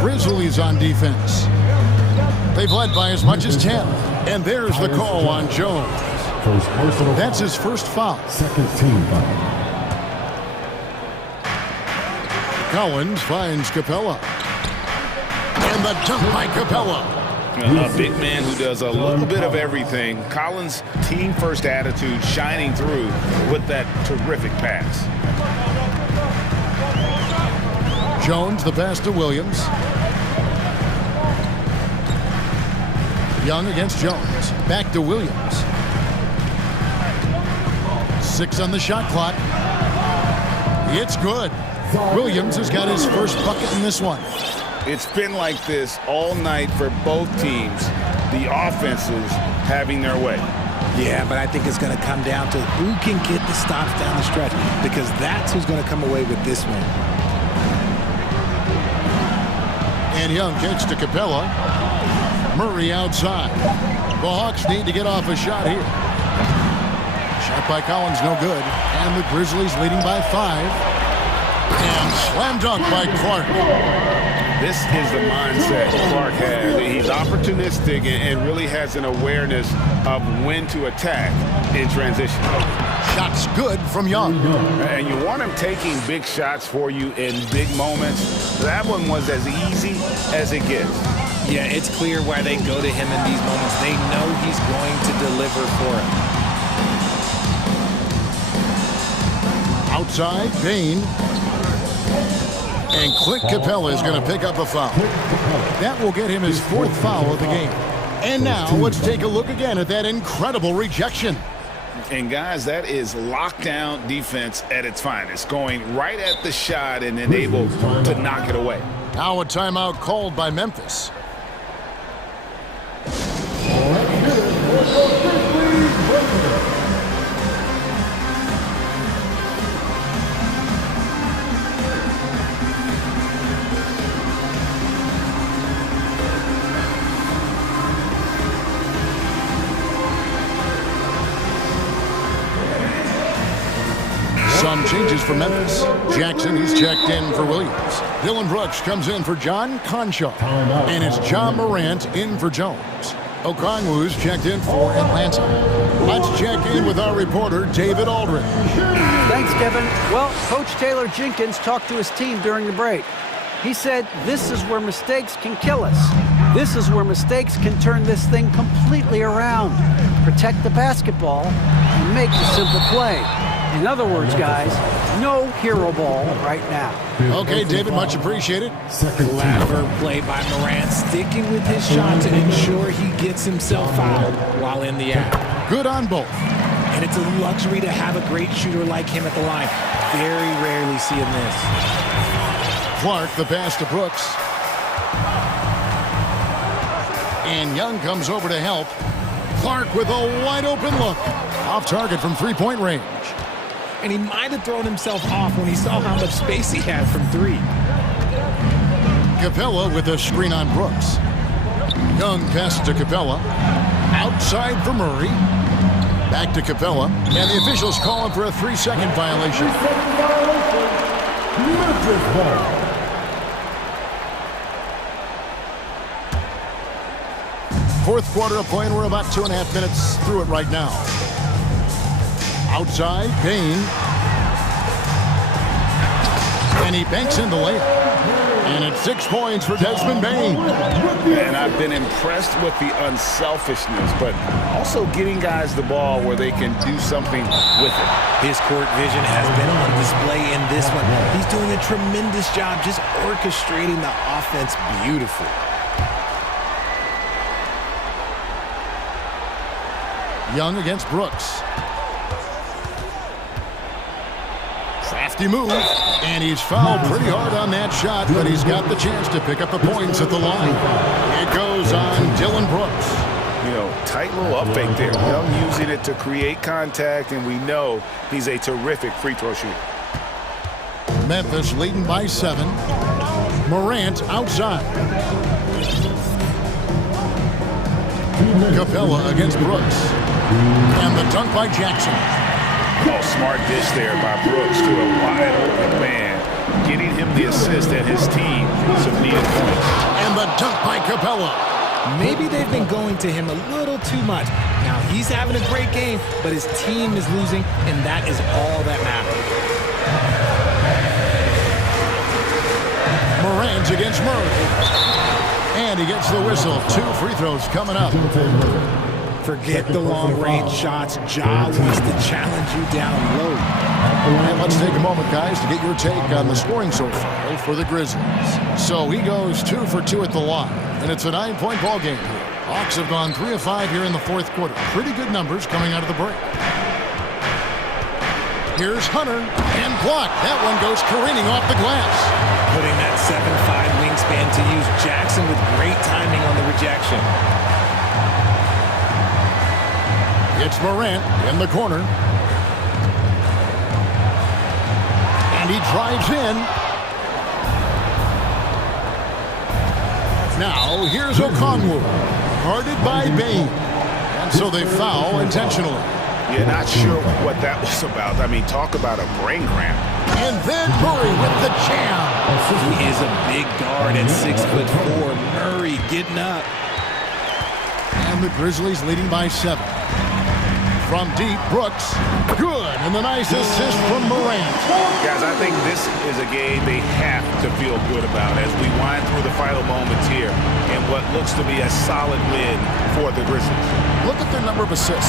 Grizzlies on defense. They've led by as much as 10. And there's the call on Jones. First personal. That's his first foul. Second team foul. Collins finds Capella. And the dunk by Capella. A big man who does a little bit of everything. Collins' team-first attitude shining through with that terrific pass. Jones, the pass to Williams. Young against Jones. Back to Williams. 6 on the shot clock. It's good. Williams has got his first bucket in this one. It's been like this all night for both teams. The offenses having their way. Yeah, but I think it's going to come down to who can get the stops down the stretch, because that's who's going to come away with this one. And Young kicks to Capella. Murray outside. The Hawks need to get off a shot here. Shot by Collins, no good. And the Grizzlies leading by 5. And slam dunk by Clark. This is the mindset Clark has. He's opportunistic and really has an awareness of when to attack in transition. Shots good from Young. And you want him taking big shots for you in big moments. That one was as easy as it gets. Yeah, it's clear why they go to him in these moments. They know he's going to deliver for him. Outside, Bain. And Clint Capella is going to pick up a foul. That will get him his 4th foul of the game. And now let's take a look again at that incredible rejection. And guys, that is lockdown defense at its finest, going right at the shot and then able to knock it away. Now a timeout called by Memphis. Some changes for Memphis. Jackson, he's checked in for Williams. Dylan Brooks comes in for John Conchar. And it's John Morant in for Jones. Okongwu's checked in for Atlanta. Let's check in with our reporter, David Aldridge. Thanks, Kevin. Well, Coach Taylor Jenkins talked to his team during the break. He said, this is where mistakes can kill us. This is where mistakes can turn this thing completely around. Protect the basketball and make the simple play. In other words, guys, no hero ball right now. Okay, David, much appreciated. Clever play by Morant, sticking with his shot to ensure he gets himself fouled while in the act. Good on both. And it's a luxury to have a great shooter like him at the line. Very rarely see him miss. Clark, the pass to Brooks. And Young comes over to help. Clark with a wide open look. Off target from 3-point range. And he might have thrown himself off when he saw how much space he had from 3. Capella with a screen on Brooks. Young passes to Capella. Outside for Murray. Back to Capella. And the officials call him for a 3-second violation. Fourth quarter of play, and we're about 2.5 minutes through it right now. Outside, Bain. And he banks in the layup. And it's 6 points for Desmond Bain. And I've been impressed with the unselfishness, but also getting guys the ball where they can do something with it. His court vision has been on display in this one. He's doing a tremendous job just orchestrating the offense beautifully. Young against Brooks. Crafty move, and he's fouled pretty hard on that shot, but he's got the chance to pick up the points at the line. It goes on Dylan Brooks. You know, tight little up fake there. Young using it to create contact, and we know he's a terrific free throw shooter. Memphis leading by 7. Morant outside. Capella against Brooks. And the dunk by Jackson. Oh, smart dish there by Brooks to a wide open man, getting him the assist and his team some needed points. And the dunk by Capella. Maybe they've been going to him a little too much. Now he's having a great game, but his team is losing, and that is all that matters. Morant against Murray. And he gets the whistle. 2 free throws coming up. Forget the long-range shots. Ja wants to challenge you down low. And let's take a moment, guys, to get your take on the scoring so far for the Grizzlies. So he goes 2 for 2 at the line, and it's a 9-point ball game here. Hawks have gone 3 of 5 here in the fourth quarter. Pretty good numbers coming out of the break. Here's Hunter, and blocked. That one goes careening off the glass. Putting that 7'5" wingspan to use. Jackson with great timing on the rejection. It's Morant in the corner. And he drives in. Now, here's Okongwu. Guarded by Bain. And so they foul intentionally. Yeah, not sure what that was about. I mean, talk about a brain cramp. And then Murray with the jam. He is a big guard at 6'4". Murray getting up. And the Grizzlies leading by 7. From deep, Brooks. Good. And the nice assist from Morant. Guys, I think this is a game they have to feel good about as we wind through the final moments here in what looks to be a solid win for the Grizzlies. Look at their number of assists.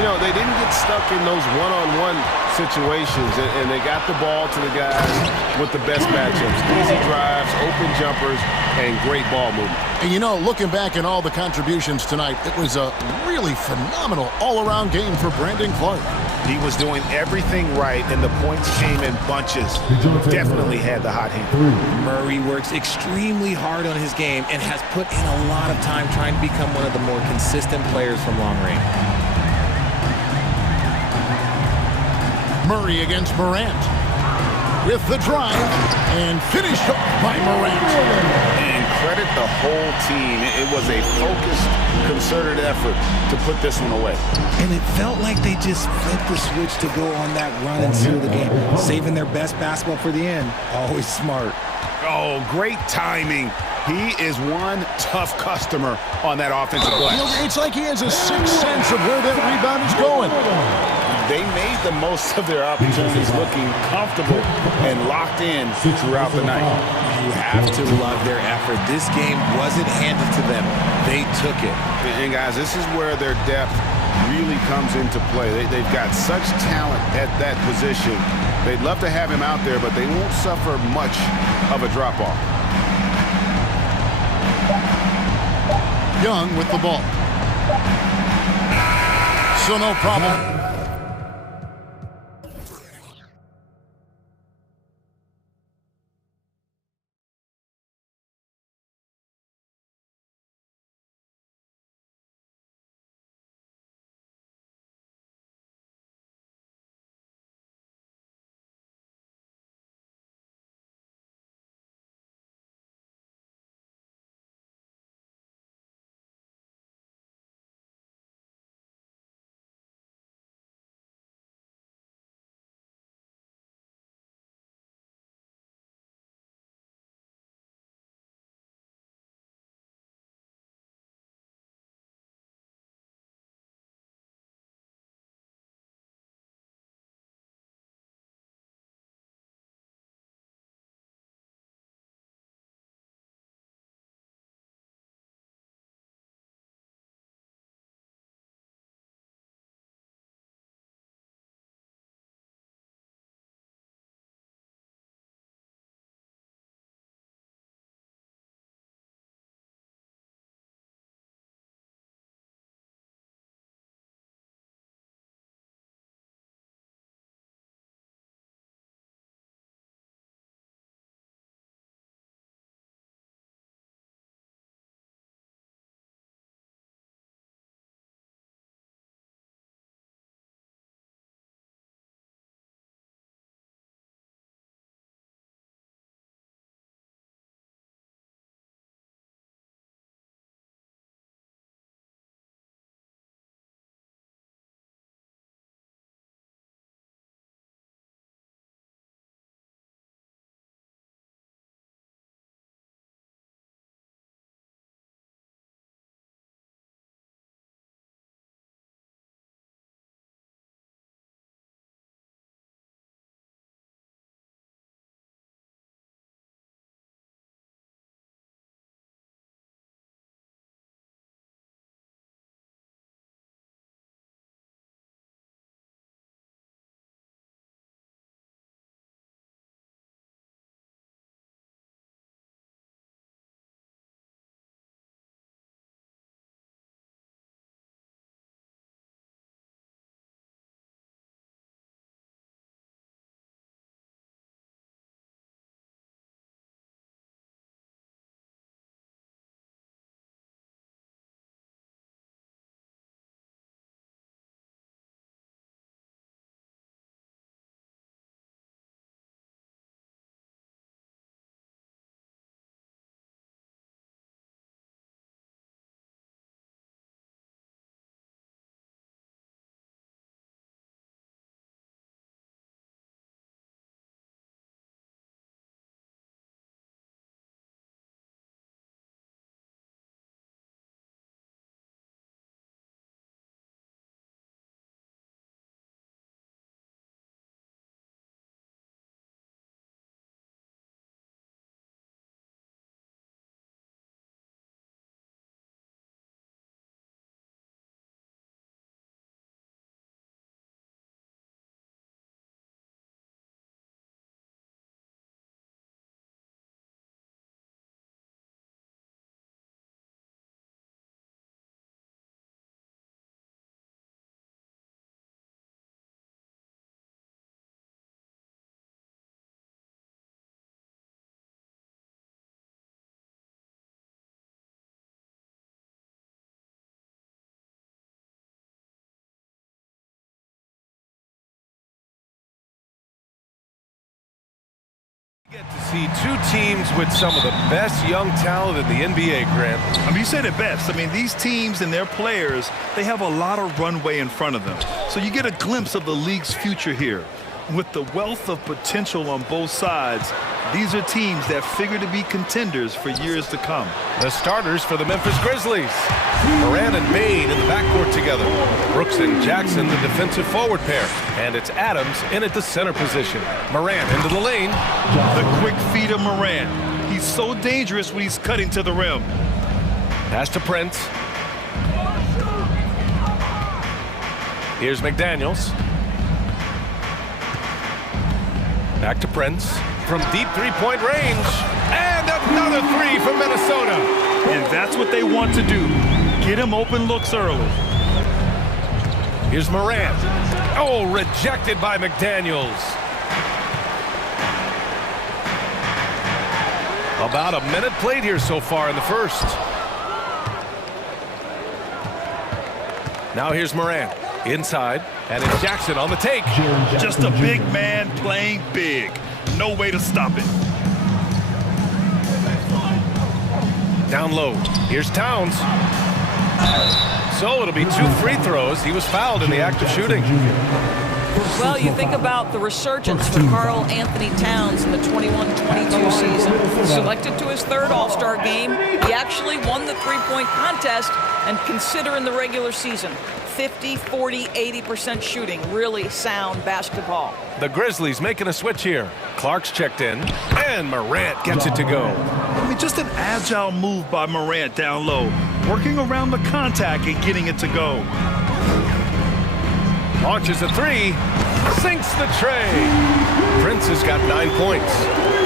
You know, they didn't get stuck in those one-on-one situations, and they got the ball to the guys with the best matchups. Easy drives, open jumpers, and great ball movement. And you know, looking back at all the contributions tonight, it was a really phenomenal all-around game for Brandon Clark. He was doing everything right, and the points came in bunches. Definitely had the hot hand. Murray works extremely hard on his game and has put in a lot of time trying to become one of the more consistent players from long range. Murray against Morant. With the drive, and finished up by Morant. And credit the whole team. It was a focused, concerted effort to put this one away. And it felt like they just flipped the switch to go on that run and seal the game. Saving their best basketball for the end. Always smart. Oh, great timing. He is one tough customer on that offensive glass. It's like he has a sixth sense of where that rebound is going. They made the most of their opportunities, looking comfortable and locked in throughout the night. You have to love their effort. This game wasn't handed to them. They took it. And guys, this is where their depth really comes into play. They've got such talent at that position. They'd love to have him out there, but they won't suffer much of a drop-off. Young with the ball. So no problem. Get to see two teams with some of the best young talent in the NBA, Grant. I mean, you said it best. I mean, these teams and their players, they have a lot of runway in front of them. So you get a glimpse of the league's future here. With the wealth of potential on both sides, these are teams that figure to be contenders for years to come. The starters for the Memphis Grizzlies. Moran and Maine in the backcourt together. Brooks and Jackson, the defensive forward pair. And it's Adams in at the center position. Moran into the lane. The quick feet of Moran. He's so dangerous when he's cutting to the rim. Pass to Prince. Here's McDaniels. Back to Prince from deep three-point range. And another three from Minnesota. And that's what they want to do. Get him open looks early. Here's Moran. Oh, rejected by McDaniels. About a minute played here so far in the first. Now here's Moran. Inside, and it's Jackson on the take. Just a big man playing big. No way to stop it. Down low. Here's Towns. So it'll be 2 free throws. He was fouled in the act of shooting. Well, you think about the resurgence for Karl Anthony Towns in the 21-22 season. Selected to his 3rd All-Star game, he actually won the three-point contest, and consider in the regular season, 50, 40, 80% shooting. Really sound basketball. The Grizzlies making a switch here. Clark's checked in, and Morant gets it to go. I mean, just an agile move by Morant down low, working around the contact and getting it to go. Launches a three, sinks the tray. Prince has got 9 points.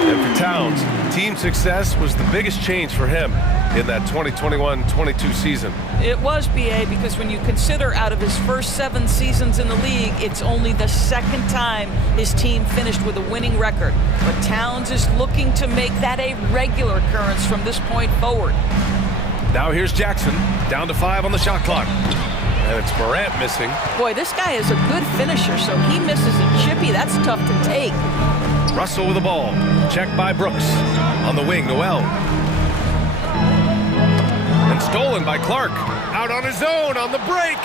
And for Towns, team success was the biggest change for him in that 2021-22 season. It was, BA, because when you consider out of his first 7 seasons in the league, it's only the 2nd time his team finished with a winning record. But Towns is looking to make that a regular occurrence from this point forward. Now here's Jackson, down to 5 on the shot clock. And it's Morant missing. Boy, this guy is a good finisher, so he misses a chippy. That's tough to take. Russell with the ball. Checked by Brooks. On the wing, Noel. And stolen by Clark. Out on his own on the break.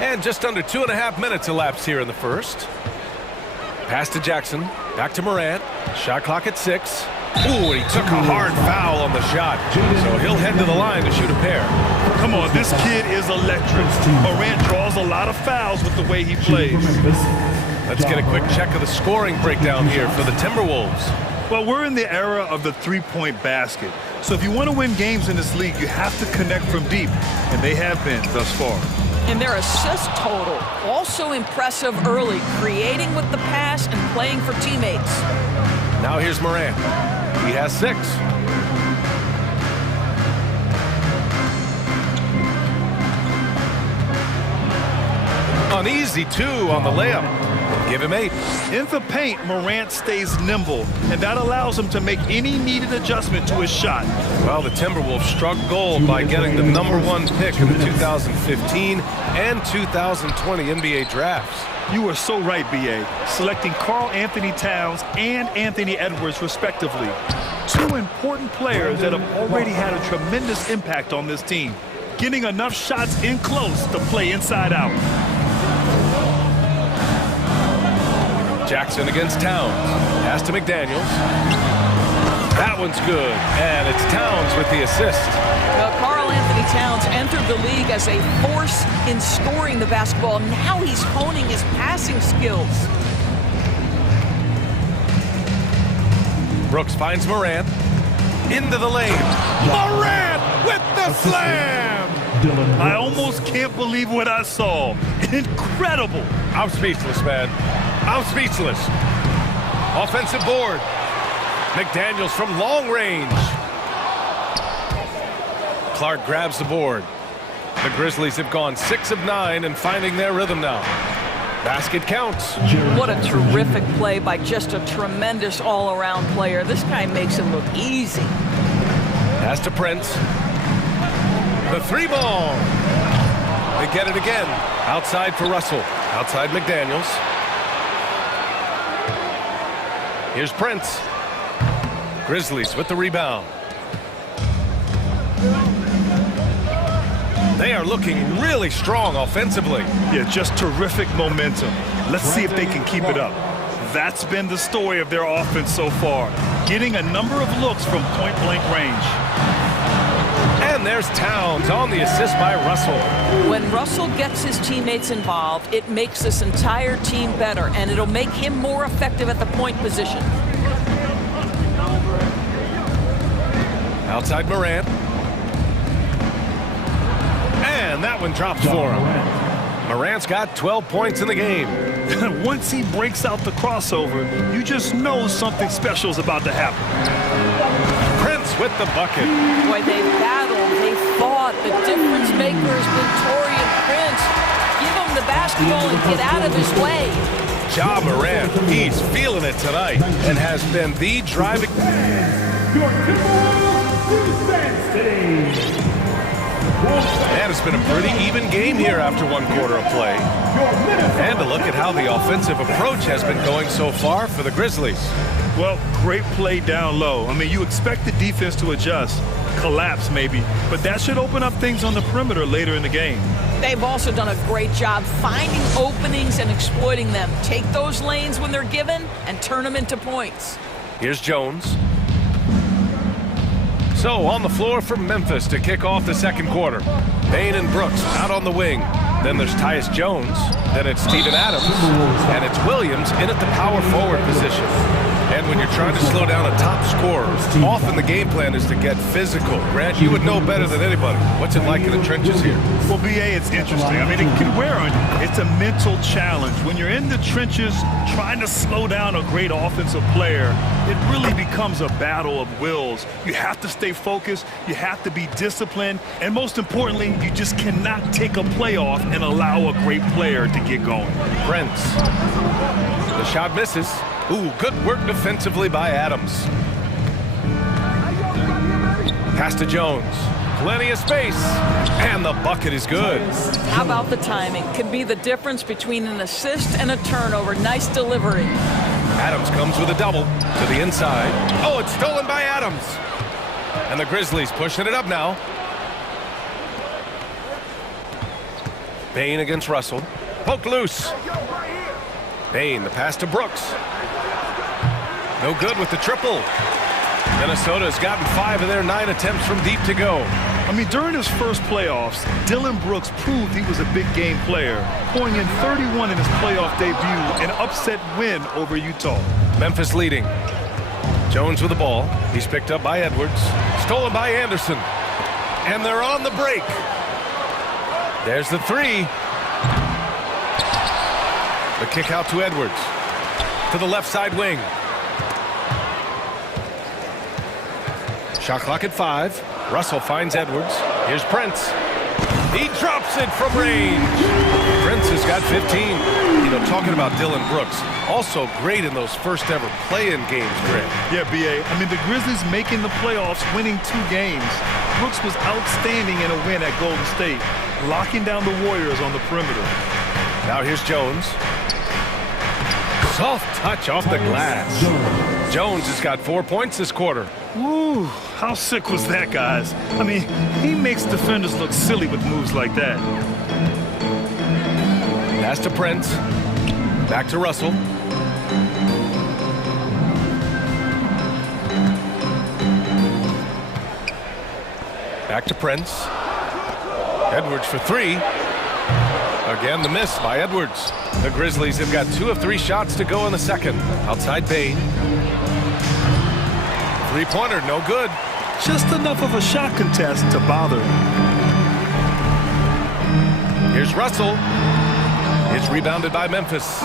And just under 2.5 minutes elapsed here in the first. Pass to Jackson. Back to Morant. Shot clock at 6. Ooh, he took a hard foul on the shot. So he'll head to the line to shoot a pair. Come on, this kid is electric. Morant draws a lot of fouls with the way he plays. Let's get a quick check of the scoring breakdown here for the Timberwolves. Well, we're in the era of the three-point basket. So if you want to win games in this league, you have to connect from deep. And they have been thus far. And their assist total, also impressive early, creating with the pass and playing for teammates. Now here's Morant. He has 6. An easy 2 on the layup. Give him 8. In the paint, Morant stays nimble, and that allows him to make any needed adjustment to his shot. Well, the Timberwolves struck gold by getting the #1 pick in the 2015 and 2020 NBA drafts. You are so right, B.A. Selecting Karl Anthony Towns and Anthony Edwards, respectively. 2 important players that have already had a tremendous impact on this team, getting enough shots in close to play inside out. Jackson against Towns. Pass to McDaniels. That one's good, and it's Towns with the assist. Well, Karl Anthony Towns entered the league as a force in scoring the basketball. Now he's honing his passing skills. Brooks finds Morant. Into the lane. Morant with the slam! I almost can't believe what I saw. Incredible. I'm speechless, man. I'm speechless. Offensive board. McDaniels from long range. Clark grabs the board. The Grizzlies have gone 6 of 9 and finding their rhythm now. Basket counts. What a terrific play by just a tremendous all-around player. This guy makes it look easy. Pass to Prince. The 3 ball. They get it again. Outside for Russell. Outside McDaniels. Here's Prince. Grizzlies with the rebound. They are looking really strong offensively. Yeah, just terrific momentum. Let's see if they can keep it up. That's been the story of their offense so far, getting a number of looks from point-blank range. And there's Towns on the assist by Russell. When Russell gets his teammates involved, it makes this entire team better, and it'll make him more effective at the point position. Outside Morant. And that one drops for him. Morant's got 12 points in the game. Once he breaks out the crossover, you just know something special is about to happen. Prince with the bucket. Boy, they battled, they fought. The difference maker has been Torian Prince. Give him the basketball and get out of his way. Ja Morant, he's feeling it tonight and has been the driving. And it's been a pretty even game here after one quarter of play. And to look at how the offensive approach has been going so far for the Grizzlies. Well, great play down low. I mean, you expect the defense to adjust, collapse maybe, but that should open up things on the perimeter later in the game. They've also done a great job finding openings and exploiting them. Take those lanes when they're given and turn them into points. Here's Jones. So on the floor for Memphis to kick off the second quarter. Bain and Brooks out on the wing. Then there's Tyus Jones. Then it's Steven Adams. And it's Williams in at the power forward position. And when you're trying to slow down a top scorer, often the game plan is to get physical. Grant, you would know better than anybody. What's it like in the trenches here? Well, BA, it's interesting. I mean, it can wear on you. It's a mental challenge. When you're in the trenches trying to slow down a great offensive player, it really becomes a battle of wills. You have to stay focused. You have to be disciplined. And most importantly, you just cannot take a play off and allow a great player to get going. Prince. The shot misses. Ooh, good work defensively by Adams. Pass to Jones. Plenty of space. And the bucket is good. How about the timing? Could be the difference between an assist and a turnover. Nice delivery. Adams comes with a double to the inside. Oh, it's stolen by Adams. And the Grizzlies pushing it up now. Bain against Russell. Poked loose. Bain, the pass to Brooks. No good with the triple. Minnesota has gotten 5 of their 9 attempts from deep to go. I mean, during his first playoffs, Dillon Brooks proved he was a big game player, pouring in 31 in his playoff debut, an upset win over Utah. Memphis leading. Jones with the ball. He's picked up by Edwards. Stolen by Anderson. And they're on the break. There's the three. The kick out to Edwards. To the left side wing. Shot clock at 5. Russell finds Edwards. Here's Prince. He drops it from range. Prince has got 15. You know, talking about Dillon Brooks, also great in those first ever play-in games, Greg. Yeah, BA. I mean, the Grizzlies making the playoffs, winning 2 games. Brooks was outstanding in a win at Golden State, locking down the Warriors on the perimeter. Now here's Jones. Soft touch off the glass. Jones has got 4 points this quarter. Woo, how sick was that, guys? I mean, he makes defenders look silly with moves like that. Pass to Prince. Back to Russell. Back to Prince. Edwards for 3. Again, the miss by Edwards. The Grizzlies have got 2 of 3 shots to go in the second. Outside Bain. Three-pointer, no good. Just enough of a shot contest to bother. Here's Russell. It's rebounded by Memphis.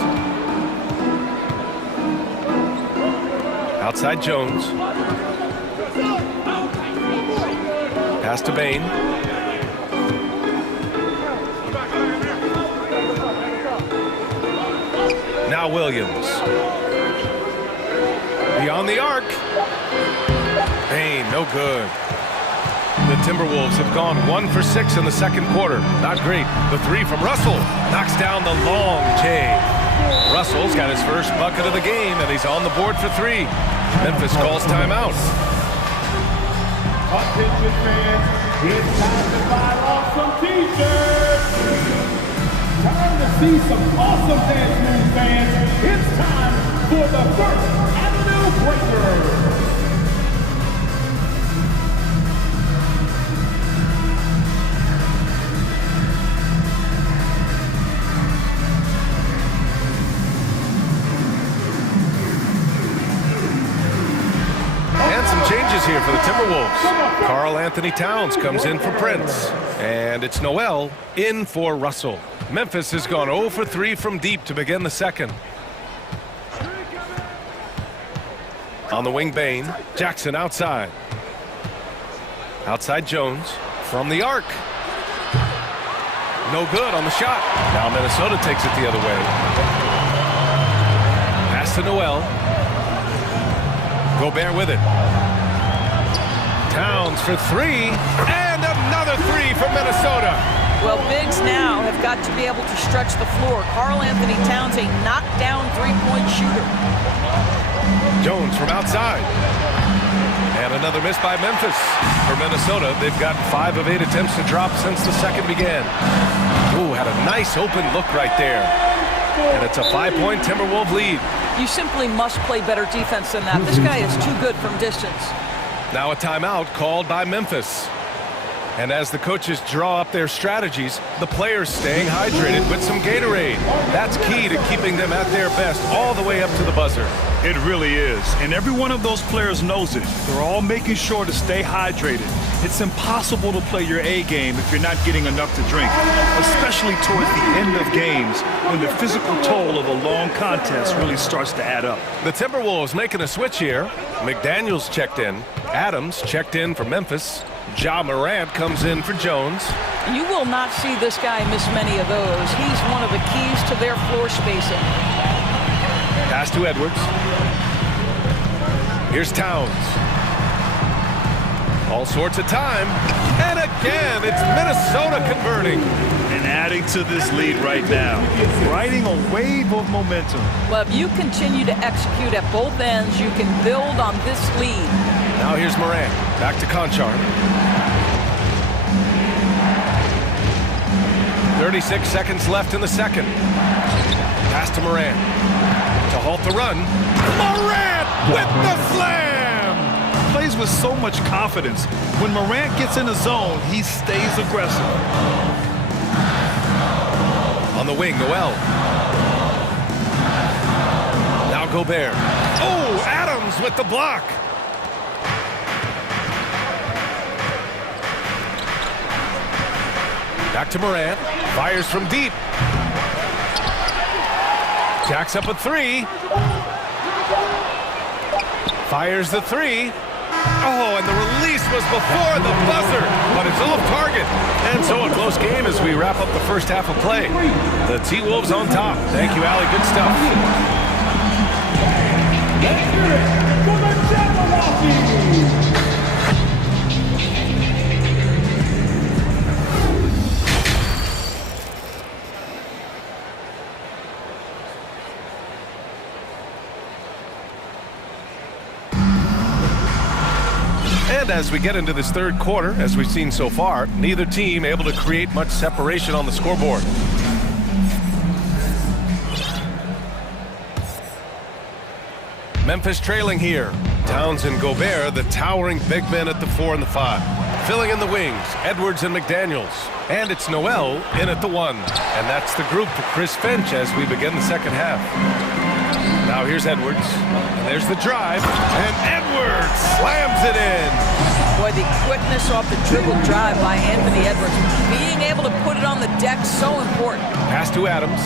Outside Jones. Pass to Bain. Now Williams. Beyond the arc. Bain, no good. The Timberwolves have gone 1 for 6 in the second quarter. Not great. The three from Russell knocks down the long J. Russell's got his first bucket of the game, and he's on the board for three. Memphis calls timeout. Attention fans, it's time to buy off some t-shirts. Time to see some awesome dance moves, fans. It's time for the First Avenue Breaker. Changes here for the Timberwolves. Karl Anthony Towns comes in for Prince. And it's Noel in for Russell. Memphis has gone 0 for 3 from deep to begin the second. On the wing, Bain. Jackson outside. Outside Jones. From the arc. No good on the shot. Now Minnesota takes it the other way. Pass to Noel. Gobert with it. Towns for three, and another three from Minnesota. Well, bigs now have got to be able to stretch the floor. Karl Anthony Towns, a knockdown three-point shooter. Jones from outside. And another miss by Memphis. For Minnesota, they've got 5 of 8 attempts to drop since the second began. Ooh, had a nice open look right there. And it's a 5-point Timberwolves lead. You simply must play better defense than that. This guy is too good from distance. Now a timeout called by Memphis. And as the coaches draw up their strategies, the players staying hydrated with some Gatorade. That's key to keeping them at their best all the way up to the buzzer. It really is. And every one of those players knows it. They're all making sure to stay hydrated. It's impossible to play your A game if you're not getting enough to drink, especially towards the end of games when the physical toll of a long contest really starts to add up. The Timberwolves making a switch here. McDaniels checked in. Adams checked in for Memphis. Ja Morant comes in for Jones. You will not see this guy miss many of those. He's one of the keys to their floor spacing. Pass to Edwards. Here's Towns. All sorts of time. And again, it's Minnesota converting. And adding to this lead right now. Riding a wave of momentum. Well, if you continue to execute at both ends, you can build on this lead. Now here's Morant. Back to Conchar. 36 seconds left in the second. Pass to Morant. To halt the run. Morant with the slam! Plays with so much confidence. When Morant gets in the zone, he stays aggressive. On the wing, Noel. Now Gobert. Oh, Adams with the block. Back to Morant. Fires from deep. Jacks up a three. Fires the three. Oh, and the release was before the buzzer, but it's off target. And so a close game as we wrap up the first half of play. The T-Wolves on top. Thank you, Allie. Good stuff. And as we get into this third quarter, as we've seen so far, neither team able to create much separation on the scoreboard. Memphis trailing here. Towns and Gobert, the towering big men at the 4 and the 5. Filling in the wings, Edwards and McDaniels. And it's Noel in at the 1. And that's the group for Chris Finch as we begin the second half. Now here's Edwards. And there's the drive. And Edwards slams it in. Boy, the quickness off the dribble drive by Anthony Edwards. Being able to put it on the deck, so important. Pass to Adams.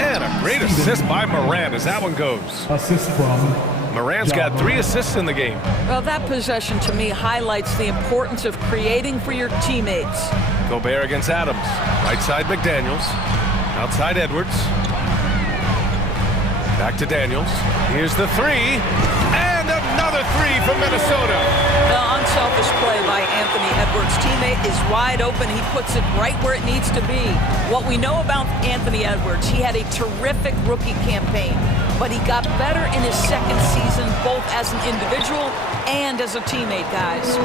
And a great assist by Morant as that one goes. Assist from Morant's got 3 assists in the game. Well, that possession to me highlights the importance of creating for your teammates. Gobert against Adams. Right side McDaniels. Outside Edwards. Back to Daniels. Here's the 3. And another 3 from Minnesota. The unselfish is wide open. He puts it right where it needs to be. What we know about Anthony Edwards, he had a terrific rookie campaign, but he got better in his second season, both as an individual and as a teammate, guys.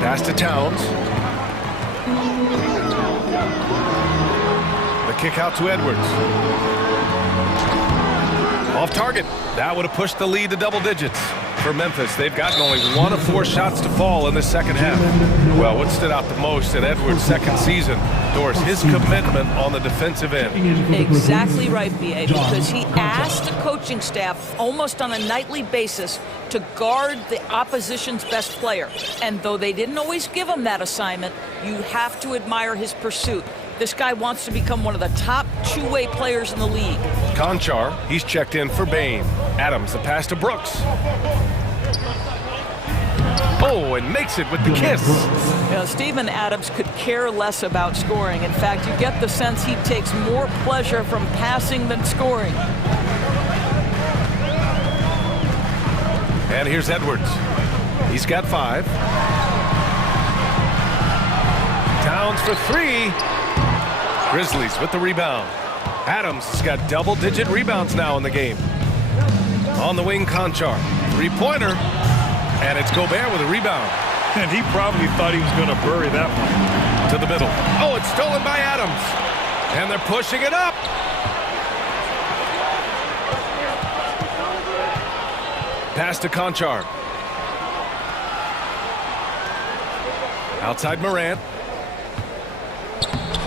Pass to Towns. The kick out to Edwards. Off target. That would have pushed the lead to double digits. For Memphis, they've gotten only 1 of 4 shots to fall in the second half. Well, what stood out the most in Edwards' second season, Doris, his commitment on the defensive end. Exactly right, B.A., because he asked the coaching staff almost on a nightly basis to guard the opposition's best player. And though they didn't always give him that assignment, you have to admire his pursuit. This guy wants to become one of the top two-way players in the league. Conchar, he's checked in for Bain. Adams, the pass to Brooks. Oh, and makes it with the kiss. Steven Adams could care less about scoring. In fact, you get the sense he takes more pleasure from passing than scoring. And here's Edwards. He's got 5. Towns for 3. Grizzlies with the rebound. Adams has got double-digit rebounds now in the game. On the wing, Conchar. 3-pointer. And it's Gobert with a rebound. And he probably thought he was going to bury that one. To the middle. Oh, it's stolen by Adams. And they're pushing it up. Pass to Conchar. Outside Morant.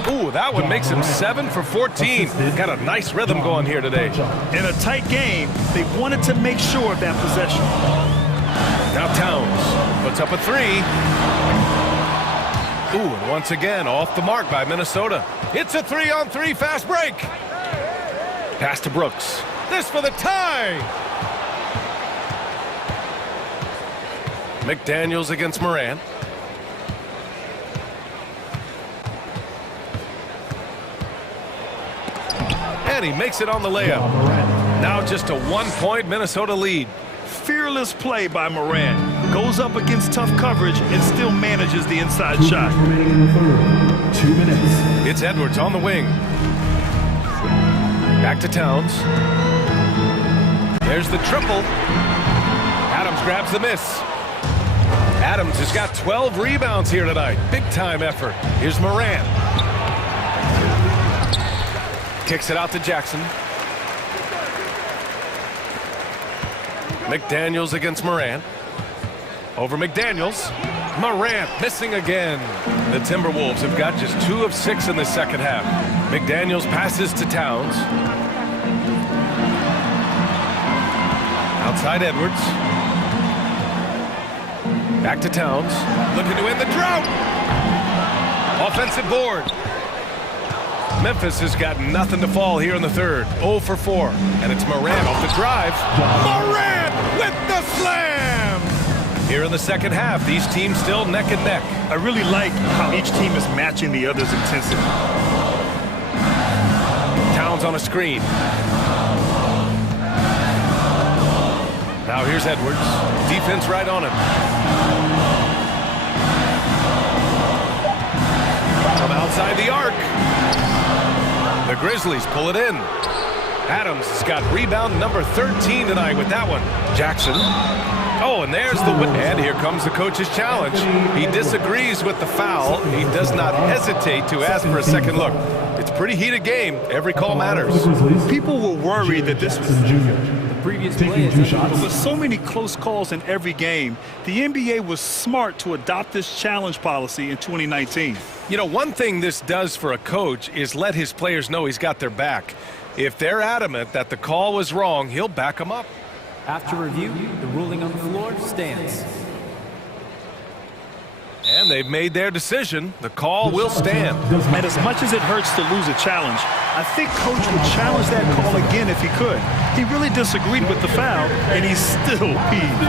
Ooh, that one makes him 7 for 14. Got a nice rhythm going here today. In a tight game, they wanted to make sure of that possession. Now Towns puts up a 3. Ooh, and once again off the mark by Minnesota. It's a 3-on-3 fast break. Pass to Brooks. This for the tie. McDaniels against Morant. And he makes it on the layup. Now just a 1-point Minnesota lead. Fearless play by Morant. Goes up against tough coverage and still manages the inside shot. 2 minutes. It's Edwards on the wing. Back to Towns. There's the triple. Adams grabs the miss. Adams has got 12 rebounds here tonight. Big-time effort. Here's Morant. Kicks it out to Jackson. McDaniels against Morant. Over McDaniels. Morant missing again. The Timberwolves have got just 2 of 6 in the second half. McDaniels passes to Towns. Outside Edwards. Back to Towns. Looking to end the drought. Offensive board. Memphis has got nothing to fall here in the third. 0 for 4. And it's Morant off the drive. Morant with the slam! Here in the second half, these teams still neck and neck. I really like how each team is matching the other's intensity. Towns on a screen. Now here's Edwards. Defense right on him. From outside the arc. The Grizzlies pull it in. Adams has got rebound number 13 tonight with that one. Jackson. Oh, and there's the win. And here comes the coach's challenge. He disagrees with the foul. He does not hesitate to ask for a second look. It's a pretty heated game. Every call matters. People were worried that this was The previous play is but with so many close calls in every game, the NBA was smart to adopt this challenge policy in 2019. You know, one thing this does for a coach is let his players know he's got their back. If they're adamant that the call was wrong, he'll back them up. After review, the ruling on the floor stands. And they've made their decision. The call will stand. And as much as it hurts to lose a challenge, I think Coach would challenge that call again if he could. He really disagreed with the foul, and he's still peeved.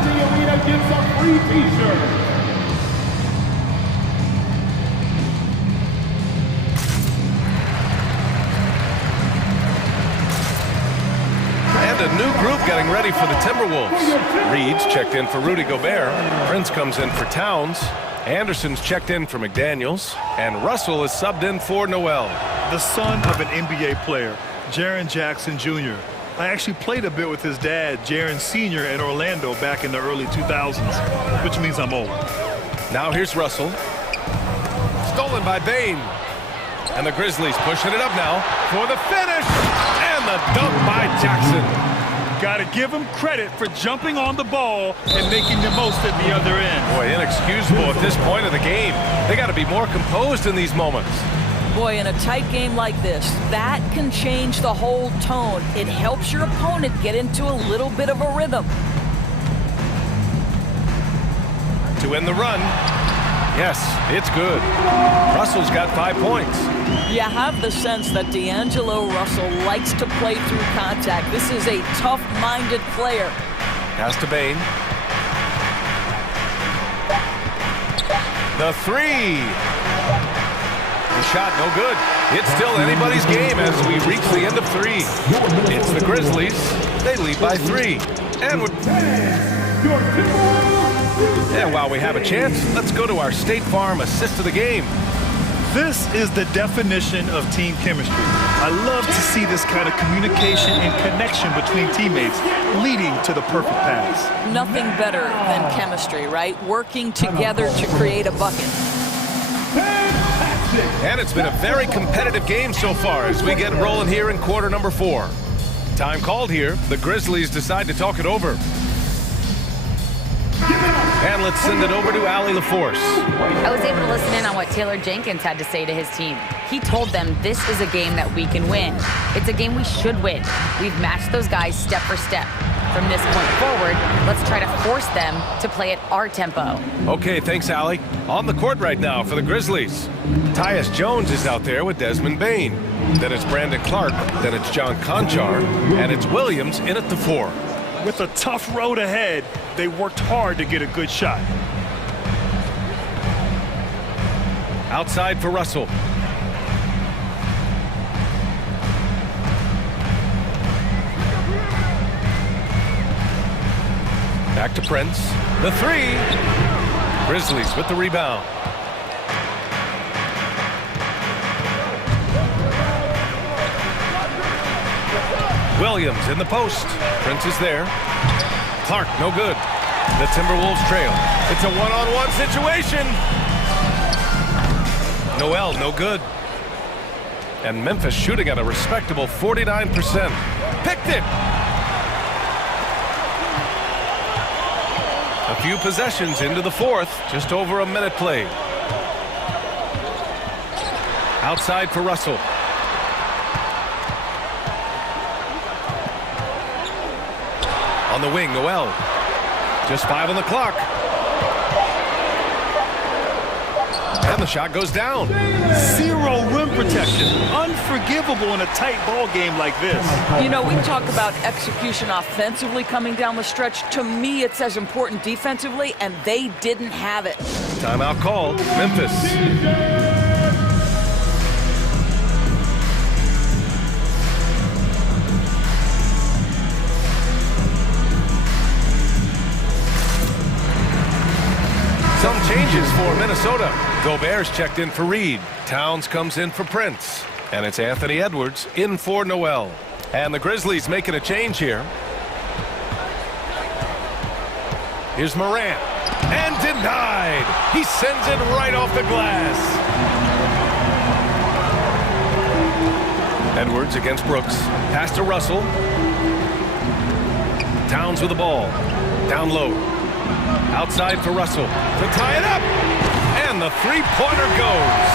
And a new group getting ready for the Timberwolves. Reed's checked in for Rudy Gobert. Prince comes in for Towns. Anderson's checked in for McDaniels, and Russell is subbed in for Noel. The son of an NBA player, Jaren Jackson Jr. I actually played a bit with his dad, Jaren Sr. in Orlando back in the early 2000s, which means I'm old. Now here's Russell. Stolen by Bain. And the Grizzlies pushing it up now for the finish. And the dunk by Jackson. Got to give him credit for jumping on the ball and making the most at the other end. Boy, inexcusable at this point of the game. They got to be more composed in these moments. Boy, in a tight game like this, that can change the whole tone. It helps your opponent get into a little bit of a rhythm. To end the run. Yes, it's good. Russell's got 5 points. You have the sense that D'Angelo Russell likes to play through contact. This is a tough-minded player. Pass to Bain. The three. The shot, no good. It's still anybody's game as we reach the end of 3. It's the Grizzlies. They lead by 3. And while we have a chance, let's go to our State Farm assist of the game. This is the definition of team chemistry. I love to see this kind of communication and connection between teammates leading to the perfect pass. Nothing better than chemistry, right? Working together to create a bucket. And it's been a very competitive game so far as we get rolling here in quarter number 4. Time called here. The Grizzlies decide to talk it over. And let's send it over to Allie LaForce. I was able to listen in on what Taylor Jenkins had to say to his team. He told them this is a game that we can win. It's a game we should win. We've matched those guys step for step. From this point forward, let's try to force them to play at our tempo. Okay, thanks, Allie. On the court right now for the Grizzlies. Tyus Jones is out there with Desmond Bain. Then it's Brandon Clark. Then it's John Conchar. And it's Williams in at the 4. With a tough road ahead, they worked hard to get a good shot. Outside for Russell. Back to Prince. The 3. Grizzlies with the rebound. Williams in the post. Prince is there. Clark, no good. The Timberwolves trail. It's a one-on-one situation. Noel, no good. And Memphis shooting at a respectable 49%. Picked it. A few possessions into the 4th. Just over a minute played. Outside for Russell. On the wing, Noel. Just 5 on the clock. And the shot goes down. 0 rim protection. Unforgivable in a tight ball game like this. You know, we talk about execution offensively coming down the stretch. To me, it's as important defensively, and they didn't have it. Timeout called. Memphis. Some changes for Minnesota. Gobert's checked in for Reed. Towns comes in for Prince. And it's Anthony Edwards in for Noel. And the Grizzlies making a change here. Here's Morant. And denied. He sends it right off the glass. Edwards against Brooks. Pass to Russell. Towns with the ball. Down low. Outside for Russell to tie it up. And the three-pointer goes.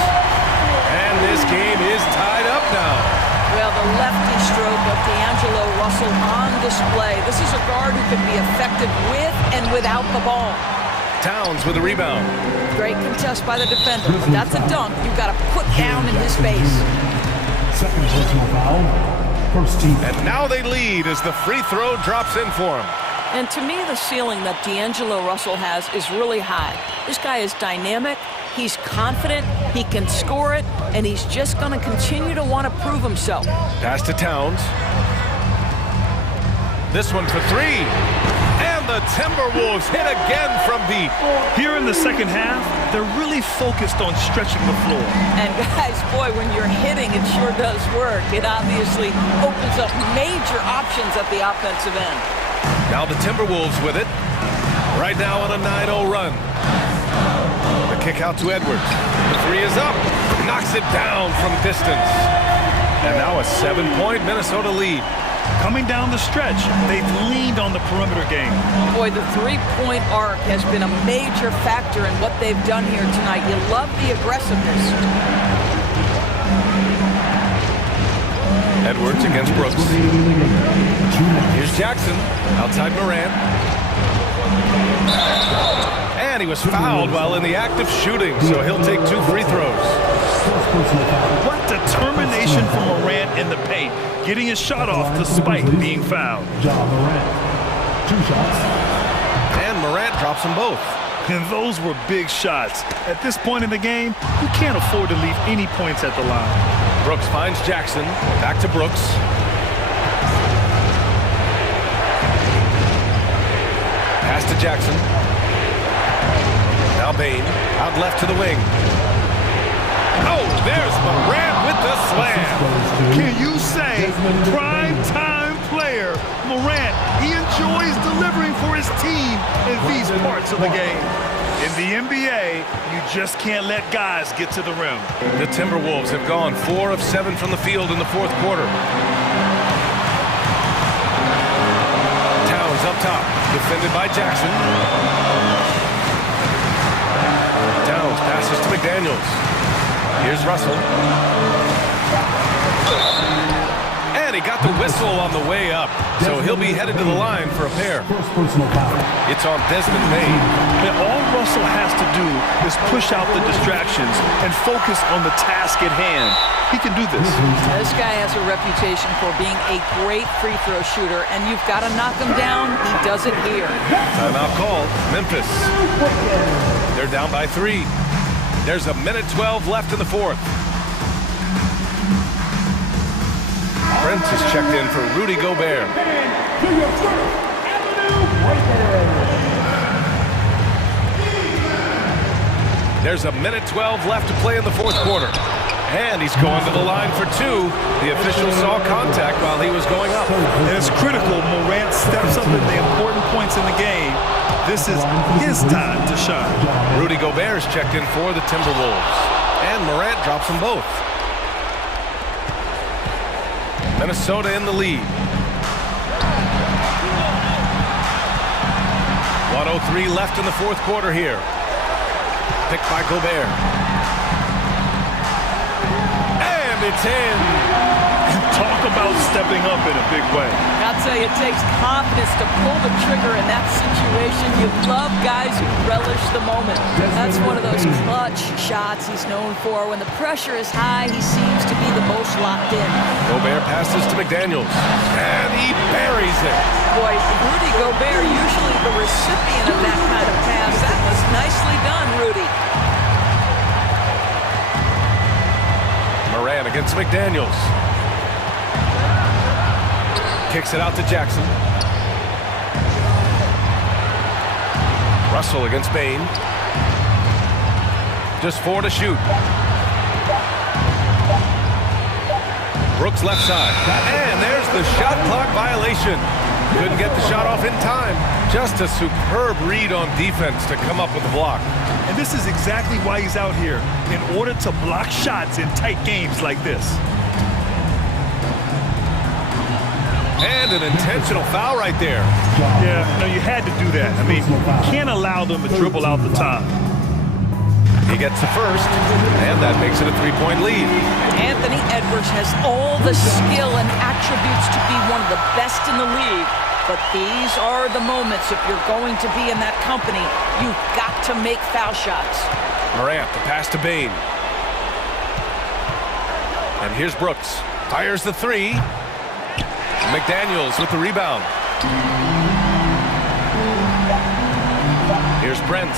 And this game is tied up now. Well, the lefty stroke of D'Angelo Russell on display. This is a guard who can be effective with and without the ball. Towns with a rebound. Great contest by the defender. That's a dunk you've got to put down in his face. Second personal foul. First team. And now they lead as the free throw drops in for him. And to me, the ceiling that D'Angelo Russell has is really high. This guy is dynamic, he's confident, he can score it, and he's just going to continue to want to prove himself. Pass to Towns. This one for 3. And the Timberwolves hit again from deep. Here in the second half, they're really focused on stretching the floor. And guys, boy, when you're hitting, it sure does work. It obviously opens up major options at the offensive end. Now the Timberwolves with it. Right now on a 9-0 run. The kick out to Edwards. The three is up. Knocks it down from distance. And now a 7-point Minnesota lead. Coming down the stretch, they've leaned on the perimeter game. Boy, the three-point arc has been a major factor in what they've done here tonight. You love the aggressiveness. Edwards against Brooks. Here's Jackson outside Morant. And he was fouled while in the act of shooting, so he'll take 2 free throws. What determination from Morant in the paint, getting his shot off despite being fouled. And Morant drops them both. And those were big shots. At this point in the game, you can't afford to leave any points at the line. Brooks finds Jackson. Back to Brooks. Pass to Jackson. Now Bane. Out left to the wing. Oh, there's Morant with the slam. Can you say prime-time player Morant? He enjoys delivering for his team in these parts of the game. In the NBA, you just can't let guys get to the rim. The Timberwolves have gone 4 of 7 from the field in the fourth quarter. Towns up top, defended by Jackson. Towns passes to McDaniels. Here's Russell. And he got the whistle on the way up, so he'll be headed to the line for a pair. It's on Desmond Bane. And all Russell has to do is push out the distractions and focus on the task at hand. He can do this. This guy has a reputation for being a great free throw shooter, and you've got to knock him down. He does it here. Timeout called. Memphis. They're down by 3. There's a minute 12 left in the fourth. Brent is checked in for Rudy Gobert. There's a minute 12 left to play in the fourth quarter. And he's going to the line for 2. The official saw contact while he was going up. And it's critical Morant steps up at the important points in the game. This is his time to shine. Rudy Gobert is checked in for the Timberwolves. And Morant drops them both. Minnesota in the lead. 1:03 left in the fourth quarter here. Picked by Gobert. And it's in. Talk about stepping up in a big way. I'll tell you, it takes confidence to pull the trigger in that situation. You love guys who relish the moment. That's one of those clutch shots he's known for. When the pressure is high, he seems to be the most locked in. Gobert passes to McDaniels. And he buries it. Boy, Rudy Gobert, usually the recipient of that kind of pass. That was nicely done, Rudy. Morant against McDaniels. Kicks it out to Jackson. Russell against Bane. Just 4 to shoot. Brooks left side. And there's the shot clock violation. Couldn't get the shot off in time. Just a superb read on defense to come up with the block. And this is exactly why he's out here, in order to block shots in tight games like this. And an intentional foul right there. Yeah, no, you had to do that. I mean, you can't allow them to dribble out the time. He gets the first, and that makes it a 3-point lead. Anthony Edwards has all the skill and attributes to be one of the best in the league. But these are the moments, if you're going to be in that company, you've got to make foul shots. Morant, the pass to Bane. And here's Brooks. Fires the 3. McDaniels with the rebound. Here's Brent.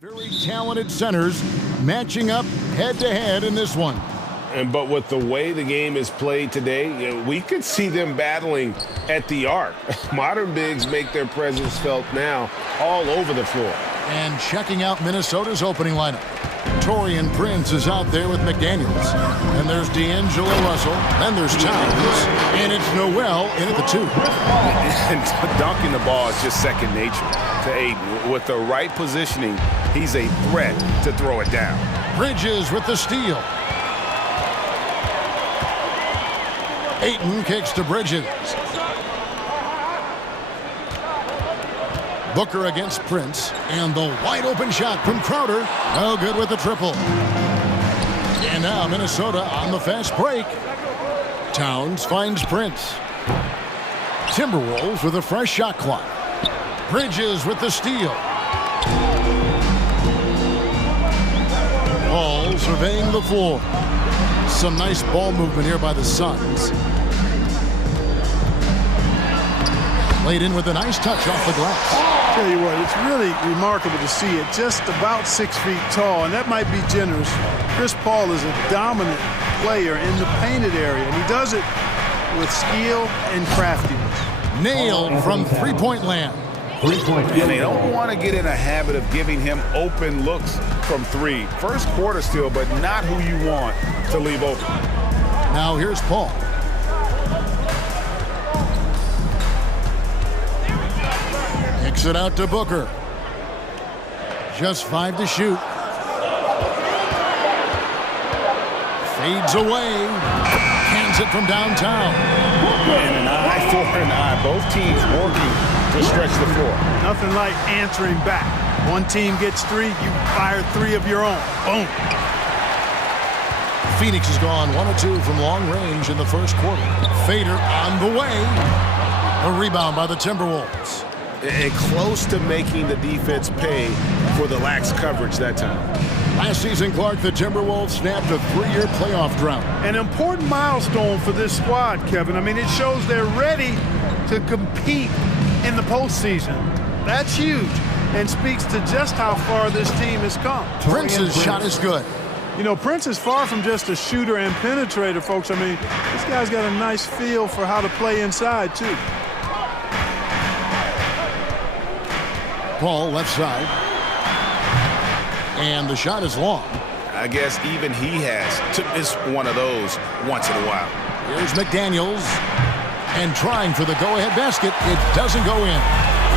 Very talented centers matching up head-to-head in this one. But with the way the game is played today, we could see them battling at the arc. Modern bigs make their presence felt now all over the floor. And checking out Minnesota's opening lineup. Torian Prince is out there with McDaniels. And there's D'Angelo Russell. Then there's Towns. And it's Noel in at the 2. And dunking the ball is just second nature to Aiden. With the right positioning, he's a threat to throw it down. Bridges with the steal. Ayton kicks to Bridges. Booker against Prince, and the wide open shot from Crowder. No good with the triple. And now Minnesota on the fast break. Towns finds Prince. Timberwolves with a fresh shot clock. Bridges with the steal. Ball surveying the floor. Some nice ball movement here by the Suns. Laid in with a nice touch off the glass. Tell you what, it's really remarkable to see it. Just about 6 feet tall, and that might be generous. Chris Paul is a dominant player in the painted area, and he does it with skill and craftiness. Nailed from three-point land. And they don't want to get in a habit of giving him open looks from 3. First quarter still, but not who you want to leave open. Now here's Paul. Kicks it out to Booker. Just 5 to shoot. Fades away. Hands it from downtown. And an eye for an eye. Both teams working to stretch the floor. Nothing like answering back. One team gets 3, you fire 3 of your own. Boom. Phoenix has gone 1 of 2 from long range in the first quarter. Fader on the way. A rebound by the Timberwolves. And close to making the defense pay for the lax coverage that time. Last season, Clark, the Timberwolves snapped a 3-year playoff drought. An important milestone for this squad, Kevin. I mean, it shows they're ready to compete in the postseason. That's huge and speaks to just how far this team has come. Prince's shot is good. You know, Prince is far from just a shooter and penetrator, folks. I mean, this guy's got a nice feel for how to play inside, too. Paul left side. And the shot is long. I guess even he has to miss one of those once in a while. Here's McDaniels. And trying for the go-ahead basket. It doesn't go in.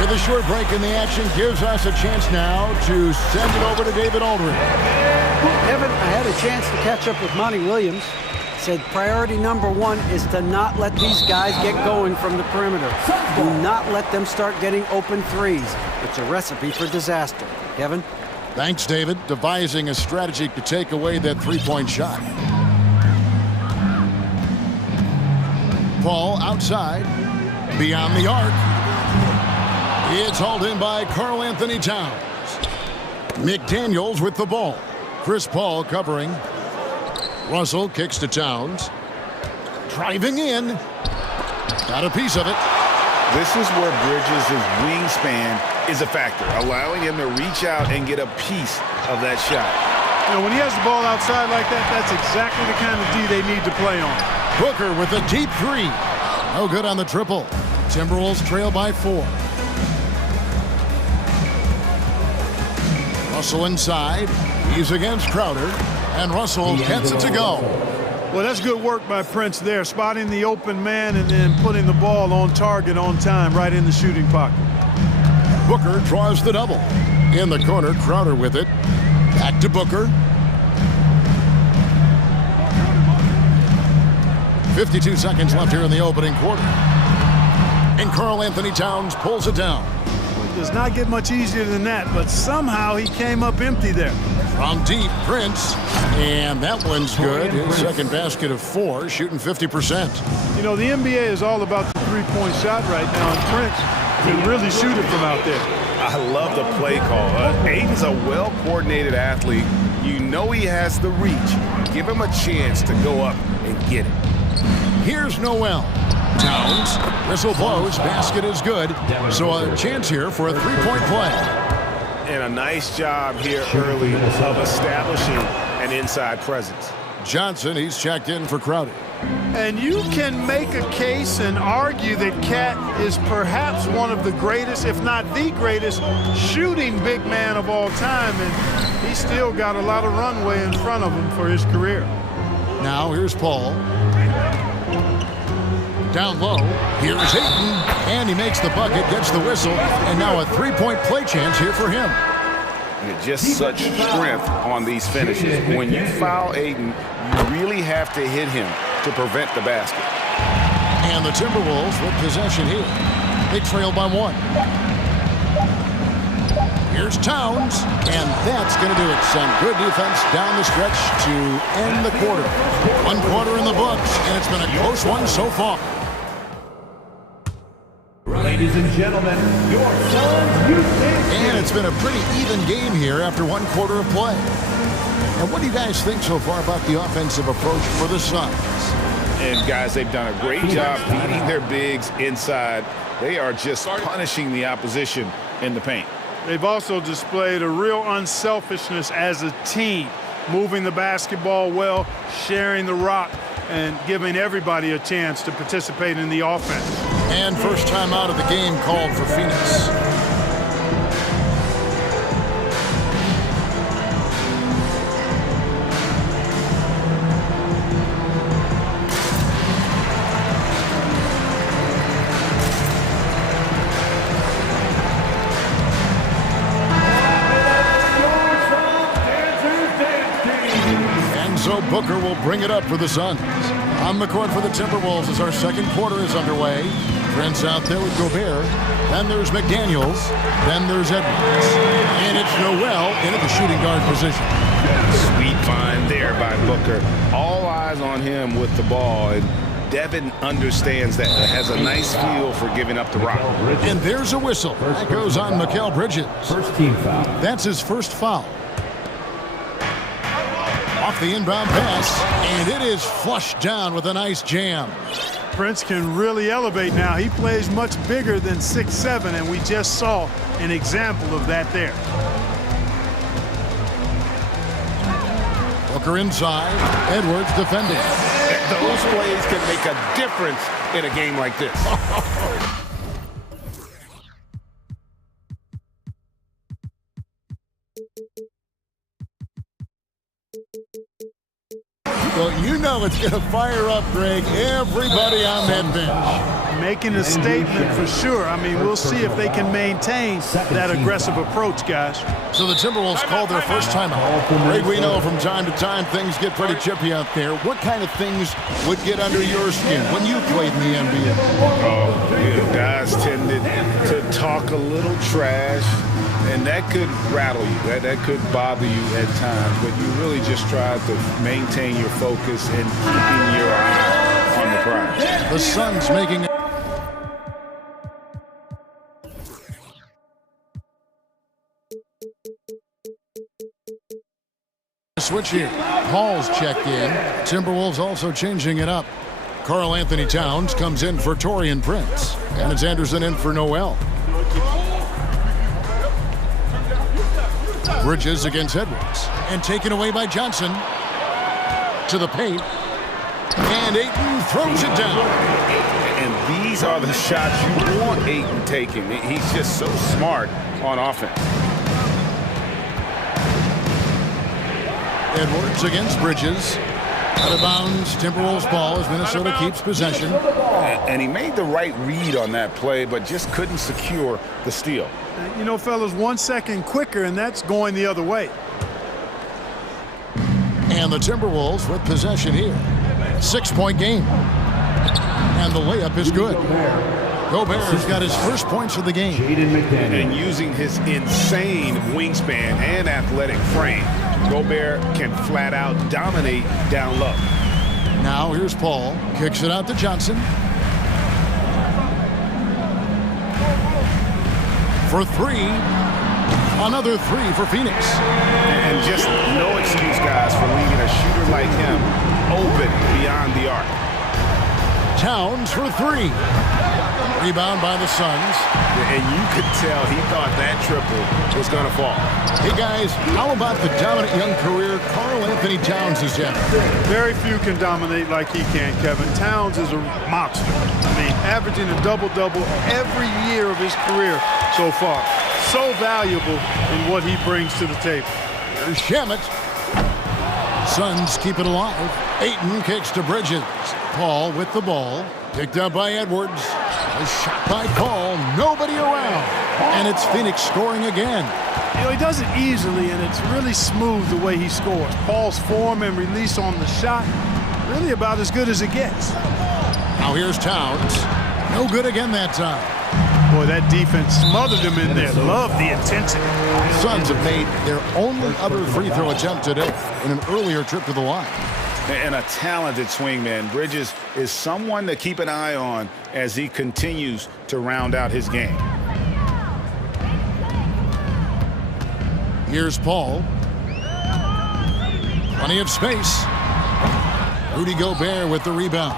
With a short break in the action gives us a chance now to send it over to David Aldridge. Kevin, I had a chance to catch up with Monty Williams. Said priority number 1 is to not let these guys get going from the perimeter. Do not let them start getting open threes. It's a recipe for disaster. Kevin? Thanks, David. Devising a strategy to take away that 3-point shot. Paul outside. Beyond the arc. It's hauled in by Karl Anthony Towns. McDaniels with the ball. Chris Paul covering. Russell kicks to Towns. Driving in. Got a piece of it. This is where Bridges' wingspan is a factor, allowing him to reach out and get a piece of that shot. You know, when he has the ball outside like that, that's exactly the kind of D they need to play on. Booker with a deep 3. No good on the triple. Timberwolves trail by 4. Russell inside. He's against Crowder. And Russell gets it to go. Well, that's good work by Prince there, spotting the open man and then putting the ball on target on time right in the shooting pocket. Booker draws the double. In the corner, Crowder with it. Back to Booker. 52 seconds left here in the opening quarter. And Karl Anthony Towns pulls it down. It does not get much easier than that, but somehow he came up empty there. From deep, Prince. And that one's good. His second basket of 4, shooting 50%. You know, the NBA is all about the three-point shot right now, and Prince can really shoot it from out there. I love the play call. Aiden's a well-coordinated athlete. You know he has the reach. Give him a chance to go up and get it. Here's Noel. Towns. Whistle blows. Basket is good. So a chance here for a 3-point play. And a nice job here early of establishing an inside presence. Johnson, he's checked in for Crowder. And you can make a case and argue that Cat is perhaps one of the greatest, if not the greatest, shooting big man of all time. And he's still got a lot of runway in front of him for his career. Now here's Paul. Down low, here's Ayton, and he makes the bucket, gets the whistle, and now a three-point play chance here for him. Just such strength on these finishes. When you foul Ayton, you really have to hit him to prevent the basket. And the Timberwolves with possession here. They trail by 1. Here's Towns, and that's going to do it. Some good defense down the stretch to end the quarter. 1 quarter in the books, and it's been a close one so far. Ladies and gentlemen, your Suns Houston. And it's been a pretty even game here after 1 quarter of play. And what do you guys think so far about the offensive approach for the Suns? And guys, they've done a great job feeding their bigs inside. They are just punishing the opposition in the paint. They've also displayed a real unselfishness as a team, moving the basketball well, sharing the rock, and giving everybody a chance to participate in the offense. And first time out of the game called for Phoenix. Booker will bring it up for the Suns. On the court for the Timberwolves as our second quarter is underway. Prince out there with Gobert. Then there's McDaniels. Then there's Edwards. And it's Noel in at the shooting guard position. Sweet find there by Booker. All eyes on him with the ball. And Devin understands that. Has a nice feel for giving up the rock. And there's a whistle. That goes on Mikal Bridges. First team foul. That's his first foul. Off the inbound pass, and it is flushed down with a nice jam. Prince can really elevate now. He plays much bigger than 6'7", and we just saw an example of that there. Booker inside, Edwards defending. Those plays can make a difference in a game like this. Well, you know it's going to fire up, Greg, everybody on that bench. Making a statement for sure. I mean, we'll see if they can maintain that aggressive approach, guys. So the Timberwolves called their first timeout. Greg, we know from time to time things get pretty chippy out there. What kind of things would get under your skin when you played in the NBA? Oh, guys tended to talk a little trash. And that could rattle you, that could bother you at times, but you really just try to maintain your focus and keeping your eye on the prize. The Suns making a switch here. Paul's checked in. Timberwolves also changing it up. Karl Anthony Towns comes in for Taurean Prince. And it's Anderson in for Noel. Bridges against Edwards. And taken away by Johnson. To the paint. And Ayton throws it down. And these are the shots you want Ayton taking. He's just so smart on offense. Edwards against Bridges. Out of bounds, Timberwolves ball as Minnesota keeps possession. And he made the right read on that play, but just couldn't secure the steal. You know, fellas, 1 second quicker, and that's going the other way. And the Timberwolves with possession here. 6-point game. And the layup is good. Gobert's got his first points of the game. And using his insane wingspan and athletic frame, Gobert can flat out dominate down low. Now here's Paul. Kicks it out to Johnson. For three. Another three for Phoenix. And just no excuse, guys, for leaving a shooter like him open beyond the arc. Towns for three. Rebound by the Suns. And you could tell he thought that triple was going to fall. Hey, guys, how about the dominant young career Karl Anthony Towns is having? Very few can dominate like he can, Kevin. Towns is a monster. I mean, averaging a double-double every year of his career so far. So valuable in what he brings to the table. Here's Shamet. Suns keep it alive. Ayton kicks to Bridges. Paul with the ball. Picked up by Edwards. A shot by Paul. Nobody around. And it's Phoenix scoring again. You know, he does it easily, and it's really smooth the way he scores. Paul's form and release on the shot, really about as good as it gets. Now here's Towns. No good again that time. Boy, that defense smothered him in there. Love the intensity. Suns have made their only other free throw attempt today in an earlier trip to the line. And a talented swingman. Bridges is someone to keep an eye on as he continues to round out his game. Here's Paul. Plenty of space. Rudy Gobert with the rebound.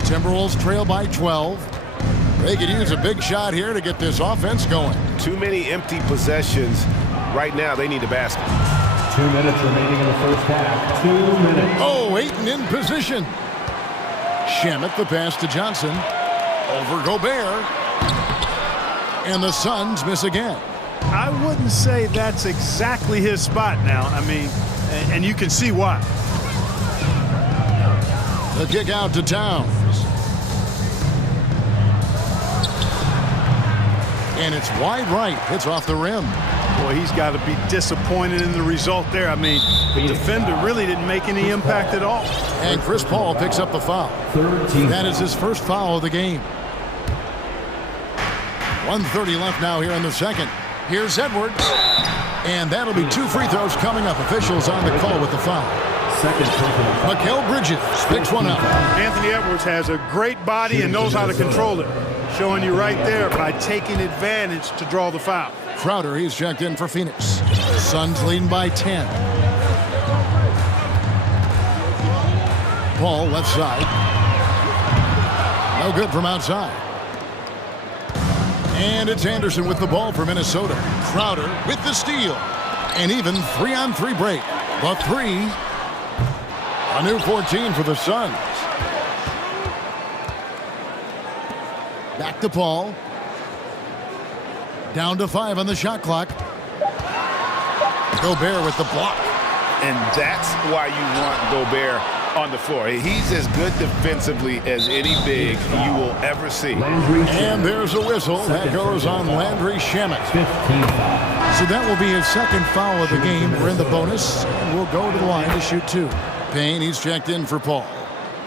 Timberwolves trail by 12. They could use a big shot here to get this offense going. Too many empty possessions. Right now, they need a basket. 2 minutes remaining in the first half. 2 minutes. Oh, Ayton in position. Shamet the pass to Johnson. Over Gobert. And the Suns miss again. I wouldn't say that's exactly his spot now. I mean, and you can see why. The kick out to Towns. And it's wide right. It's off the rim. Boy, he's got to be disappointed in the result there. I mean, the defender really didn't make any impact at all. And Chris Paul picks up the foul. That is his first foul of the game. 1:30 left now here in the second. Here's Edwards. And that'll be 2 free throws coming up. Officials on the call with the foul. Mikal Bridges picks one up. Anthony Edwards has a great body and knows how to control it. Showing you right there by taking advantage to draw the foul. Crowder, he's checked in for Phoenix. Suns leading by 10. Paul left side. No good from outside. And it's Anderson with the ball for Minnesota. Crowder with the steal. And even 3-on-3 break. The three. A new 14 for the Suns. Back to Paul. Down to 5 on the shot clock. Gobert with the block. And that's why you want Gobert on the floor. He's as good defensively as any big you will ever see. And there's a whistle. That goes on Landry Shamet. So that will be his second foul of the game. We're in the bonus, and we'll go to the line to shoot 2. Payne, he's checked in for Paul.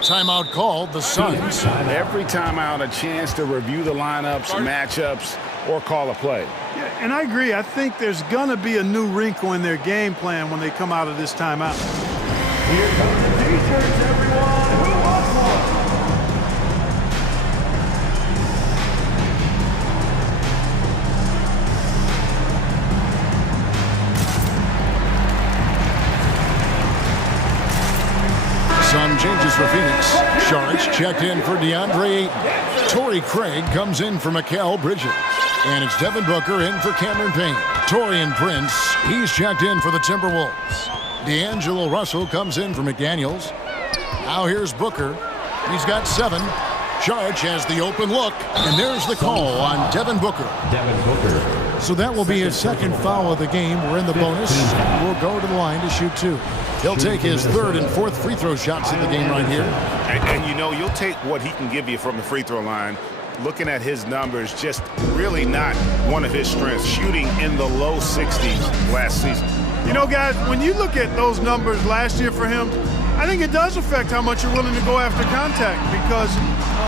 Timeout called, the Suns. Every timeout, a chance to review the lineups, matchups, or call a play. Yeah, and I agree. I think there's going to be a new wrinkle in their game plan when they come out of this timeout. Here comes the T-shirts, everyone. Who wants one? Some changes for Phoenix. Sharks checked in for DeAndre Ayton. Torrey Craig comes in for Mikal Bridges. And it's Devin Booker in for Cameron Payne. Torian Prince, he's checked in for the Timberwolves. D'Angelo Russell comes in for McDaniels. Now here's Booker. He's got 7. Sharks has the open look. And there's the call on Devin Booker. So that will be his second foul of the game. We're in the bonus. We'll go to the line to shoot 2. He'll take his 3rd and 4th free throw shots in the game right here. And you know, you'll take what he can give you from the free throw line. Looking at his numbers, just really not one of his strengths. Shooting in the low 60s last season. You know, guys, when you look at those numbers last year for him, I think it does affect how much you're willing to go after contact because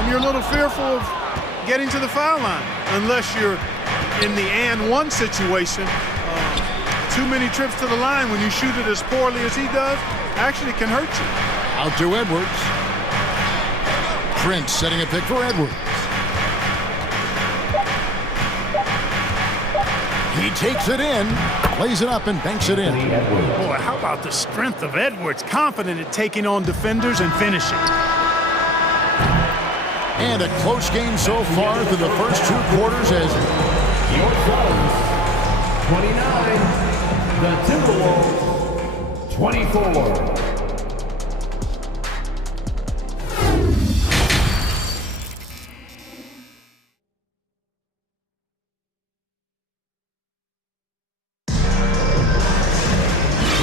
you're a little fearful of getting to the foul line unless you're in the and one situation. Too many trips to the line when you shoot it as poorly as he does actually can hurt you. Out to Edwards. Prince setting a pick for Edwards. He takes it in, plays it up, and banks it in. Boy, how about the strength of Edwards? Confident at taking on defenders and finishing. And a close game so far through the first 2 quarters as Your Suns, 29. The Timberwolves, 24.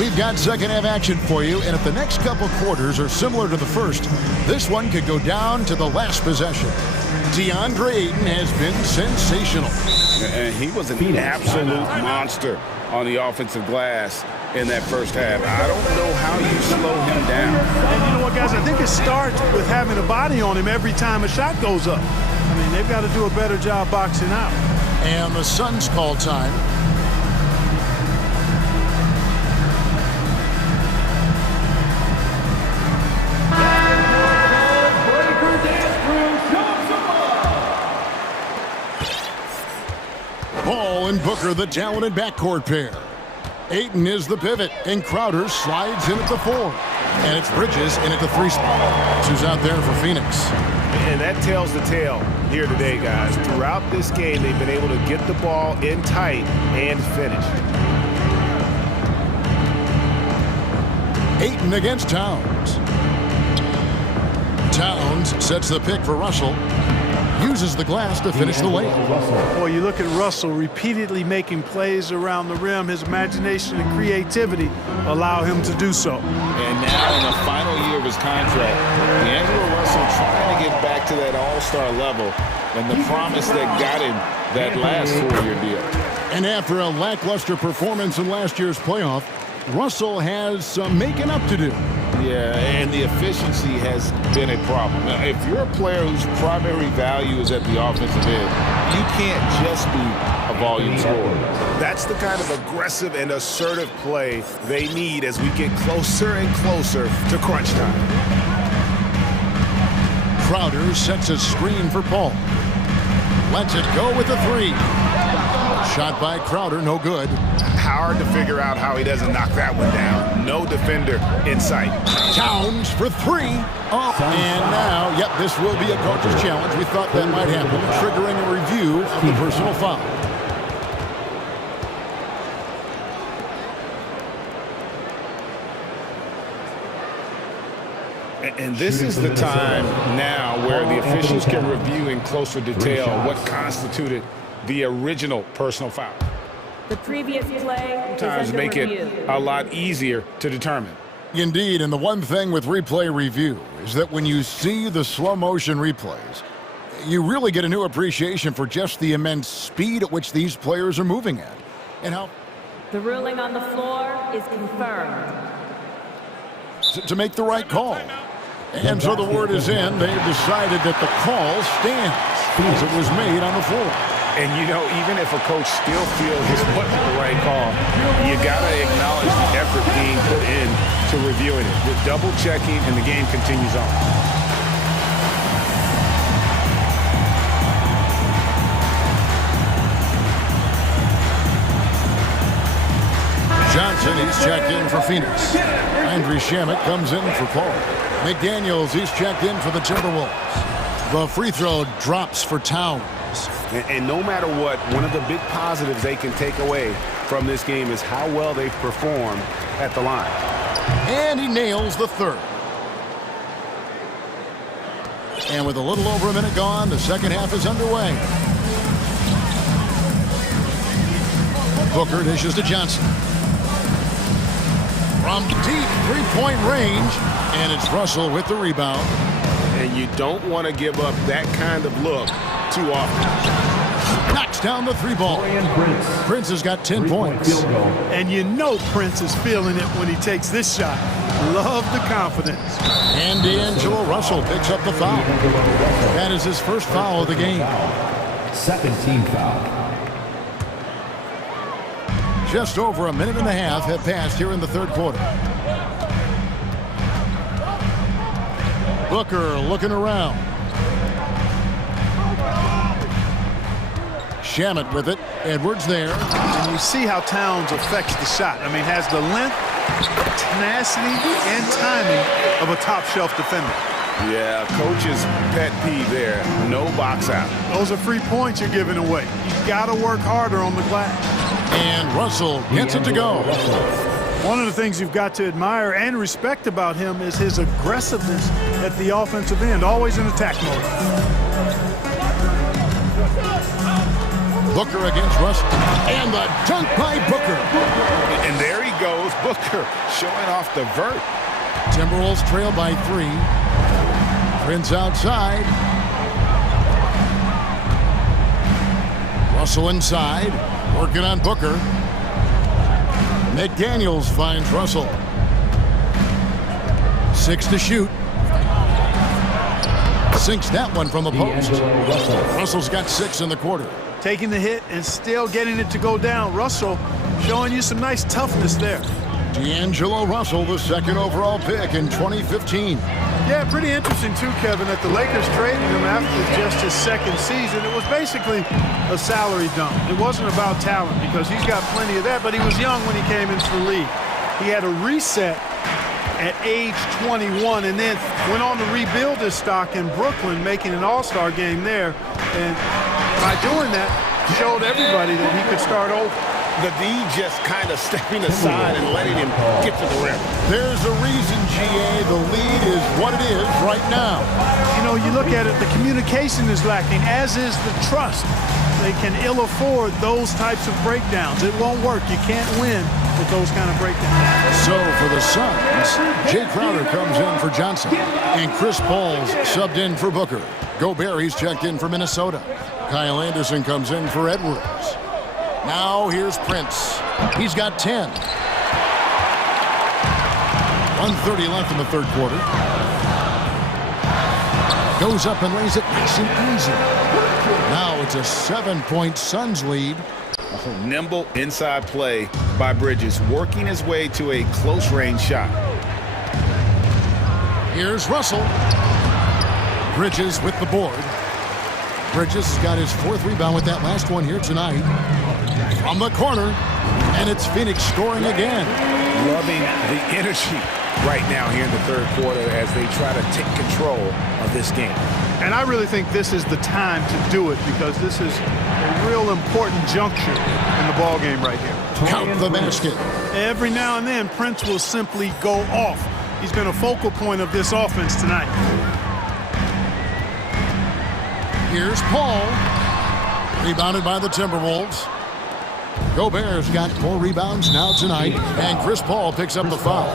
We've got second half action for you, and if the next couple quarters are similar to the first, this one could go down to the last possession. DeAndre Ayton has been sensational. And he was an absolute monster on the offensive glass in that first half. I don't know how you slow him down. And you know what, guys? I think it starts with having a body on him every time a shot goes up. I mean, they've got to do a better job boxing out. And the Suns call time. Ball and Booker, the talented backcourt pair. Ayton is the pivot, and Crowder slides in at the 4. And it's Bridges in at the 3 spot. Who's out there for Phoenix. And that tells the tale here today, guys. Throughout this game, they've been able to get the ball in tight and finish. Ayton against Towns. Towns sets the pick for Russell. Uses the glass to finish the layup. Boy, you look at Russell repeatedly making plays around the rim. His imagination and creativity allow him to do so. And now in the final year of his contract, D'Angelo Russell trying to get back to that all-star level and the promise that got him that last 4-year deal. And after a lackluster performance in last year's playoff, Russell has some making up to do. Yeah, and the efficiency has been a problem. Now, if you're a player whose primary value is at the offensive end, you can't just be a volume scorer. That's the kind of aggressive and assertive play they need as we get closer and closer to crunch time. Crowder sets a screen for Paul. Lets it go with the 3. Shot by Crowder, no good. Hard to figure out how he doesn't knock that one down. No defender in sight. Towns for 3. Oh, and now, yep, this will be a coach's challenge. We thought that might happen, triggering a review of the personal foul. And this is the time now where the officials can review in closer detail what constituted the original personal foul. The previous play Sometimes make it a lot easier to determine. Indeed, and the one thing with replay review is that when you see the slow motion replays, you really get a new appreciation for just the immense speed at which these players are moving at. And how the ruling on the floor is confirmed. To make the right call. And so the word is in. They've decided that the call stands as it was made on the floor. And, you know, even if a coach still feels this wasn't the right call, you got to acknowledge the effort being put in to reviewing it. The double checking, and the game continues on. Johnson, he's checked in for Phoenix. Andre Shamet comes in for Paul. McDaniels, he's checked in for the Timberwolves. The free throw drops for Towns. And no matter what, one of the big positives they can take away from this game is how well they've performed at the line. And he nails the 3rd. And with a little over a minute gone, the second half is underway. Booker dishes to Johnson. From deep three-point range, and it's Russell with the rebound. And you don't want to give up that kind of look too often. Knocks down the 3 ball. Prince has got 10 points. And you know Prince is feeling it when he takes this shot. Love the confidence. And D'Angelo Russell picks up the foul. That is his first foul of the game. Second team foul. Just over a minute and a half have passed here in the 3rd quarter. Booker looking around. Shamet with it. Edwards there. And you see how Towns affects the shot. I mean, has the length, tenacity, and timing of a top-shelf defender. Yeah, coach's pet peeve there. No box out. Those are free points you're giving away. You got to work harder on the glass. And Russell gets it to go. One of the things you've got to admire and respect about him is his aggressiveness at the offensive end, always in attack mode. Booker against Russell. And the dunk by Booker. And there he goes, Booker, showing off the vert. Timberwolves trail by 3. Prince outside. Russell inside. Working on Booker. McDaniels finds Russell. 6 to shoot. Sinks that one from the post. Russell's got 6 in the quarter. Taking the hit and still getting it to go down. Russell showing you some nice toughness there. D'Angelo Russell, the 2nd overall pick in 2015. Yeah, pretty interesting too, Kevin, that the Lakers traded him after just his 2nd season. It was basically a salary dump. It wasn't about talent because he's got plenty of that, but he was young when he came into the league. He had a reset at age 21 and then went on to rebuild his stock in Brooklyn, making an all-star game there. And by doing that, showed everybody that he could start over. The D just kind of stepping aside and letting him get to the rim. There's a reason, GA, the lead is what it is right now. You know, you look at it, the communication is lacking, as is the trust. They can ill afford those types of breakdowns. It won't work. You can't win with those kind of breakdowns. So for the Suns, Jay Crowder comes in for Johnson, and Chris Paul's subbed in for Booker. Gobert, he's checked in for Minnesota. Kyle Anderson comes in for Edwards. Now here's Prince. He's got 10. 1:30 left in the 3rd quarter. Goes up and lays it nice and easy. Now it's a 7-point Suns lead. Nimble inside play by Bridges, working his way to a close-range shot. Here's Russell. Bridges with the board. Bridges has got his 4th rebound with that last one here tonight. From the corner, and it's Phoenix scoring again. Loving the energy right now here in the 3rd quarter as they try to take control of this game. And I really think this is the time to do it because this is a real important juncture in the ball game right here. Count the basket. Every now and then, Prince will simply go off. He's been a focal point of this offense tonight. Here's Paul. Rebounded by the Timberwolves. Gobert's got 4 rebounds now tonight, and Chris Paul picks up the foul.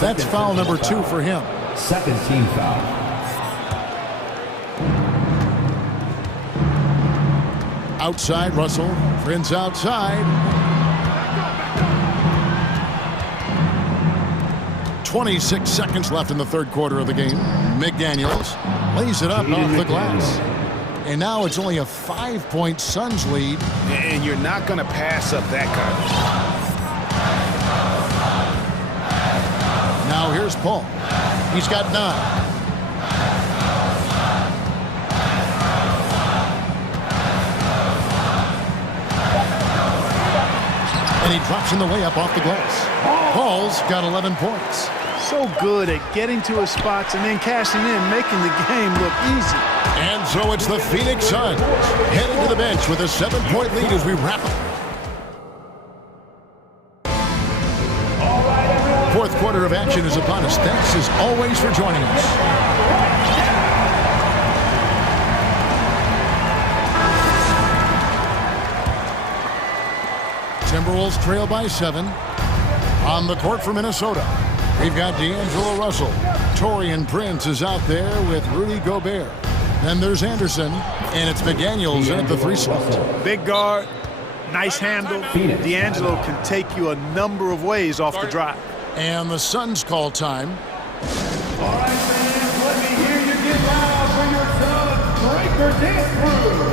That's foul number 2 for him. 2nd team foul. Outside, Russell. Prince outside. 26 seconds left in the 3rd quarter of the game. McDaniels lays it up off the glass. And now it's only a 5-point Suns lead. And you're not going to pass up that kind. Now here's Paul. He's got 9. And he drops in the layup off the glass. Paul's got 11 points. So good at getting to his spots and then cashing in, making the game look easy. And so it's the Phoenix Suns heading to the bench with a 7-point lead as we wrap up. 4th quarter of action is upon us. Thanks as always for joining us. Timberwolves trail by 7. On the court for Minnesota, we've got D'Angelo Russell. Taurean Prince is out there with Rudy Gobert. Then there's Anderson, and it's McDaniels in at the 3 slot. Big guard, nice handle. D'Angelo can take you a number of ways off the drive. And the Suns call time. All right, fans, let me hear you get loud for your Suns Breaker Dance Crew.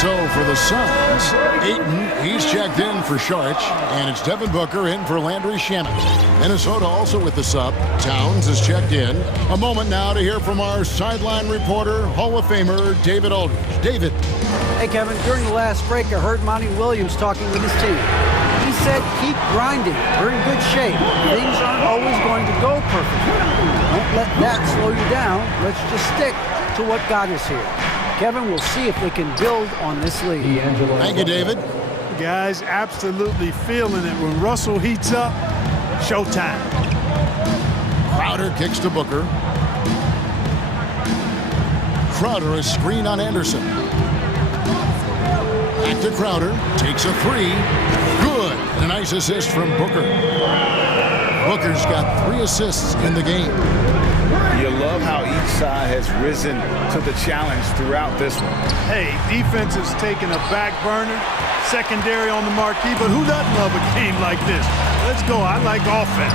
So for the Suns, Ayton, he's checked in for Sharch, and it's Devin Booker in for Landry Shamet. Minnesota also with the sub. Towns is checked in. A moment now to hear from our sideline reporter, Hall of Famer David Aldridge. David. Hey, Kevin, during the last break, I heard Monty Williams talking with his team. he said, keep grinding. We're in good shape. Things aren't always going to go perfectly. Don't let that slow you down. Let's just stick to what got us here. Kevin, we'll see if they can build on this lead. Thank you, David. Guys, absolutely feeling it. When Russell heats up, showtime. Crowder kicks to Booker. Crowder, a screen on Anderson. Back to Crowder, takes a three. Good. And a nice assist from Booker. Booker's got 3 assists in the game. You love how each side has risen to the challenge throughout this one. Hey, defense is taking a back burner, secondary on the marquee, but who doesn't love a game like this? Let's go. I like offense.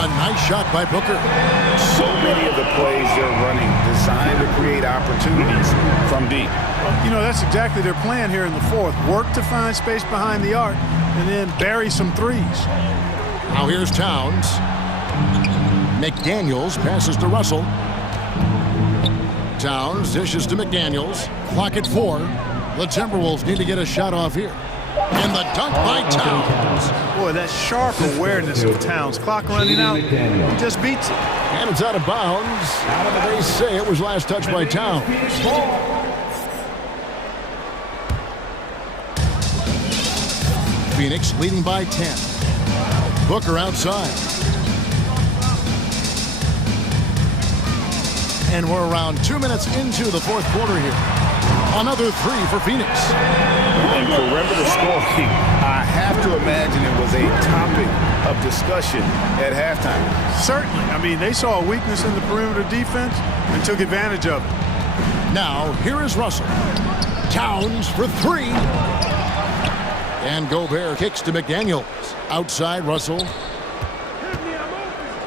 A nice shot by Booker. So many of the plays they're running designed to create opportunities from deep. You know, that's exactly their plan here in the fourth. Work to find space behind the arc and then bury some threes. Now here's Towns. McDaniels passes to Russell. Towns dishes to McDaniels. Clock at 4. The Timberwolves need to get a shot off here. And the dunk by Towns. Boy, that sharp awareness of Towns. Clock running out, he just beats it. And it's out of bounds. They say it was last touched by Towns. Phoenix leading by 10. Booker outside. And we're around 2 minutes into the fourth quarter here. Another three for Phoenix. And perimeter scoring, I have to imagine it was a topic of discussion at halftime. Certainly. I mean, they saw a weakness in the perimeter defense and took advantage of it. Now, here is Russell. Towns for 3. And Gobert kicks to McDaniels. Outside, Russell.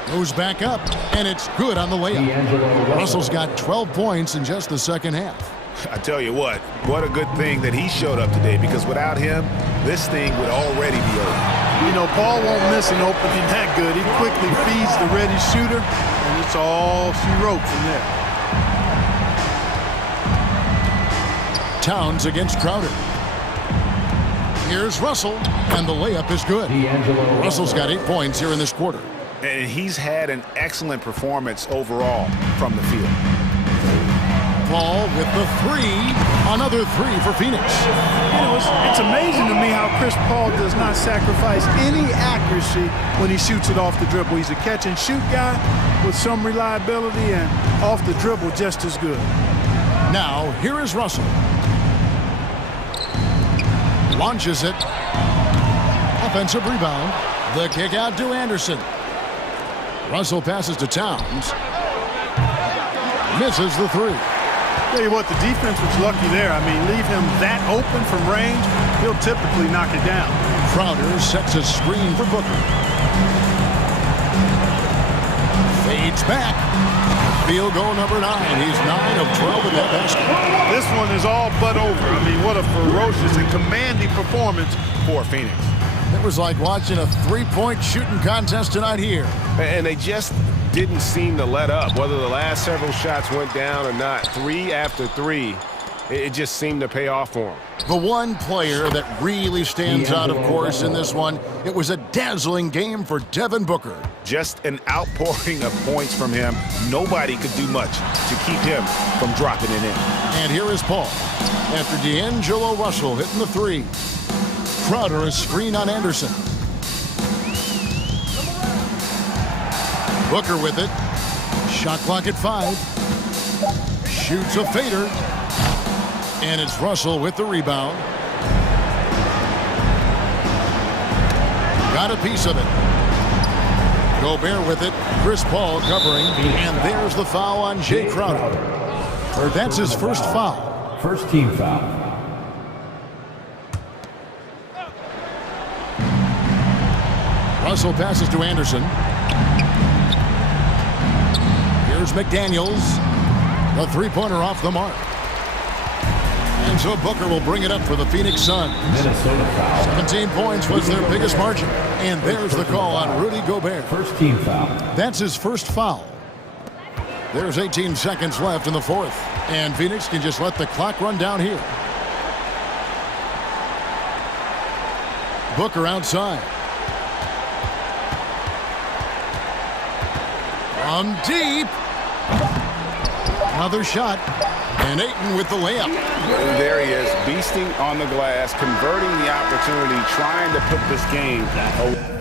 Goes back up, and it's good on the layup. Russell's got 12 points in just the second half. I tell you what a good thing that he showed up today, because without him, this thing would already be over. You know, Paul won't miss an opening that good. He quickly feeds the ready shooter, and it's all she wrote from there. Towns against Crowder. Here's Russell, and the layup is good. Russell's got 8 points here in this quarter. And he's had an excellent performance overall from the field. Paul with the 3. Another 3 for Phoenix. You know, it's amazing to me how Chris Paul does not sacrifice any accuracy when he shoots it off the dribble. He's a catch-and-shoot guy with some reliability, and off the dribble just as good. Now, here is Russell. Launches it. Offensive rebound. The kick out to Anderson. Russell passes to Towns. Misses the 3. Tell you what, the defense was lucky there. I mean, leave him that open from range, he'll typically knock it down. Crowder sets a screen for Booker. Fades back. Field goal number 9. He's 9 of 12 in that basket. This one is all but over. I mean, what a ferocious and commanding performance for Phoenix. It was like watching a three-point shooting contest tonight here. And they just didn't seem to let up. Whether the last several shots went down or not, 3 after 3, it just seemed to pay off for them. The one player that really stands out, of course, in this one, it was a dazzling game for Devin Booker. Just an outpouring of points from him. Nobody could do much to keep him from dropping it in. And here is Paul. After D'Angelo Russell hitting the 3. Crowder a screen on Anderson. Booker with it. Shot clock at 5. Shoots a fader. And it's Russell with the rebound. Got a piece of it. Gobert with it. Chris Paul covering. And there's the foul on Jay Crowder. That's his first foul. First team foul. Russell passes to Anderson. Here's McDaniels. The three-pointer off the mark. And so Booker will bring it up for the Phoenix Suns. 17 points was their biggest margin. And there's the call on Rudy Gobert. First team foul. That's his first foul. There's 18 seconds left in the fourth. And Phoenix can just let the clock run down here. Booker outside. From deep. Another shot. And Ayton with the layup. And there he is, beasting on the glass, converting the opportunity, trying to put this game away.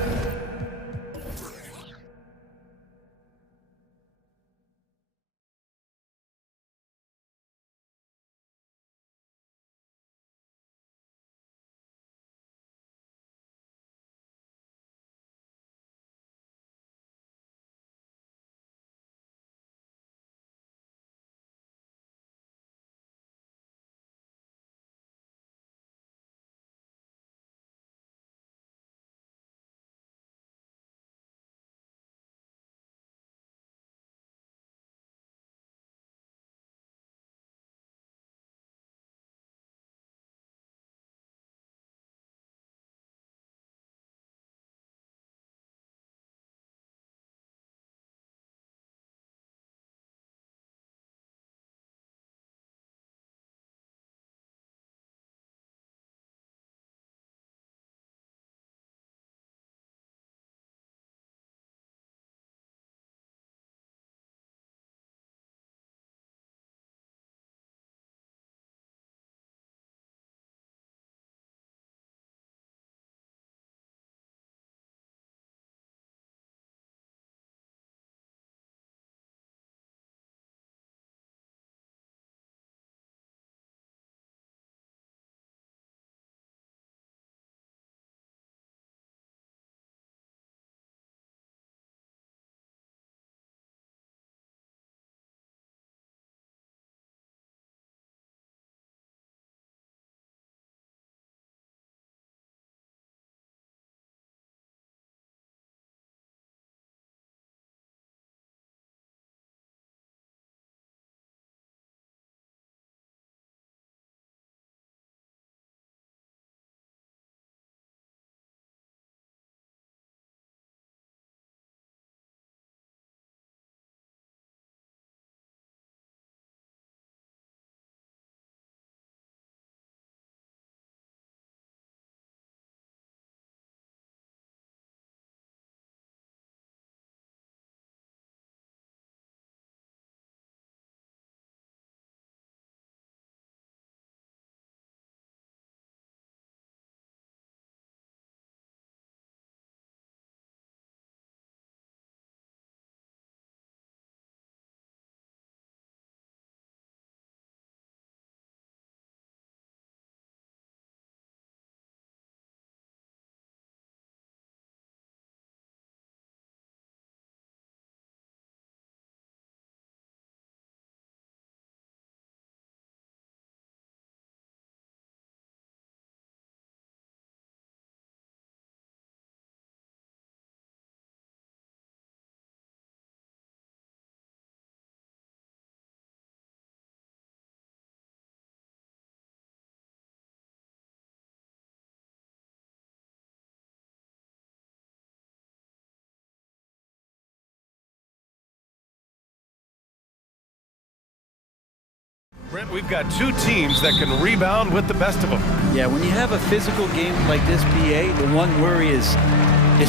Brent, we've got two teams that can rebound with the best of them. Yeah, when you have a physical game like this, BA, the one worry is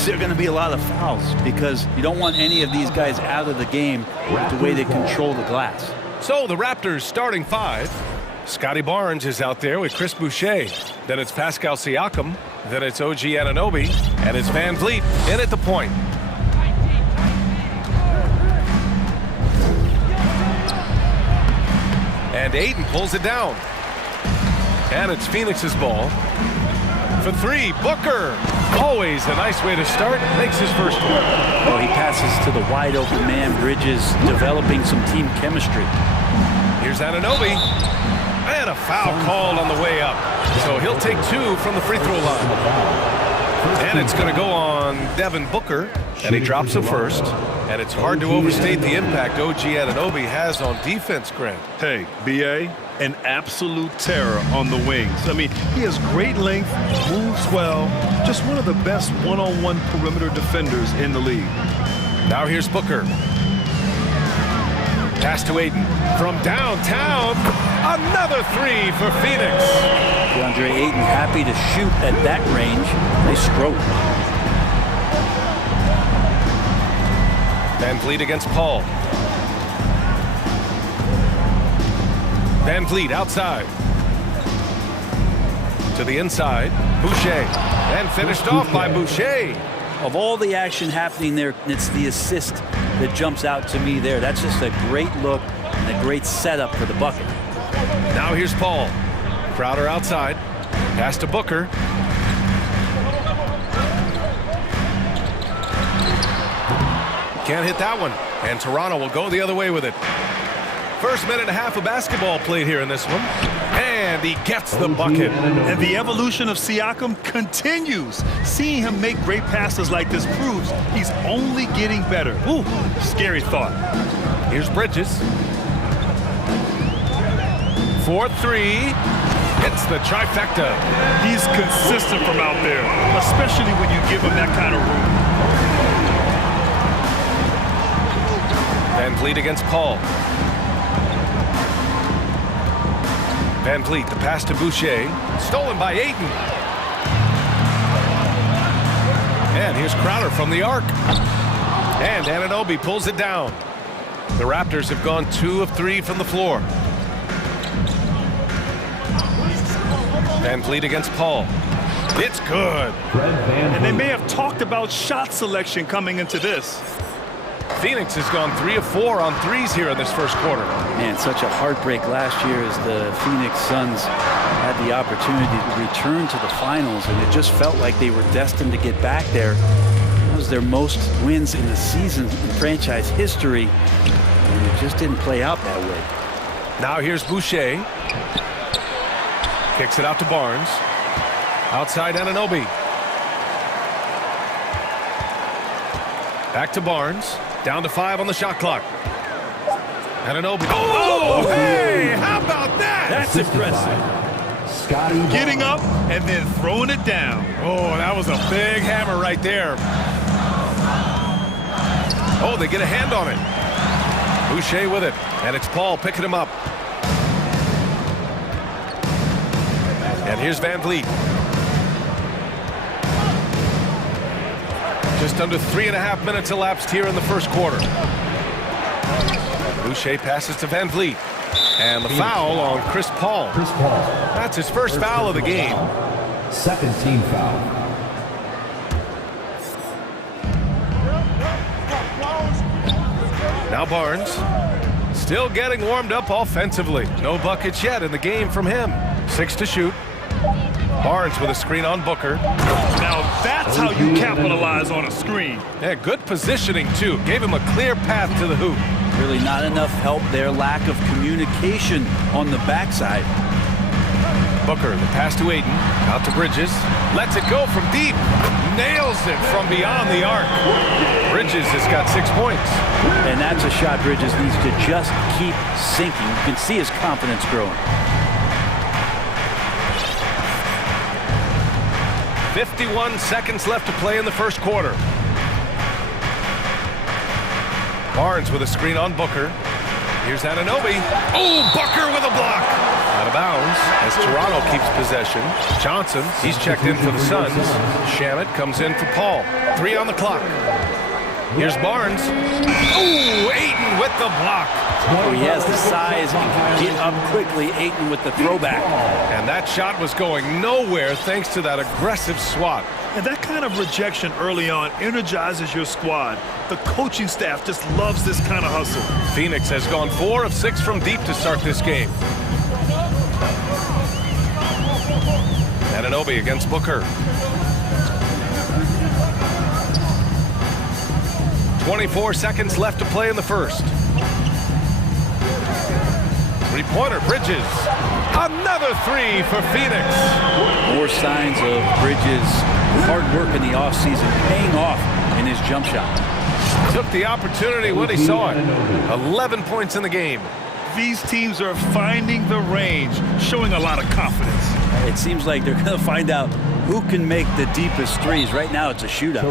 there going to be a lot of fouls? Because you don't want any of these guys out of the game with the way they control the glass. So the Raptors starting five. Scotty Barnes is out there with Chris Boucher. Then it's Pascal Siakam. Then it's OG Anunoby. And it's Van Vliet in at the point. And Ayton pulls it down. And it's Phoenix's ball. For three, Booker. Always a nice way to start. Makes his first one. Oh, he passes to the wide open man. Bridges developing some team chemistry. Here's Anunoby. And a foul called on the way up. So he'll take two from the free throw line. And it's going to go on Devin Booker. And he drops it first. And it's hard to overstate the impact OG Anunoby has on defense, Grant. Hey, BA, an absolute terror on the wings. I mean, he has great length, moves well, just one of the best one-on-one perimeter defenders in the league. Now here's Booker. Pass to Ayton from downtown. Another three for Phoenix. DeAndre DeAndre Ayton happy to shoot at that range. Nice stroke. Van Vliet against Paul. Van Vliet outside. To the inside, Boucher. And finished off by Boucher. Of all the action happening there, it's the assist that jumps out to me there. That's just a great look and a great setup for the bucket. Now here's Paul. Crowder outside. Pass to Booker. Can't hit that one. And Toronto will go the other way with it. First minute and a half of basketball played here in this one. And he gets the bucket. And the evolution of Siakam continues. Seeing him make great passes like this proves he's only getting better. Ooh, scary thought. Here's Bridges. 4-3. Hits the trifecta. He's consistent from out there, especially when you give him that kind of room. Van Vliet against Paul. Van Vliet, the pass to Boucher. Stolen by Ayton. And here's Crowder from the arc. And Anunoby pulls it down. The Raptors have gone 2 of 3 from the floor. Van Vliet against Paul. It's good. And they may have talked about shot selection coming into this. Phoenix has gone 3 of 4 on threes here in this first quarter. Man, such a heartbreak last year as the Phoenix Suns had the opportunity to return to the finals, and it just felt like they were destined to get back there. That was their most wins in the season in franchise history, and it just didn't play out that way. Now here's Boucher. Kicks it out to Barnes. Outside Anunoby. Back to Barnes. Down to 5 on the shot clock. Anunoby. Oh, hey! How about that? That's impressive. Getting up and then throwing it down. Oh, that was a big hammer right there. Oh, they get a hand on it. Boucher with it. And it's Paul picking him up. And here's Van Vliet. Just under 3.5 minutes elapsed here in the first quarter. Boucher passes to Van Vliet. And the foul on Chris Paul. That's his first foul of the game. Second team foul. Now Barnes. Still getting warmed up offensively. No buckets yet in the game from him. 6 to shoot. Barnes with a screen on Booker. Now that's how you capitalize on a screen. Yeah, good positioning too. Gave him a clear path to the hoop. Really not enough help there. Lack of communication on the backside. Booker, the pass to Ayton. Out to Bridges. Lets it go from deep. Nails it from beyond the arc. Bridges has got 6 points. And that's a shot Bridges needs to just keep sinking. You can see his confidence growing. 51 seconds left to play in the first quarter. Barnes with a screen on Booker. Here's Anunoby. Oh, Booker with a block. Out of bounds as Toronto keeps possession. Johnson, he's checked in for the Suns. Shamet comes in for Paul. 3 on the clock. Here's Barnes. Oh, Ayton with the block. Oh, he has the size and can get up quickly. Ayton with the throwback. And that shot was going nowhere thanks to that aggressive swat. And that kind of rejection early on energizes your squad. The coaching staff just loves this kind of hustle. Phoenix has gone 4 of 6 from deep to start this game. Anunoby against Booker. 24 seconds left to play in the first. Three-pointer, Bridges. Another 3 for Phoenix. More signs of Bridges' hard work in the offseason paying off in his jump shot. Took the opportunity when he saw it. 11 points in the game. These teams are finding the range, showing a lot of confidence. It seems like they're going to find out who can make the deepest threes. Right now, it's a shootout.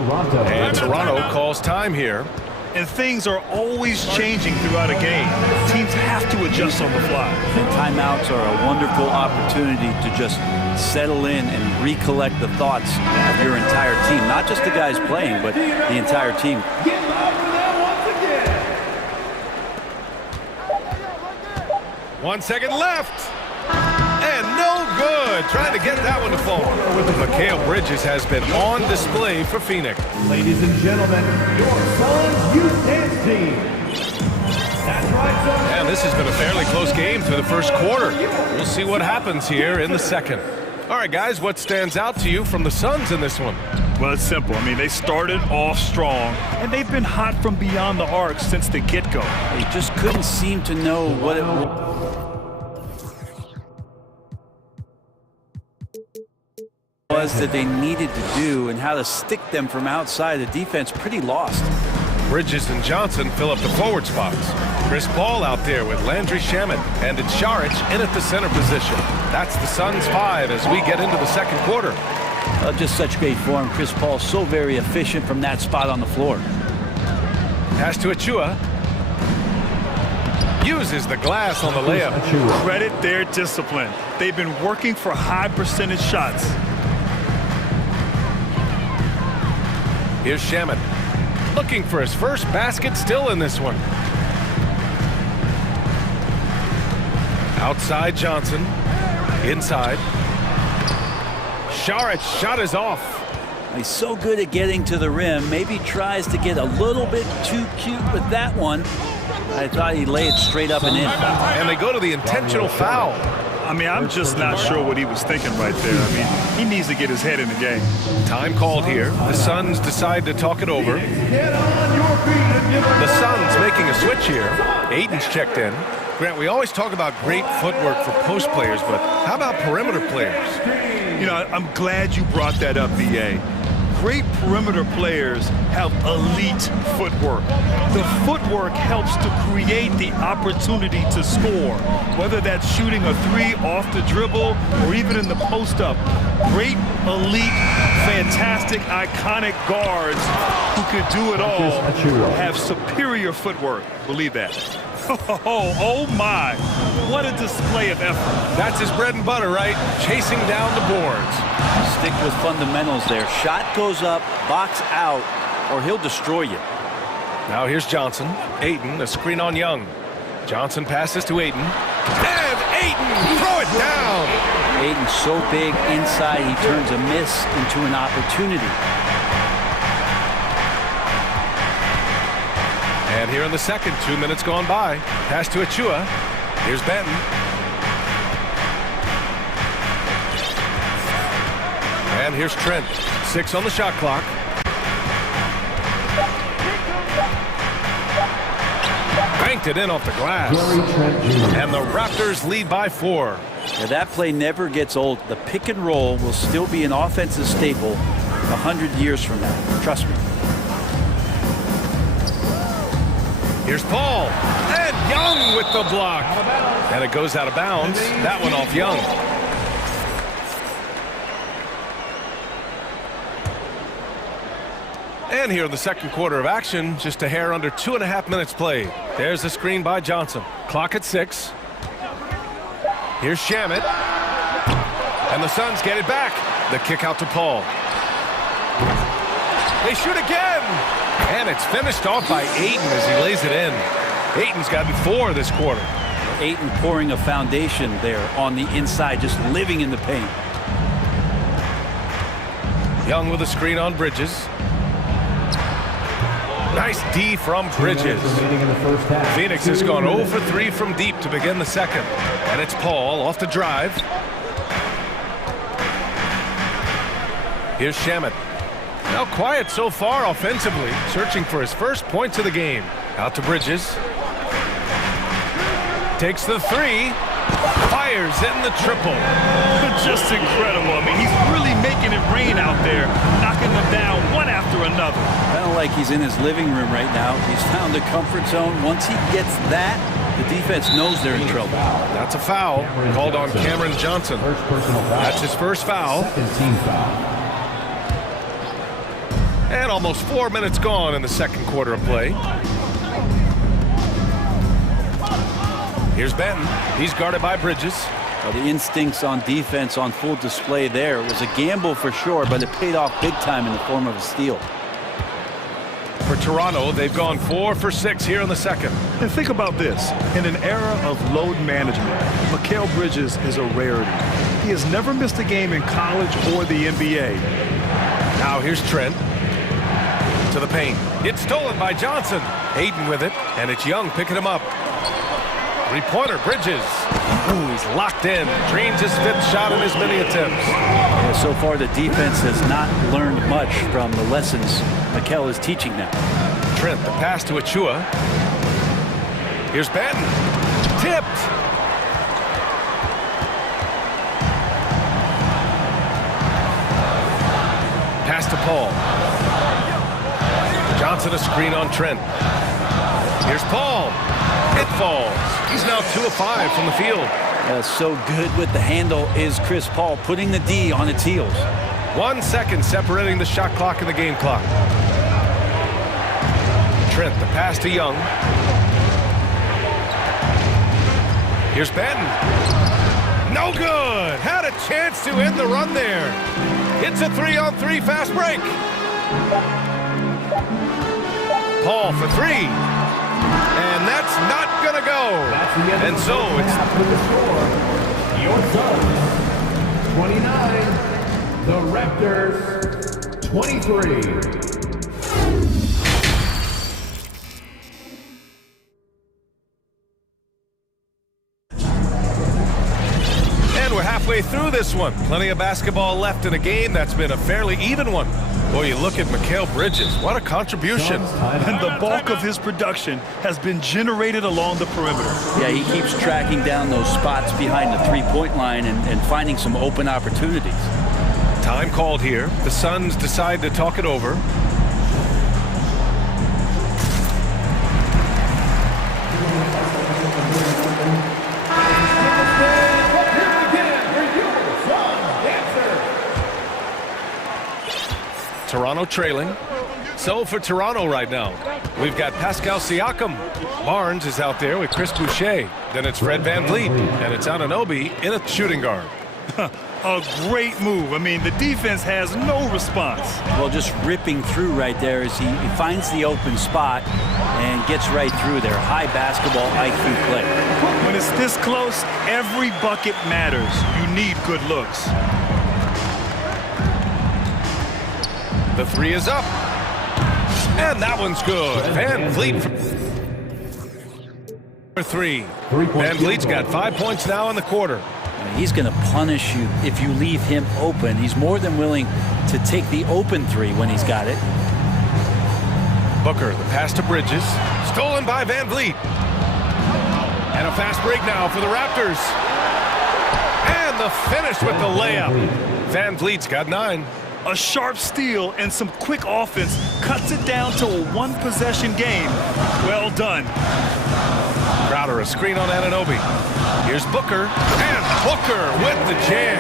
And Toronto calls time here. And things are always changing throughout a game. Teams have to adjust on the fly. And timeouts are a wonderful opportunity to just settle in and recollect the thoughts of your entire team. Not just the guys playing, but the entire team. 1 second left. And no good. Trying to get that one to fall. Mikal Bridges has been on display for Phoenix. Ladies and gentlemen, your Suns Youth Dance Team. That's right, Suns. And this has been a fairly close game through the first quarter. We'll see what happens here in the second. All right, guys, what stands out to you from the Suns in this one? Well, it's simple. I mean, they started off strong, and they've been hot from beyond the arc since the get-go. They just couldn't seem to know what it was that they needed to do and how to stick them from outside. The defense pretty lost. Bridges and Johnson fill up the forward spots. Chris Paul out there with Landry Shamet, and it's Saric in at the center position. That's the Suns 5 as we get into the second quarter. Just such great form. Chris Paul so very efficient from that spot on the floor. Pass to Achua. Uses the glass on the layup. Credit their discipline. They've been working for high percentage shots. Here's Shamet. Looking for his first basket still in this one. Outside Johnson. Inside. Saric shot is off. He's so good at getting to the rim. Maybe tries to get a little bit too cute with that one. I thought he'd lay it straight up and in. And they go to the intentional foul. I mean, I'm just not sure what he was thinking right there. I mean, he needs to get his head in the game. Time called here. The Suns decide to talk it over. The Suns making a switch here. Ayton's checked in. Grant, we always talk about great footwork for post players, but how about perimeter players? You know, I'm glad you brought that up, B.A. Great perimeter players have elite footwork. The footwork helps to create the opportunity to score, whether that's shooting a three off the dribble or even in the post-up. Great, elite, fantastic, iconic guards who can do it all have superior footwork. Believe that. Oh my, what a display of effort. That's his bread and butter, right? Chasing down the boards. Stick with fundamentals there. Shot goes up, box out, or he'll destroy you. Now here's Johnson. Ayton, a screen on Young. Johnson passes to Ayton. And Ayton, throw it down! Ayton's so big inside, he turns a miss into an opportunity. And here in the second, 2 minutes gone by. Pass to Achua. Here's Benton. And here's Trent. 6 on the shot clock. Banked it in off the glass. And the Raptors lead by 4. Now that play never gets old. The pick and roll will still be an offensive staple 100 years from now. Trust me. Here's Paul, and Young with the block. And it goes out of bounds. That one off Young. And here in the second quarter of action, just a hair under 2.5 minutes played. There's the screen by Johnson. Clock at 6. Here's Shamet. And the Suns get it back. The kick out to Paul. They shoot again. And it's finished off by Ayton as he lays it in. Ayton's gotten 4 this quarter. Ayton pouring a foundation there on the inside, just living in the paint. Young with a screen on Bridges. Nice D from Bridges. Phoenix has gone 0 for 3 from deep to begin the second. And it's Paul off the drive. Here's Shamet. Now quiet so far offensively, searching for his first points of the game. Out to Bridges. Takes the 3. Fires in the triple. Just incredible. I mean, he's really making it rain out there, knocking them down one after another. Kind of like he's in his living room right now. He's found a comfort zone. Once he gets that, the defense knows they're in trouble. That's a foul called on Cameron Johnson. That's his first foul. And almost 4 minutes gone in the second quarter of play. Here's Benton. He's guarded by Bridges. Well, the instincts on defense on full display there. It was a gamble for sure, but it paid off big time in the form of a steal. For Toronto, they've gone 4 for 6 here in the second. And think about this. In an era of load management, Mikal Bridges is a rarity. He has never missed a game in college or the NBA. Now here's Trent. To the paint. It's stolen by Johnson. Hayden with it, and it's Young picking him up. Three-pointer, Bridges. Ooh, he's locked in. Dreams his 5th shot in as many attempts. Yeah, so far, the defense has not learned much from the lessons Mikal is teaching them. Trent, the pass to Achua. Here's Benton. Tipped. Pass to Paul. Johnson a screen on Trent. Here's Paul. It falls. He's now 2 of 5 from the field. So good with the handle is Chris Paul, putting the D on its heels. 1 second separating the shot clock and the game clock. Trent, the pass to Young. Here's Benton. No good. Had a chance to end the run there. It's a 3-on-3 fast break. Paul for 3. And that's not going to go. And so it's... Your Suns, 29. The Raptors, 23. We're halfway through this one. Plenty of basketball left in a game that's been a fairly even one. Boy, you look at Mikal Bridges. What a contribution. And the bulk of his production has been generated along the perimeter. Yeah, he keeps tracking down those spots behind the three-point line and finding some open opportunities. Time called here. The Suns decide to talk it over. Toronto trailing. So for Toronto right now, we've got Pascal Siakam. Barnes is out there with Chris Boucher. Then it's Fred VanVleet, and it's Anunoby in a shooting guard. A great move. I mean, the defense has no response. Well, just ripping through right there as he finds the open spot and gets right through there. High basketball IQ play. When it's this close, every bucket matters. You need good looks. The 3 is up. And that one's good. VanVleet for 3. VanVleet's got 5 points now in the quarter. He's going to punish you if you leave him open. He's more than willing to take the open 3 when he's got it. Booker, the pass to Bridges. Stolen by VanVleet. And a fast break now for the Raptors. And the finish with the layup. VanVleet's got 9. A sharp steal and some quick offense cuts it down to a one-possession game. Well done. Crowder, a screen on Anunoby. Here's Booker, and Booker with the jam.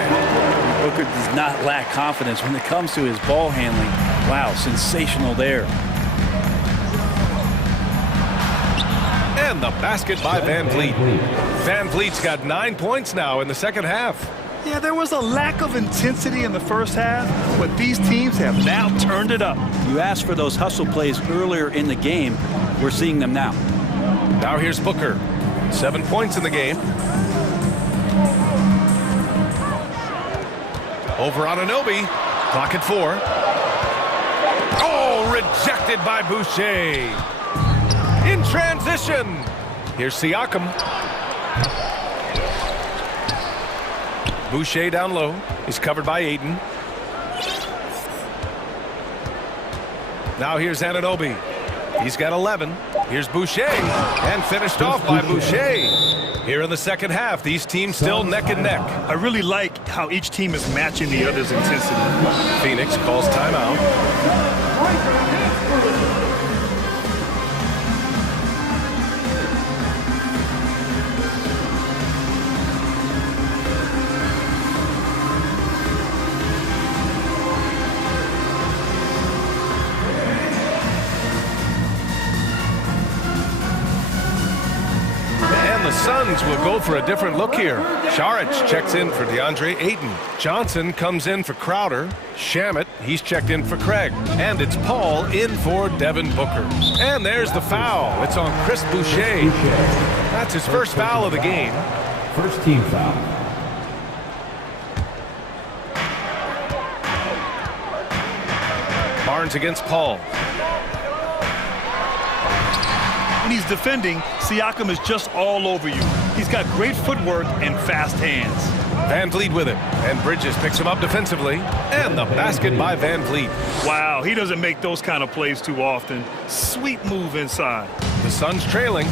Booker does not lack confidence when it comes to his ball handling. Wow, sensational there. And the basket by VanVleet. VanVleet's got 9 points now in the second half. Yeah, there was a lack of intensity in the first half, but these teams have now turned it up. You asked for those hustle plays earlier in the game. We're seeing them now. Now here's Booker. 7 points in the game. Over Anunoby. Clock at 4. Oh, rejected by Boucher. In transition. Here's Siakam. Boucher down low. He's covered by Ayton. Now here's Anunoby. He's got 11. Here's Boucher. And finished off by Boucher. Here in the second half, these teams still neck and neck. I really like how each team is matching the other's intensity. Phoenix calls timeout. Titans will go for a different look here. Šarić checks in for DeAndre Ayton. Johnson comes in for Crowder. Shamet, he's checked in for Craig. And it's Paul in for Devin Booker. And there's the foul. It's on Chris Boucher. That's his first foul of the game. First team foul. Barnes against Paul. When he's defending, Siakam is just all over you. He's got great footwork and fast hands. Van Vliet with it, and Bridges picks him up defensively, and the basket by Van Vliet. Wow, he doesn't make those kind of plays too often. Sweet move inside. The Suns trailing.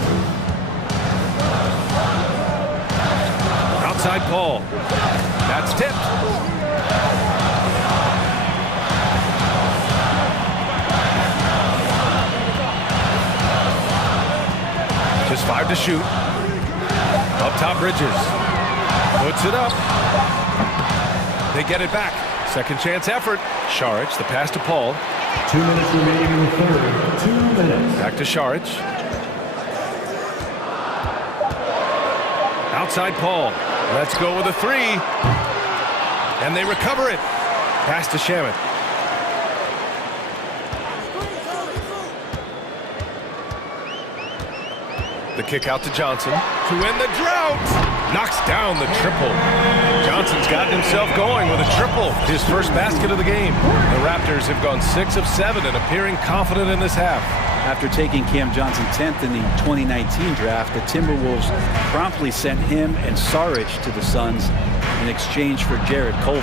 Outside Paul. That's tipped. Just 5 to shoot. Up top, Bridges. Puts it up. They get it back. Second chance effort. Šarić, the pass to Paul. 2 minutes remaining in the third. 2 minutes. Back to Šarić. Outside Paul. Let's go with a 3. And they recover it. Pass to Shamet. The kick out to Johnson to end the drought. Knocks down the triple. Johnson's gotten himself going with a triple. His first basket of the game. The Raptors have gone 6 of 7 and appearing confident in this half. After taking Cam Johnson 10th in the 2019 draft, the Timberwolves promptly sent him and Šarić to the Suns in exchange for Jarrett Culver.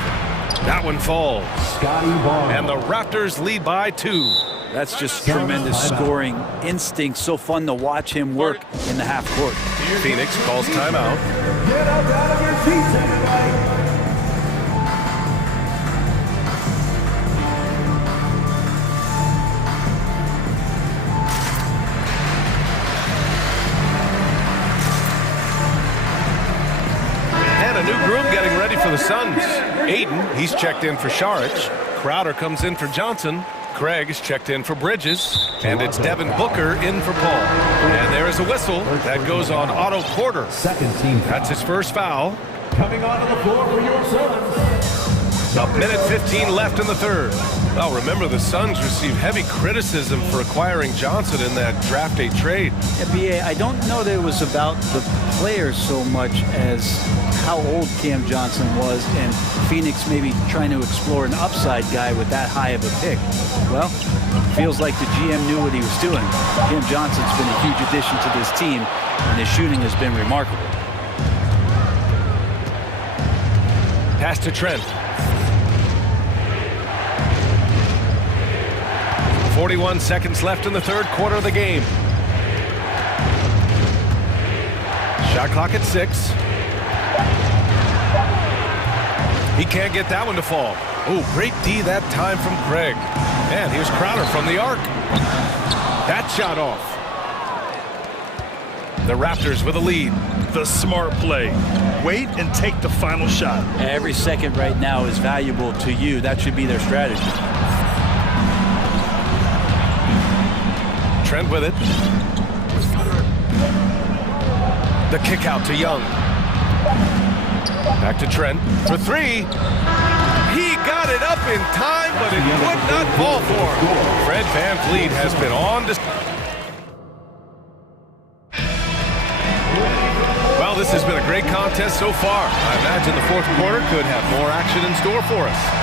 That one falls. And the Raptors lead by 2. That's just tremendous scoring instinct. So fun to watch him work in the half court. Phoenix calls timeout. Get up out of your seats, everybody. And a new groom getting ready for the Suns. Ayton, he's checked in for Šarić. Crowder comes in for Johnson. Craig is checked in for Bridges, and it's Devin Booker in for Paul. And there is a whistle that goes on Otto Porter. Second team foul. That's his first foul. Coming onto the floor for your Suns. A minute 15 left in the third. Well, remember, the Suns received heavy criticism for acquiring Johnson in that draft day trade. Yeah, B.A., I don't know that it was about the players so much as how old Cam Johnson was and Phoenix maybe trying to explore an upside guy with that high of a pick. Well, feels like the GM knew what he was doing. Cam Johnson's been a huge addition to this team, and his shooting has been remarkable. Pass to Trent. 41 seconds left in the third quarter of the game. Shot clock at 6. He can't get that one to fall. Oh, great D that time from Craig. And here's Crowder from the arc. That shot off. The Raptors with a lead. The smart play. Wait and take the final shot. Every second right now is valuable to you. That should be their strategy. Trent with it. The kick out to Young. Back to Trent for 3. He got it up in time, but it would not fall for him. Fred VanVleet has been on to... Well, this has been a great contest so far. I imagine the fourth quarter could have more action in store for us.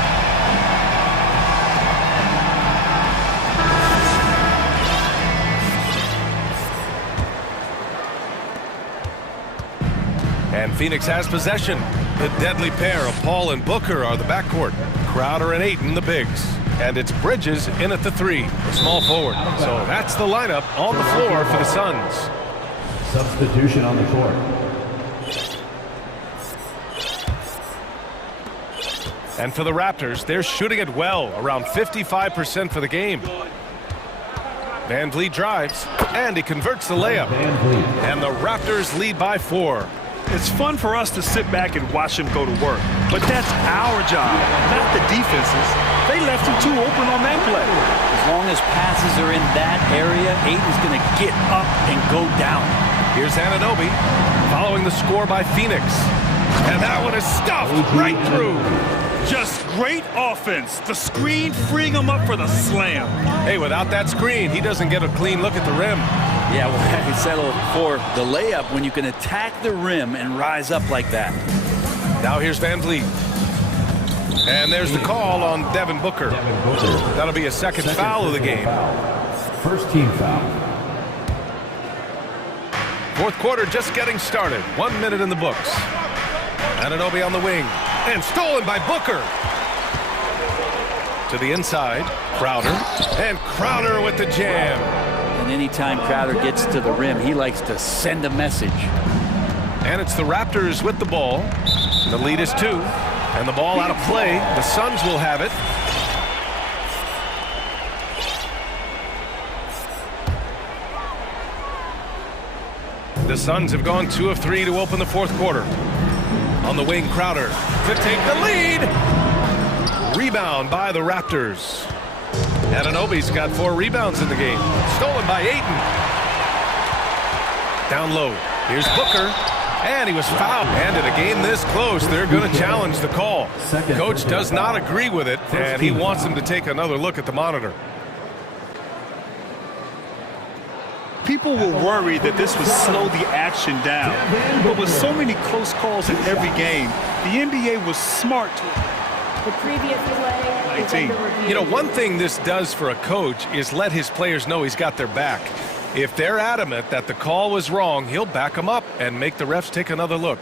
And Phoenix has possession. The deadly pair of Paul and Booker are the backcourt. Crowder and Ayton, the bigs. And it's Bridges in at the 3, small forward. So that's the lineup on the floor for the Suns. Substitution on the court. And for the Raptors, they're shooting it well, around 55% for the game. VanVleet drives, and he converts the layup. And the Raptors lead by 4. It's fun for us to sit back and watch him go to work. But that's our job, not the defense's. They left him too open on that play. As long as passes are in that area, Ayton's going to get up and go down. Here's Anunoby. following the score by Phoenix. And that one is stuffed right through. Just great offense. The screen freeing him up for the slam. Hey, without that screen, he doesn't get a clean look at the rim. Yeah, well, I can settle for the layup when you can attack the rim and rise up like that. Now here's Van Vliet. And there's the call on Devin Booker. That'll be a second foul of the game. First team foul. Fourth quarter just getting started. 1 minute in the books. Anunoby on the wing. And stolen by Booker. To the inside. Crowder. And Crowder with the jam. And anytime Crowder gets to the rim, he likes to send a message. And it's the Raptors with the ball. The lead is 2. And the ball out of play. The Suns will have it. The Suns have gone 2 of 3 to open the fourth quarter. On the wing, Crowder to take the lead. Rebound by the Raptors. Anunoby's got 4 rebounds in the game. Stolen by Ayton. Down low. Here's Booker. And he was fouled. And in a game this close, they're going to challenge the call. Coach does not agree with it, and he wants him to take another look at the monitor. People were worried that this would slow the action down. But with so many close calls in every game, the NBA was smart to The previous play is under review. You know, one thing this does for a coach is let his players know he's got their back. If they're adamant that the call was wrong, he'll back them up and make the refs take another look.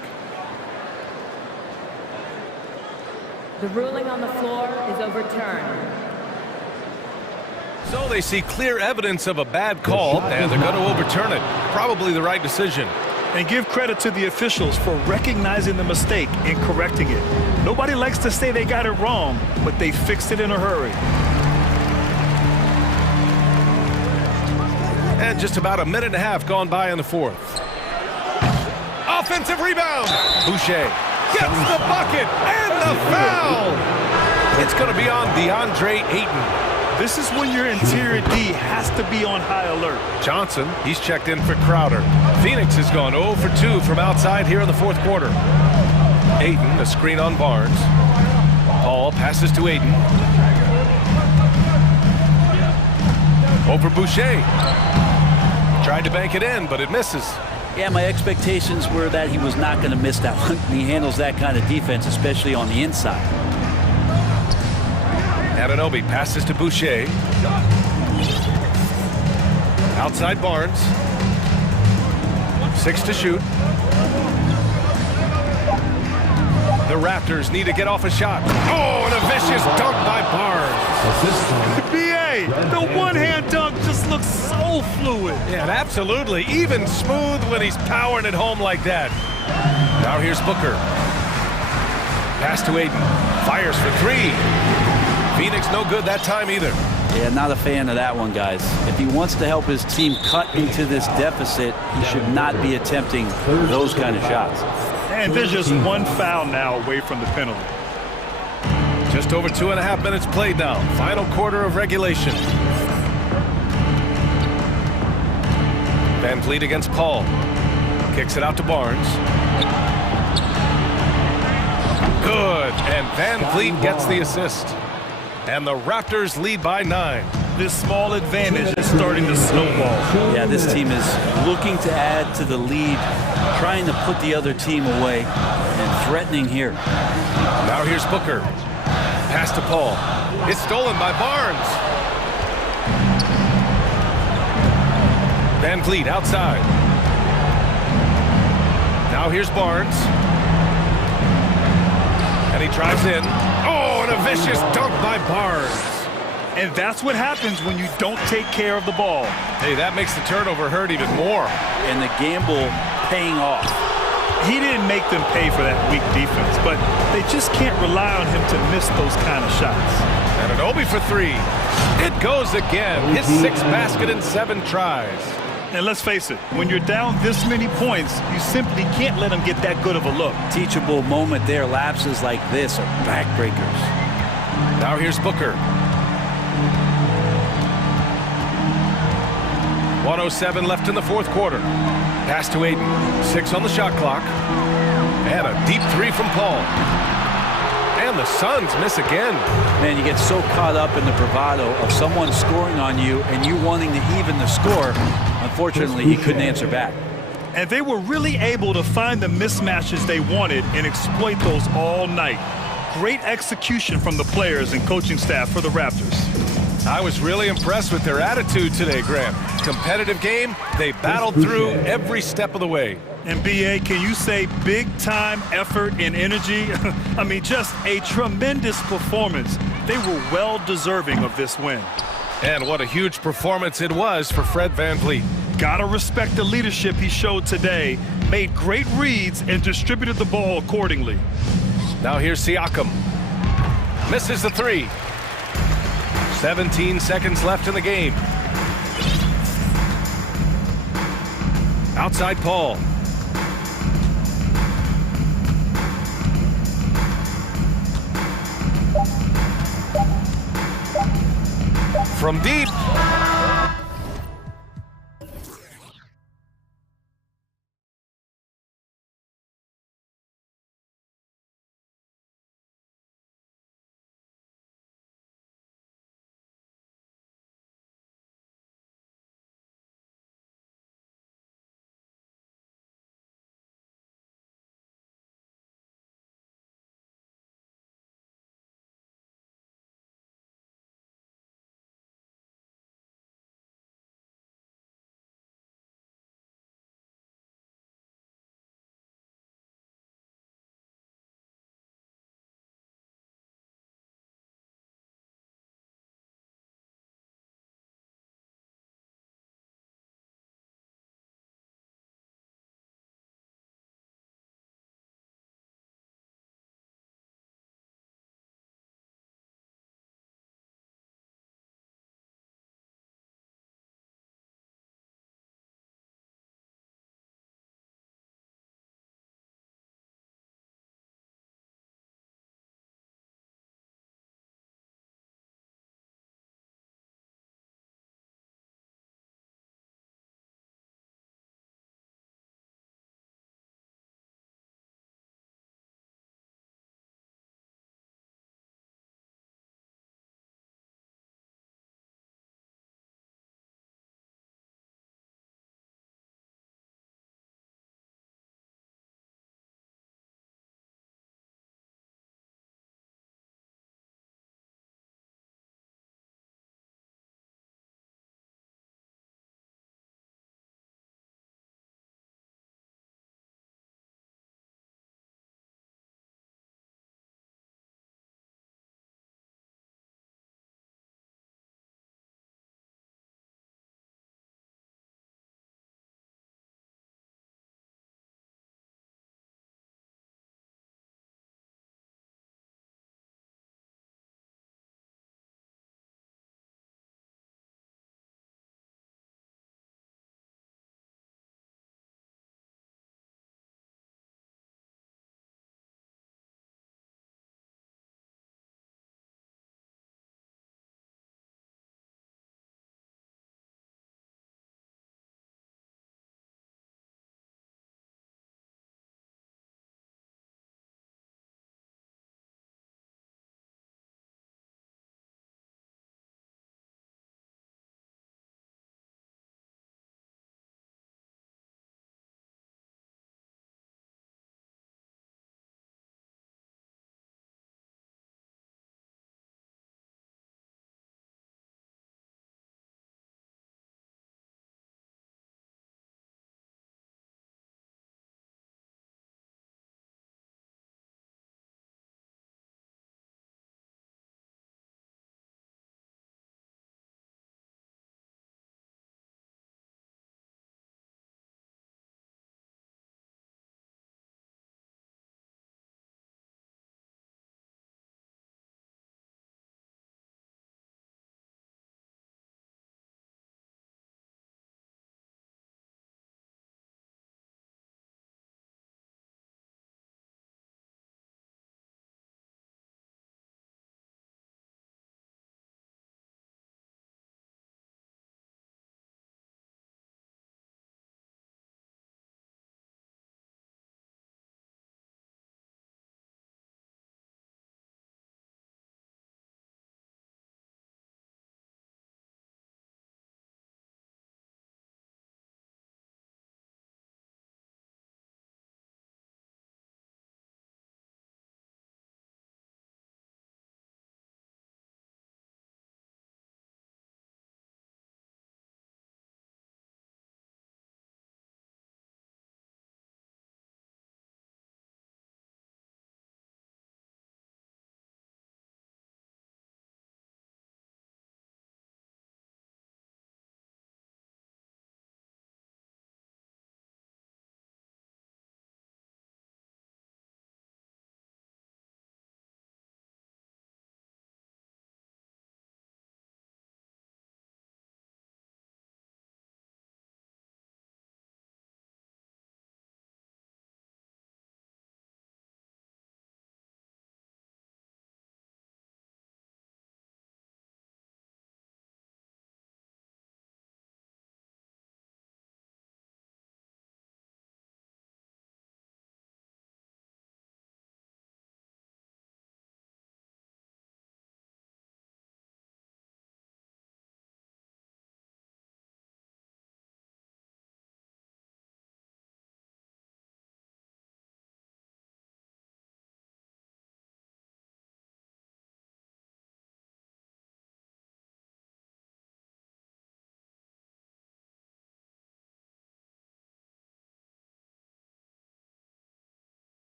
The ruling on the floor is overturned. So they see clear evidence of a bad call, and they're going to overturn it. Probably the right decision. And give credit to the officials for recognizing the mistake and correcting it. Nobody likes to say they got it wrong, but they fixed it in a hurry. And just about a minute and a half gone by in the fourth. Offensive rebound. Boucher gets the bucket and the foul. It's going to be on DeAndre Ayton. This is when your interior D has to be on high alert. Johnson, he's checked in for Crowder. Phoenix has gone 0 for 2 from outside here in the fourth quarter. Ayton, a screen on Barnes. Paul passes to Ayton. Over Boucher. Tried to bank it in, but it misses. Yeah, my expectations were that he was not going to miss that one. He handles that kind of defense, especially on the inside. Anunoby passes to Boucher. Outside Barnes. 6 to shoot. The Raptors need to get off a shot. Oh, and a vicious dunk by Barnes. B.A., the one-hand dunk just looks so fluid. Yeah, absolutely. Even smooth when he's powering it home like that. Now here's Booker. Pass to Ayton. Fires for 3. Phoenix no good that time either. Yeah, not a fan of that one, guys. If he wants to help his team cut into this deficit, he should not be attempting those kind of shots. And there's just one foul now away from the penalty. Just over 2.5 minutes played now. Final quarter of regulation. Van Vliet against Paul. Kicks it out to Barnes. Good. And Van Vliet gets the assist. And the Raptors lead by 9. This small advantage is starting to snowball. Yeah, this team is looking to add to the lead, trying to put the other team away, and threatening here. Now here's Booker. Pass to Paul. It's stolen by Barnes. Van Vliet outside. Now here's Barnes. And he drives in. Oh, and a vicious dunk by Barnes. And that's what happens when you don't take care of the ball. Hey, that makes the turnover hurt even more. And the gamble paying off. He didn't make them pay for that weak defense, but they just can't rely on him to miss those kind of shots. Anunoby for 3. It goes again. His 6th basket in 7 tries. And let's face it, when you're down this many points, you simply can't let him get that good of a look. Teachable moment there. Lapses like this are backbreakers. Now here's Booker. 1:07 left in the fourth quarter. Pass to Aiden. 6 on the shot clock. And a deep three from Paul. And the Suns miss again. Man, you get so caught up in the bravado of someone scoring on you and you wanting to even the score. Unfortunately, he couldn't answer back. And they were really able to find the mismatches they wanted and exploit those all night. Great execution from the players and coaching staff for the Raptors. I was really impressed with their attitude today, Graham. Competitive game, they battled through every step of the way. And BA, can you say big time effort and energy? I mean, just a tremendous performance. They were well deserving of this win. And what a huge performance it was for Fred VanVleet. Gotta respect the leadership he showed today, made great reads and distributed the ball accordingly. Now here's Siakam. Misses the three. 17 seconds left in the game. Outside Paul. From deep.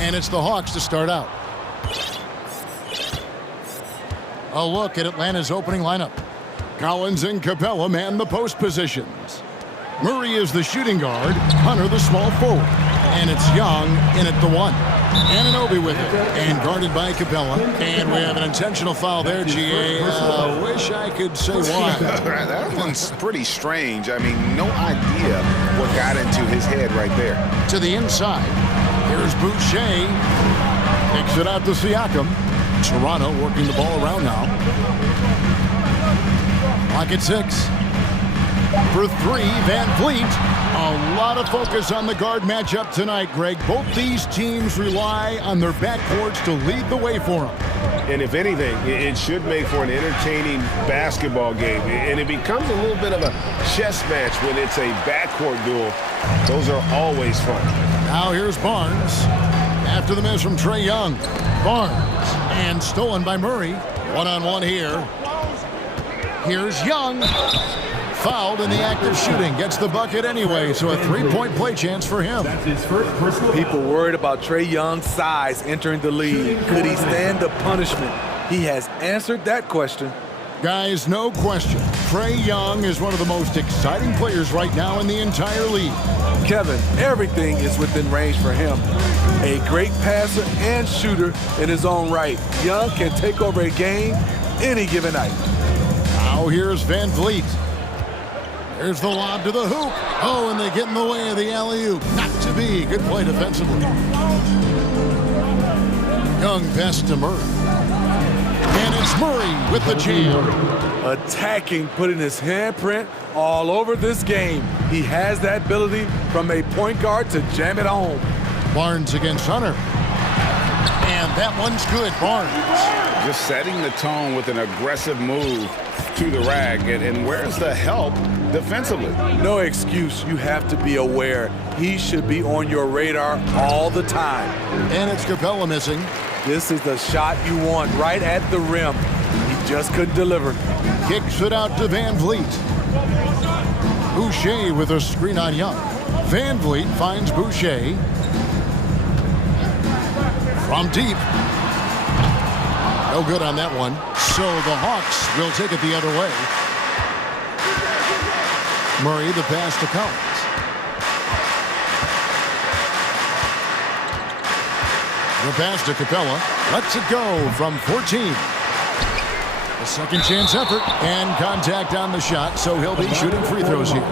And it's the Hawks to start out. A look at Atlanta's opening lineup. Collins and Capella man the post positions. Murray is the shooting guard, Hunter the small forward. And it's Young in at the 1. Anunoby with it, and guarded by Capella. And we have an intentional foul there, GA. Wish I could say why. That one's pretty strange. I mean, no idea what got into his head right there. To the inside, here's Boucher. Kicks it out to Siakam. Toronto working the ball around now. Clock at 6. For 3, Van Vliet. A lot of focus on the guard matchup tonight, Greg. Both these teams rely on their backcourts to lead the way for them. And if anything, it should make for an entertaining basketball game. And it becomes a little bit of a chess match when it's a backcourt duel. Those are always fun. Now here's Barnes. After the miss from Trae Young. Barnes. And stolen by Murray. One-on-one here. Here's Young. Fouled in the act of shooting. Gets the bucket anyway, so a 3-point play chance for him. That's his first personal. People worried about Trae Young's size entering the league. Could he stand the punishment? He has answered that question. Guys, no question. Trae Young is one of the most exciting players right now in the entire league. Kevin, everything is within range for him. A great passer and shooter in his own right. Young can take over a game any given night. Now here's Van Vliet. There's the lob to the hoop. Oh, and they get in the way of the alley-oop. Not to be. Good play defensively. Young pass to Murray. And it's Murray with the jam. Attacking, putting his handprint all over this game. He has that ability from a point guard to jam it home. Barnes against Hunter. And that one's good. Barnes. Just setting the tone with an aggressive move to the rack. And where's the help defensively? No excuse. You have to be aware. He should be on your radar all the time. And it's Capella missing. This is the shot you want right at the rim. He just couldn't deliver. Kicks it out to Van Vliet. Boucher with a screen on Young. Van Vliet finds Boucher. From deep. No good on that one. So the Hawks will take it the other way. Murray the pass to Collins. The pass to Capella. Lets it go from 14. A second chance effort and contact on the shot, so he'll be shooting free throws here.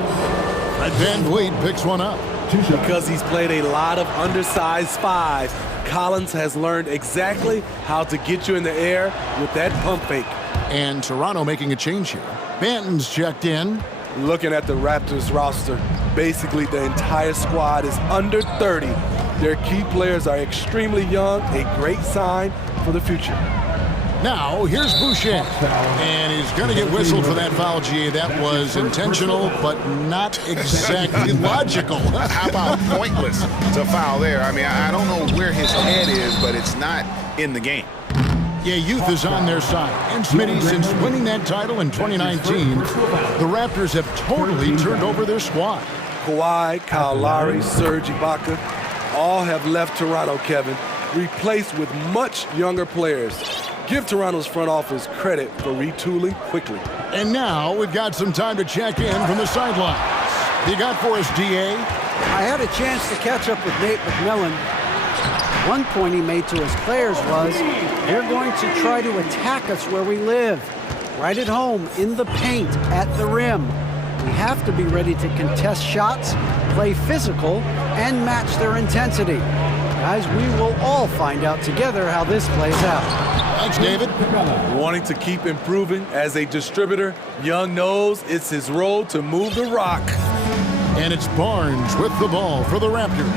Van Vliet picks one up. Because he's played a lot of undersized fives, Collins has learned exactly how to get you in the air with that pump fake. And Toronto making a change here. Banton's checked in. Looking at the Raptors roster, basically the entire squad is under 30. Their key players are extremely young, a great sign for the future. Now, here's Boucher. And he's going to get whistled for that foul, G. That was intentional, but not exactly logical. How about pointless to foul there? I mean, I don't know where his head is, but it's not in the game. Yeah, youth is on their side. And Smitty, since winning that title in 2019, the Raptors have totally turned over their squad. Kawhi, Kyle Lowry, Serge Ibaka, all have left Toronto, Kevin, replaced with much younger players. Give Toronto's front office credit for retooling quickly. And now we've got some time to check in from the sidelines. You got for us, DA? I had a chance to catch up with Nate McMillan. One point he made to his players was, they're going to try to attack us where we live. Right at home, in the paint, at the rim. We have to be ready to contest shots, play physical, and match their intensity. Guys, we will all find out together how this plays out. Thanks, David. Wanting to keep improving as a distributor, Young knows it's his role to move the rock. And it's Barnes with the ball for the Raptors.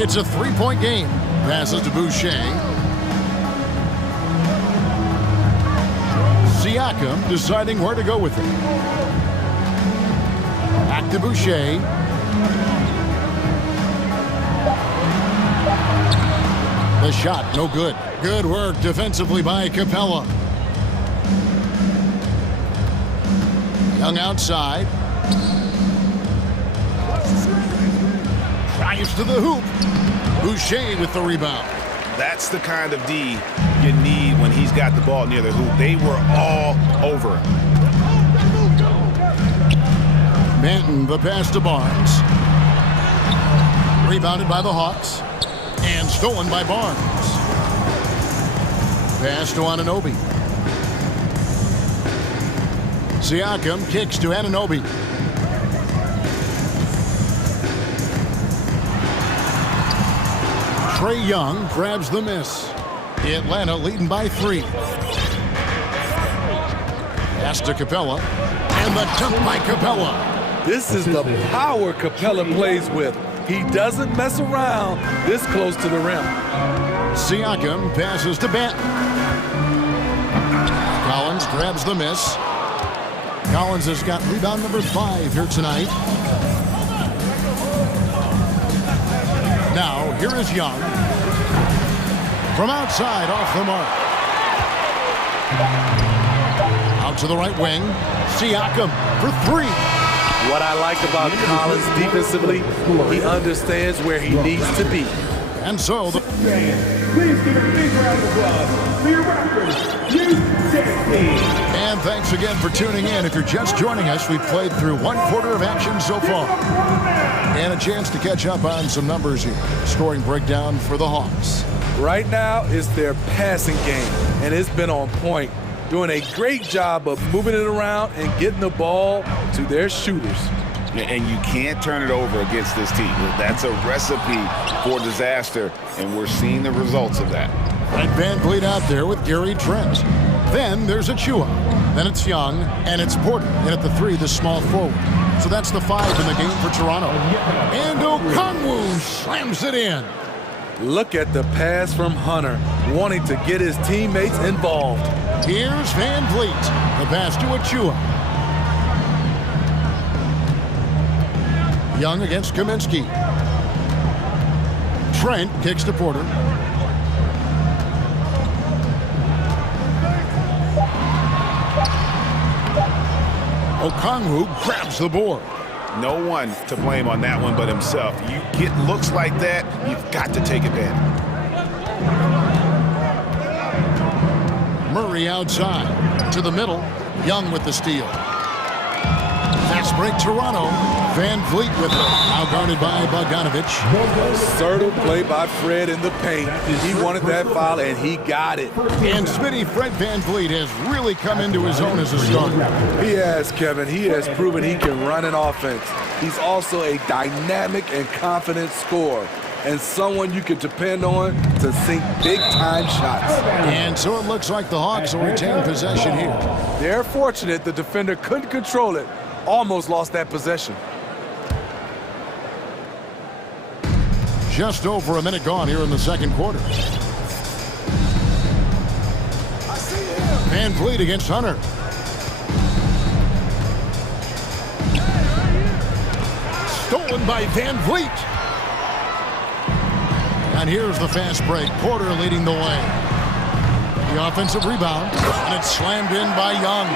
It's a three-point game. Passes to Boucher. Siakam deciding where to go with it. Back to Boucher. The shot, no good. Good work defensively by Capella. Young outside. Drives to the hoop. Boucher with the rebound. That's the kind of D you need when he's got the ball near the hoop. They were all over him. Manton, the pass to Barnes. Rebounded by the Hawks. And stolen by Barnes. Pass to Anunoby. Siakam kicks to Anunoby. Trae Young grabs the miss. Atlanta leading by 3. Pass to Capella. And the dunk by Capella. This is the power Capella plays with. He doesn't mess around this close to the rim. Siakam passes to Benton. Collins grabs the miss. Collins has got rebound number 5 here tonight. Now, here is Young. From outside, off the mark. Out to the right wing. Siakam for 3. What I like about Collins defensively, he understands where he needs to be. And so the... Please give a big round of applause for your Raptors, And thanks again for tuning in. If you're just joining us, we've played through 1/4 of action so far. And a chance to catch up on some numbers here. Scoring breakdown for the Hawks. Right now, it's their passing game, and it's been on point. Doing a great job of moving it around and getting the ball to their shooters. And you can't turn it over against this team. That's a recipe for disaster, and we're seeing the results of that. And Van Vliet out there with Gary Trent. Then there's Achua. Then it's Young, and it's Porter. And at the 3, the small forward. So that's the 5 in the game for Toronto. And Okongwu slams it in. Look at the pass from Hunter, wanting to get his teammates involved. Here's Van Vliet. The pass to Achua. Young against Kaminsky. Trent kicks to Porter. Okongwu grabs the board. No one to blame on that one but himself. You get looks like that, you've got to take advantage. Murray outside. To the middle. Young with the steal. Fast break Toronto. Van Vliet with it. Now guarded by Bogdanovich. Assertive play by Fred in the paint. He wanted that foul, and he got it. And Smitty, Fred Van Vliet has really come into his own as a starter. He has, Kevin. He has proven he can run an offense. He's also a dynamic and confident scorer, and someone you can depend on to sink big-time shots. And so it looks like the Hawks will retain possession here. They're fortunate the defender couldn't control it. Almost lost that possession. Just over a minute gone here in the second quarter. Van Vliet against Hunter. Stolen by Van Vliet. And here's the fast break. Porter leading the way. The offensive rebound. And it's slammed in by Young.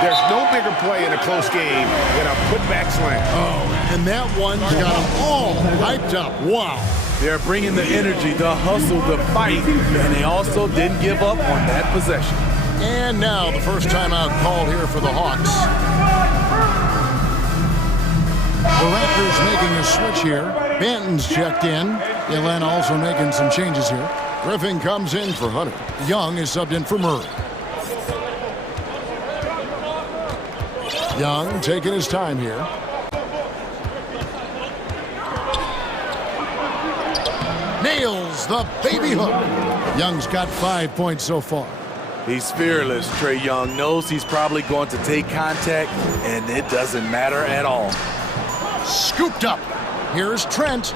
There's no bigger play in a close game than a putback slam. Oh, and that one got them all hyped up. Wow. They're bringing the energy, the hustle, the fight, and they also didn't give up on that possession. And now the first timeout called here for the Hawks. The Raptors making a switch here. Banton's checked in. Atlanta also making some changes here. Griffin comes in for Hunter. Young is subbed in for Murray. Young taking his time here. Nails the baby hook. Young's got 5 points so far. He's fearless. Trae Young knows he's probably going to take contact, and it doesn't matter at all. Scooped up. Here's Trent.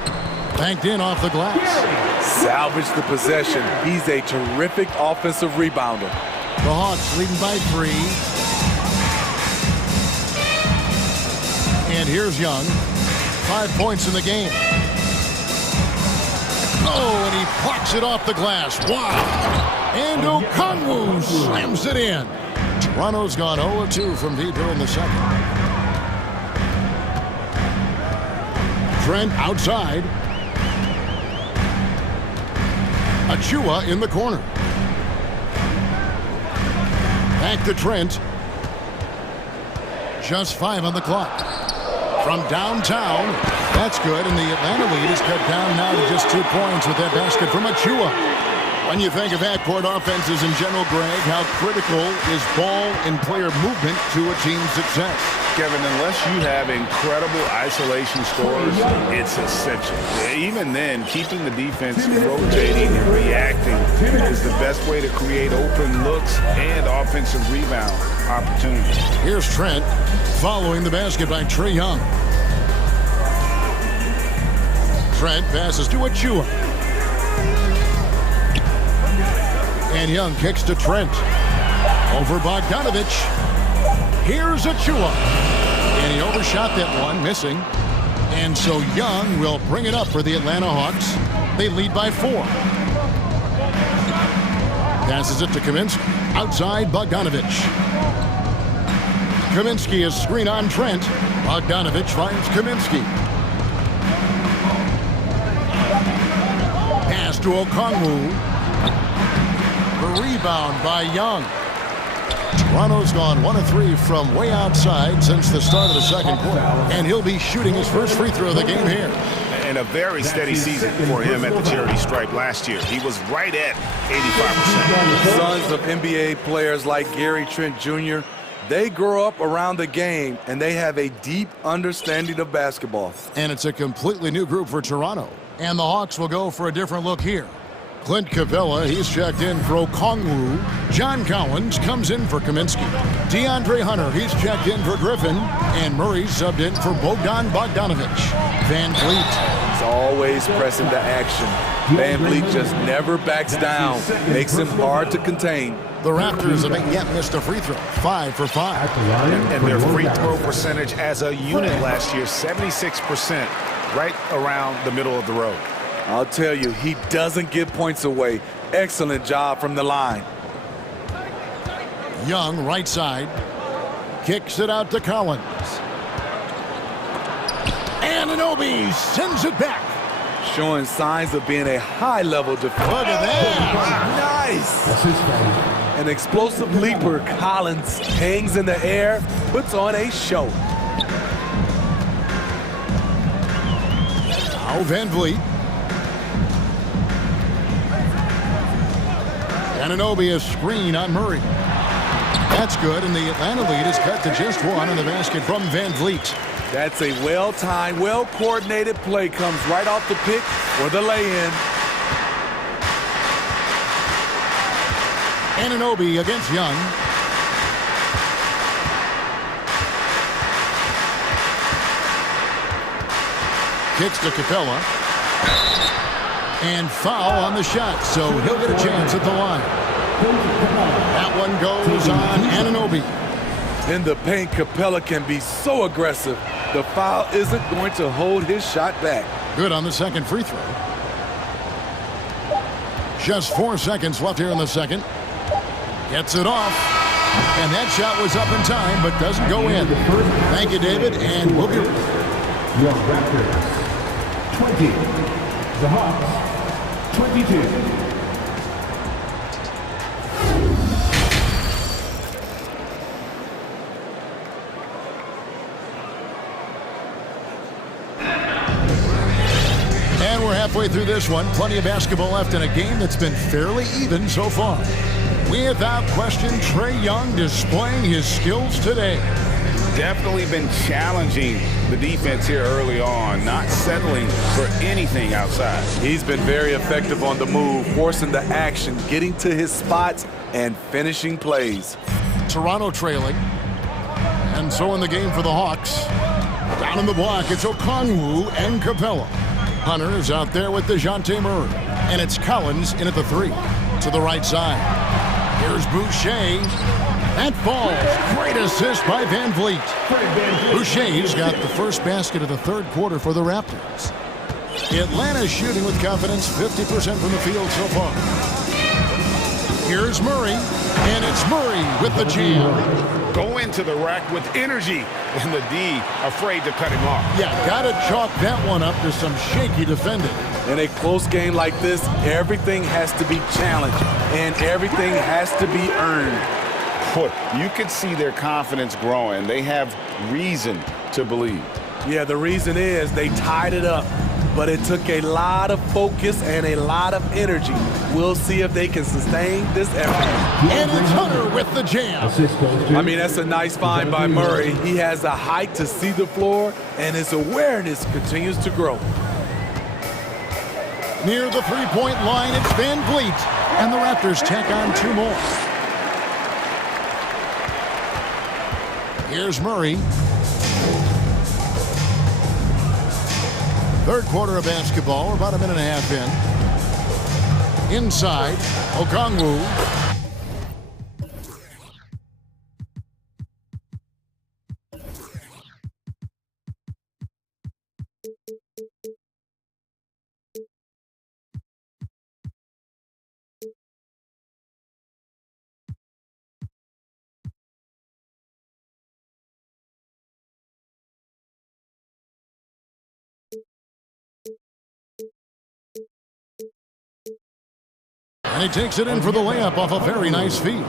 Banked in off the glass. Salvage the possession. He's a terrific offensive rebounder. The Hawks leading by 3. And here's Young. 5 points in the game. Oh, and he plucks it off the glass. Wow. And Okongwu slams it in. Toronto's gone 0-2 from deep here in the second. Trent outside. Achua in the corner. Back to Trent. Just 5 on the clock. From downtown, that's good, and the Atlanta lead is cut down now to just 2 points with that basket from Achua. When you think of half-court offenses in general, Greg, how critical is ball and player movement to a team's success? Kevin, unless you have incredible isolation scores, it's essential. Even then, keeping the defense rotating and reacting is the best way to create open looks and offensive rebound opportunities. Here's Trent following the basket by Trae Young. Trent passes to Achua. And Young kicks to Trent. Over Bogdanovich. Here's Achua. And he overshot that one, missing. And so Young will bring it up for the Atlanta Hawks. They lead by 4. Passes it to Kaminsky. Outside Bogdanovich. Kaminsky is screen on Trent. Bogdanovich finds Kaminsky. Pass to Okongwu. The rebound by Young. Toronto's gone 1 of 3 from way outside since the start of the second quarter. And he'll be shooting his first free throw of the game here. And a very steady season for him at the charity stripe last year. He was right at 85%. Sons of NBA players like Gary Trent Jr., they grow up around the game, and they have a deep understanding of basketball. And it's a completely new group for Toronto. And the Hawks will go for a different look here. Clint Capella, he's checked in for Okongwu. John Collins comes in for Kaminsky. DeAndre Hunter, he's checked in for Griffin. And Murray subbed in for Bogdan Bogdanovich. Van Vliet. He's always pressing to action. Van Vliet just never backs down. Makes him hard to contain. The Raptors haven't yet missed a free throw. 5 for 5. And their free throw percentage as a unit last year, 76%, right around the middle of the road. I'll tell you, he doesn't give points away. Excellent job from the line. Young, right side. Kicks it out to Collins. Anunoby sends it back. Showing signs of being a high-level defender. Look at that. Nice. An explosive leaper. Collins hangs in the air, puts on a show. Now Van Vliet. Anunoby is screen on Murray. That's good, and the Atlanta lead is cut to just 1 on the basket from Van Vliet. That's a well-timed, well-coordinated play. Comes right off the pick or the lay-in. Anunoby against Young. Kicks to Capella. And foul on the shot, so he'll get a chance at the line. That one goes on Anunoby. In the paint, Capella can be so aggressive. The foul isn't going to hold his shot back. Good on the second free throw. Just 4 seconds left here in the second. Gets it off. And that shot was up in time, but doesn't go in. Thank you, David, and we'll be Your Raptors 20. The Hawks 22. And we're halfway through this one. Plenty of basketball left in a game that's been fairly even so far. Without question, Trae Young displaying his skills today. Definitely been challenging the defense here early on, not settling for anything outside. He's been very effective on the move, forcing the action, getting to his spots, and finishing plays. Toronto trailing. And so in the game for the Hawks. Down in the block, it's Okongwu and Capella. Hunter is out there with DeJounte Murray. And it's Collins in at the 3. To the right side. Here's Boucher. That falls. Great assist by Van Vliet. Boucher's got the first basket of the third quarter for the Raptors. Atlanta shooting with confidence, 50% from the field so far. Here's Murray, and it's Murray with the jam. Go into the rack with energy, and the D afraid to cut him off. Yeah, gotta chalk that one up to some shaky defending. In a close game like this, everything has to be challenged, and everything has to be earned. You can see their confidence growing. They have reason to believe. Yeah, the reason is they tied it up, but it took a lot of focus and a lot of energy. We'll see if they can sustain this effort. And it's Hunter with the jam. I mean, that's a nice find by Murray. He has the height to see the floor, and his awareness continues to grow. Near the three-point line, it's Van Vliet, and the Raptors tack on 2 more. Here's Murray. Third quarter of basketball. We're about a minute and a half in. Inside, Okongwu. And he takes it in for the layup off a very nice feed.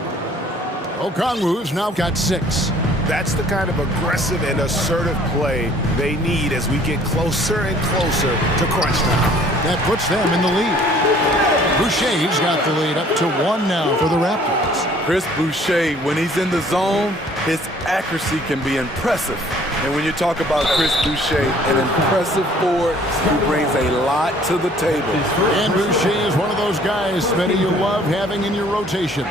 Okongwu's now got 6. That's the kind of aggressive and assertive play they need as we get closer and closer to crunch time. That puts them in the lead. Boucher's got the lead up to 1 now for the Raptors. Chris Boucher, when he's in the zone, his accuracy can be impressive. And when you talk about Chris Boucher, an impressive forward who brings a lot to the table. And Boucher is one of those guys, Smitty, you love having in your rotation.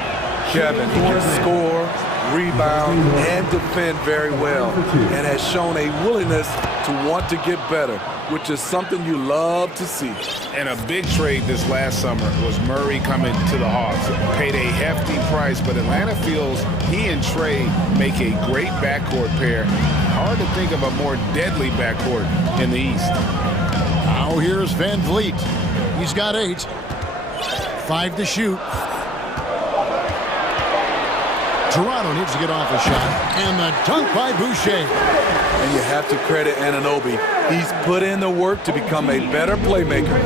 Kevin, he can score, rebound, and defend very well, and has shown a willingness to want to get better, which is something you love to see. And a big trade this last summer was Murray coming to the Hawks. Paid a hefty price, but Atlanta feels he and Trey make a great backcourt pair. Hard to think of a more deadly backcourt in the East. Now here's Van Vliet. He's got 8. 5 to shoot. Toronto needs to get off a shot. And the dunk by Boucher. And you have to credit Anunoby. He's put in the work to become a better playmaker.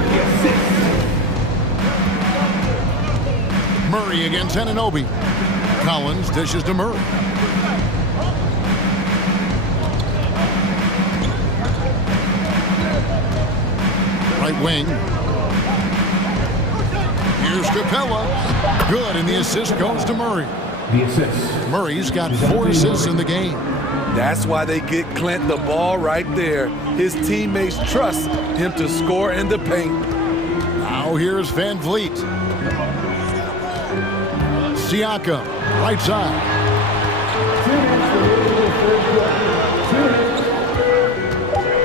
Murray against Anunoby. Collins dishes to Murray. Right wing. Here's Capella. Good, and the assist goes to Murray. The assist. Murray's got 4 assists in the game. That's why they get Clint the ball right there. His teammates trust him to score in the paint. Now here's Van Vliet. Siakam, right side.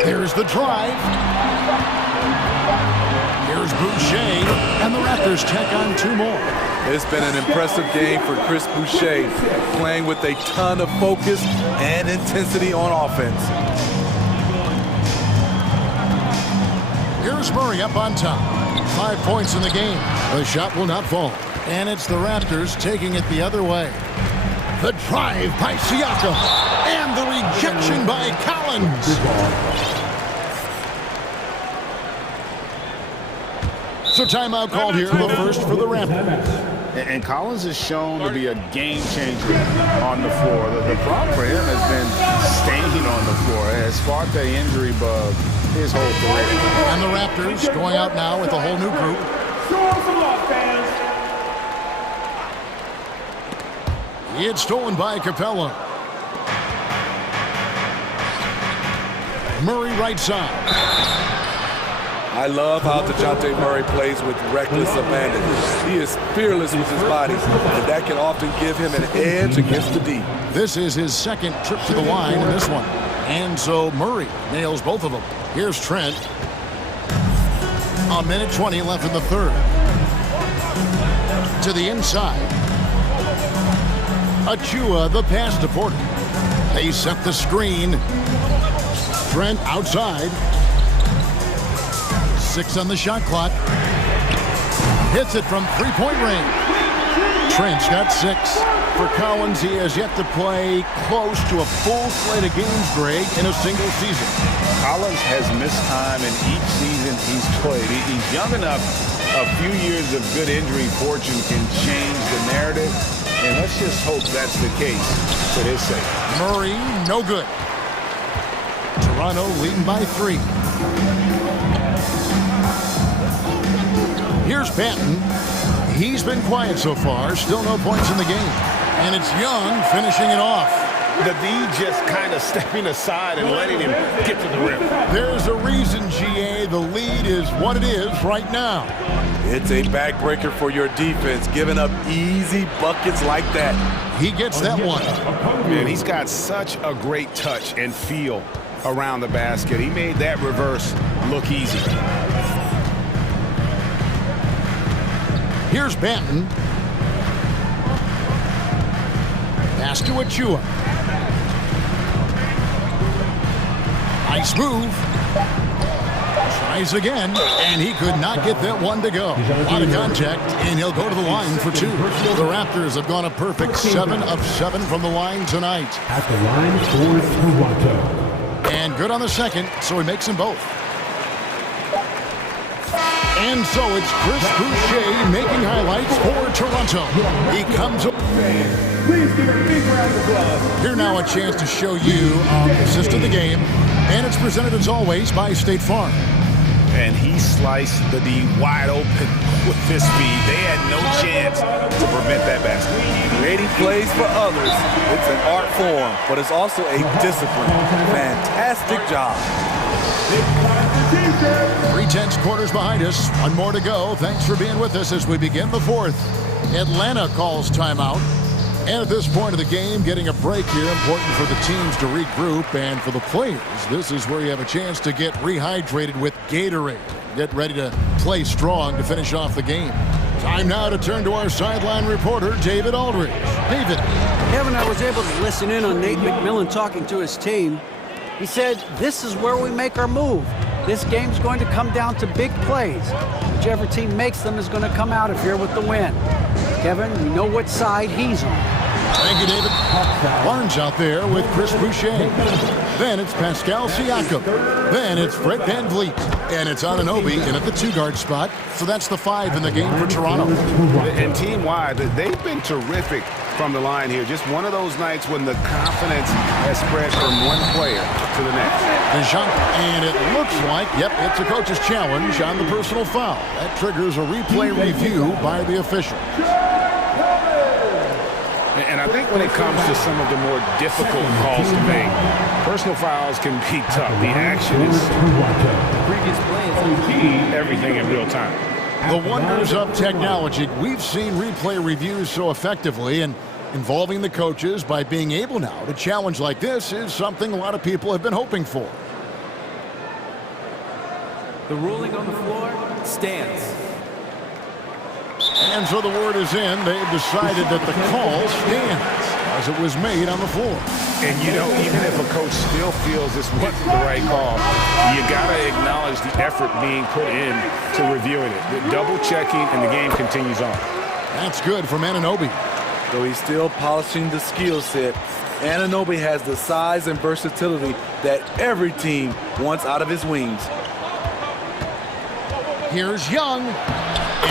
There's the drive. Here's Boucher, and the Raptors tack on 2 more. It's been an impressive game for Chris Boucher, playing with a ton of focus and intensity on offense. Here's Murray up on top. 5 points in the game. The shot will not fall. And it's the Raptors taking it the other way. The drive by Siakam. And the rejection by Collins. So timeout called here, the first for the Raptors. And Collins is shown to be a game changer on the floor. The problem for him has been staying on the floor. Has fought the injury bug his whole career. And the Raptors going out now with a whole new group. It's stolen by Capella. Murray right side. I love how DeJounte Murray plays with reckless abandon. He is fearless with his body, and that can often give him an edge against the D. This is his second trip to the line in this one. And so Murray nails both of them. Here's Trent. A minute 20 left in the third. To the inside. Achua, the pass to Porter. They set the screen. Trent outside. 6 on the shot clock. Hits it from 3-point range. Trent's got 6. For Collins, he has yet to play close to a full slate of games, Greg, in a single season. Collins has missed time in each season he's played. He's young enough. A few years of good injury fortune can change the narrative, and let's just hope that's the case for his sake. Murray, no good. Toronto leading by 3. Here's Patton. He's been quiet so far. Still no points in the game. And it's Young finishing it off. The D just kind of stepping aside and letting him get to the rim. There's a reason, GA. The lead is what it is right now. It's a backbreaker for your defense, giving up easy buckets like that. He gets that one. Man, he's got such a great touch and feel around the basket. He made that reverse look easy. Here's Banton. Pass to Achua. Nice move. Tries again, and he could not get that one to go. A lot of contact, and he'll go to the line for 2. The Raptors have gone a perfect 7 of 7 from the line tonight. At the line for Toronto. And good on the second, so he makes them both. And so it's Chris Boucher making highlights for Toronto. He comes up. Please give a big round of applause. Here now a chance to show you assist of the game. And it's presented as always by State Farm. And he sliced the D wide open with his speed. They had no chance to prevent that basket. Creating plays for others. It's an art form, but it's also a discipline. Fantastic job. 3/10 quarters behind us. One more to go. Thanks for being with us as we begin the 4th. Atlanta calls timeout. And at this point of the game, getting a break here, important for the teams to regroup. And for the players, this is where you have a chance to get rehydrated with Gatorade. Get ready to play strong to finish off the game. Time now to turn to our sideline reporter, David Aldridge. David. Kevin, I was able to listen in on Nate McMillan talking to his team. He said, this is where we make our move. This game's going to come down to big plays. Whichever team makes them is going to come out of here with the win. Kevin, we know what side he's on. Thank you, David. Barnes out there with Chris Boucher. Then it's Pascal Siakam. Then it's Fred VanVleet. And it's Anunoby in at the 2-guard spot. So that's the 5 in the game for Toronto. And team-wide, they've been terrific from the line here. Just one of those nights when the confidence has spread from one player to the next. And it looks like, yep, it's a coach's challenge on the personal foul. That triggers a replay review by the official. And I think when it comes to some of the more difficult calls to make, personal fouls can be tough. The action is Previous plays. everything in real time. The wonders of technology. We've seen replay reviews so effectively, and involving the coaches by being able now to challenge like this is something a lot of people have been hoping for. The ruling on the floor stands. And so the word is in. They've decided that the call stands as it was made on the floor. And, you know, even if a coach still feels this wasn't the right call, you got to acknowledge the effort being put in to reviewing it. The double-checking, and the game continues on. That's good from Anunoby. Though he's still polishing the skill set, Anunoby has the size and versatility that every team wants out of his wings. Here's Young,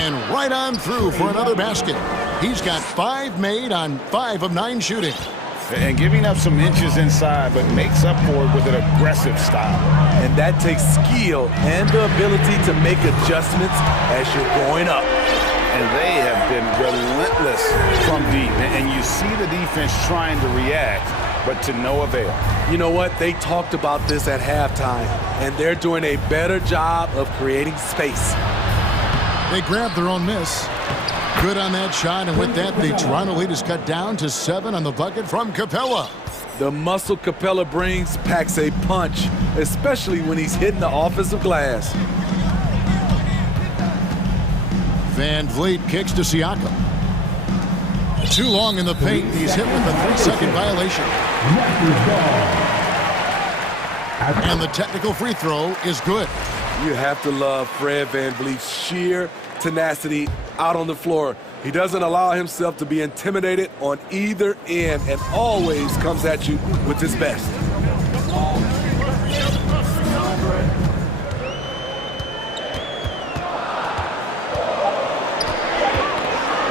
and right on through for another basket. He's got 5 made on 5 of 9 shooting. And giving up some inches inside, but makes up for it with an aggressive style. And that takes skill and the ability to make adjustments as you're going up. And they have been relentless from deep. And you see the defense trying to react, but to no avail. You know what? They talked about this at halftime, and they're doing a better job of creating space. They grabbed their own miss. Good on that shot, and with that, the Toronto lead is cut down to 7 on the bucket from Capella. The muscle Capella brings packs a punch, especially when he's hitting the offensive glass. VanVleet kicks to Siakam. Too long in the paint. He's hit with a 3-second violation. And the technical free throw is good. You have to love Fred VanVleet's sheer tenacity out on the floor. He doesn't allow himself to be intimidated on either end and always comes at you with his best.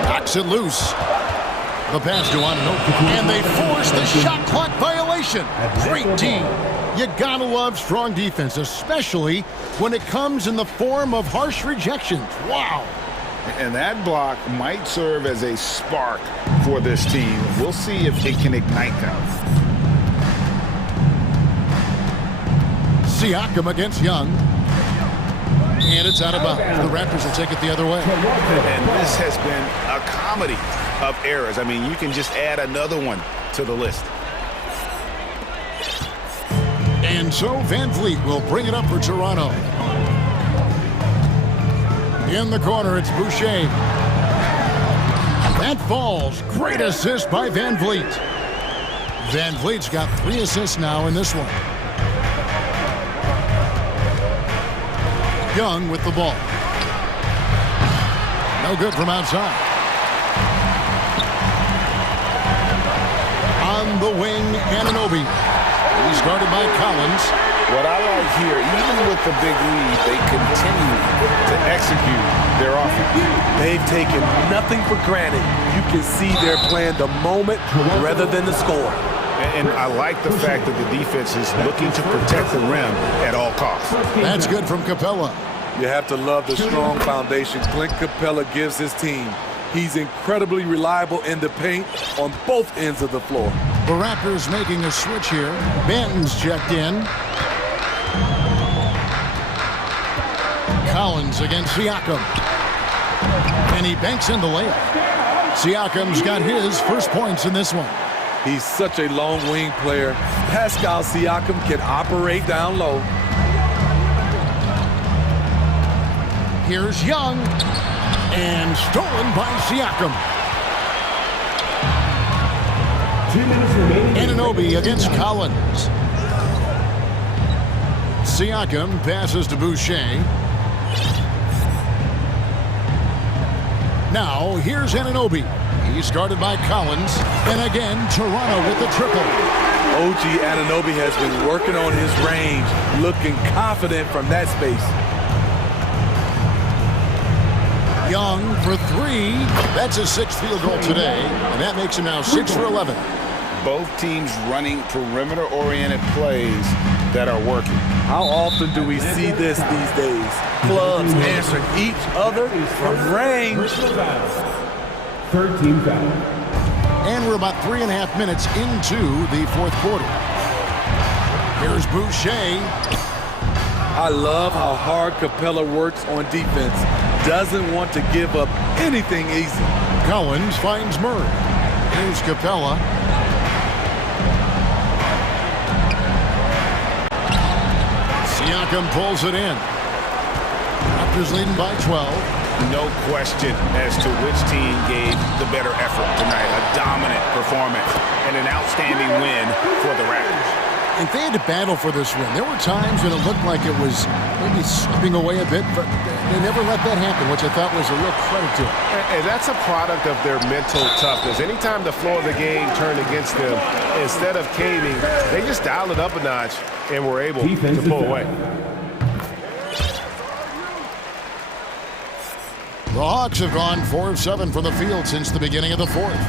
Knocks it loose. The pass to Ananobi, and they force the shot clock violation. Great team. You gotta love strong defense, especially when it comes in the form of harsh rejections. Wow. And that block might serve as a spark for this team. We'll see if it can ignite them. Siakam against Young. And it's out of bounds. The Raptors will take it the other way. And this has been a comedy of errors. I mean, you can just add another one to the list. And so Van Vliet will bring it up for Toronto. In the corner, it's Boucher. That falls. Great assist by Van Vliet. Van Vliet's got 3 assists now in this one. Young with the ball. No good from outside. On the wing, Ananobi. He's guarded by Collins. What I like here, even with the big lead, they continue to execute their offense. They've taken nothing for granted. You can see they're playing the moment rather than the score. And I like the fact that the defense is looking to protect the rim at all costs. That's good from Capella. You have to love the strong foundation Clint Capella gives his team. He's incredibly reliable in the paint on both ends of the floor. The Raptors making a switch here. Banton's checked in. Collins against Siakam. And he banks in the layup. Siakam's got his first points in this one. He's such a long wing player. Pascal Siakam can operate down low. Here's Young. And stolen by Siakam. 2 minutes remaining. Ananobi against Collins. Siakam passes to Boucher. Now, here's Ananobi. He's guarded by Collins. And again, Toronto with the triple. OG Anunoby has been working on his range, looking confident from that space. Young for 3. That's his 6th field goal today, and that makes him now 6 for 11. Both teams running perimeter-oriented plays that are working. How often do we see this these days? Clubs answering each other from range. 3rd team foul. And we're about 3.5 minutes into the 4th quarter. Here's Boucher. I love how hard Capella works on defense. Doesn't want to give up anything easy. Collins finds Murray. Here's Capella. Siakam pulls it in. Raptors leading by 12. No question as to which team gave the better effort tonight. A dominant performance and an outstanding win for the Raptors. And they had to battle for this win. There were times when it looked like it was maybe slipping away a bit, but they never let that happen, which I thought was a real credit to them. And that's a product of their mental toughness. Anytime the flow of the game turned against them, instead of caving, they just dialed it up a notch and were able to pull away. The Hawks have gone 4 of 7 from the field since the beginning of the 4th.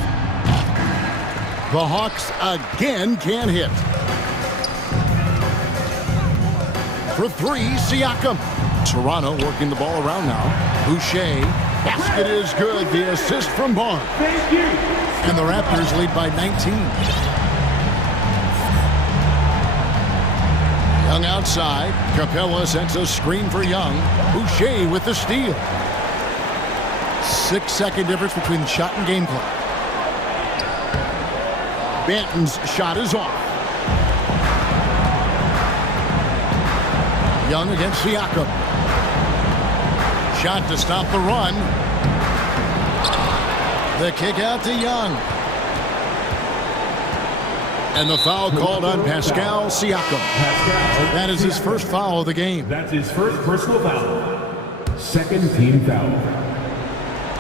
The Hawks again can't hit. For 3, Siakam. Toronto working the ball around now. Boucher. Basket is good. The assist from Barnes. And the Raptors lead by 19. Young outside. Capella sends a screen for Young. Boucher with the steal. 6-second difference between the shot and game clock. Banton's shot is off. Young against Siakam. Shot to stop the run. The kick out to Young. And the foul called on Pascal Siakam. That is his first foul of the game. That's his first personal foul. 2nd team foul.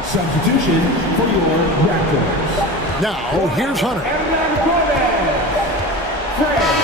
Substitution for your Raptors. Now, here's Hunter. Fred.